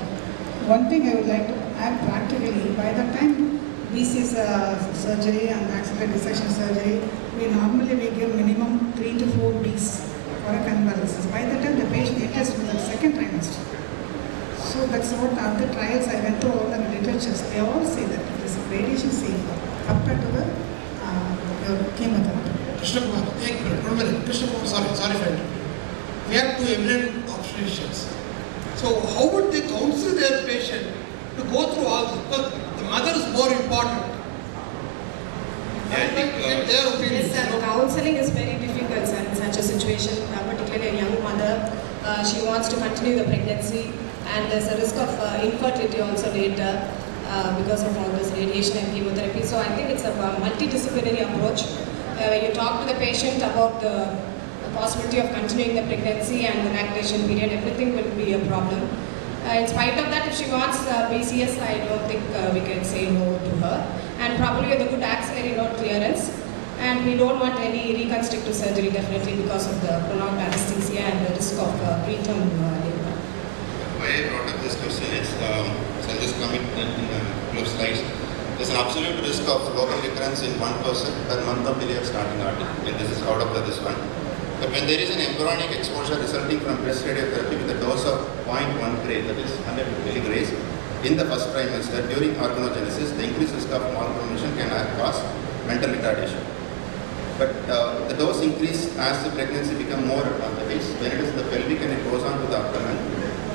One thing I would like to add practically, by the time BCS surgery and accelerated resection surgery, we give minimum 3 to 4 weeks for a convalescence. By the time the patient enters into the second trimester. So that's what other trials I went through all the literatures. They all say that it is radiation safe compared to the chemotherapy. Krishna Kumar, 1 minute. Krishna Kumar, sorry friend. We have 2 eminent obstetricians. So how would they counsel their patient to go through all this? Because the mother is more important. Yeah, I think their opinion. Yes, counseling is very difficult sir, in such a situation, particularly a young mother. She wants to continue the pregnancy, and there's a risk of infertility also later because of all this radiation and chemotherapy. So I think it's a multidisciplinary approach where you talk to the patient about the possibility of continuing the pregnancy and the lactation period. Everything will be a problem. In spite of that, if she wants BCS, I don't think we can say no to her. And probably with a good axillary node clearance And we don't want any reconstructive surgery definitely because of the prolonged anesthesia and the risk of preterm labor. Why I brought up this question is, so I'll just come in a couple of slides. There's an absolute risk of local recurrence in 1% per month of delay of starting RT, and this is out of this one. But when there is an embryonic exposure resulting from breast radiotherapy with a dose of 0.1 gray, that is 100 milligrays, in the first trimester during organogenesis, the increased risk of malformation can cause mental retardation. But the dose increase as the pregnancy becomes more advantageous. When it is in the pelvic and it goes on to the abdomen,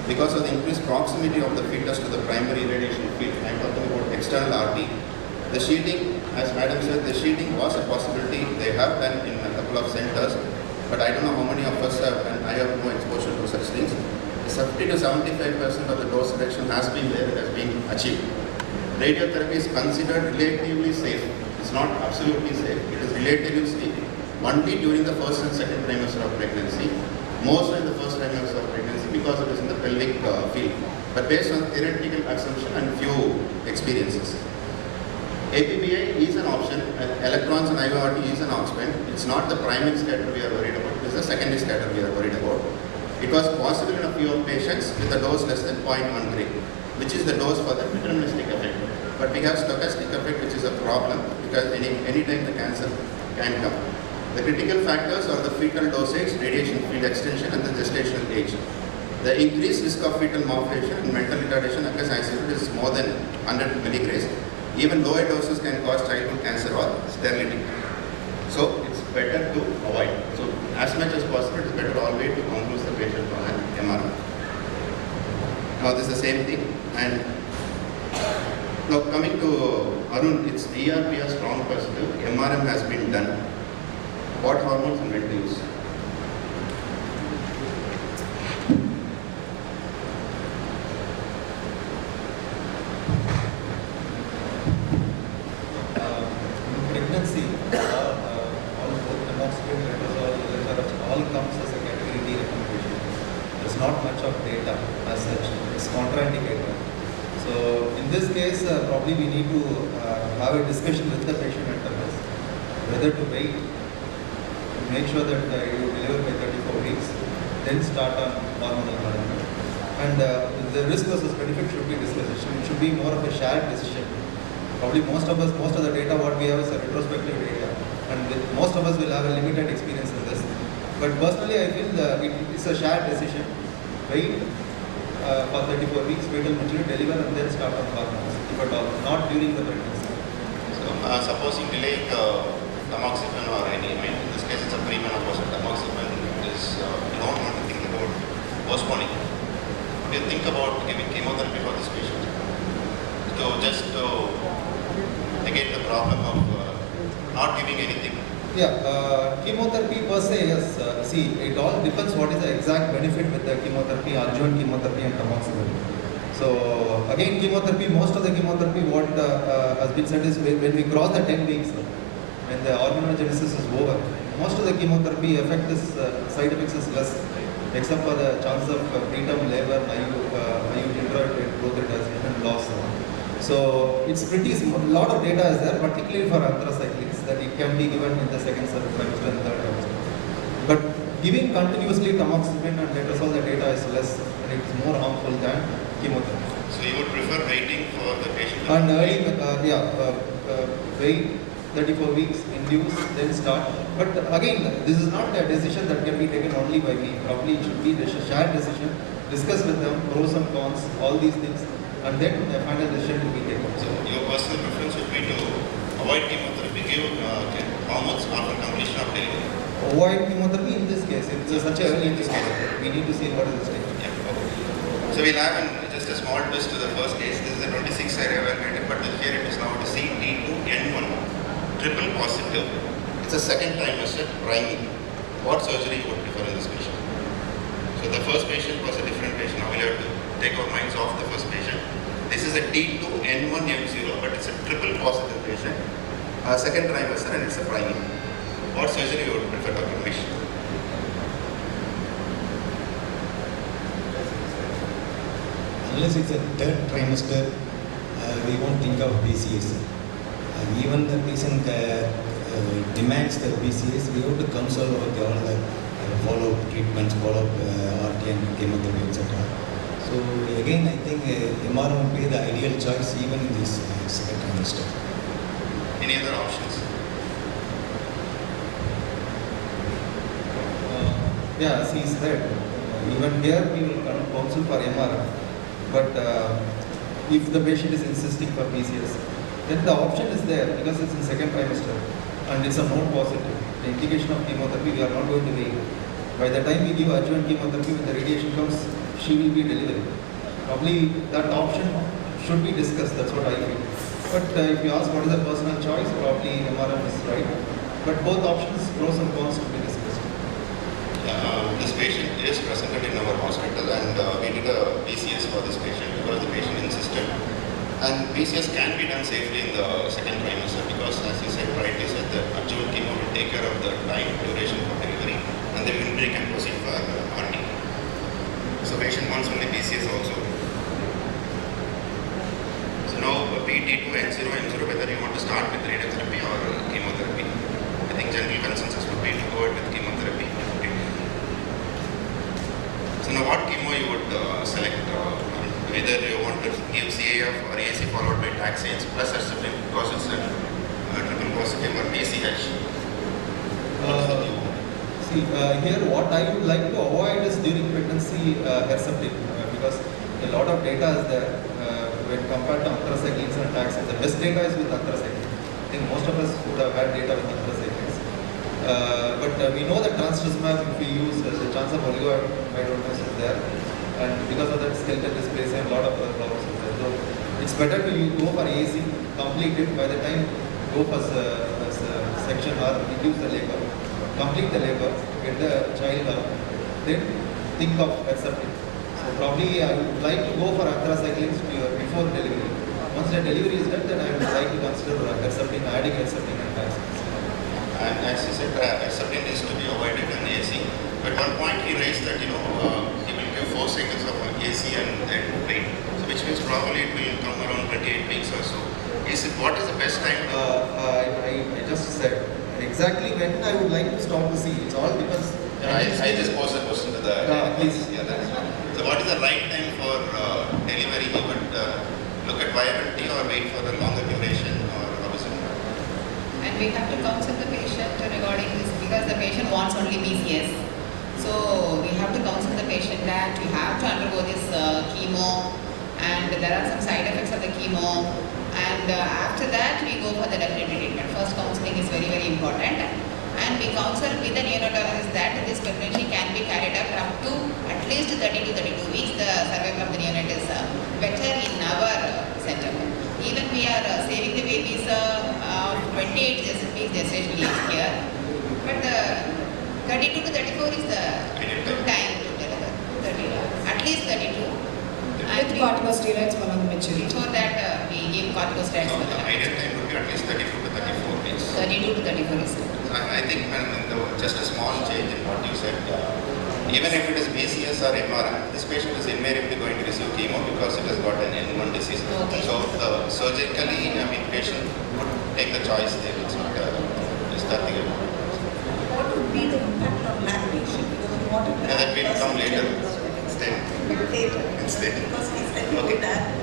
because of the increased proximity of the fetus to the primary radiation field, I am talking about external RT. The sheeting, as Madam said, the sheeting was a possibility. They have done in a couple of centers, but I don't know how many of us have, and I have no exposure to such things. 70 to 75% of the dose reduction has been there, it has been achieved. Radiotherapy is considered relatively safe. It's not absolutely safe. It is relatively safe only during the first and second trimester of pregnancy. Most in the first trimester of pregnancy because it is in the pelvic field. But based on theoretical assumption and few experiences. APBI is an option. Electrons and IORT is an option. It's not the primary scatter we are worried about. It is the secondary scatter we are worried about. It was possible in a few of patients with a dose less than 0.1 gray, which is the dose for the deterministic effect. But we have stochastic effect, which is a problem because any time the cancer can come. The critical factors are the fetal dosage, radiation field extension, and the gestational age. The increased risk of fetal malformation and mental retardation occurs as if it is more than 100 milligrays. Even lower doses can cause childhood cancer or sterility. So it's better to avoid. So as much as possible, it's better always to convince the patient on an MRI. Now this is the same thing. And now coming to Arun, it's ERP a strong positive. MRM has been done. What hormones and when to use? Pregnancy, all both tamoxifen, letrozole, all comes as a category D recommendation. There's not much of data as such. It's contraindicated. So in this case, probably we need to have a discussion with the patient at the best, whether to wait, make sure that you deliver by 34 weeks, then start on hormonal management. And the risk versus benefit should be discussed. It should be more of a shared decision. Probably most of the data what we have is a retrospective data, and most of us will have a limited experience in this. But personally, I feel it's a shared decision. Wait for 34 weeks, wait until you deliver, and then start on hormones, if at all, not during the pregnancy. So supposing delaying tamoxifen or any, in this case it's a premenopausal tamoxifen is, you don't want to think about postponing. What do you think about giving chemotherapy for this patient? So just to negate the problem of not giving anything. Yeah, chemotherapy per se, yes. See, it all depends what is the exact benefit with the chemotherapy, adjuvant chemotherapy and tamoxifen. So again, chemotherapy, most of the chemotherapy what has been said is when we cross the 10 weeks, when the organogenesis is over, most of the chemotherapy effect is, side effects is less, except for the chance of preterm labor, minute intra-growth retardation and loss. So it's pretty small. A lot of data is there, particularly for anthracyclines, that it can be given in the second trimester and third trimester. But giving continuously tamoxifen and letrozole, the data is less, and it is more harmful than chemotherapy. So you would prefer waiting for the patient? And early, wait 34 weeks, induce, then start. But again, this is not a decision that can be taken only by me. Probably it should be a shared decision. Discuss with them pros and cons, all these things, and then a final decision to be taken. So your personal preference would be to avoid chemotherapy, give hormones after completion of delivery? Avoid chemotherapy in this case. It's such a early case. We need to see what is the state. Yeah, okay. So we'll have just a small twist to the first case. This is a 26 area evaluated, but here it is now to CT2N1, triple positive. It's a second trimester, primary. What surgery you would prefer in this patient? So the first patient was a different patient. Now we'll have to take our minds off the first patient. This is a T2N1M0, but it's a triple positive patient. Second trimester and it's a primary. What surgery you would prefer, Dr. Mish? Unless it's a third trimester, we won't think of PCS. Even the patient demands the BCS, we have to consult with all the follow-up treatments, follow-up RT and chemotherapy, etc. So again, I think MRM would be the ideal choice even in this second trimester. Any other options? Yeah, as he said, even here we will counsel for MRM, but if the patient is insisting for PCS, then the option is there because it's in second trimester and it's a node positive. The indication of chemotherapy, we are not going to wait. By the time we give adjuvant chemotherapy, when the radiation comes, she will be delivering. Probably that option should be discussed, that's what I feel. But if you ask what is the personal choice, probably MRM is right. But both options, pros and cons, should be discussed. This patient is presented in our hospital and we did a PCS for this patient because the patient insisted. And PCS can be done safely in the second trimester because, as you said, rightly said, the adjuvant chemo will take care of the time duration for delivery and the delivery can proceed for RT. So patient wants only PCS also. So now PT2, N0, M0, whether you want to start with radiotherapy or chemotherapy. I think general consensus would be to go ahead with chemotherapy. So now what chemo you would select? Whether you want to give CAF or AAC followed by taxanes plus herceptin because it's a triple positive or PCH. Here what I would like to avoid is during pregnancy herceptin because a lot of data is there when compared to anthracyclines and taxanes. The best data is with anthracyclines. I think most of us would have had data with anthracyclines. But we know that trastuzumab, if we use the chance of oligohydramnios is there, and because of that skeletal dysplasia and a lot of other problems is there. So it's better to go for AAC, complete it by the time go for section or reduce the labor, complete the labor, get the child out, then think of herceptin. So probably I would like to go for anthracyclines before delivery. Once the delivery is done, then I would like to consider herceptin, adding herceptin and taxanes. And as you said, herceptin is to be avoided in AC. But one point he raised that, he will give 4 cycles of AC and then wait. So which means probably it will come around 28 weeks or so. What is the best time? I just said exactly when I would like to stop the C. It's all because I just posed the question to the please. Yeah, so what is the right time for delivery? You would look at viability or wait for the longer duration or how is it? And we have to counsel the patient regarding this because the patient wants only PCS. So we have to counsel the patient that you have to undergo this chemo and there are some side effects of the chemo, and after that we go for the definite treatment. First counseling is very, very important, and we counsel with the neonatologist that this pregnancy can be carried out up to at least 30 to 32 weeks. The survival of the neonate is better in our center. Even we are saving the babies of 28 weeks gestation age here, but 32 to 34 is the good time to deliver. At least 32. With corticosteroids for the maturity. Before that, we give corticosteroids. So the ideal time would be at least 32 to 34 weeks. 32 to 34 is. I think just a small change in what you said. Even if it is BCS or MRM, this patient is invariably going to receive chemo because it has got an N1 disease. Okay. So surgically, patient would take the choice there. It's not starting. What would be the impact on lactation? That will come later. Instead. Because he's okay. That.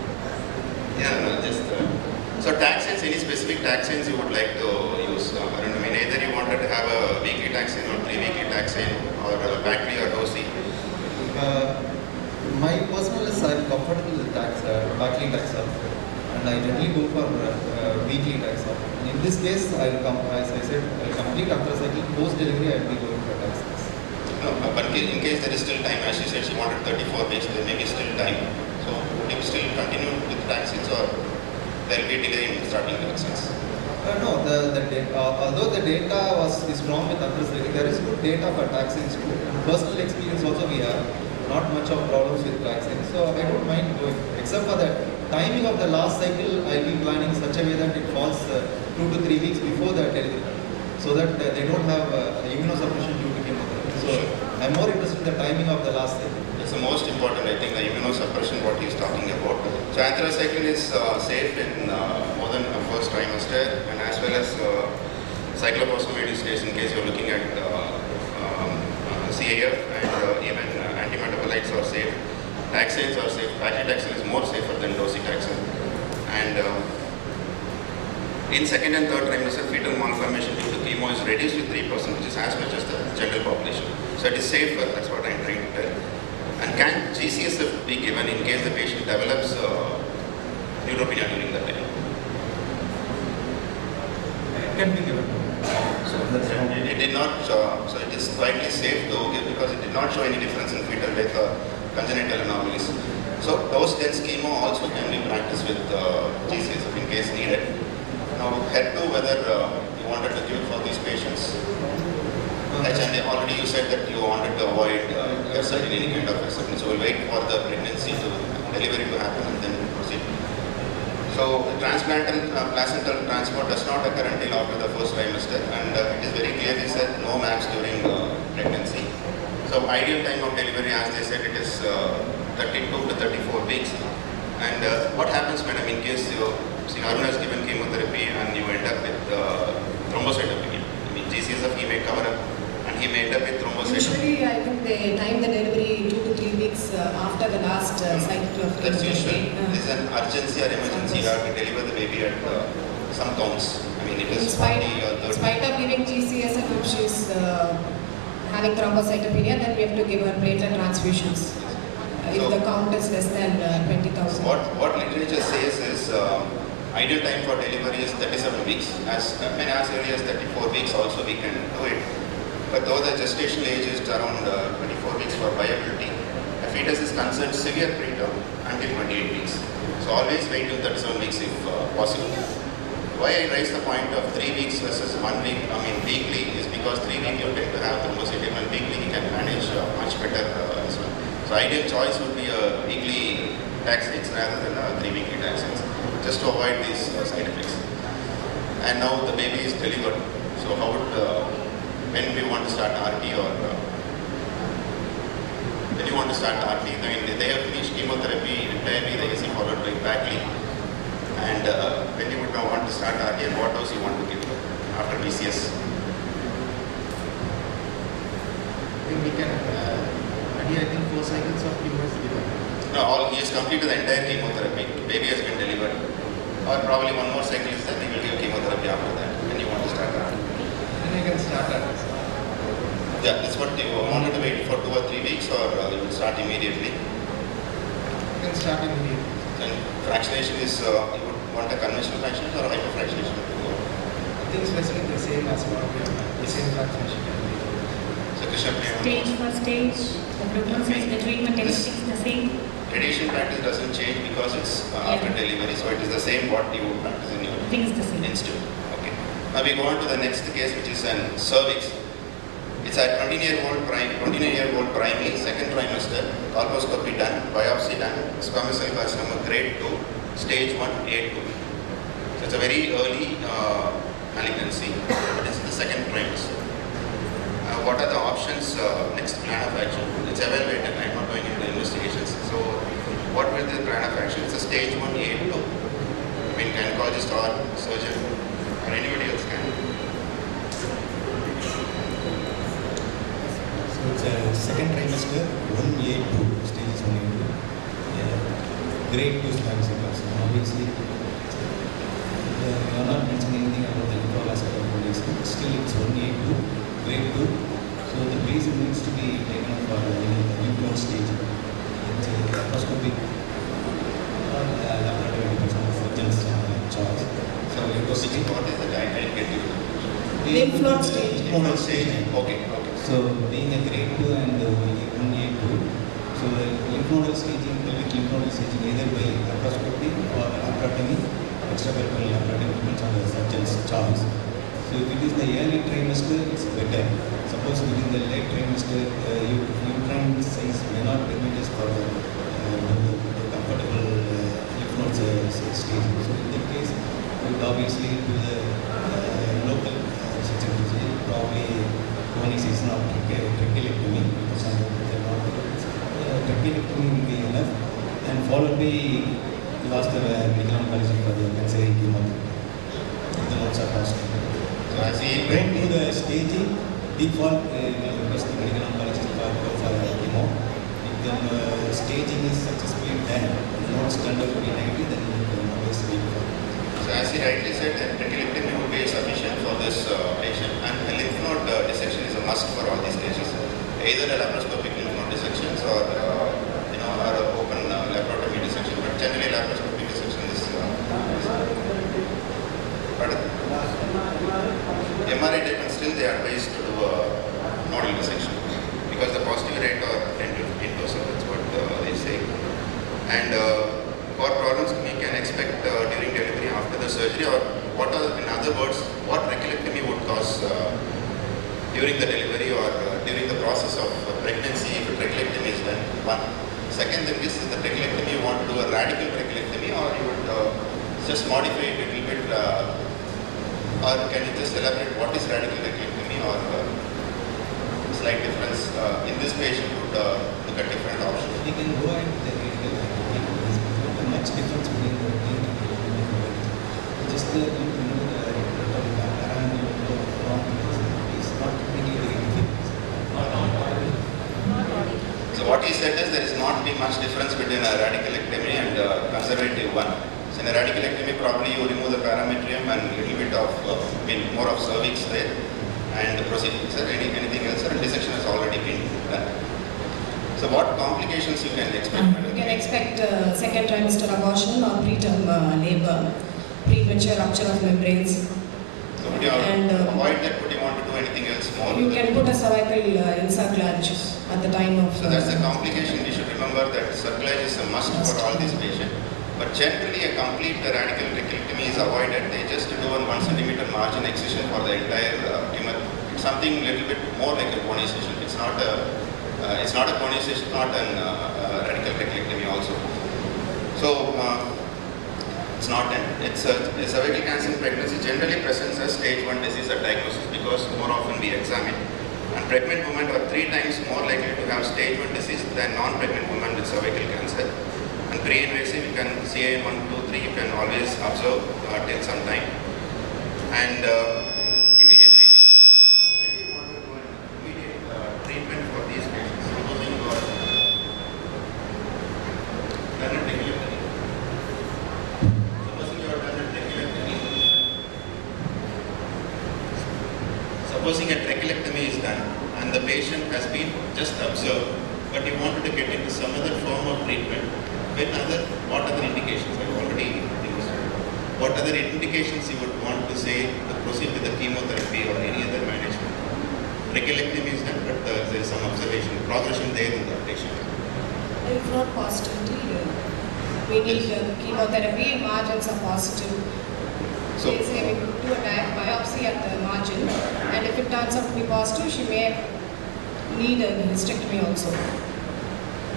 Yeah, so taxanes, any specific taxanes you would like to use? Either you wanted to have a weekly taxane or 3-weekly taxane or Bactri or Dosi. My personal is I'm comfortable with Bactri taxa, and I generally go for weekly taxa. In this case, as I said, I'll complete anthracycline. Post delivery, I'll be going for taxanes. No, but in case there is still time, as she said, she wanted 34 weeks, there may be still time. So would you still continue with taxanes or there will be delay in starting taxanes? No, although the data is strong with anthracycline, there is good data for taxanes too. In personal experience also we have not much of problems with taxanes, so I don't mind going. Except for the timing of the last cycle, I'll be planning such a way that it falls 2 to 3 weeks before the delivery, so that they don't have immunosuppression due to chemotherapy. So I'm more interested in the timing of the last cycle. That's the most important, I think, the immunosuppression, what he's talking about. So anthracycline is safe in more than the first trimester, and as well as cyclophosphamide is in case you're looking at CAF, and even antimetabolites are safe. Taxanes are safe. Paclitaxel is more safer than docetaxel. And in second and third trimester, fetal malformation due to chemo is reduced to 3%, which is as much as the general population. So it is safer, that's what I'm trying to tell. And can GCSF be given in case the patient develops neutropenia during that time? It can be given. So it did not, so it is slightly safe to give because it did not show any difference in fetal death or congenital anomalies. So dose dense chemo also can be practiced with GCSF in case needed. Now head to whether you wanted to give for these patients. And already you said that you wanted to avoid yourself in any kind of acceptance. So we'll wait for the pregnancy to delivery to happen and then proceed. So the transplant and placental transport does not occur until after the first trimester, and it is very clearly said no MAPS during pregnancy. So ideal time of delivery, as they said, it is 32 to 34 weeks. And what happens, madam, in case Aruna has given chemotherapy and you end up with thrombocytopenia? I mean, GCSF he may cover up and he may end up with thrombocytopenia. Usually, I think they time the delivery 2 to 3 weeks after the last cycle of That's usual. chemotherapy. This is an urgency or emergency. You have to deliver the baby at some counts. I mean, it is In spite 40 or 30. in spite of giving GCSF, if she's having thrombocytopenia, then we have to give her platelet transfusions. If the count is less than 20,000. What literature says is ideal time for delivery is 37 weeks. As early as 34 weeks also we can do it. But though the gestational age is around 24 weeks for viability, a fetus is considered severe preterm until 28 weeks. So always wait till 37 weeks if possible. Why I raise the point of 3 weeks versus 1 week, weekly, is because 3 weeks you tend to have thrombocytopenia and weekly you can manage much better as well. So ideal choice would be a weekly taxanes rather than a 3 weekly taxanes, just to avoid these side effects. And now the baby is delivered. So how would, when we want to start RT or when you want to start RT, I mean, they have finished chemotherapy entirely, they is followed by Pacli. And when you would now want to start RT and what dose you want to give after BCS? I think we can, I think 4 cycles of chemo is given. No, he has completed the entire chemotherapy. Baby has been delivered. Or probably one more cycle is that we will give chemotherapy after that. When you want to start RT? Then you can start at Yeah, that's what you wanted to wait for 2 or 3 weeks, or you will start immediately. You can start immediately. Then fractionation is, you would want a conventional fractionation or hyperfractionation to go? I think it's basically the same as what we have, the same fractionation. So Krishna, Stage for stage, the prognosis, the treatment, everything is the same. radiation practice doesn't change because it's after delivery, so it is the same what you would practice in your institute. Okay. Now we go on to the next case, which is an cervix. It's a 29-year-old primary, second trimester, colposcopy done, biopsy done, squamous cell carcinoma grade 2, stage 1, A2. So it's a very early malignancy. This is the second trimester. What are the options? Next plan of action? It's evaluated. I'm not going into investigations. So what will the plan of action? It's a stage 1, A2. I mean, gynecologist or surgeon or anybody else can. So it's a second trimester, 1A2, stages 1A2. Grade 2 squamous cell carcinoma. Obviously, you are not mentioning anything about the lymphocyte bodies. Still, it's 1A2, grade 2. So the patient needs to be taken up for the lymph node stage. It's a laparoscopic or laparatory depends on the surgeon's choice. So laparoscopic. What is the I didn't get you. Lymph node stage. Lymph node stage. Okay. So being a grade 2 and 1A2, so the lymph nodal staging, pelvic lymph nodal staging either by laparoscopy or laparotomy, extraperitoneal laparotomy depends on the surgeon's choice. So if it is the early trimester, it's better. Suppose within the late trimester, uterine size may not permit us for the comfortable lymph node staging. So in that case, we would obviously do the local section procedure, probably one excision of trachelectomy, because trachelectomy will be enough, and followed by lost the medical oncology for the cancer chemotherapy. The notes are positive. So as we when do the staging, default request the medical oncologist for chemo. If the staging is successfully done, notes turned out to be negative, then you can always wait for. So as he rightly said, that trachelectomy would be sufficient for this patient, and a lymph node dissection is a must for all these cases. Either a laparoscopic lymph node dissections or or open laparotomy dissection. But generally laparoscopic dissection is. But MRI type, and still they are advised to do a nodal dissection because the positive rate are 10 to 15%. That's what they say. And for problems we can expect during delivery after the surgery, or what are, in other words, what trachelectomy would cause during the delivery or during the process of pregnancy if a trachelectomy is done. One. Second thing is the trachelectomy you want to do a radical trachelectomy, or you would just modify it a little bit, or can you just elaborate what is radical trachelectomy, or slight difference in this patient would look at different options. We can go ahead with the radical trachelectomy. There is not much difference between the just the So what he said is there is not be much difference between a radicalectomy and a conservative one. So in a radicalectomy, probably you remove the parametrium and a little bit of, more of cervix there, and proceed. Sir, anything else? And dissection has already been done. So what complications you can expect? You can expect second trimester abortion or preterm labor, premature rupture of membranes. So would you avoid that? Would you want to do anything else more? You can put a cervical encirclage at the time of... So that's the complication. We should remember that cerclage is a must for all these patients. But generally a complete radical trachelectomy is avoided. They just do a 1 centimeter margin excision for the entire tumor. It's something a little bit more like a conization. It's not a conization, not a radical trachelectomy also. So it's not it's a cervical cancer in pregnancy generally presents as stage 1 disease at diagnosis because more often we examine. And pregnant women are 3 times more likely to have stage 1 disease than non-pregnant women with cervical cancer. And pre-invasive, you can CA 1, 2, 3, you can always observe till some time. And immediately, when do you want to do an immediate treatment for these patients? Supposing you are done a trachelectomy. Supposing you are done a trachelectomy. Supposing a trachelectomy is done and the patient has been just observed, but you wanted to get into some other form of treatment. What other indications? I've already used. What other indications you would want to say to proceed with the chemotherapy or any other management? Trachelectomy is done, but there is some observation, progression there in the patient. Lymph node positivity, we need chemotherapy, margins are positive. So, they say we do a biopsy at the margin, and if it turns out to be positive, she may need a hysterectomy also.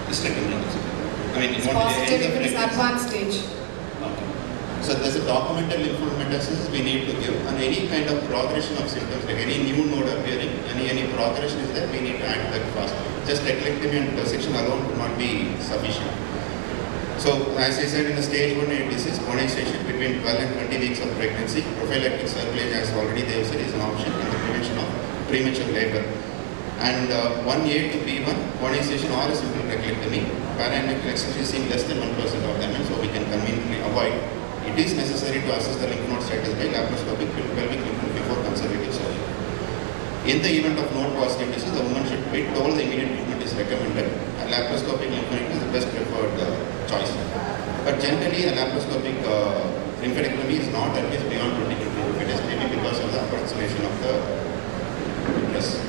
Hysterectomy also. I mean, it's positive if it is advanced stage. Okay. So there's a documented lymph node metastasis we need to give, and any kind of progression of symptoms, like any new node appearing, any progression is there, we need to act that fast. Just trachelectomy and dissection alone would not be sufficient. So as I said, in the stage 1 disease, conization between 12 and 20 weeks of pregnancy, prophylactic cerclage, as already they have said, is an option in the prevention of premature labor. And 1A to B1, conization or a simple trachelectomy. Paranectomy excision is seen less than 1% of them, and so we can conveniently avoid. It is necessary to assess the lymph node status by laparoscopic pelvic lymph node before conservative surgery. In the event of node positive disease, the woman should be told the immediate treatment is recommended, and laparoscopic lymphoidectomy is the best preferred choice. But generally, a laparoscopic lymphoidectomy is not always beyond 22 weeks. It is maybe because of the approximation of the uterus.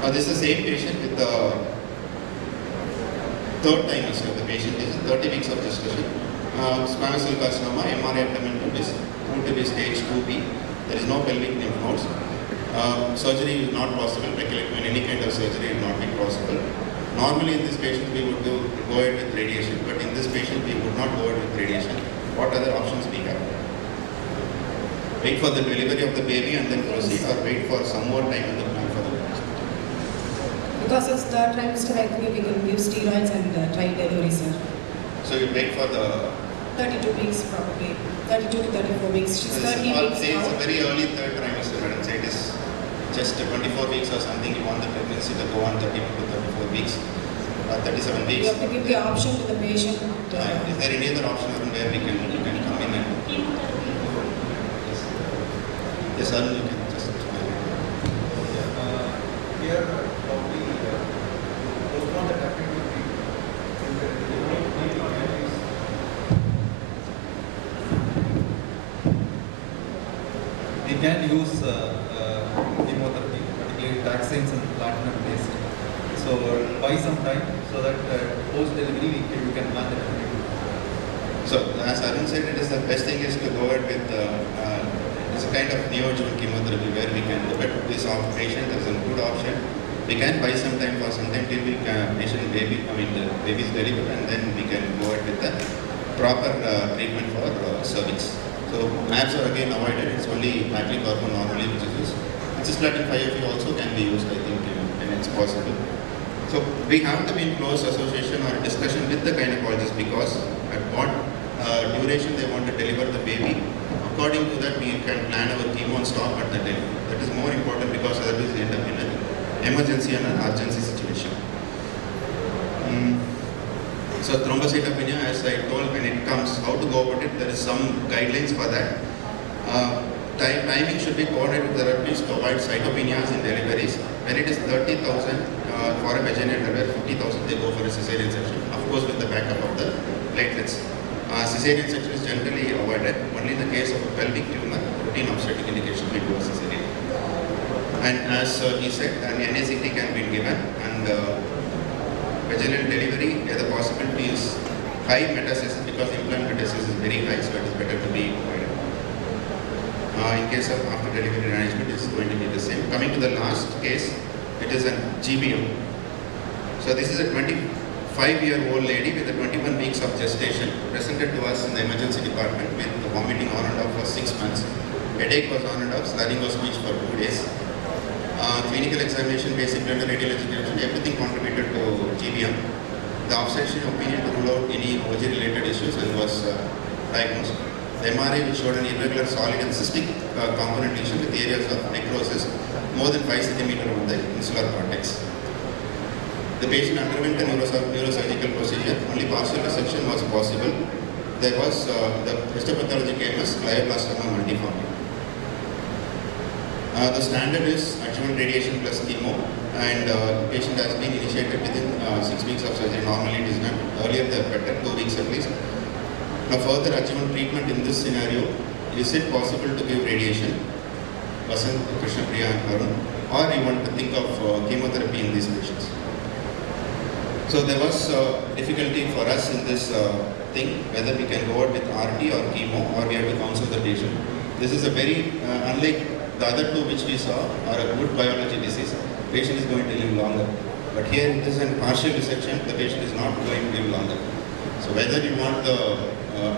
Now, this is the same patient with the third trimester. The patient is 30 weeks of gestation. Squamous cell carcinoma, MRI abdomen is proved to be stage 2B. There is no pelvic lymph nodes. Surgery is not possible. Trachelectomy, any kind of surgery will not be possible. Normally, in this patient, we would go ahead with radiation, but in this patient, we would not go ahead with radiation. What other options we have? Wait for the delivery of the baby and then proceed, or wait for some more time in the plan for the patient? Because it's third trimester, I think we can give steroids and try delivery, sir. So you wait for the 32 weeks probably, 32 to 34 weeks. She's 30 weeks Say it's now. a very early third trimester, madam. Say it is just 24 weeks or something. You want the pregnancy to go on 32 to 34 weeks or 37 weeks. You have to give the option to the patient. Is there any other option where you can come in and yes, sir, you can just here probably postpone the traffic will be we can use chemotherapy, particularly taxanes and platinum based. So buy some time so that post delivery we can plan the traffic. So as Arun said, it is the best thing is to go ahead with it's a kind of neoadjuvant chemotherapy where we can look at this patient as a good option. We can buy some time for some time till we patient baby, the baby is delivered, and then we can go ahead with the proper treatment for cervix. So MABs are again avoided. It's only matrix hormone normally which is used. Cisplatin 5FU also can be used, I think, when it's possible. So we have to be in close association or discussion with the gynecologist because at what duration they want to deliver the baby. According to that, we can plan our chemo and stop at the time. That is more important because otherwise we end up in an emergency and an urgency situation. So thrombocytopenia, as I told, when it comes, how to go about it, there is some guidelines for that. Timing should be coordinated with therapies to avoid cytopenias in deliveries. When it is 30,000 for a vaginal delivery, 50,000 they go for a cesarean section, of course with the backup of the platelets. Cesarean section is generally avoided. Only in the case of a pelvic tumor, routine obstetric indication we do a cesarean. And as he said, an NACT can be given, and vaginal delivery, the possibility is high metastasis because implant metastasis is very high, so it is better to be avoided. In case of after delivery management, it is going to be the same. Coming to the last case, it is a GBM. So this is a 25-year-old lady with 21 weeks of gestation presented to us in the emergency department with vomiting on and off for 6 months. Headache was on and off, slurring of speech for 2 days. Clinical examination, basic dental radiology, everything contributed to GBM. The obstetrician opinion to rule out any OG-related issues and was diagnosed. The MRI which showed an irregular solid and cystic component lesion with areas of necrosis more than 5 cm on the insular cortex. The patient underwent a neurosurgical procedure. Only partial resection was possible. There was the histopathology came as glioblastoma multiforme. The standard is adjuvant radiation plus chemo, and the patient has been initiated within 6 weeks of surgery. Normally it is done earlier the better, 2 weeks at least. Now further adjuvant treatment in this scenario, is it possible to give radiation, Vasant, Krishna Priya and Arun, or you want to think of chemotherapy in these patients? So there was difficulty for us in this thing, whether we can go out with RT or chemo, or we have to counsel the patient. This is a very, unlike the other two which we saw, are a good biology disease, patient is going to live longer. But here it is a partial resection, the patient is not going to live longer. So whether you want the,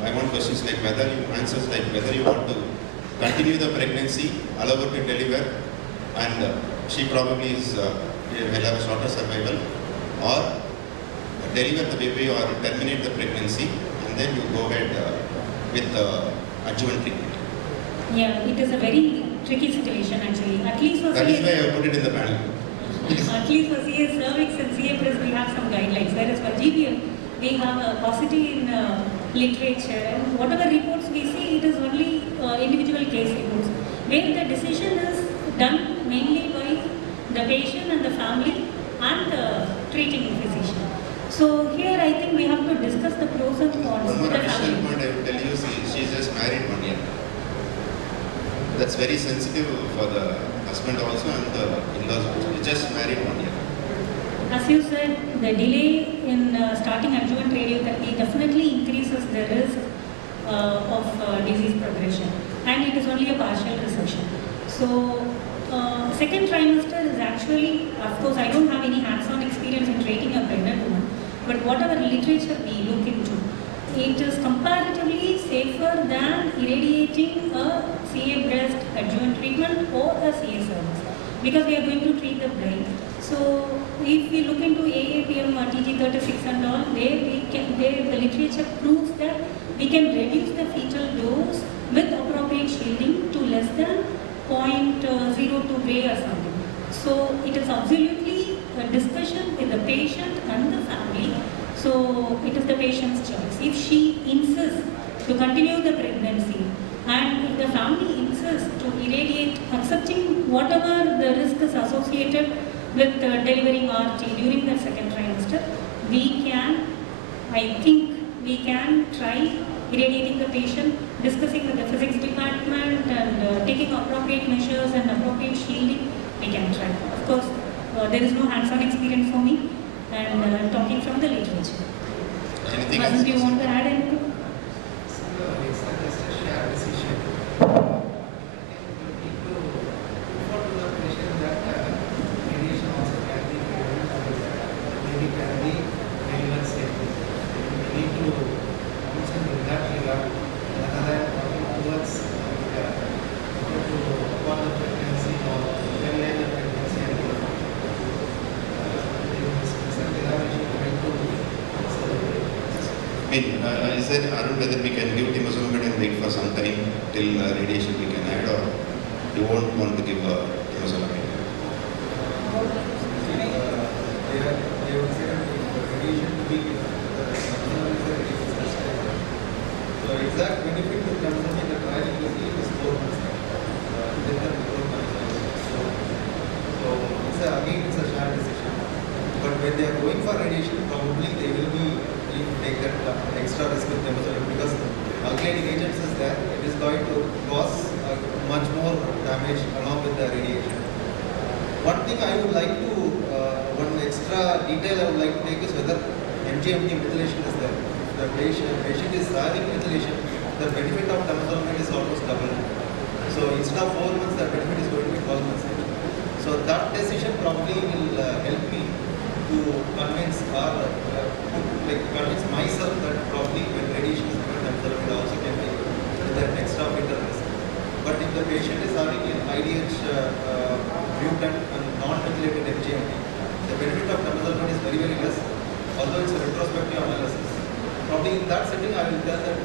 I want questions like whether you, answers like whether you want to continue the pregnancy, allow her to deliver, and she probably is, will have a shorter survival, or deliver the baby or terminate the pregnancy, and then you go ahead with adjuvant treatment. Yeah, it is a very tricky situation actually. At least for that is why I put it in the panel. At least for CA cervix and CA breast we have some guidelines, whereas for GBM we have a paucity in literature, and whatever reports we see, it is only individual case reports, where the decision is done mainly by the patient and the family and the treating physician. So here I think we have to discuss the pros and cons. One more additional point I will tell you, she is just married 1 year. That's very sensitive for the husband also and the in-laws also. She just married 1 year. As you said, the delay in starting adjuvant radiotherapy definitely increases the risk of disease progression, and it is only a partial resection. So second trimester is actually, of course I don't have any hands-on experience in treating a pregnant woman, but whatever literature we look into, it is comparatively safer than irradiating a CA breast adjuvant treatment or a CA cervix, because we are going to treat the brain. So if we look into AAPM, TG36 and all, the literature proves that we can reduce the fetal dose with appropriate shielding to less than 0.02 gray or something. So it is absolutely a discussion with the patient and the family. So it is the patient's choice. If she insists to continue the pregnancy, and if the family insists to irradiate, accepting whatever the risk is associated with delivering RT during the second trimester, we can, I think, we can try irradiating the patient, discussing with the physics department and taking appropriate measures and appropriate shielding, we can try. Of course, there is no hands-on experience for me, and talking from the literature. Anything Vasant, else? do you want to add anything? Is there, Arun, whether we can give temozolomide and wait for some time till radiation we can add, or you won't want to give temozolomide? So exact benefit of temozolomide the trial you see is 4 months. Less than 4 months. So again it's a shared decision. But when they are going for radiation, probably they will be take that extra risk with temozolomide because alkylating agents is there. It is going to cause much more damage along with the radiation. One thing I would like to, one extra detail I would like to take is whether MGMT methylation is there. The patient is having methylation, the benefit of temozolomide is almost double. So instead of 4 months, the benefit is going to be 12 months. So that decision probably will help me to convince or convince myself that probably when radiation is given, temozolomide also can be with an extra fetal risk. But if the patient is having an IDH mutant and non-methylated MGMT, the benefit of temozolomide is very, very less, although it's a retrospective analysis. Probably in that setting, I will tell that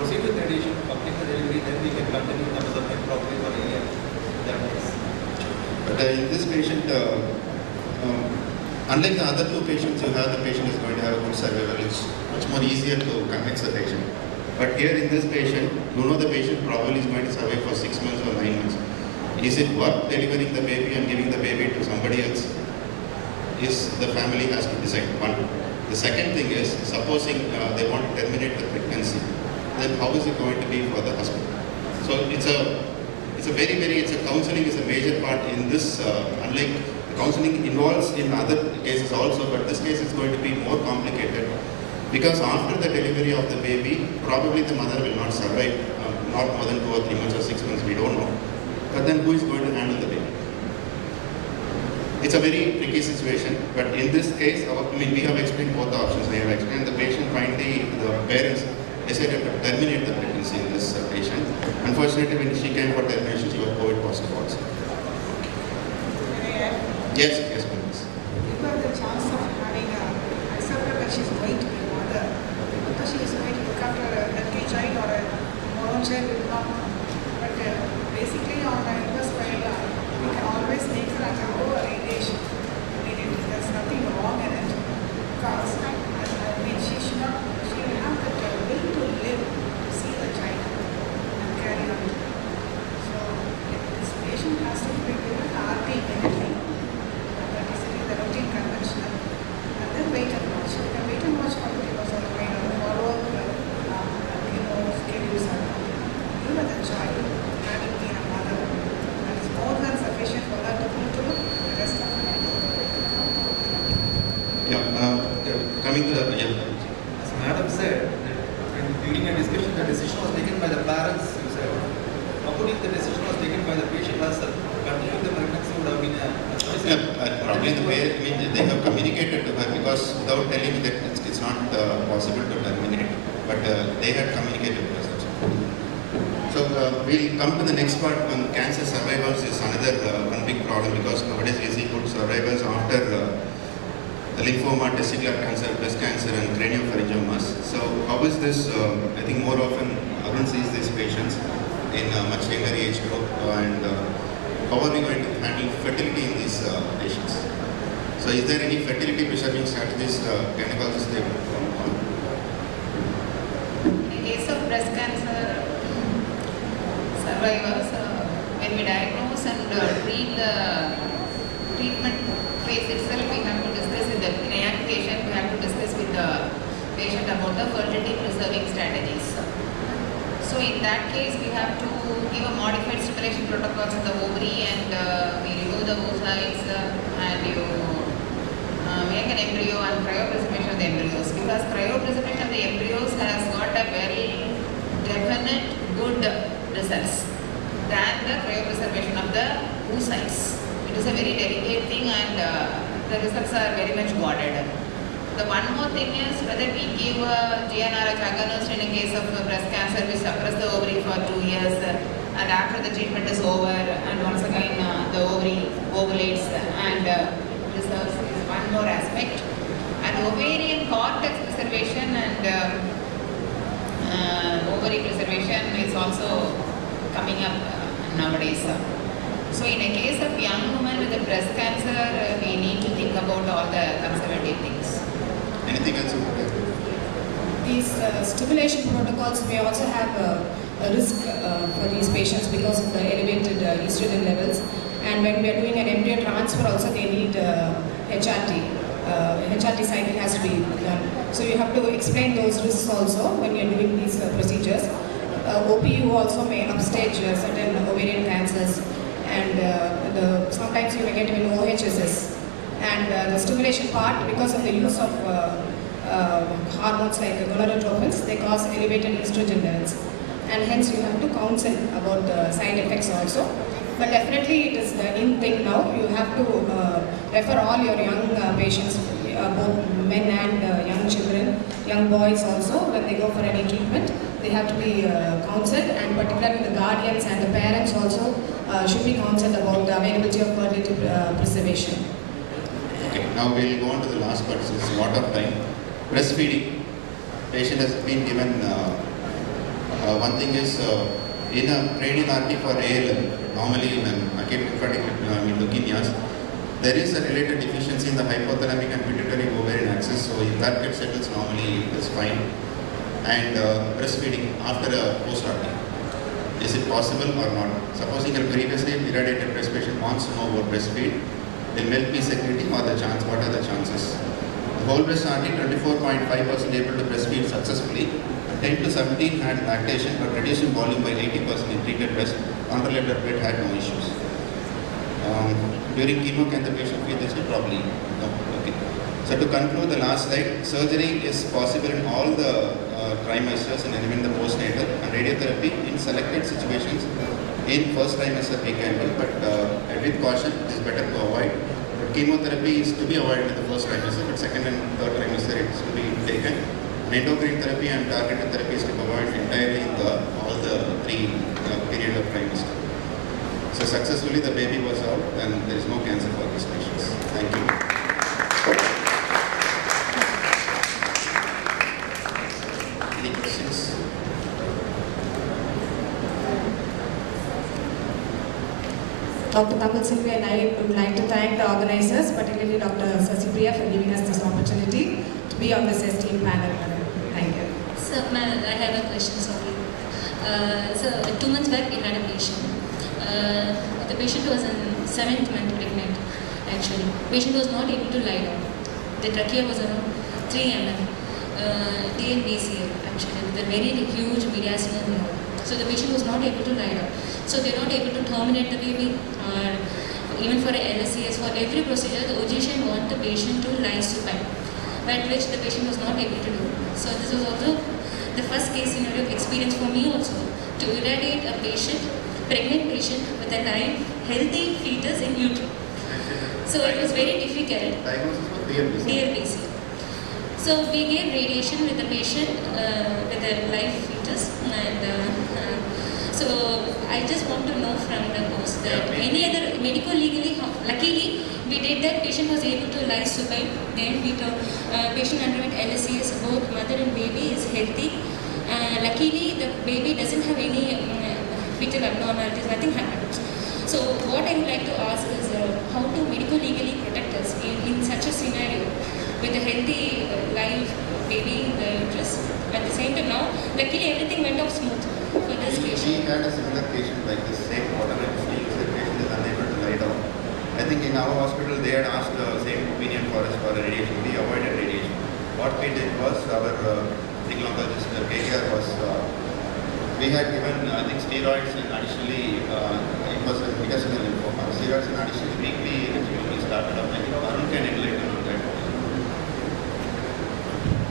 proceed with radiation, complete the delivery, then we can continue temozolomide probably for a year. That is. But in this patient, unlike the other two patients you have, the patient is going to have a good survival. It's much more easier to convince the patient. But here in this patient, you know the patient probably is going to survive for 6 months or 9 months. Is it worth delivering the baby and giving the baby to somebody else? Is the family has to decide. One. The second thing is, supposing they want to terminate the pregnancy, then how is it going to be for the husband? So it's a counseling is a major part in this, unlike counseling involves in other cases also, but this case is going to be more complicated because after the delivery of the baby, probably the mother will not survive, not more than 2 or 3 months or 6 months, we don't know. But then who is going to handle the baby? It's a very tricky situation, but in this case, we have explained both the options. We have explained the patient, finally the parents decided to terminate the pregnancy in this patient. Unfortunately, when she came for termination, she was COVID positive also. Yes, please. You have the chance of having accepted that she's going to be a mother, because she is going to look after a healthy child or a own child will not know. But basically on the inverse side, we can always make her undergo a radiation immediately. There's nothing wrong in it. Because she will have the will to live, to see the child and carry on. So this patient has to be given RT immediately. The routine conventional, and then wait and watch. You can wait and watch for the temozolomide or follow schedules are. You are the child, having been a mother, that is more than sufficient for her to go to the rest of her life. Coming to the, as Madam said, during a discussion, the decision was taken by the parents, you said. Probably if the decision was taken by the patient herself, continuing the pregnancy would have been a probably the way, they have communicated to her because without telling me that it's not possible to terminate, but they had communicated to us. So we'll come to the next part on cancer survivors is another one big problem because nowadays we see good survivors after lymphoma, testicular cancer, breast cancer, and craniopharyngiomas. So how is this, I think more often Arun sees these patients in a much younger age group, and how are we going to handle fertility in these patients? So is there any fertility preserving strategies gynecologists they would on? In case of breast cancer survivors, when we diagnose and treat the treatment phase itself, we have to discuss with the in a young patient, we have to discuss with the patient about the fertility preserving strategies. So in that case, we have to give a modified stimulation protocols in the ovary, and we remove the oocytes and you make an embryo and cryopreservation of the embryos, because cryopreservation of the embryos has got a very definite good results than the cryopreservation of the oocytes. It is a very delicate thing, and the results are very much guarded. The one more thing is whether we give GnRH agonist in a case of breast cancer, we suppress the ovary for 2 years, and after the treatment is over, and once again the ovary ovulates and preserves is one more aspect. And ovarian cortex preservation and ovary preservation is also coming up nowadays. So in a case of young women with the breast cancer, we need to think about all the conservative things. Anything else you would like? These stimulation protocols may also have a risk for these patients because of the elevated estrogen levels. And when we are doing an embryo transfer, also they need HRT. HRT cycle has to be done. So you have to explain those risks also when you are doing these procedures. OPU also may upstage certain ovarian cancers, and sometimes you may get even OHSS. And the stimulation part, because of the use of hormones like gonadotropins, they cause elevated estrogen levels. And hence you have to counsel about the side effects also. But definitely it is the in thing now. You have to refer all your young patients, both men and young children, young boys also, when they go for any treatment. They have to be counseled, and particularly the guardians and the parents also should be counseled about the availability of fertility preservation. Okay, now we'll go on to the last part. This is lot of time. Breastfeeding. Patient has been given, one thing is in a radiotherapy for ALL, normally in an acute lymphatic leukemias, there is a related deficiency in the hypothalamic and pituitary ovarian axis, so if that gets settled, normally it's fine. And breastfeeding after a post-RT. Is it possible or not? Supposing a previously irradiated breast patient wants to know about breastfeed, will milk be secreting or the chance? What are the chances? The whole breast RT, 24.5% able to breastfeed successfully. 10 to 17 had lactation but reduced in volume by 80% in treated breast. Unrelated breast had no issues. During chemo, can the patient feed the child? Probably no. Okay. So to conclude, the last slide, surgery is possible in all the trimesters and even the postnatal, and radiotherapy in selected situations in first trimester we can do, but with caution it is better to avoid. But chemotherapy is to be avoided in the first trimester, but second and third trimester it is to be taken. And endocrine therapy and targeted therapy is to be avoided entirely in all the three period of trimester. So successfully the baby was out and there is no cancer for these patients. Thank you. Any questions? Dr. Tamil Selvi and I would like to thank the organizers, particularly Dr. Sasipriya, for giving us this opportunity to be on this esteemed panel. Thank you. So, ma'am, I have a question, sorry. So, 2 months back we had a patient. The patient was in 7th month pregnant, actually. Patient was not able to lie down. The trachea was around 3 mm. DNBCL, actually, with a very huge mediastinal node. So the patient was not able to lie down. So they are not able to terminate the baby, or even for a LSCS, for every procedure, the OGCN want the patient to lie supine, but which the patient was not able to do. So this was also the first case scenario of experience for me also, to irradiate a patient, pregnant patient with a live, healthy fetus in utero. So it was very difficult. DLBCL. So we gave radiation with the patient with a live fetus, and so I just want to know from the host that any other medical legally, luckily we did that. Patient was able to lie supine. Then patient underwent LSCS. Both mother and baby is healthy. Luckily, the baby doesn't have any fetal abnormalities. Nothing happened. So what I would like to ask is how to medico-legally protect us in such a scenario with a healthy live baby in the uterus. At the same time now, luckily everything went off smooth for this patient. We had a similar patient like this, same water and still the patient is unable to lie down. I think in our hospital they had asked the same opinion for us for radiation. We avoided radiation. What we did was our medical oncologist KKR was we had given I think steroids and additionally it was a medicinal lymphoma. Steroids and additionally weekly regimen we started up. I think Arun can enlighten on that.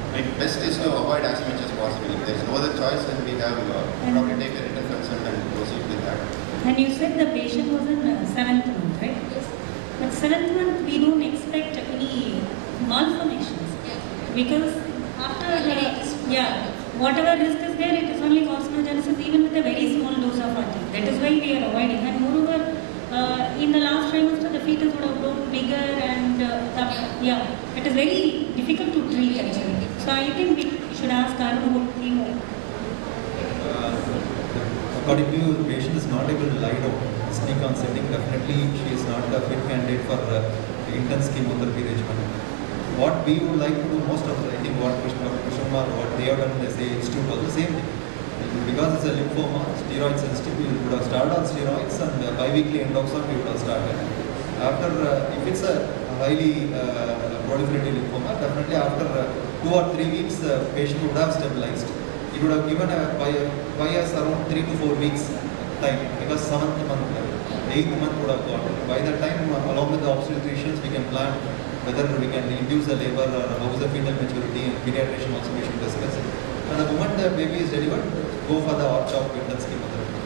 I mean, best is to avoid as much as possible. If there is no other choice, then we have probably take a written consent and proceed with that. And you said the patient was in 7th month, right? Yes. But 7th month, we don't expect any malformations. Yeah. Because after, whatever risk is there, it is only carcinogenesis even with a very small dose of RT. That is why we are avoiding. And moreover, in the last trimester, the fetus would have grown bigger and it is very difficult to treat actually. So I think we should ask Arun about chemo. According to you, the patient is not able to lie down. Sneak on setting, definitely she is not a fit candidate for intense chemotherapy regimen. What we would like to do most of the, I think what what they have done in the institute was the same thing. Because it's a lymphoma, steroid sensitive, we would have started on steroids and bi-weekly endoxon we would have started. After, if it's a highly proliferative lymphoma, definitely after 2 or 3 weeks the patient would have stabilized. It would have given by us around 3 to 4 weeks time because 7th month, 8th month would have gone. By that time, along with the obstetricians, we can plan whether we can induce the labor or how is the fetal maturity and pediatrician also we should discuss. And the moment the baby is delivered, go for the R-CHOP intense chemotherapy.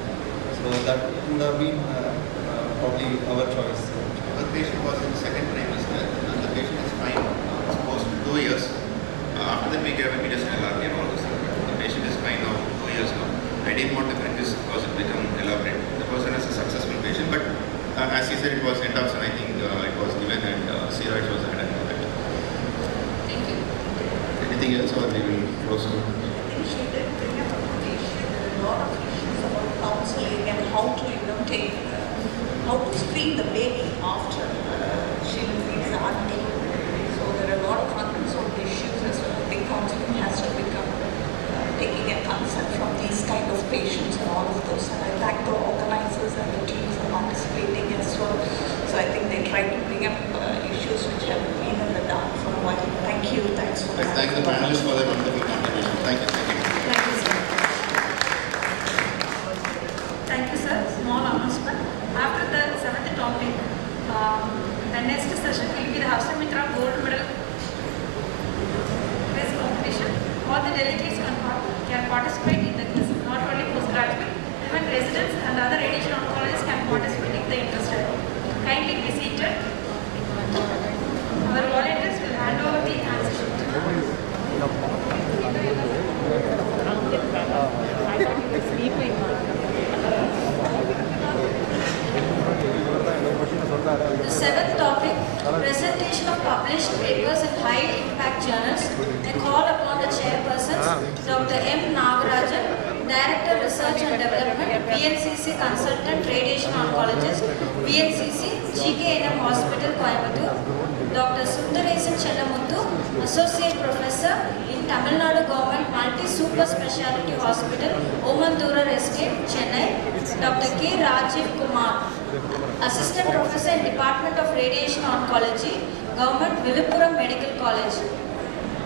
So that would have been probably our choice. The patient was in second trimester and the patient is fine. Post 2 years. After that we gave a medicinal RT and all this. The patient is fine now, 2 years now. I didn't want to bring this because it become elaborate. The person is a successful patient, but as he said, it was endoxin. I think it was given and steroids was added to that. Thank you. Anything else, or we will close soon? I think she did bring up a lot of issues about counseling and how to take, how to screen the baby after she receives the RT. So there are a lot of unresolved issues as well. I think counseling has to become taking a consent from these kind of patients and all of those. And I thank the organizers and the teams for participating as well. So I think they try to bring up issues which have been in the dark for a while. Thank you. Thanks for that. Thank the panelists for their wonderful contribution. Thank you. Thank you. Thank you, sir. Thank you, sir. Small announcement. After the 7th topic, the next session will be the Harshad Mitra Gold Medal quiz competition. All the delegates can participate in the quiz, not only postgraduate, even residents and other radiation oncologists can participate if they are interested. Kindly be seated. Our volunteers will hand over the answer sheet. The 7th topic, presentation of published papers in high-impact journals. I call upon the chairpersons, Dr. M. Nagarajan, Director Research and Development, VNCC Consultant Radiation Oncologist, VNCC, GKNM Hospital, Coimbatore, Dr. Sundaresan Chellamuthu, Associate Professor in Tamil Nadu Government Multi-Super Speciality Hospital, Omandura Estate, Chennai, Dr. K. Rajiv Kumar, Assistant Professor in Department of Radiation Oncology, Government Viluppuram Medical College.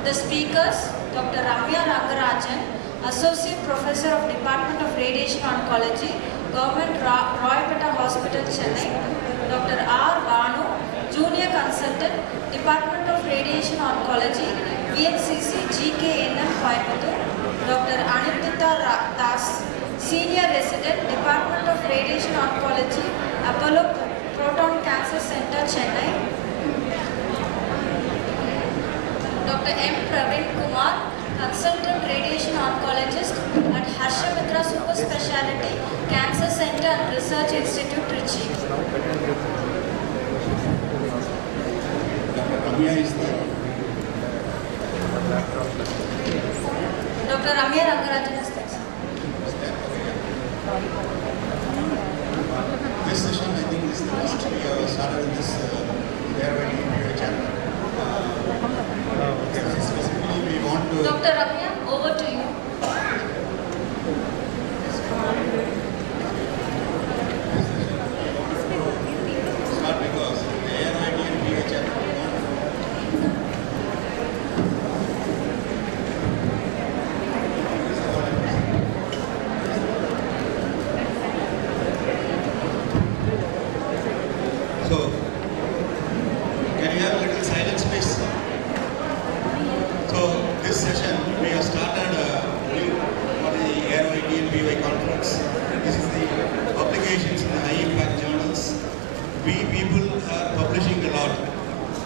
The speakers, Dr. Ramya Rangarajan, Associate Professor of Department of Radiation Oncology, Government Royapeta Hospital, Chennai, Dr. R. Vanu, Junior Consultant, Department of Radiation Oncology, VNCC GKNM Coimbatore, Dr. Anindita Das, Senior Resident, Department of Radiation Oncology, Apollo Proton Cancer Center, Chennai, Dr. M. Praveen Kumar, Consultant Radiation Oncologist at Harsha Mitra Super Speciality Cancer Center and Research Institute, Trichy. Ramya is there. Dr. Ramya Rangarajan is there. This session, I think, is the first we have started in this AROI chapter. Specifically, we want to... Dr. Ramya, over to you. Start because the AROI chapter. So, can you have a little silence, please? So, this session we have started for the AROI DNBY conference. This is the publications in the high impact journals. We people are publishing a lot,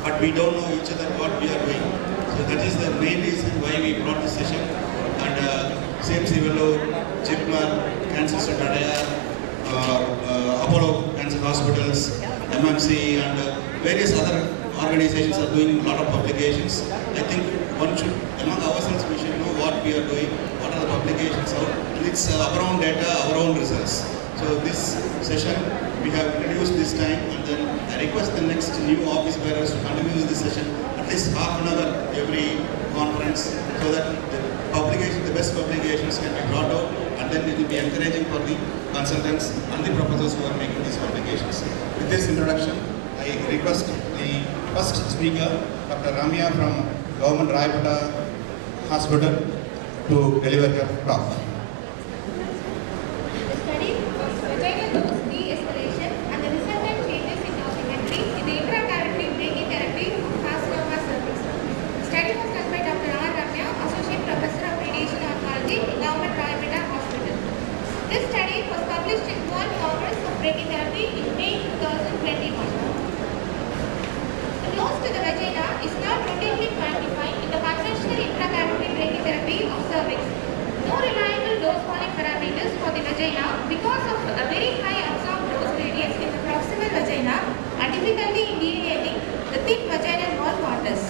but we don't know each other what we are doing. So that is the main reason why we brought this session. And CMC Vellore, JIPMER, Cancer Center Adayar, Apollo Cancer Hospitals, MMC, and various other organizations are doing a lot of publications. I think one should, among ourselves, we should know what we are doing, what are the publications out, and it's our own data, our own results. So this session we have introduced this time, and then I request the next new office bearers to continue this session at least half an hour every conference, so that the publication, the best publications can be brought out, and then it will be encouraging for the consultants and the professors who are making these publications. With this introduction, I request the first speaker, Dr. Ramya from Government Rayapeta Hospital, to deliver her talk. The study of vaginal dose de-escalation and the resultant changes in dosimetry in the intracavitary brachytherapy of carcinoma cervix. The study was done by Dr. R. Ramya, Associate Professor of Radiation Oncology in Government Rayapeta Hospital. This study was published in World Congress of Brachytherapy in May 2021. The dose to the vagina is not routinely quantified in the conventional intracavitary brachytherapy of cervix. No reliable dose-following parameters for the vagina because of a very high absorbed dose radius in the proximal vagina and difficulty in delineating the thick vaginal wall contours.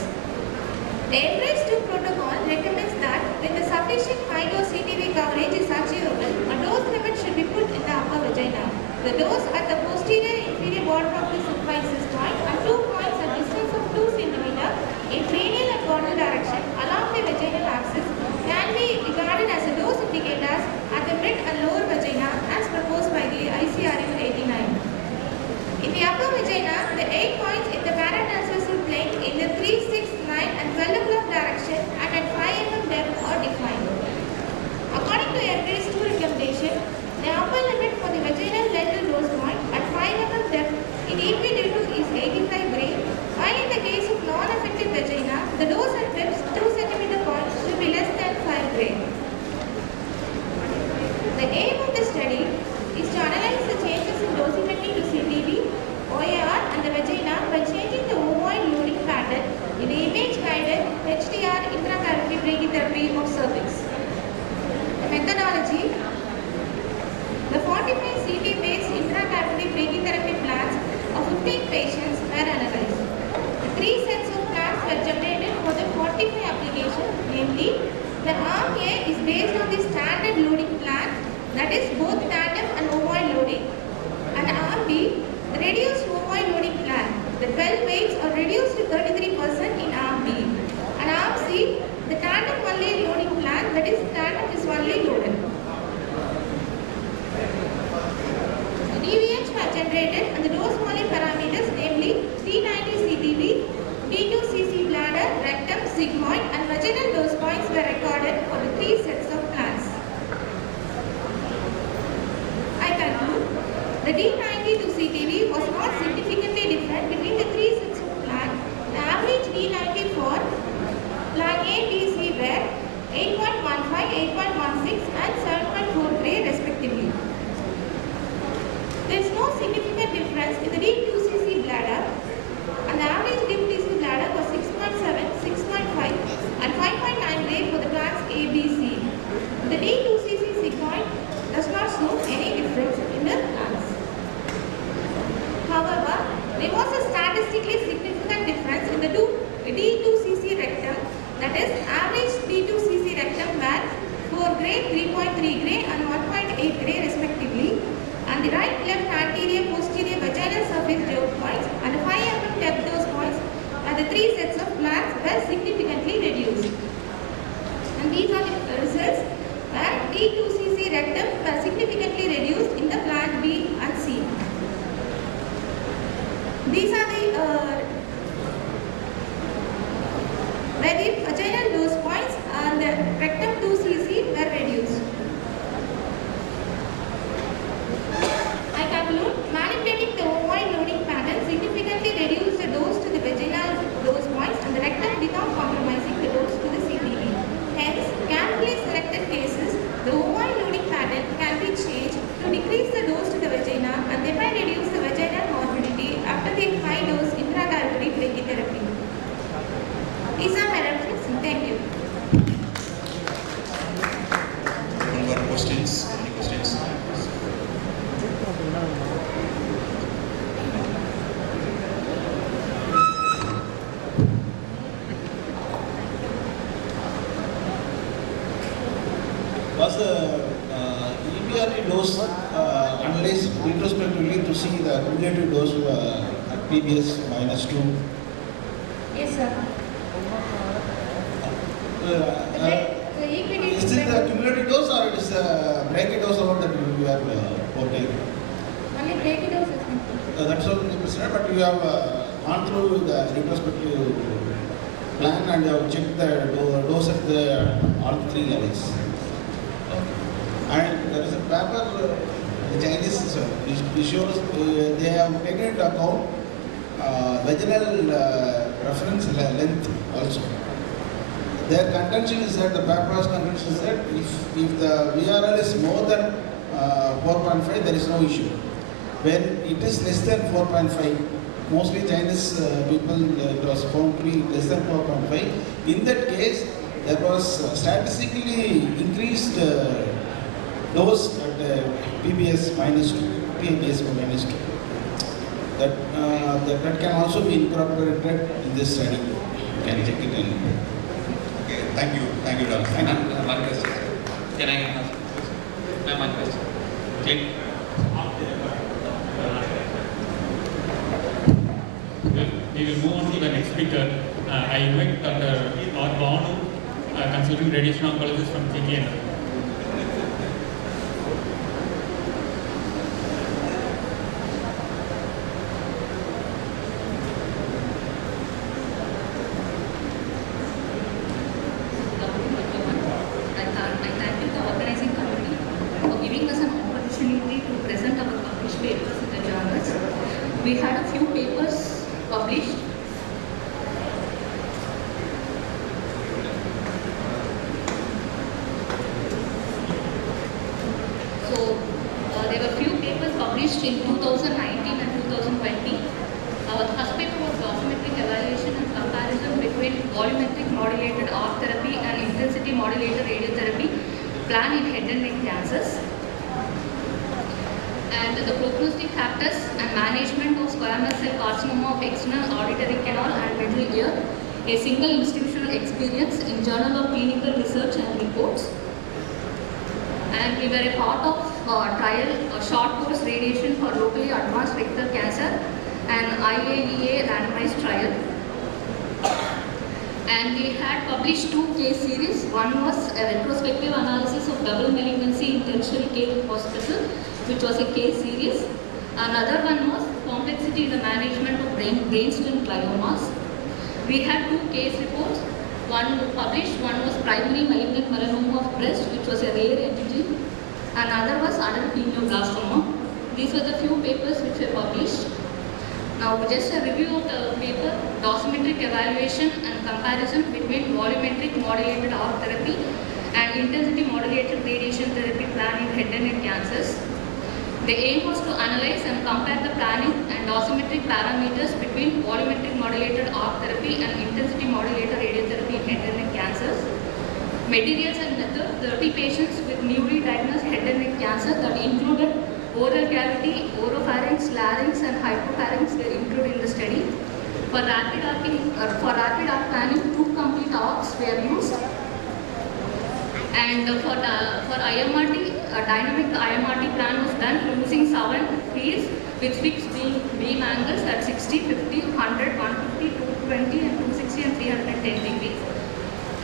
The EMBRACE 2 protocol recommends that when the sufficient high-dose CTV coverage is achievable, a dose limit should be put in the upper vagina. The dose at the posterior inferior border of the supine cystoid and 2 points at distance of 2 cm in cranial and caudal direction along the vaginal axis can be regarded as a dose indicators at the mid and lower vagina as proposed by the ICRU 89. In the upper vagina, the 8 points in the paratransversal plane in the 3, 6, 9 and 12 o'clock direction and at 5 mm depth are defined. According to EMBRACE 2 recommendation, the upper limit for the vaginal lethal dose point at 5 mm depth in EP2 is 85 gray, while in the case of non-affected vagina, the dose at depths 2 cm points should be less than 5 gray. The aim of the study is to analyze the changes in dosimetry to CTV, OAR and the vagina by changing the ovoid loading pattern in the image-guided HDR intracavitary brachytherapy of cervix. The methodology: the 45 CT-based intracavitary brachytherapy plans of 15 patients were analyzed. The 3 sets of plans were generated for the 45 applications, namely, the arm A is based on the standard loading plan, that is both tandem and ovoid loading, and arm B, the reduced ovoid loading plan. The 12 weights are reduced to 33% in arm B. And arm C, the tandem only loading plan, that is tandem is only loaded. The DVH were generated and the dose volume parameters, namely 390 CTV, D2cc bladder, rectum, sigmoid and vaginal dose points were recorded for the 3 sets of plans. I conclude, the D90 to CTV was not significantly different between the 3 sets of plan. The average D90 for plan A, B, C were 8.15, 8.16 and 7.4 gray respectively. There is no significant difference in the D2cc bladder, and the average D2cc bladder was 6.7, 6.5 and 5.9 gray for the plans A, B, C. The D2cc sigmoid does not show any difference in the plans. where the vaginal dose points and the rectum 2 cc were reduced. I conclude, manipulating the ovine loading pattern significantly reduced the dose to the vaginal dose points and the rectum without compromising the dose to the CBD. Hence, carefully selected cases, the ovine loading pattern can be changed to decrease the dose to the vagina and thereby reduce the vaginal morbidity after the high dose intragalvary brachytherapy. These are my references. Thank you. One more questions? Any questions? Was the EBRD dose analyzed retrospectively to see the cumulative dose at PBS -2? Yes, sir. Is it the cumulative dose or it is the brachy dose alone that you have portrayed? Only brachy dose is That's all considered, but you have gone through the retrospective plan and you have checked the dose at all three levels. And there is a paper, the Chinese it shows they have taken into account vaginal reference length also. Their contention is that the paper's contention is that if the VRL is more than 4.5, there is no issue. When it is less than 4.5, mostly Chinese people, it was found to be less than 4.5. In that case, there was statistically increased dose at PBS -2, PBS -2. That can also be incorporated in this study. You can check it in. Okay, thank you, Doctor. One question. Can I ask? One question. Click. We will move on to the next speaker. I invite Dr. R. Banu, consulting radiation oncologist from GKN. We had a few papers published. So there were few papers published in 2019 and 2020. Our first paper was dosimetric evaluation and comparison between volumetric modulated ARC therapy and intensity modulated radiotherapy plan in head and neck cancers. And the prognostic factors and management of squamous cell carcinoma of external auditory canal and middle ear, a single institutional experience in Journal of Clinical Research and Reports. And we were a part of trial, short course radiation for locally advanced rectal cancer and IAEA randomized trial. And we had published 2 case series. One was a retrospective analysis of double malignancy in tertiary care hospital, which was a case series. Another one was complexity in the management of brainstem gliomas. We had 2 case reports. One published, one was primary malignant melanoma of breast, which was a rare entity. Another was adult pineoblastoma. These were the few papers which were published. Now just a review of the paper, dosimetric evaluation and comparison between volumetric modulated ARC therapy and intensity modulated radiation therapy plan in head and neck cancers. The aim was to analyze and compare the planning and dosimetric parameters between volumetric modulated ARC therapy and intensity modulated radiotherapy in head and neck cancers. Materials and method, 30 patients with newly diagnosed head and neck cancer that included oral cavity, oropharynx, larynx and hypopharynx were included in the study. For rapid ARC planning, 2 complete ARCs were used. And for IMRT, a dynamic IMRT plan was done using 7 fields with fixed beam angles at 60, 50, 100, 150, 220 and 260 and 310 degrees.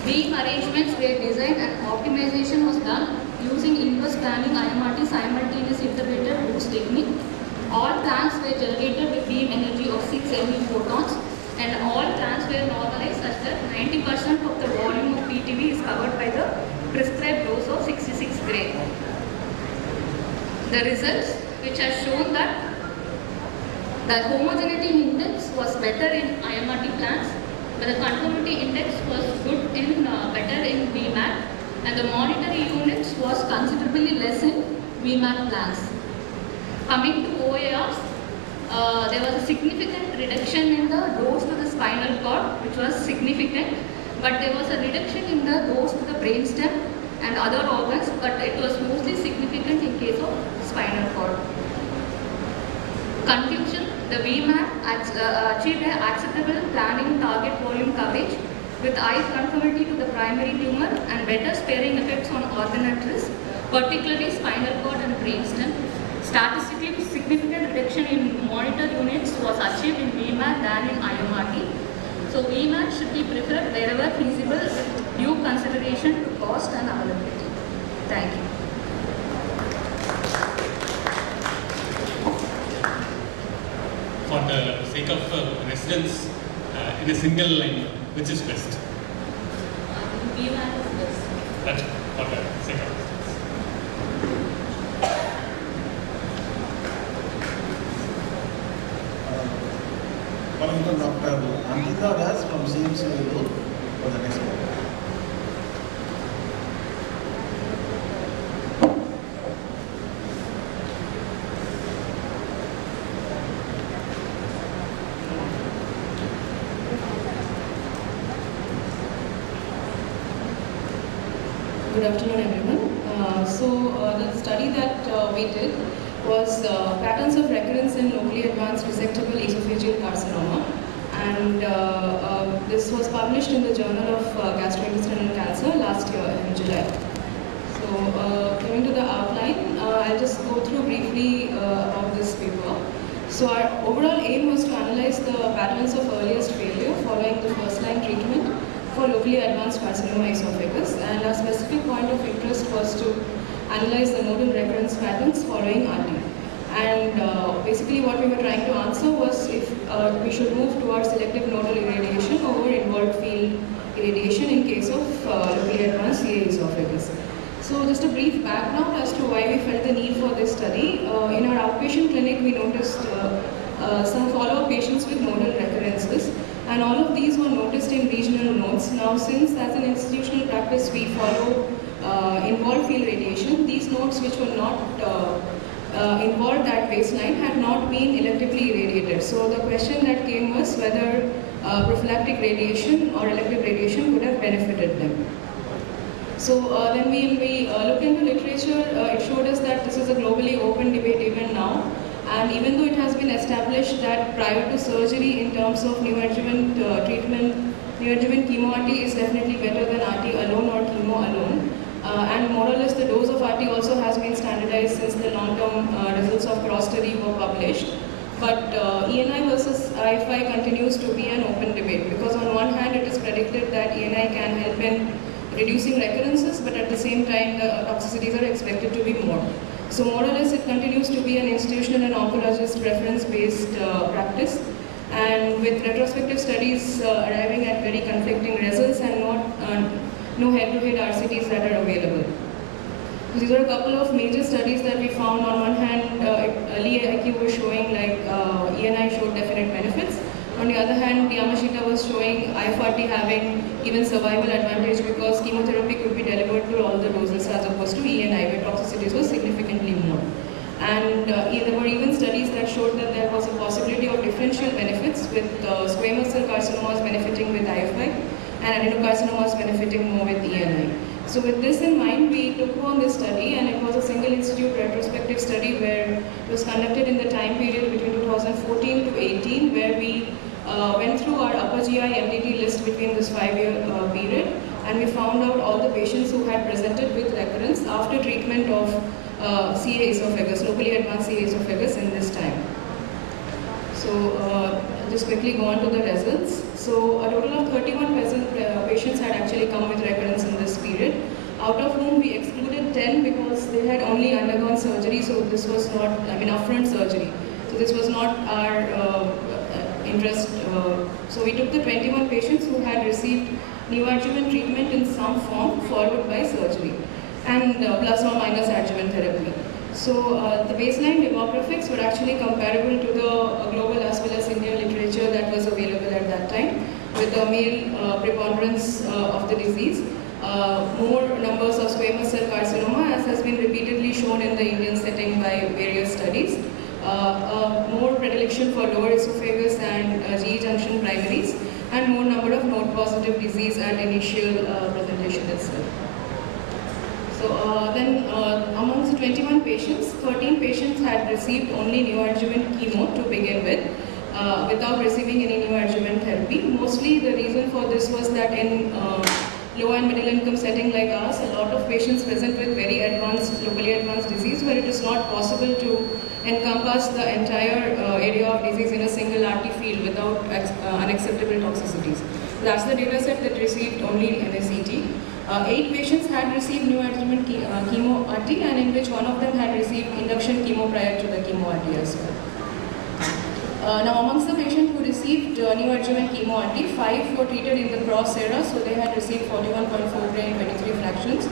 Beam arrangements were designed and optimization was done using inverse planning IMRT simultaneous integrated boost technique. All plans were generated with beam energy of 6 MeV photons and all plans were normalized such that 90% covered by the prescribed dose of 66 gray. The results which have shown that the homogeneity index was better in IMRT plants, but the conformity index was good in better in VMAT, and the monetary units was considerably less in VMAT plants. Coming to OARs, there was a significant reduction in the dose to the spinal cord, which was significant, but there was a reduction in the dose to the brainstem and other organs, but it was mostly significant in case of spinal cord. Conclusion, the VMAT achieved an acceptable planning target volume coverage with high conformity to the primary tumor and better sparing effects on organ at risk, particularly spinal cord and brainstem. Statistically significant reduction in monitor units was achieved in VMAT than in IMRT. So VMAT should be preferred wherever feasible with due consideration to cost and availability. Thank you. For the sake of residents in a single line, which is best? VMAT is best. That's for the sake of residents. Calling on Dr. Govindaraj from CMC for the next one. Good afternoon, everyone. The study that we did was patterns of recurrence in locally advanced resectable esophageal carcinoma, and this was published in the Journal of Gastrointestinal Cancer last year in July. So, coming to the outline, I'll just go through briefly about this paper. So, our overall aim was to analyze the patterns of earliest failure following the first-line treatment for locally advanced carcinoma esophagus, and our specific point of interest was to analyze the nodal recurrence patterns following RT. And basically what we were trying to answer was if we should move towards selective nodal irradiation over involved field irradiation in case of locally advanced CA esophagus. So just a brief background as to why we felt the need for this study. In our outpatient clinic, we noticed some follow-up patients with nodal recurrences, and all of these were noticed in regional nodes. Now, since as an institutional practice we follow involved field radiation, these nodes which were not involved at baseline had not been electively irradiated. So the question that came was whether prophylactic radiation or elective radiation could have benefited them. So then we looked into literature. It showed us that this is a globally open debate even now. And even though it has been established that prior to surgery in terms of neoadjuvant treatment, neoadjuvant chemo-RT is definitely better than RT alone or chemo alone. And more or less the dose of RT also has been standardized since the long-term results of cross study were published. But ENI versus IFI continues to be an open debate, because on one hand it is predicted that ENI can help in reducing recurrences, but at the same time the toxicities are expected to be more. So more or less it continues to be an institutional and oncologist preference-based practice, and with retrospective studies arriving at very conflicting results and no head-to-head RCTs that are available. So these are a couple of major studies that we found. On one hand, early IQ was showing like ENI showed definite benefits. On the other hand, Yamashita was showing IFRT having even survival advantage because chemotherapy could be delivered to all the doses as opposed to ENI, where toxicities were significantly more. And there were even studies that showed that there was a possibility of differential benefits, with squamous cell carcinomas benefiting with IFI and adenocarcinomas benefiting more with ENI. So with this in mind, we took on this study, and it was a single institute retrospective study where it was conducted in the time period between 2014 to 18, where we went through our upper GI MDT list between this 5-year period, and we found out all the patients who had presented with recurrence after treatment of CA esophagus, locally advanced CA esophagus in this time. So I'll just quickly go on to the results. So a total of 31 patients had actually come with recurrence in this period, out of whom we excluded 10 because they had only undergone surgery, so this was not, upfront surgery. So this was not our interest. So we took the 21 patients who had received neoadjuvant treatment in some form followed by surgery, and plus or minus adjuvant therapy. So the baseline demographics were actually comparable to the global as well as Indian literature that was available at that time, with the male preponderance of the disease. More numbers of squamous cell carcinoma, as has been repeatedly shown in the Indian setting by various studies. More predilection for lower esophagus and GE junction primaries, and more number of node-positive disease at initial presentation itself. So amongst 21 patients, 13 patients had received only neoadjuvant chemo to begin with, without receiving any neoadjuvant therapy. Mostly the reason for this was that in low and middle income setting like ours, a lot of patients present with very advanced, locally advanced disease where it is not possible to encompass the entire area of disease in a single RT field without unacceptable toxicities. That's the data set that received only NSCT. 8 patients had received neoadjuvant chemo RT, and in which one of them had received induction chemo prior to the chemo RT as well. Now, amongst the patients who received neoadjuvant chemo RT, 5 were treated in the cross era, so they had received 41.4 gray and 23 fractions.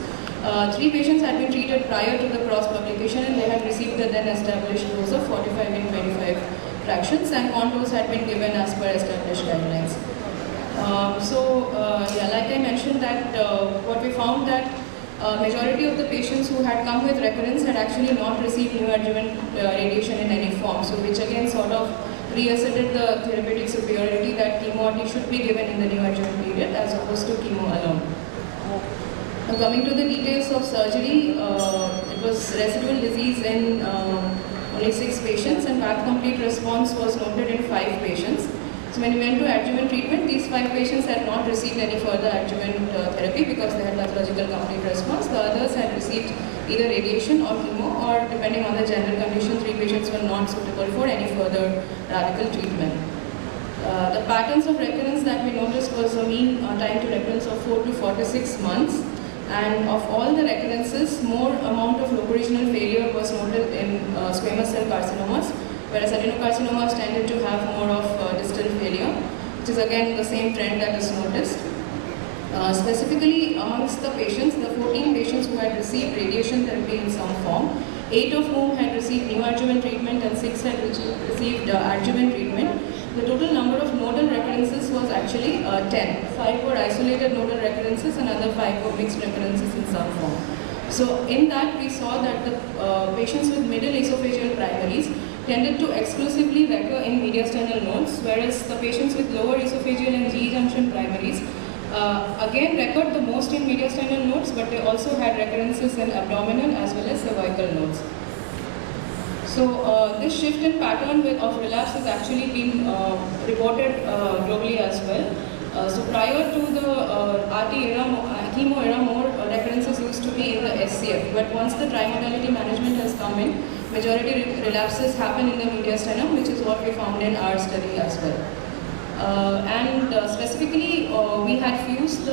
3 patients had been treated prior to the cross publication, and they had received the then established dose of 45 and 25 fractions, and contours had been given as per established guidelines. Like I mentioned, that what we found that majority of the patients who had come with recurrence had actually not received neoadjuvant radiation in any form, so which again sort of reasserted the therapeutic superiority that chemo RT should be given in the neoadjuvant period as opposed to chemo alone. Now, coming to the details of surgery, it was residual disease in only 6 patients, and path complete response was noted in 5 patients. So when we went to adjuvant treatment, these 5 patients had not received any further adjuvant therapy because they had pathological complete response. The others had received either radiation or chemo, or depending on the general condition, 3 patients were not suitable for any further radical treatment. The patterns of recurrence that we noticed was a mean time to recurrence of 4 to 46 months. And of all the recurrences, more amount of locoregional failure was noted in squamous cell carcinomas, whereas adenocarcinomas tended to have more of distal failure, which is again the same trend that is noticed. Specifically amongst the patients, the 14 patients who had received radiation therapy in some form, 8 of whom had received neoadjuvant treatment and 6 had received adjuvant treatment. The total number of nodal recurrences was actually 10. 5 were isolated nodal recurrences, and other 5 were mixed recurrences in some form. So in that we saw that the patients with middle esophageal primaries tended to exclusively recur in mediastinal nodes, whereas the patients with lower esophageal and GE junction primaries again recurred the most in mediastinal nodes, but they also had recurrences in abdominal as well as cervical nodes. So this shift in pattern of relapse has actually been reported globally as well. So prior to the RT era, chemo era, more recurrences used to be in the SCF, but once the trimodality management has come in, majority relapses happen in the mediastinum, which is what we found in our study as well. Specifically, we had fused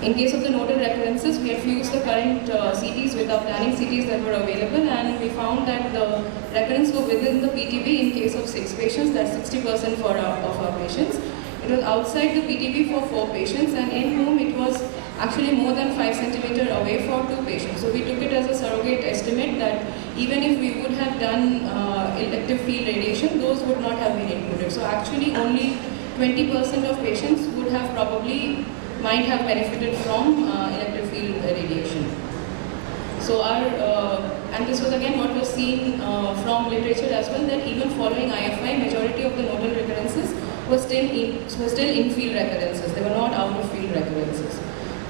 in case of the nodal recurrences, we had fused the current CTs with our planning CTs that were available, and we found that the recurrence were within the PTB in case of 6 patients, that's 60% of our patients. It was outside the PTB for 4 patients, and in whom it was actually more than 5 centimeters away for 2 patients. So we took it as a surrogate estimate that even if we would have done elective field radiation, those would not have been included. So actually only 20% of patients would have might have benefited from elective field radiation. So and this was again what was seen from literature as well, that even following IFI, majority of the nodal recurrences were still in-field recurrences. They were not out-of-field recurrences.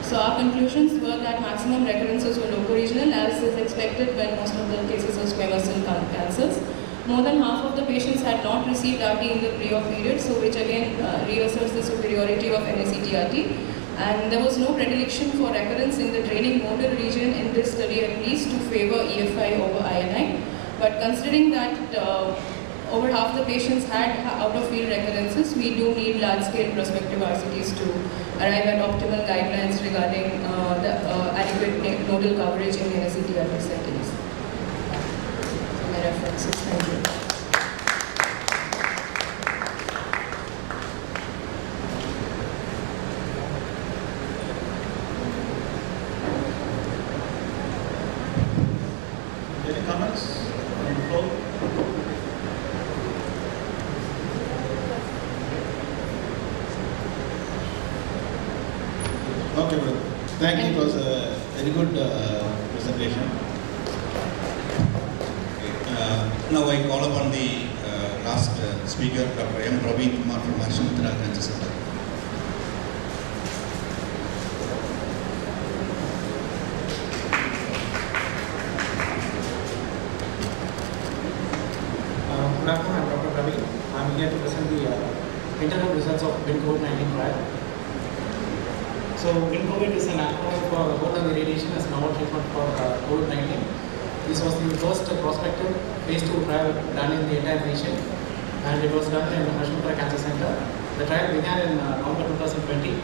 So our conclusions were that maximum recurrences were locoregional, as is expected when most of the cases of squamous cell cancers. More than half of the patients had not received RT in the pre-op period, so which again reasserts the superiority of NACT-RT. And there was no predilection for recurrence in the draining nodal region in this study, at least to favor EFI over INI. But considering that over half the patients had out-of-field recurrences, we do need large-scale prospective RCTs to arrive at optimal guidelines regarding the adequate nodal coverage in NACT-RT settings. So my references, thank you. Okay, brother. Thank you. It was a very good presentation. Now I call upon the last speaker, Dr. M. Praveen Kumar from Ashmitra Cancer Center. Good afternoon, I'm Dr. Praveen. I'm here to present the internal results of WIN-COVID-19 trial. So WIN-COVID is an acronym for Whole-Lung Irradiation as novel treatment for COVID-19. This was the first prospective phase 2 trial done in the entire nation, and it was done in Ashmitra Cancer Center. The trial began in November 2020,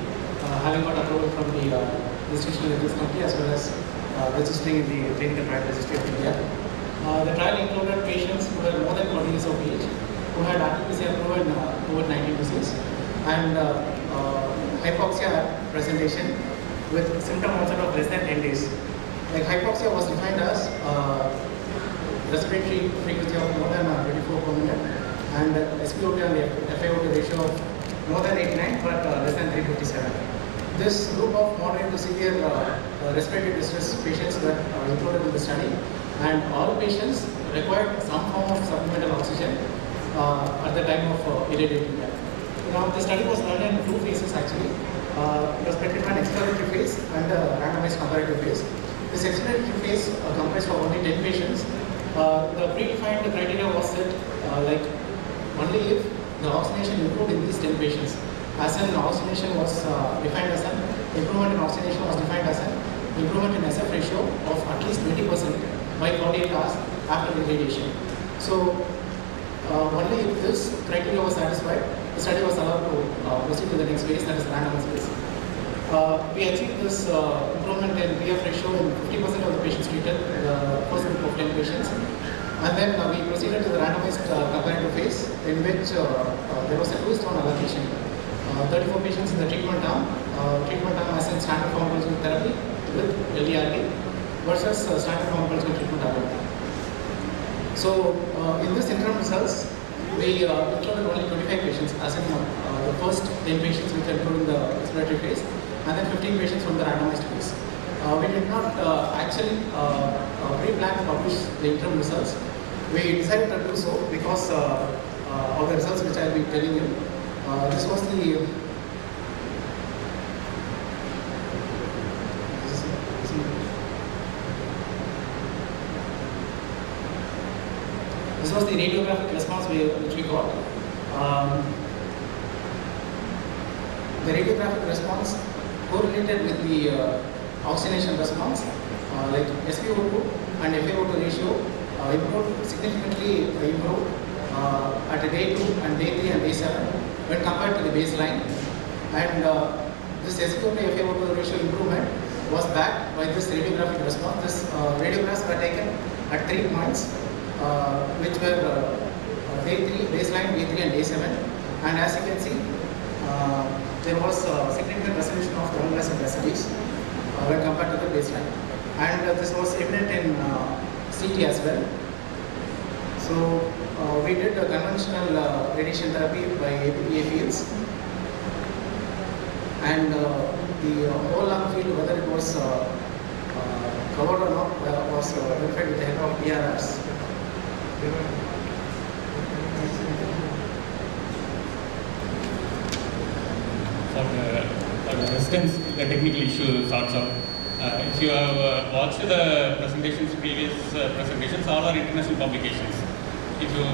having got approval from the Institutional Ethics Committee as well as registering in the Clinical Trial Registry of India. The trial included patients who were more than 40 years of age, who had RT-PCR-proven COVID-19 disease, and hypoxia presentation with symptom onset of less than 10 days. Like hypoxia was defined as respiratory frequency of more than 24 per minute, and SpO2 and FiO2 ratio of more than 89 but less than 357. This group of moderate to severe respiratory distress patients were included in the study, and all patients required some form of supplemental oxygen at the time of irradiating them. Now, the study was done in 2 phases actually. It was split into an exploratory phase and a randomized comparative phase. This exploratory phase comprised of only 10 patients. The predefined criteria was set like only if the oxygenation improved in these 10 patients. As an oxygenation was defined as an improvement in oxygenation was defined as an improvement in SF ratio of at least 20% by 48 hours after irradiation. So only if this criteria was satisfied, the study was allowed to proceed to the next phase, that is randomized phase. We achieved this improvement in PF ratio in 50% of the patients treated, the first group of 10 patients. And then we proceeded to the randomized comparative phase, in which there was a 2:1 allocation. 34 patients in the treatment arm as in standard pharmacological therapy with LDRT versus standard pharmacological treatment alone. So in this interim results, we included only 25 patients as in the first 10 patients which are included in the exploratory phase, and then 15 patients from the randomized phase. We did not actually pre-plan to publish the interim results. We decided to do so because of the results which I will be telling you. This was the radiographic response which we got. The radiographic response correlated with the oxygenation response, like SpO2 and FiO2 ratio improved significantly at day 2 and day 3 and day 7 when compared to the baseline. And this SpO2 FiO2 ratio improvement was backed by this radiographic response. This radiographs were taken at 3 points, which were day 3, baseline, day 3 and day 7. And as you can see, there was significant resolution of thrombolytic residues when compared to the baseline. And this was evident in CT as well. So we did a conventional radiation therapy by APPA fields, and the whole lung field, whether it was covered or not, was verified with the help of PRRs. For the residents, the technical issue sorts out. If you have watched the presentations, previous presentations, all are international publications. If you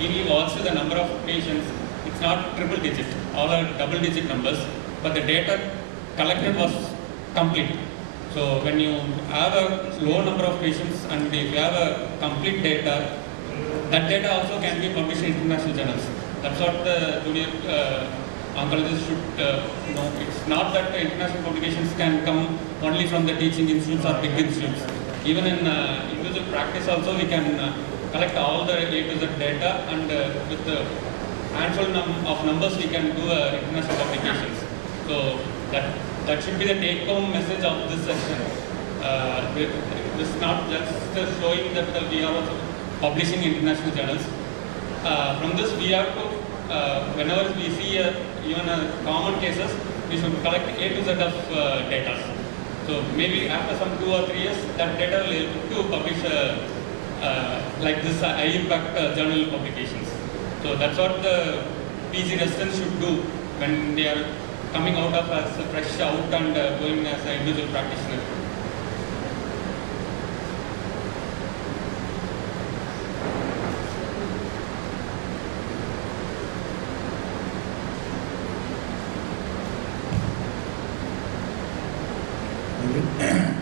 really watch the number of patients, it's not triple digit, all are double digit numbers, but the data collected was complete. So when you have a low number of patients and if you have a complete data, that data also can be published in international journals. That's what the junior oncologists should know. It's not that the international publications can come only from the teaching institutes or big institutes. Even in individual practice also we can collect all the A to Z data, and with the handful of numbers we can do international publications. So that should be the take-home message of this session. This is not just showing that we are also publishing international journals. From this we have to, whenever we see even common cases, we we should collect A to Z of data. So maybe after some 2 or 3 years, that data will help to publish like this high impact journal publications. So that's what the PG residents should do when they are coming out of as a fresh out and going as an individual practitioner.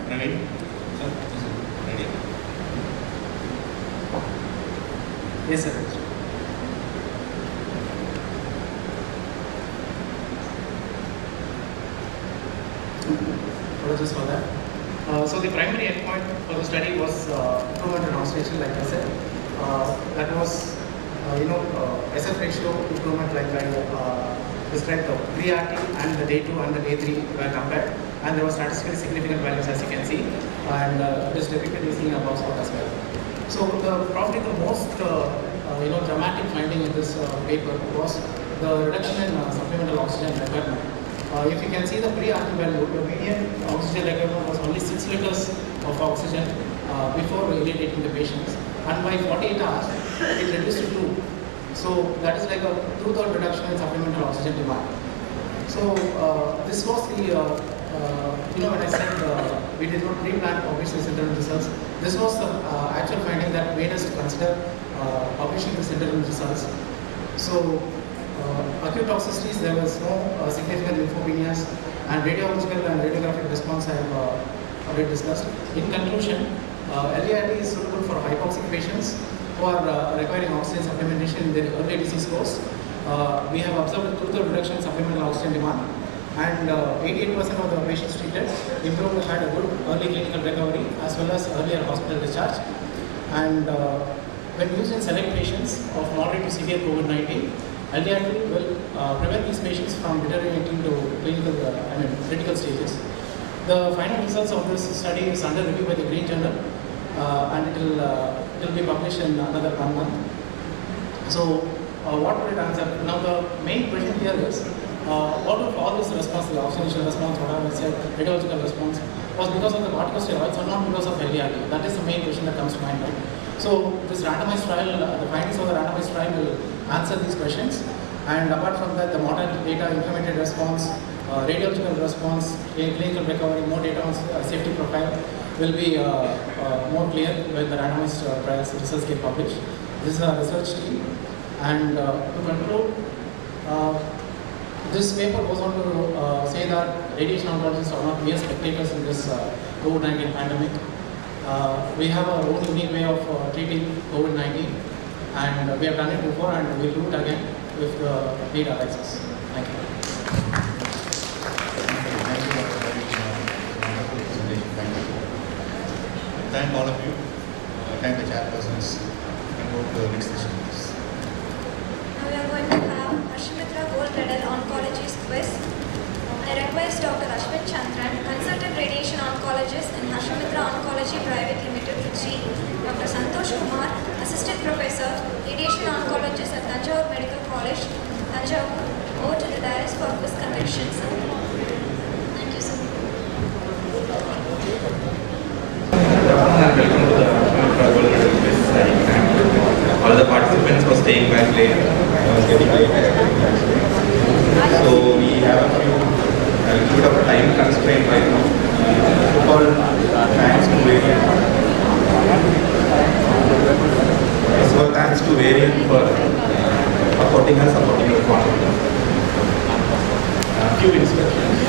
Praveen? Sir, is it ready? Yes, sir. Apologies for that. So the primary endpoint for the study was improvement in oxidation, like I said. That was, SF ratio improvement, like I described. The pre-RT and the day 2 and the day 3 were compared, and there were statistically significant values, as you can see, and it is depicted using a box plot as well. So probably the most dramatic finding in this paper was the reduction in supplemental oxygen requirement. If you can see the pre-RT value, the median oxygen requirement was only 6 liters of oxygen before irradiating the patients, and by 48 hours it reduced to 2. So that is like a 2/3 reduction in supplemental oxygen demand. So this was the when I said we did not pre-plan publish this interim results, this was the actual finding that made us to consider publishing this interim results. So acute toxicities, there was no significant lymphopenias, and radiological and radiographic response I have already discussed. In conclusion, LAIT is suitable for hypoxic patients who are requiring oxygen supplementation in their early disease course. We have observed a 2/3 reduction in supplemental oxygen demand, and 88% of the patients treated improved, had a good early clinical recovery as well as earlier hospital discharge. And when used in select patients of moderate to severe COVID-19, LDIT will prevent these patients from deteriorating to critical stages. The final results of this study is under review by the Green Journal, and it will be published in another 1 month. So, what would it answer? Now, the main question here is, what of all this response, the oxidation response, whatever I said, radiological response, was because of the corticosteroids or not because of LDIT? That is the main question that comes to mind, right? So, this randomized trial, the findings of the randomized trial will answer these questions. And apart from that, the mortality data, inflammatory response, radiological response, clinical recovery, more data on safety profile will be more clear when the randomized trials results get published. This is our research team. And to conclude, this paper goes on to say that radiation oncologists are not mere spectators in this COVID-19 pandemic. We have our own unique way of treating COVID-19, and we have done it before, and we'll do it again if the need arises. Thank you. Thank all of you. Thank the chairpersons. And go to the next session, please. Now we are going to have Ashmitra Gold Medal Oncology's quiz. I request Dr. Ashwin Chandran, Consultant Radiation Oncologist in Ashmitra Oncology Private Limited, Trichy, Dr. Santosh Kumar, Assistant Professor, Radiation Oncologist at Tanjore Medical College, Tanjore, over to the dais for quiz conduction, sir. Thank you, sir. Welcome to the Ashmitra Gold Medal quiz. All the participants for staying back late. I was getting late. So we have a little bit of a time constraint right now. All thanks to Variant. So thanks to Variant for supporting the content. Few instructions.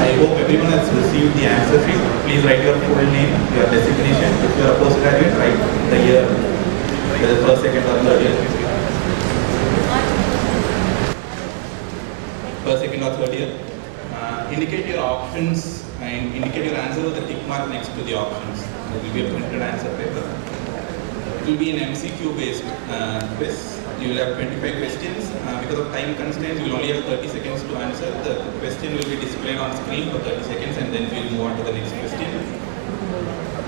I hope everyone has received the answer sheet. Please write your full name, your designation. If you are a postgraduate, write the year, whether first, second, or third year. First, second, or third year. Indicate your options and indicate your answer with a tick mark next to the options. It will be a printed answer paper. It will be an MCQ based quiz. You will have 25 questions. Because of time constraints, you will only have 30 seconds to answer. The question will be displayed on screen for 30 seconds, and then we will move on to the next question.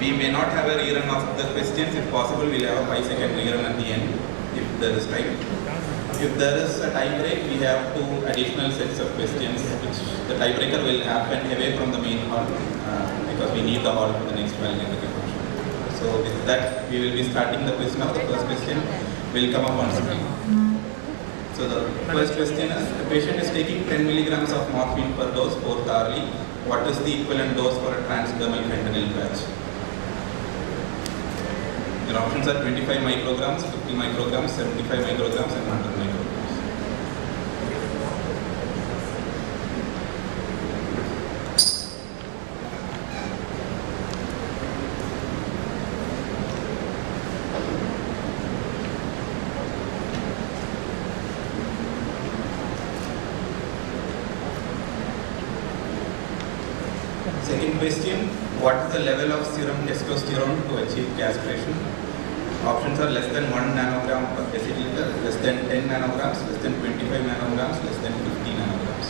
We may not have a rerun of the questions. If possible, we will have a 5-second rerun at the end, if there is time. If there is a time break, we have 2 additional sets of questions which tiebreaker will happen away from the main hall because we need the hall for the next validated function. So with that, we will be starting the quiz now. The first question will come up on screen. So the first question is, the patient is taking 10 milligrams of morphine per dose 4th hourly. What is the equivalent dose for a transdermal fentanyl patch? Your options are 25 micrograms, 50 micrograms, 75 micrograms and 100 micrograms. Second question, what is the level of serum testosterone to achieve castration? Options are less than 1 nanogram per deciliter, less than 10 nanograms, less than 25 nanograms, less than 50 nanograms.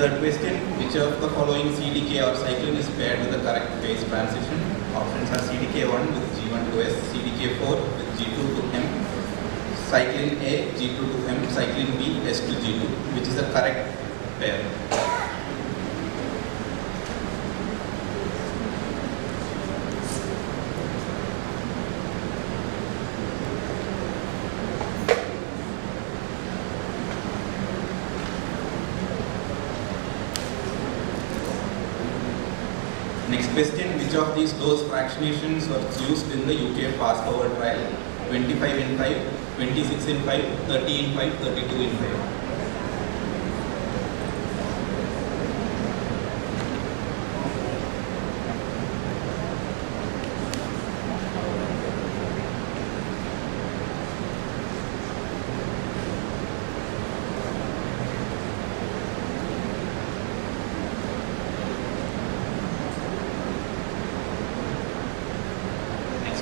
Third question, which of the following CDK or cyclin is paired with the correct phase transition? Options are CDK1 with G1 to S, CDK4 with G2 to M, cyclin A, G2 to M, cyclin B, S to G2, which is the correct pair. Next question, which of these dose fractionations was used in the UK fast forward trial? 25 in 5, 26 in 5, 30 in 5, 32 in 5.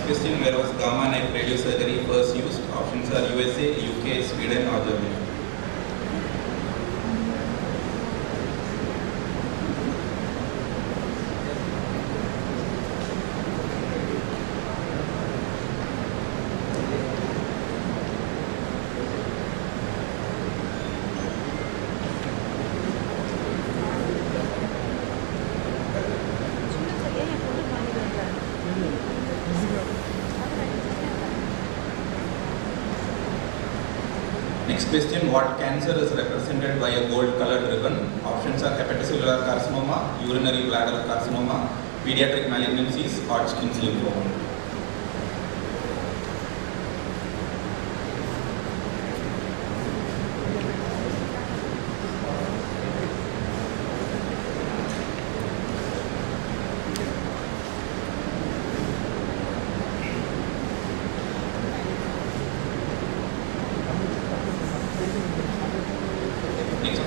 Question, where was gamma knife radiosurgery first used? Options are USA, UK, Sweden or Germany. Next question, what cancer is represented by a gold colored ribbon? Options are hepatocellular carcinoma, urinary bladder carcinoma, pediatric malignancies, Hodgkin's lymphoma.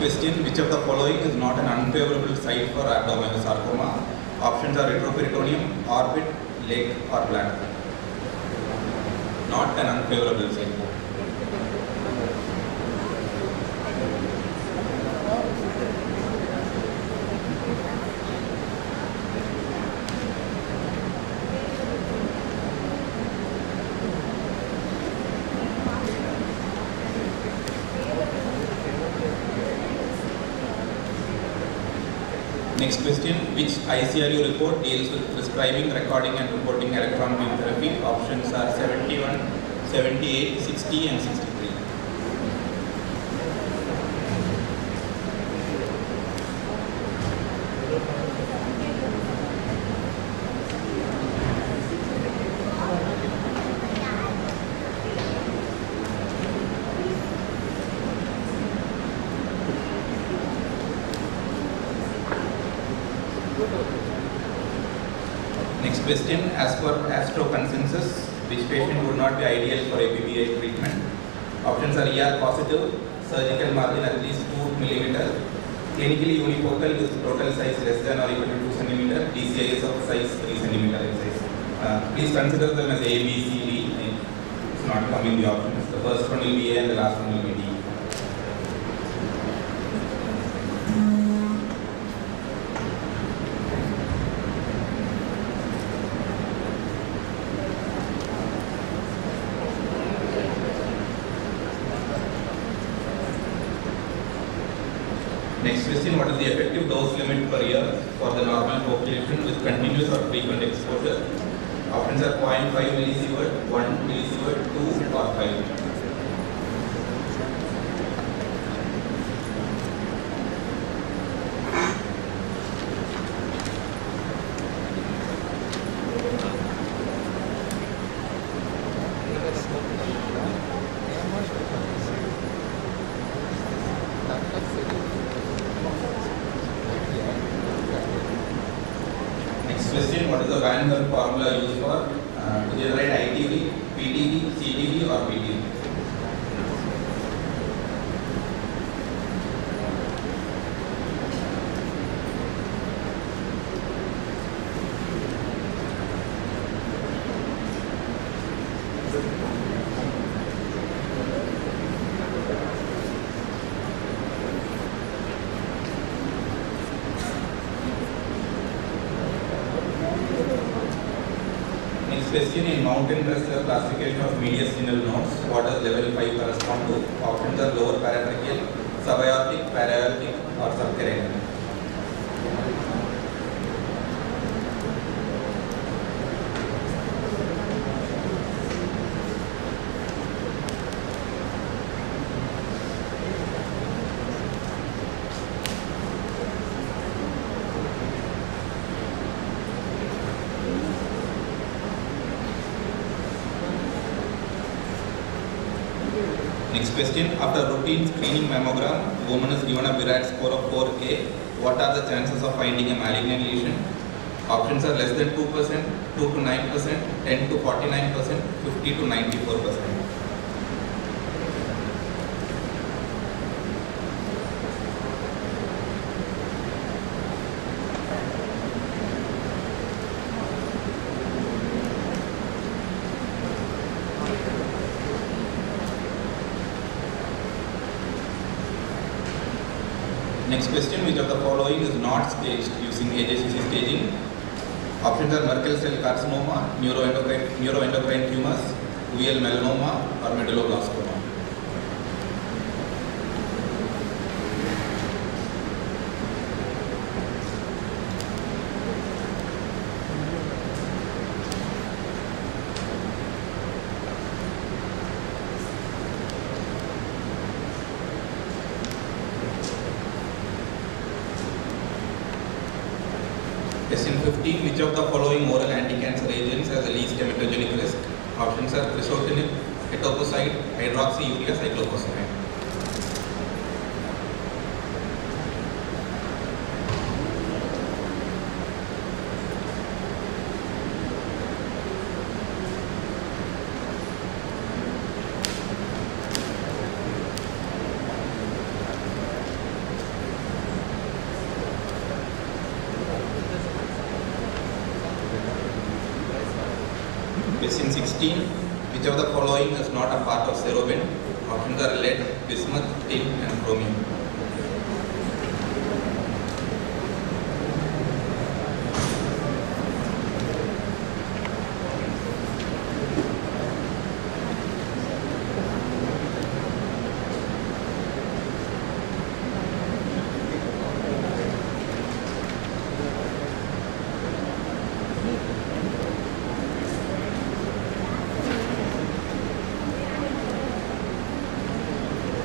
Question, which of the following is not an unfavorable site for abdominosarcoma? Options are retroperitoneum, orbit, leg or bladder. Not an unfavorable site. Next question, which ICRU report deals with prescribing, recording and reporting electron beam therapy? Options are 71, 78, 60 and 63. Next question, as per ASTRO consensus, which patient would not be ideal for ABBA treatment? Options are ER positive, surgical margin at least 2 mm, clinically unifocal with total size less than or equal to 2 cm, DCIS of size 3 cm in size. Please consider them as A, B, C, D. It's not coming the options. The first one will be A and the last one will be D. Next question, what is the effective dose limit per year for the normal population with continuous or frequent exposure? Options are 0.5 millisievert, 1 millisievert, 2 or 5. Question, what is the Van Helmont formula used for to generate ITV, PTV, CTV or PTV? Question, in mountain pressure classification of mediastinal nodes, what does level 5 correspond to? Options are lower paratracheal, subaortic, para-aortic or subcranial. Next question, after routine screening mammogram, woman is given a Virat score of 4A. What are the chances of finding a malignant lesion? Options are less than 2%, 2 to 9%, 10 to 49%, 50 to 94%. Next question, which of the following is not staged using AJCC staging? Options are Merkel cell carcinoma, neuroendocrine tumors, uveal melanoma or medulloblastoma. Question 15. Which of the following oral anti-cancer agents has the least hematogenic risk? Options are crizotinib, etoposide, hydroxyurea, cyclophosphamide. Question 16. Which of the following is not a part of seroben? Options are lead, bismuth, tin and chromium.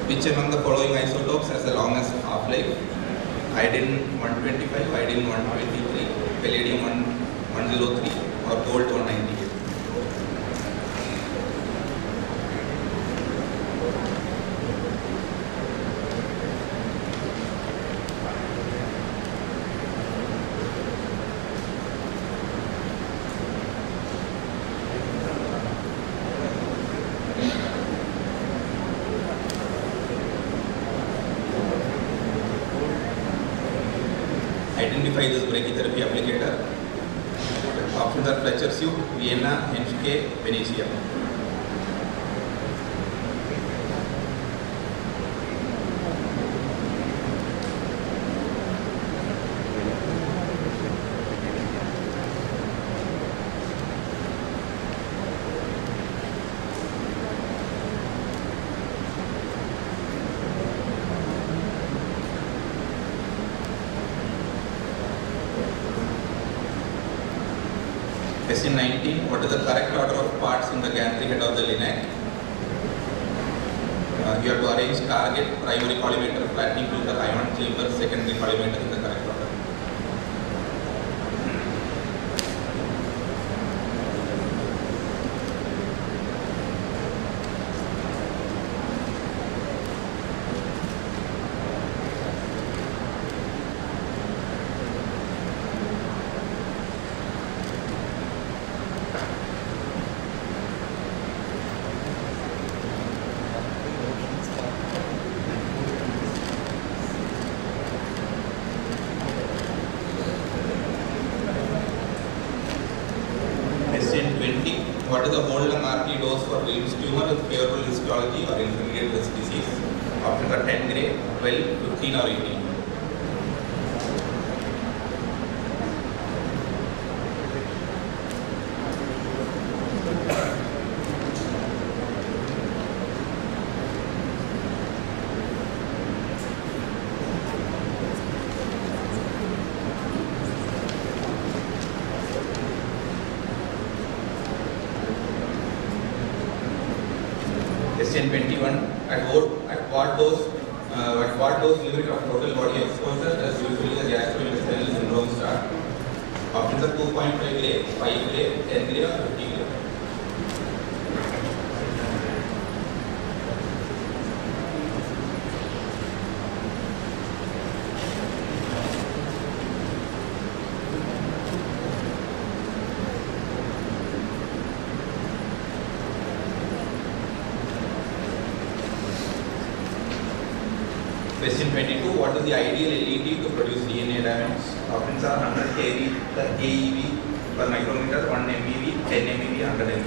Which among the following isotopes has the longest half-life? Iodine 125, iodine 123, palladium 103 or gold 198. Identify this brachytherapy applicator. Options Options are Fletcher suit, Vienna, Henschke, Venetia. Question 19. What is the correct order of parts in the gantry head of the linac? You have to arrange target, primary collimator, flattening filter, ion chamber, secondary collimator in the correct order. What is the whole lung RP dose for Wilms tumor with favorable histology or intermediate risk disease? Options are 10 gray, 12, 15 or 18. Question 21. At what dose limit of total body exposure does usually the gastrointestinal syndrome start? Options are 2.5 gray, 5 gray, 10 gray or 50 gray. Question 22. What is the ideal LED to produce DNA damage? Options are 100 keV per micrometer, 1 MeV, 10 MeV, 100 MeV.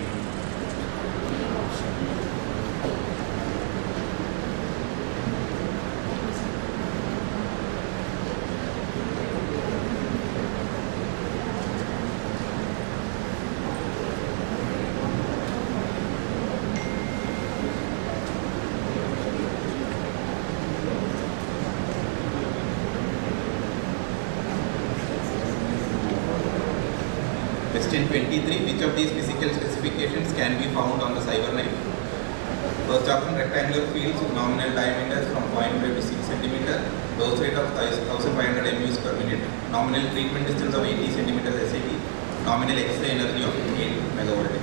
Question 23. Which of these physical specifications can be found on the cyber knife? First option, rectangular fields with nominal diameters from 0.5 to 6 cm, dose rate of 1500 mUs per minute, nominal treatment distance of 80 cm SAT, nominal X-ray energy of 8 megavoltage.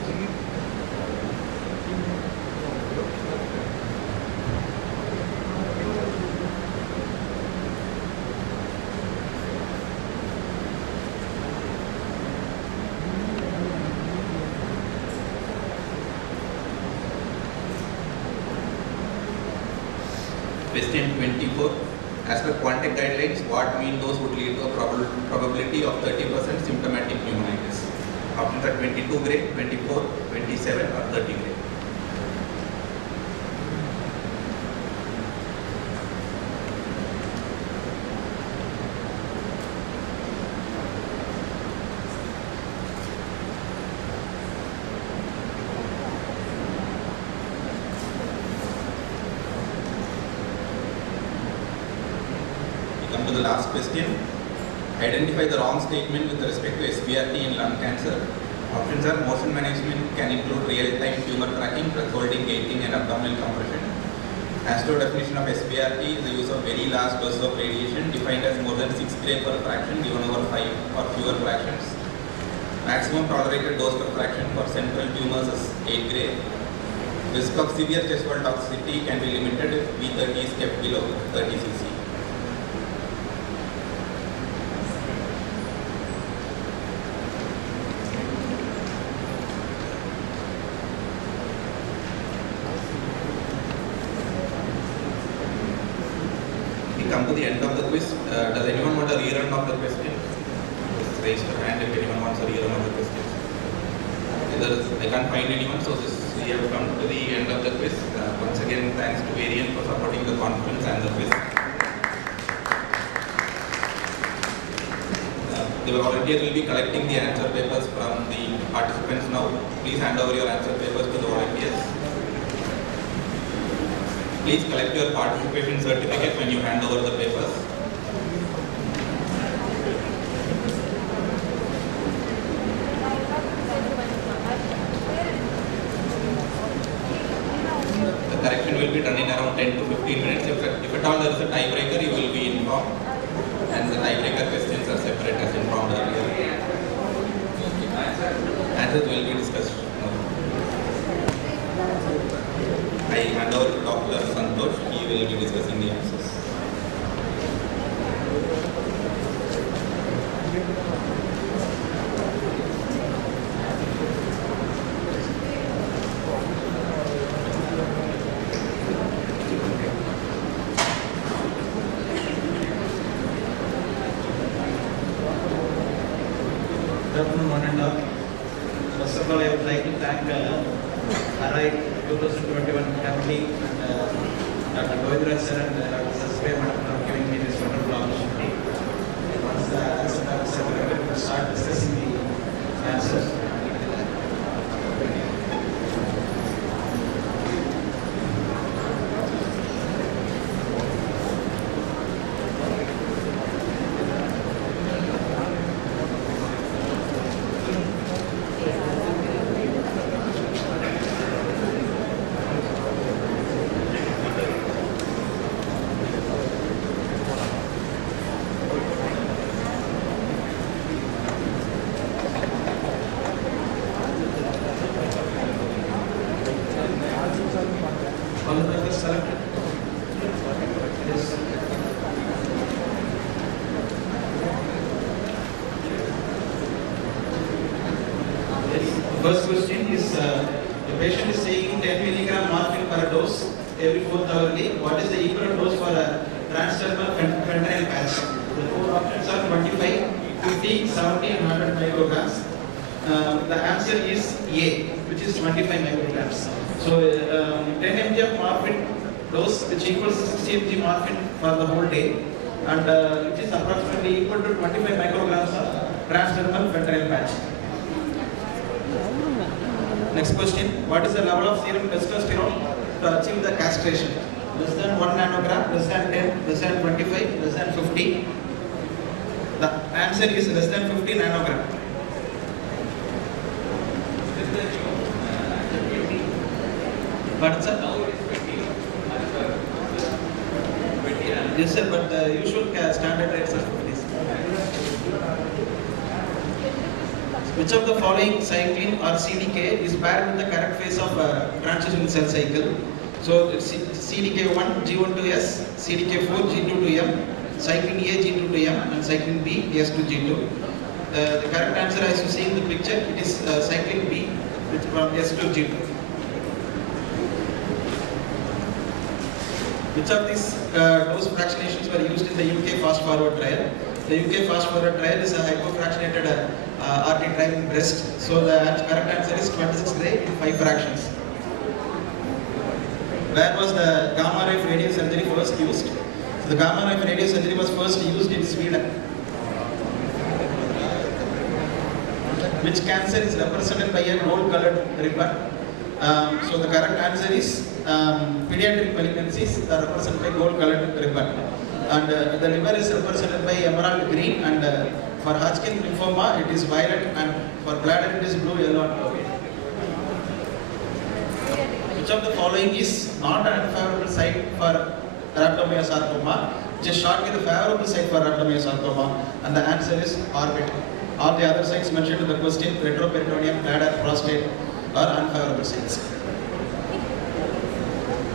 Question 24. As per Quantec guidelines, what mean dose would lead to a probability of 30% symptomatic pneumonitis? Options are 22 gray, 24, 27 or 30 gray. To the last question. Identify the wrong statement with respect to SBRT in lung cancer. Options are motion management can include real-time tumor tracking, thresholding, gating and abdominal compression. Astro definition of SBRT is the use of very large doses of radiation defined as more than 6 gray per fraction given over 5 or fewer fractions. Maximum tolerated dose per fraction for central tumors is 8 gray. Risk of severe chest wall toxicity can be limited if V30 is kept below 30 cc. Come to the end of the quiz. Does anyone want a rerun of the question? Just raise your hand if anyone wants a rerun of the questions. I can't find anyone, so we have come to the end of the quiz. Once again, thanks to Varian for supporting the conference and the quiz. The volunteers will be collecting the answer papers from the participants now. Please hand over your answer papers to the volunteers. Please collect your participation certificate when you hand over the papers. The correction will be done in around 10 to 15 minutes. If at all there is a tiebreaker, you will be informed. And the tiebreaker questions are separate as informed earlier. Answers will be discussed. I hand over to Dr. Santosh. He will be discussing the answers. Good afternoon, one and all. First of all, I would like to thank AROI 2021 committee and Dr. Govindaraj sir and Dr. Saskia madam for giving me this wonderful opportunity. Once the answer are separated, we will start discussing the answers. All the papers selected? Yes. First question is, the patient is taking 10 milligram morphine per dose every 4th hourly. What is the equivalent dose for a transdermal fentanyl patch? The four options are 25, 50, 70 and 100 micrograms. The answer is A, which is 25 micrograms. So 10 mg of morphine dose, which equals 60 mg morphine for the whole day, and which is approximately equal to 25 micrograms of transdermal fentanyl patch. Next question, what is the level of serum testosterone to achieve the castration? Less than 1 nanogram, less than 10, less than 25, less than 50. The answer is less than 50 nanogram. But sir, yes sir, but the usual standard rates are 50. Which of the following cyclin or CDK is paired with the correct phase of transition cell cycle? So CDK1 G1 to S, CDK4 G2 to M, cyclin A G2 to M, and cyclin B S to G2. The correct answer, as you see in the picture, it is cyclin B, which from S to G2. Which of these dose fractionations were used in the UK fast forward trial? The UK fast forward trial is a hypofractionated RT trial in breast. So the correct answer is 26 gray in 5 fractions. Where was the gamma knife radiosurgery first used? So the gamma knife radiosurgery was first used in Sweden. Which cancer is represented by a gold colored ribbon? So the correct answer is pediatric malignancies are represented by gold colored ribbon. And the liver is represented by emerald green, and for Hodgkin lymphoma it is violet, and for bladder it is blue, yellow and purple. Which of the following is not an unfavorable site for rhabdomyosarcoma? Just short with the favorable site for rhabdomyosarcoma, and the answer is orbit. All the other sites mentioned in the question, retroperitoneum, bladder, prostate, are unfavorable sites.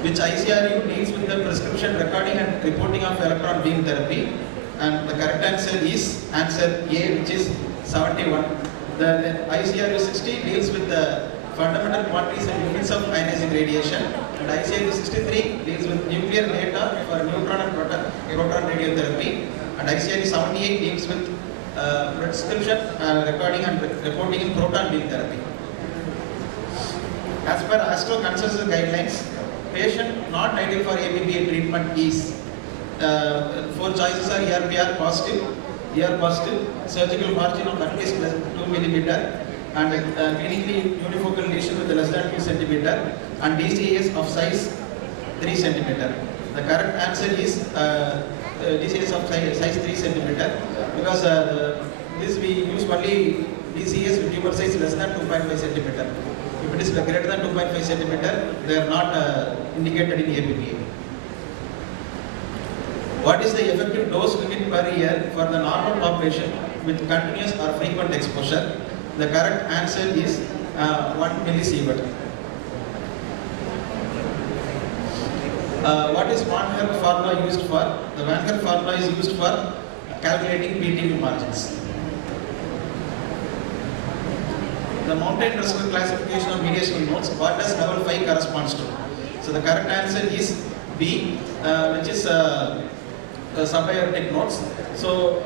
Which ICRU deals with the prescription recording and reporting of electron beam therapy? And the correct answer is answer A, which is 71. The ICRU 60 deals with the fundamental quantities and units of ionizing radiation, and ICRU 63 deals with nuclear data for neutron and proton radiotherapy, and ICRU 78 deals with prescription recording and reporting in proton beam therapy. As per ASTRO consensus guidelines, patient not ideal for ABPA treatment is 4 choices are ER positive, surgical margin of at least 2 mm, and clinically unifocal lesion with less than 2 cm, and DCAS of size 3 cm. The correct answer is DCAS of size 3 cm, because this we use only DCAS with tumor size less than 2.5 cm. If it is greater than 2.5 cm, they are not indicated in ABPA. What is the effective dose limit per year for the normal population with continuous or frequent exposure? The correct answer is 1 millisievert. What is Van Herk formula used for? The Van Herk formula is used for calculating PTV margins. The mountain risk classification of mediation notes, what does level 5 corresponds to? So the correct answer is B, which is subaortic notes. So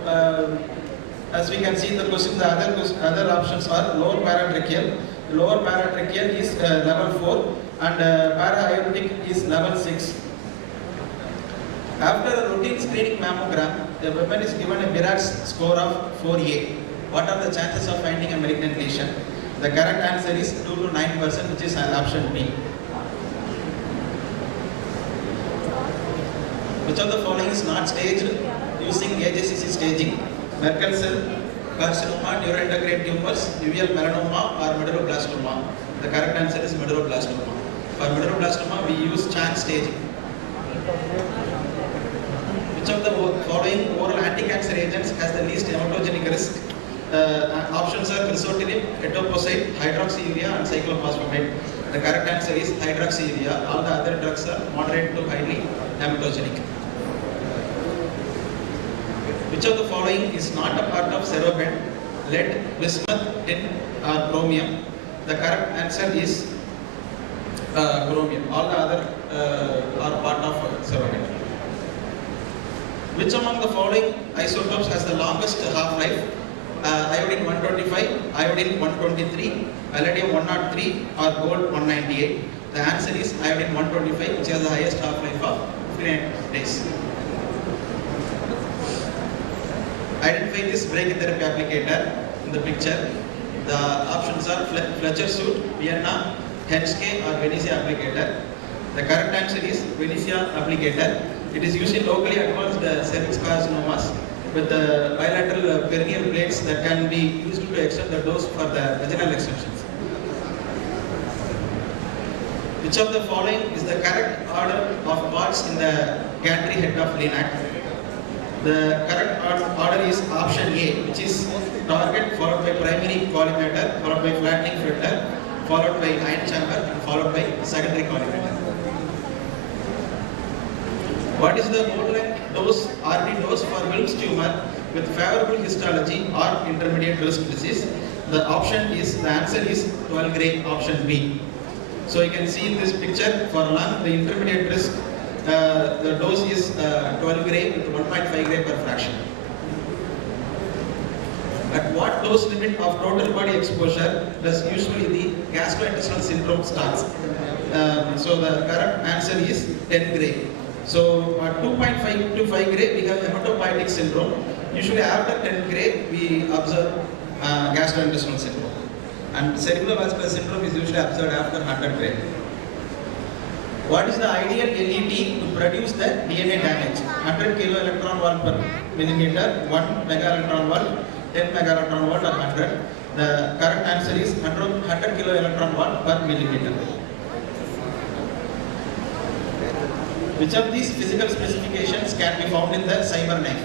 as we can see in the question, the other options are lower paratracheal. Lower paratracheal is level 4 and para-aortic is level 6. After a routine screening mammogram, the woman is given a Birat's score of 4A. What are the chances of finding a malignant lesion? The correct answer is 2 to 9%, which is option B. Which of the following is not staged using AJCC staging? Merkel cell carcinoma, neuroendocrine tumors, uveal melanoma, or medulloblastoma? The correct answer is medulloblastoma. For medulloblastoma, we use Chan staging. Which of the following oral anti-cancer agents has the least hematogenic risk? Options are crizotinib, etoposide, hydroxyurea, and cyclophosphamide. The correct answer is hydroxyurea. All the other drugs are moderate to highly hematogenic. Which of the following is not a part of cerebent? Lead, bismuth, tin, or chromium? The correct answer is chromium. All the other are part of cerebent. Which among the following isotopes has the longest half-life? Iodine 125, iodine 123, palladium 103, or gold 198. The answer is iodine 125, which has the highest half-life of 59 days. Identify this brachytherapy applicator in the picture. The options are Fletcher suit, Vienna, Henschke, or Venetia applicator. The correct answer is Venetia applicator. It is used in locally advanced cervix carcinomas with the bilateral perineal plates that can be used to extend the dose for the vaginal extensions. Which of the following is the correct order of parts in the gantry head of Linac? The correct order is option A, which is target followed by primary collimator, followed by flattening filter, followed by ion chamber, and followed by secondary collimator. What is the mode length dose, RD dose for Wilms tumor with favorable histology or intermediate risk disease? The option is, the answer is 12 gray, option B. So you can see in this picture for lung, the intermediate risk, the dose is 12 gray with 1.5 gray per fraction. At what dose limit of total body exposure does usually the gastrointestinal syndrome starts? So the correct answer is 10 gray. So at 2.5 to 5 gray we have hematopoietic syndrome. Usually after 10 gray we observe gastrointestinal syndrome. And cerebrovascular syndrome is usually observed after 100 gray. What is the ideal LET to produce the DNA damage? 100 kilo electron volt per millimeter, 1 mega electron volt, 10 mega electron volt, or 100. The correct answer is 100 kilo electron volt per millimeter. Which of these physical specifications can be found in the cyberknife?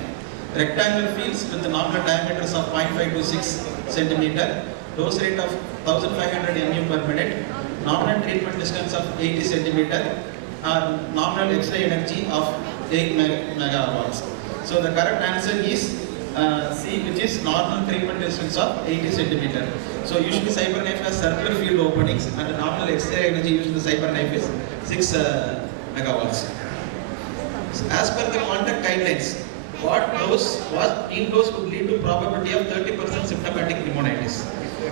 Rectangular fields with the nominal diameters of 0.5 to 6 centimeter, dose rate of 1500 mU per minute, nominal treatment distance of 80 centimeter, and nominal X-ray energy of 8 megawatts. So the correct answer is C, which is normal treatment distance of 80 centimeter. So usually cyberknife has circular field openings, and the nominal X-ray energy used in the cyberknife is 6 megawatts. As per the contact guidelines, what mean dose would lead to probability of 30% symptomatic pneumonitis?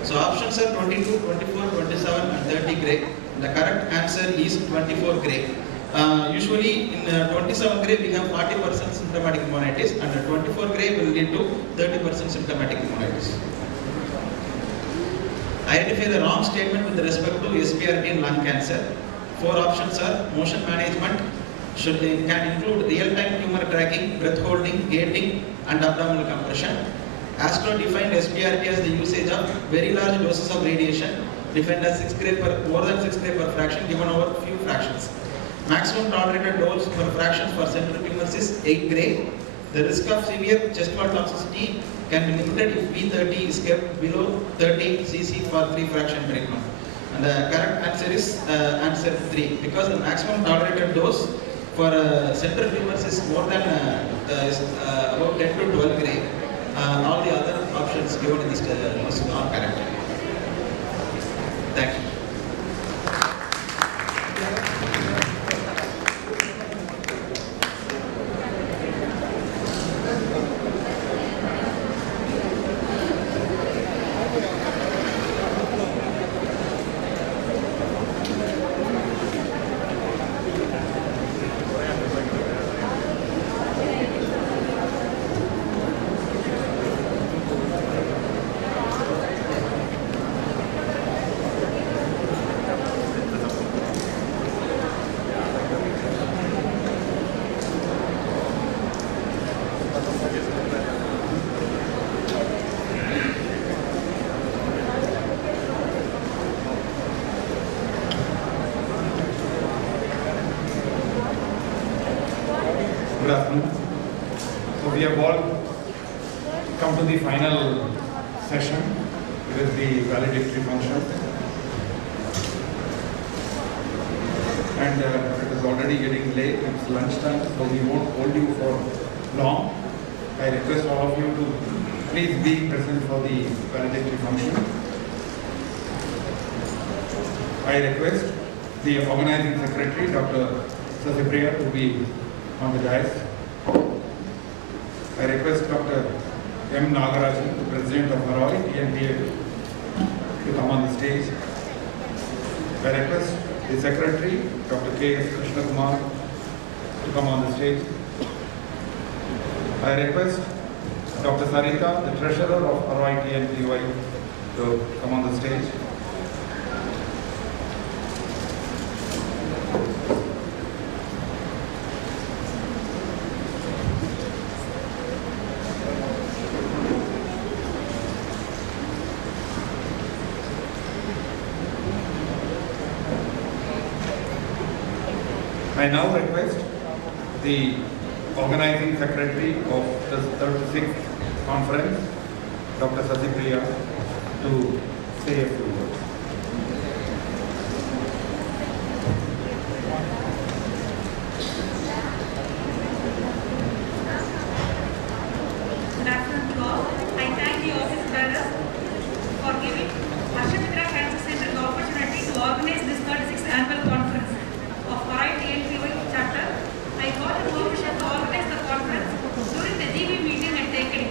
So options are 22, 24, 27, and 30 gray. The correct answer is 24 gray. Usually in 27 gray we have 40% symptomatic pneumonitis, and 24 gray will lead to 30% symptomatic pneumonitis. Identify the wrong statement with respect to SBRT in lung cancer. 4 options are: motion management can include real-time tumor tracking, breath holding, gating, and abdominal compression. Astro defined SBRT as the usage of very large doses of radiation, defined as more than 6 gray per fraction given over few fractions. Maximum tolerated dose per fraction for central tumors is 8 gray. The risk of severe chest wall toxicity can be limited if B30 is kept below 30 cc for 3 fraction treatment. And the correct answer is answer 3, because the maximum tolerated dose for central tumors is more than about 10 to 12 gray. All the other options given in this list are correct. Thank you. Good afternoon. So we have all come to the final session with the valedictory function. And it is already getting late, it's lunchtime, so we won't hold you for long. I request all of you to please be present for the valedictory function. I request the organizing secretary, Dr. Sasipriya, to be on the dais. I request Dr. M. Nagarajan, the President of AROI, TNPA, to come on the stage. I request the Secretary, Dr. K. S. Krishnakumar, to come on the stage. I request Dr. Sarita, the Treasurer of AROI TNPA, to come on the stage. I now request the organizing secretary of the 36th conference, Dr. Sasipriya, to say a few words. Good afternoon to all. I thank the office bearers for giving Ashamitra Cancer Center the opportunity to organize this 36th annual conference of AROI TNPA chapter. I got the permission to organize the conference during the GB meeting at Tekadi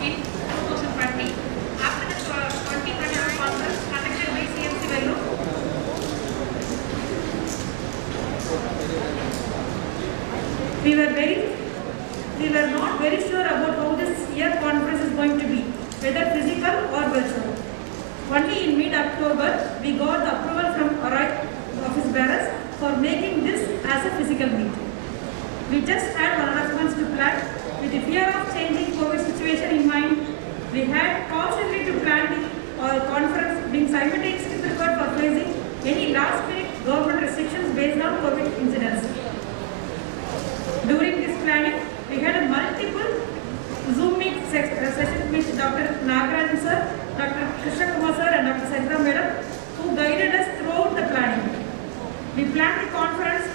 in 2020. After the 2021 conference conducted by CMC Vellore, we were not very sure about how this year conference is going to be, whether physical or virtual. Only in mid-October, we got the approval from AROI office bearers for making this as a physical meeting. We just had 1.5 months to plan. With the fear of changing COVID situation in mind, we had cautiously to plan the conference, being simultaneously prepared for facing any last-minute government restrictions based on COVID incidents. During this planning, we had a multiple Zoom meet sessions with Dr. Nagarajan sir, Dr. Krishna Kumar sir, and Dr. Sarita madam, who guided us throughout the planning. We planned the conference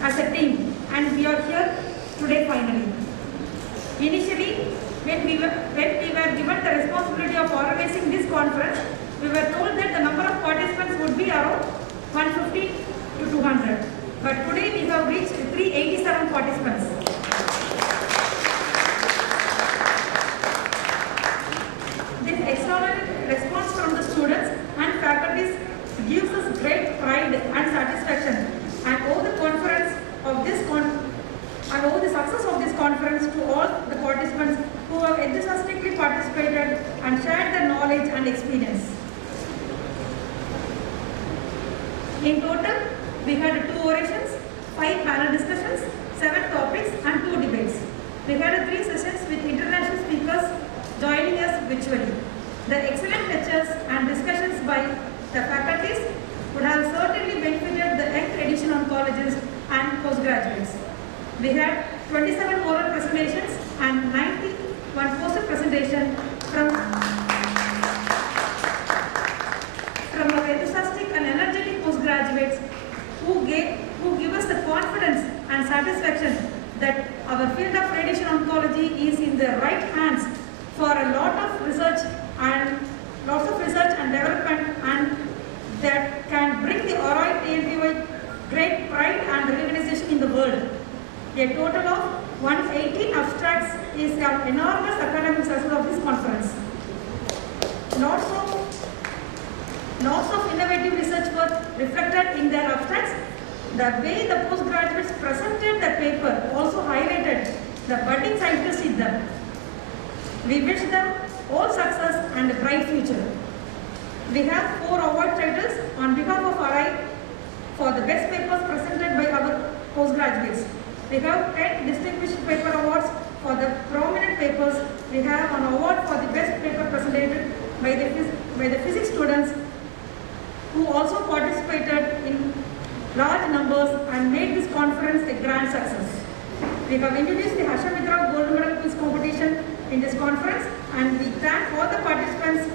as a team, and we are here today finally. Initially, when we were given the responsibility of organizing this conference, we were told that the number of participants would be around 150 to 200. But today we have reached 387 participants. This extraordinary response from the students and faculties gives us great pride enthusiastically participated and shared their knowledge and experience. In total, we had 2 orations, 5 panel discussions, 7 topics and 2 debates. We had 3 sessions with international speakers joining us virtually. The excellent lectures and discussions by the faculties would have certainly benefited the young edition oncologists and postgraduates. We had 27 oral presentations and 91 poster presentation from our enthusiastic and energetic postgraduates who give us the confidence and satisfaction that our field of radiation oncology is in the right hands for a lot of research and development, and that can bring the AROI TNPY great pride and recognition in the world. A total of 118 abstracts is an enormous academic success of this conference. Lots of innovative research work reflected in their abstracts. The way the postgraduates presented the paper also highlighted the budding scientists in them. We wish them all success and a bright future. We have 4 award titles on behalf of AROI for the best papers presented by our postgraduates. We have 10 distinguished paper awards for the prominent papers. We have an award for the best paper presented by the physics students who also participated in large numbers and made this conference a grand success. We have introduced the Harshamitra Gold Medal Quiz competition in this conference, and we thank all the participants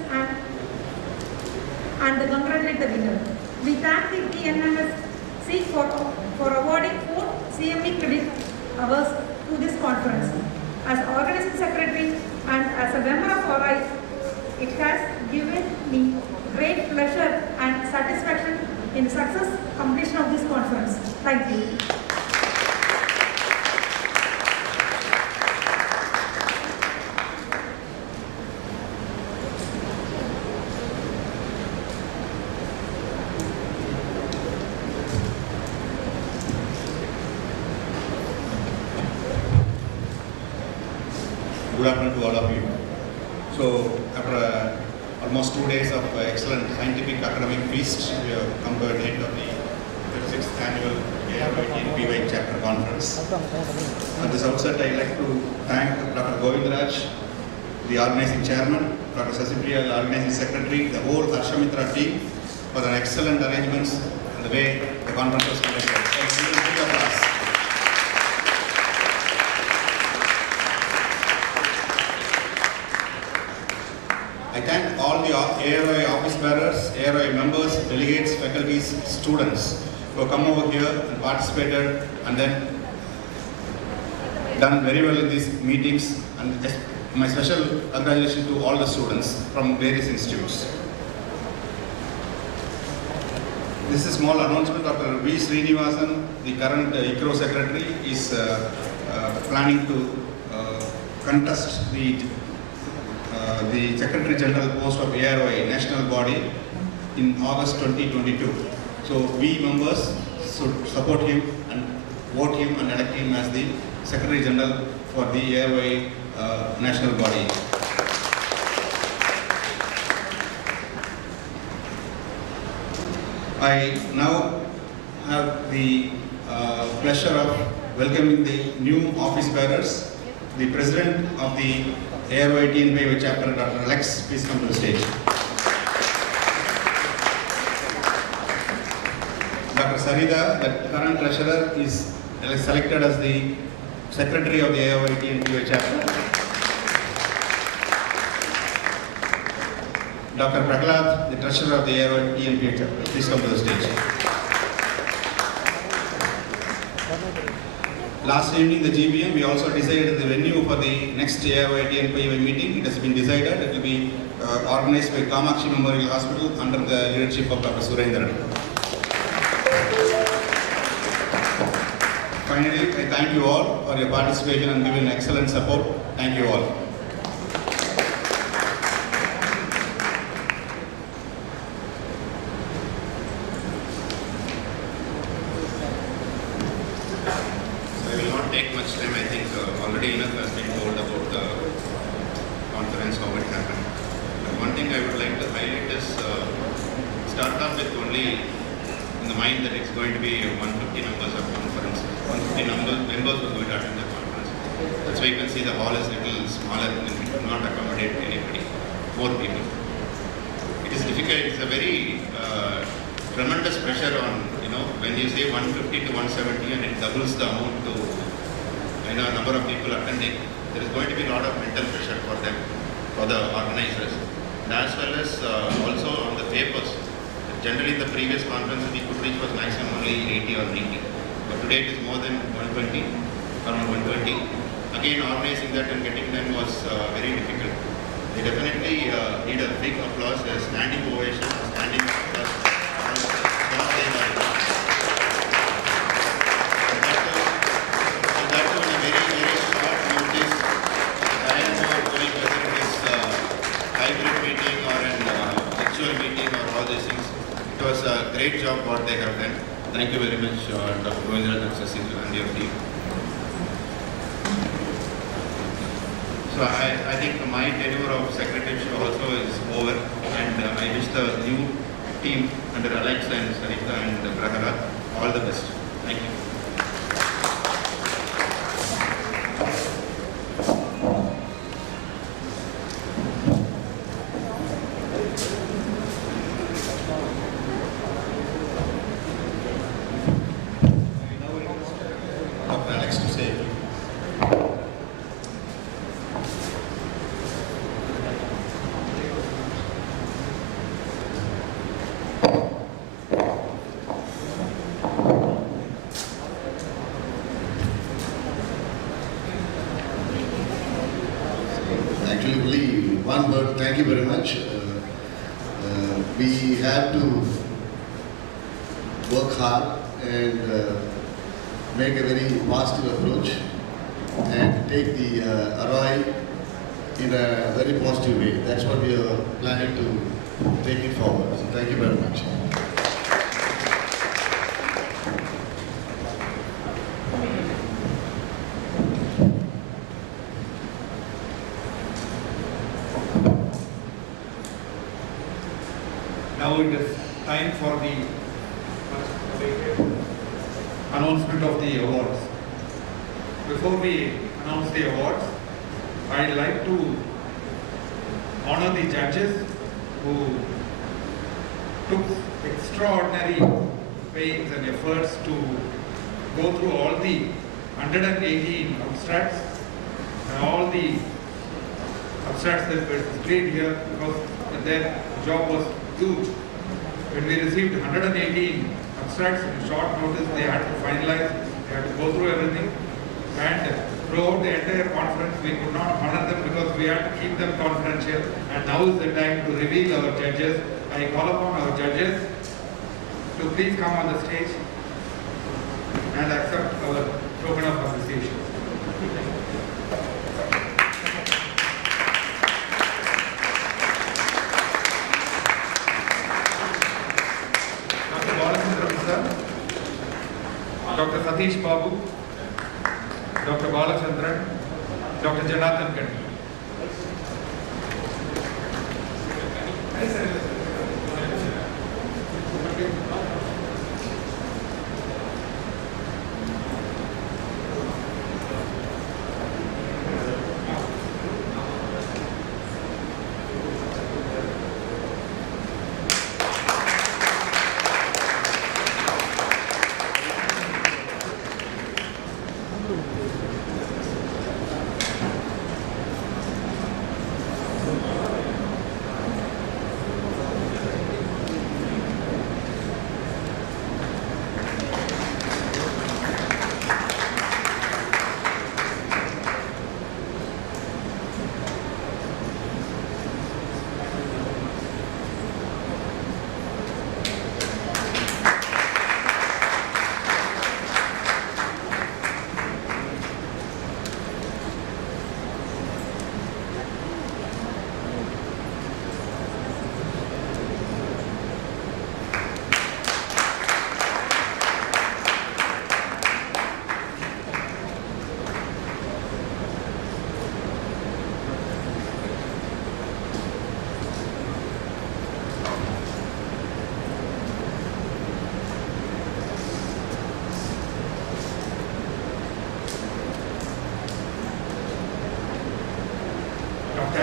and congratulate the winner. We thank the TNMSC for awarding 4 CME credit hours to this conference. As organizing secretary and as a member of AROI, it has given me great pleasure and satisfaction in the success completion of this conference. Thank you. Good afternoon to all of you. So, after almost 2 days of excellent scientific academic feast, we have come to the end of the 36th annual AROI TNPY chapter conference. At this outset, I would like to thank Dr. Govindaraj, the organizing chairman, Dr. Sasipriya, the organizing secretary, the whole Harshamitra team for the excellent arrangements and the way the conference was conducted. So, give a big applause. I thank all the AROI office bearers, AROI members, delegates, faculties, students who have come over here and participated and then done very well in these meetings, and my special congratulations to all the students from various institutes. This is a small announcement. Dr. V. Srinivasan, the current ICRO secretary, is planning to contest the Secretary General post of AROI, national body, in August 2022. So we members should support him and vote him and elect him as the Secretary General for the AROI national body. I now have the pleasure of welcoming the new office bearers, the President of the AROI TNPY chapter, Dr. Alex, please come to the stage. Dr. Sarida, the current treasurer, is selected as the secretary of the AROI TNPY chapter. Dr. Prahlad, the treasurer of the AROI TNPY chapter, please come to the stage. Last evening, the GBM, we also decided the venue for the next AROI TNPY meeting. It has been decided. It will be organized by Kamakshi Memorial Hospital under the leadership of Dr. Surendran. Finally, I thank you all for your participation and giving excellent support. Thank you all. I will not take much time. I think already enough has been told about the highlighters start off with only in the mind that it's going to be 150 members of conference. 150 members were going to attend the conference. That's why you can see the hall is a little smaller and we could not accommodate anybody, more people. It is difficult, it's a very tremendous pressure on, when you say 150 to 170 and it doubles the amount to, a number of people attending, there is going to be a lot of mental pressure for them, for the organizers. And as well as also on the papers. Generally the previous conference we could reach was maximum only 80 or 90. But today it is more than 120, around 120. Again, organizing that and getting them was very difficult. They definitely need a big applause, a standing ovation, a standing applause. That's on a very, very short notice. I am not going whether it is hybrid meeting or an virtual meeting or all these things. It was a great job what they have done. Thank you very much, Dr. Govindaraj and your team. So I think my tenure of secretaryship also is over, and I wish the new team under Alex and Sarita and Prahalad all the best. Thank you. Dr. Alex to say. Actually, only one word. Thank you very much. We have to work hard and make a very positive approach and take the AROI in a very positive way. That's what we are planning to take it forward. So thank you very much. Now it is time for the announcement of the awards. Before we announce the awards, I'd like to honor the judges who took extraordinary pains and efforts to go through all the 118 abstracts and all the abstracts that were displayed here, because their job was huge. When we received 118 abstracts in short notice, they had to finalize, they had to go through everything, and throughout the entire conference we could not honor them because we had to keep them confidential. And now is the time to reveal our judges. I call upon our judges to please come on the stage and accept our token of appreciation. Dr. Satish Babu, Dr. Balachandran, Dr. Janathan Kandi.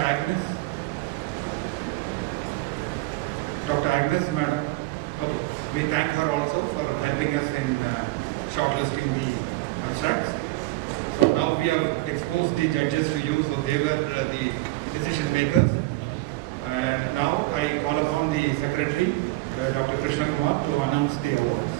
Agnes? Dr. Agnes, madam. Okay. We thank her also for helping us in shortlisting the abstracts. So now we have exposed the judges to you, so they were the decision makers. And now I call upon the secretary, Dr. Krishna Kumar, to announce the awards.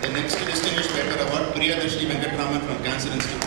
The next distinguished paper award, Priyadashri Venkatraman from Cancer Institute.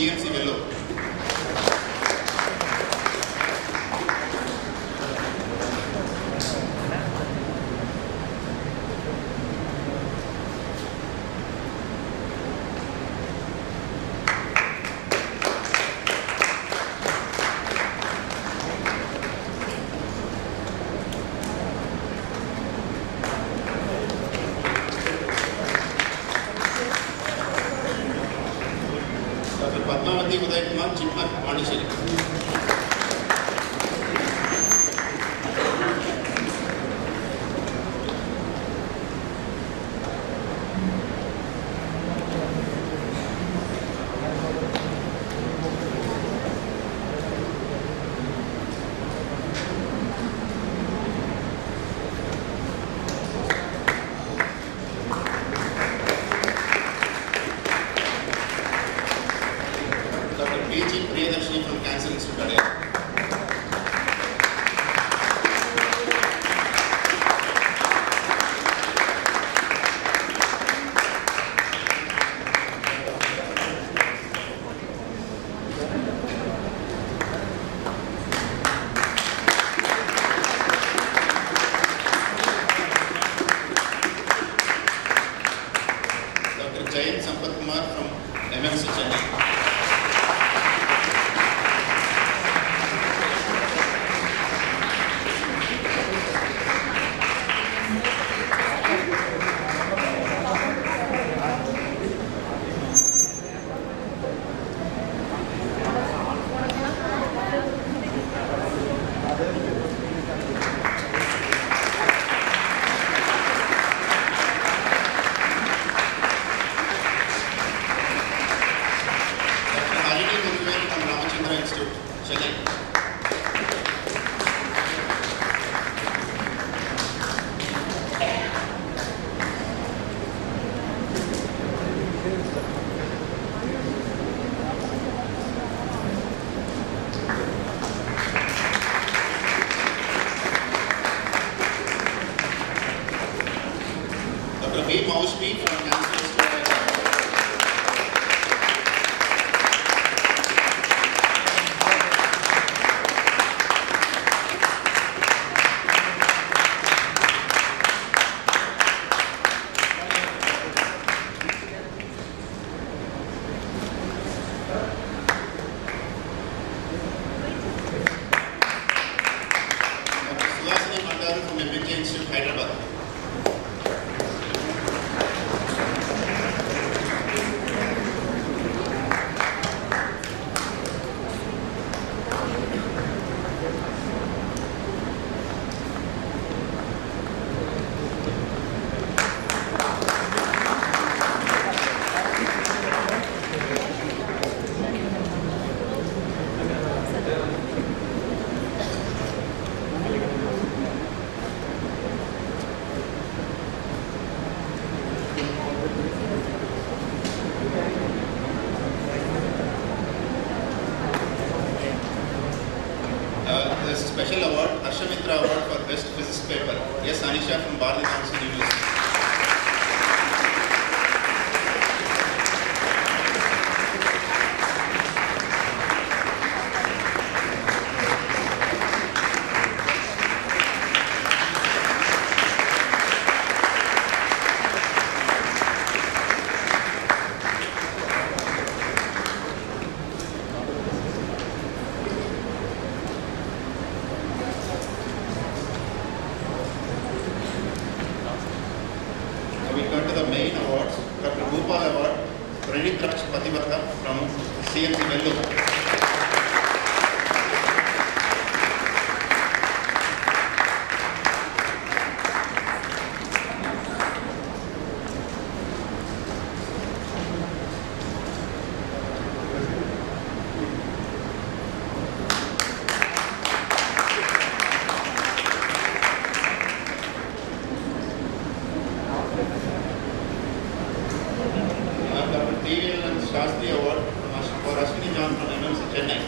CMC Velo. Priyadashri from Cancer Dr. B. Maushmi from Cancer Institute. There's a special award, Harshamitra Award for Best Physics Paper. Yes, Anisha from Bharati Johnson University. We come to the main awards. Dr. Gopal Award, Pranit Raj Pativarta from CMC Vellore. Shastri Award for Ashwini John from MMC Chennai.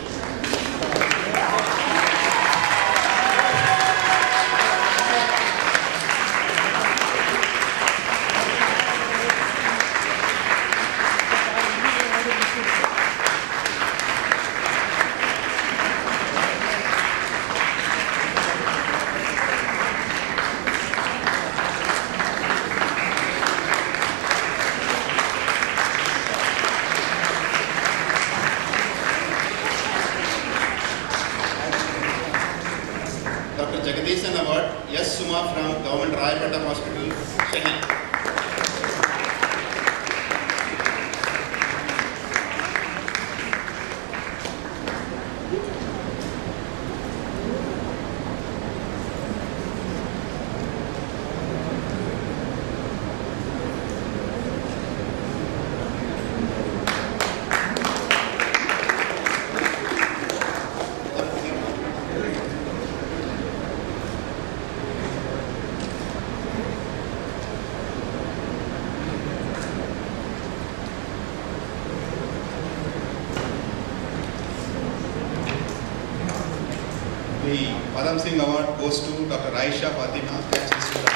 Jagdishan Award, S. Suma from Government Rayapeta Hospital, Chennai. The Padam Singh Award goes to Dr. Aisha Fatima, Cancer Institute.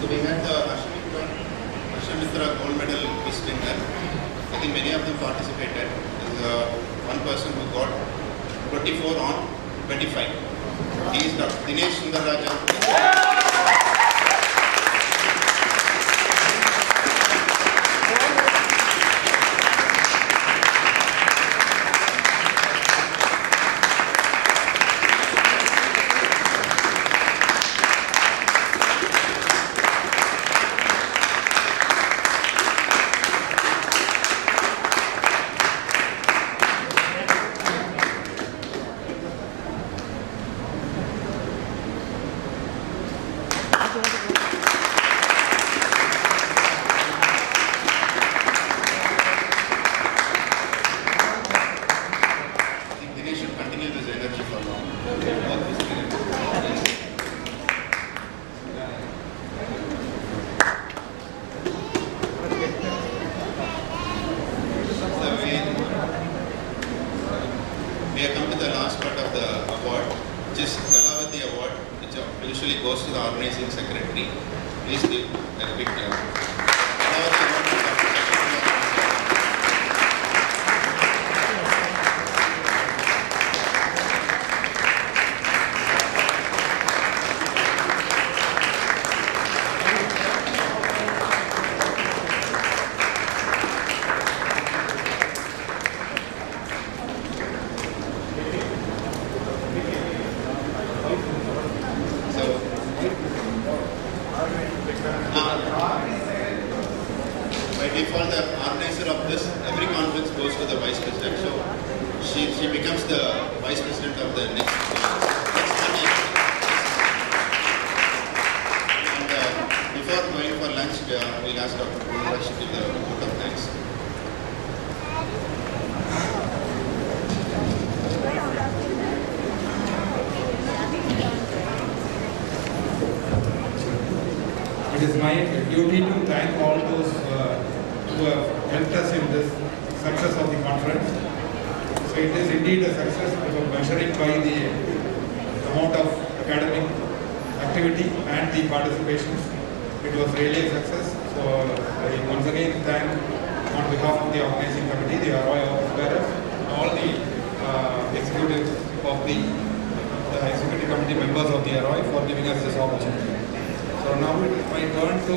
So we had the Harshamitra gold medal winner. I think many of them participated. There is one person who got 24 on 25. He is Dr. Dinesh Sundararajan. we have come to the last part of the award, which is Kalavati Award, which usually goes to the organizing secretary. Please give a big clap. Kalavati Award to Dr. by default, the organizer of this, every conference goes to the vice president. So she becomes the vice president of the next meeting. And before going for lunch, we'll ask Dr. Govindaraj to give the vote of thanks. It is my duty to thank all those who have helped us in this success of the conference. So it is indeed a success because measuring by the amount of academic activity and the participation. It was really a success. So I once again thank on behalf of the organizing committee, the AROI office bearers, all the executives of the executive committee members of the AROI for giving us this opportunity. So now it is my turn to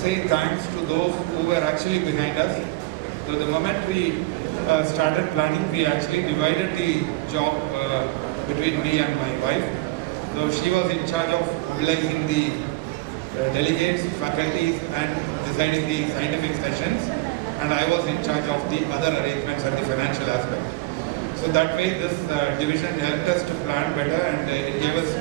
say thanks to those who were actually behind us. So the moment we started planning, we actually divided the job between me and my wife. So she was in charge of mobilizing the delegates, faculties and deciding the scientific sessions, and I was in charge of the other arrangements and the financial aspect. So that way this division helped us to plan better, and it gave us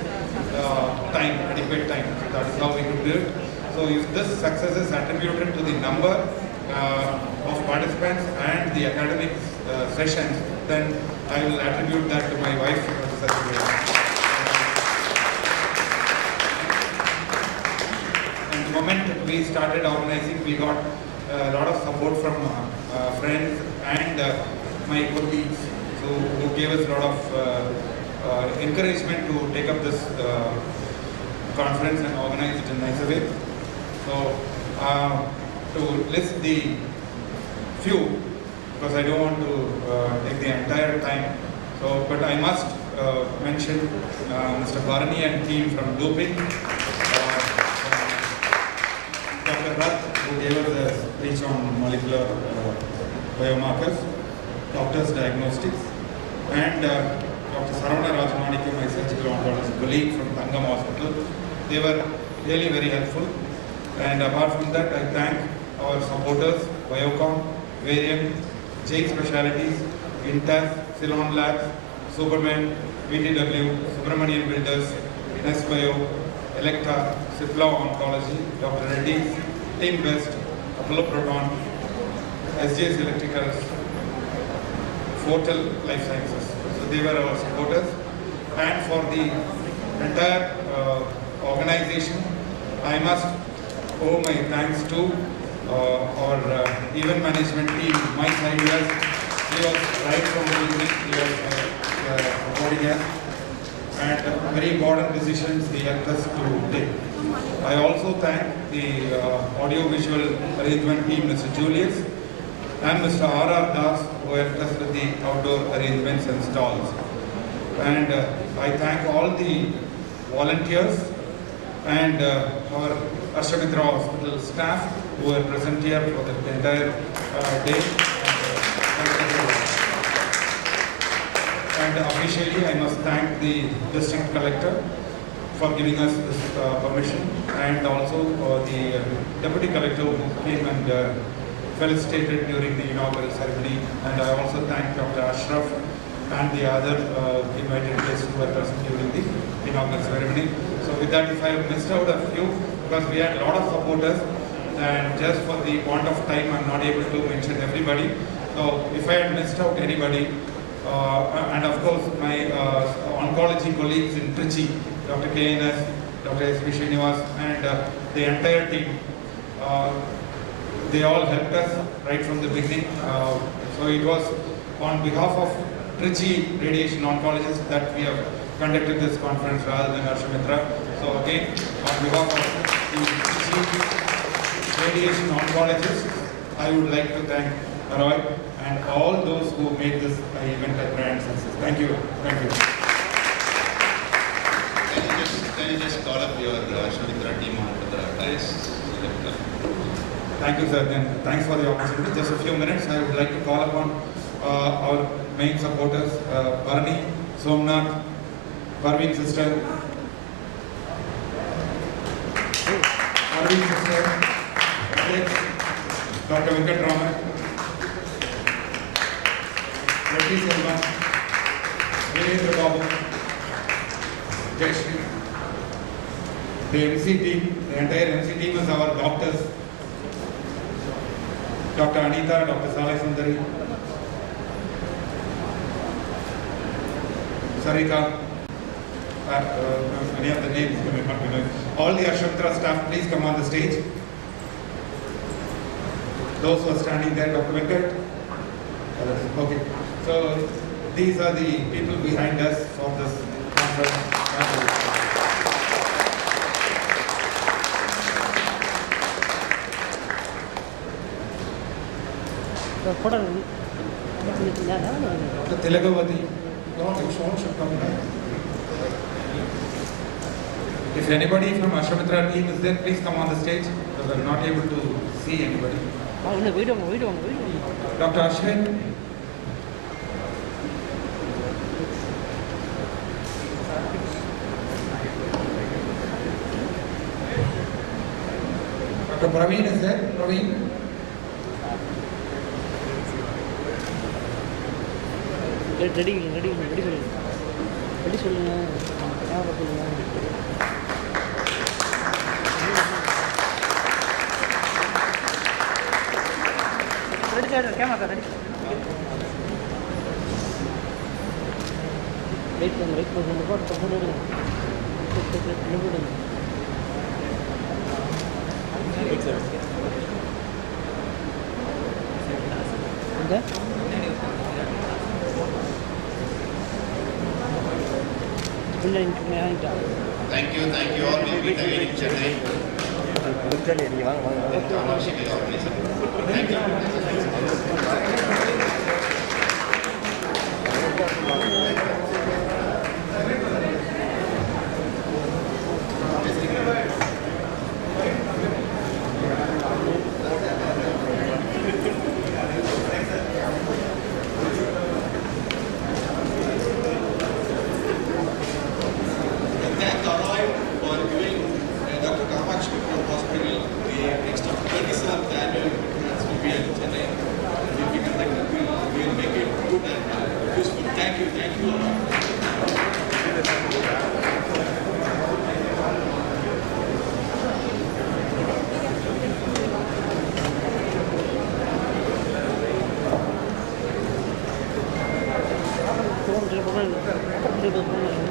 time, adequate time. So that is how we could do it. So if this success is attributed to the number of participants and the academic sessions, then I will attribute that to my wife. And the moment we started organizing, we got a lot of support from friends and my colleagues, who gave us a lot of encouragement to take up this conference and organize it in a nicer way. So, to list the few, because I don't want to take the entire time, so, but I must mention Mr. Bharani and team from Doping, Dr. Rath, who gave us a speech on molecular biomarkers, Doctors Diagnostics, and Dr. Saravana Rajamanikam, my surgical oncologist colleague from Thangam Hospital. They were really very helpful. And apart from that, I thank our supporters, Biocom, Variant, J Specialities, Intas, Ceylon Labs, Superman, VTW, Subramanian Builders, Nesbio, Electa, Cipla Oncology, Dr. Reddy's, Team Best, Apollo Proton, SGS Electricals, Fortel Life Sciences. So they were our supporters. And for the entire organization, I must owe my thanks to our event management team, Mike Haidas. He was right from the beginning, he was supporting us, and very important decisions he helped us to take. I also thank the audio-visual arrangement team, Mr. Julius, and Mr. R.R. Das, who helped us with the outdoor arrangements and stalls. And I thank all the volunteers and our Ashamitra Hospital staff who were present here for the entire day. And officially, I must thank the district collector for giving us this permission, and also the deputy collector who came and felicitated during the inaugural ceremony. And I also thank Dr. Ashraf and the other invited guests who were present during the inaugural ceremony. So with that, if I have missed out a few, because we had a lot of supporters, and just for the want of time, I'm not able to mention everybody. So if I had missed out anybody, and of course my oncology colleagues in Trichy, Dr. KNS, Dr. S.P. Srinivas, and the entire team, they all helped us right from the beginning. So it was on behalf of Trichy radiation oncologists that we have conducted this conference rather than Arshamitra. So again, on behalf of the Trichy radiation oncologists, I would like to thank AROI and all those who made this event a grand success. Thank you. Thank you. Can you just call up your Arshamitra team onto the dais? Thank you, sir. Then thanks for the opportunity. Just a few minutes, I would like to call upon our main supporters, Bharani, Somnath, Parveen sister, Alex, Dr. Venkat Raman, Reddy Selva, Virendra Babu, Jayashri. The MC team, the entire MC team is our doctors. Dr. Anita, Dr. Salai Sundari, Sarika, many of the names you may not be knowing. All the Arshamitra staff, please come on the stage. Those who are standing there, Dr. Venkat. Okay, so these are the people behind us for this conference. Tilagavati, should come back. If anybody from Arshamitra team is there, please come on the stage because I'm not able to see anybody. Dr. Ashwin. Dr. Praveen is there? Praveen? ready சொல்லுங்க ready camera ready wait பண்ணுங்க போட்டு போடுங்க Thank you all. We'll meet again in Chennai. Thank you. Table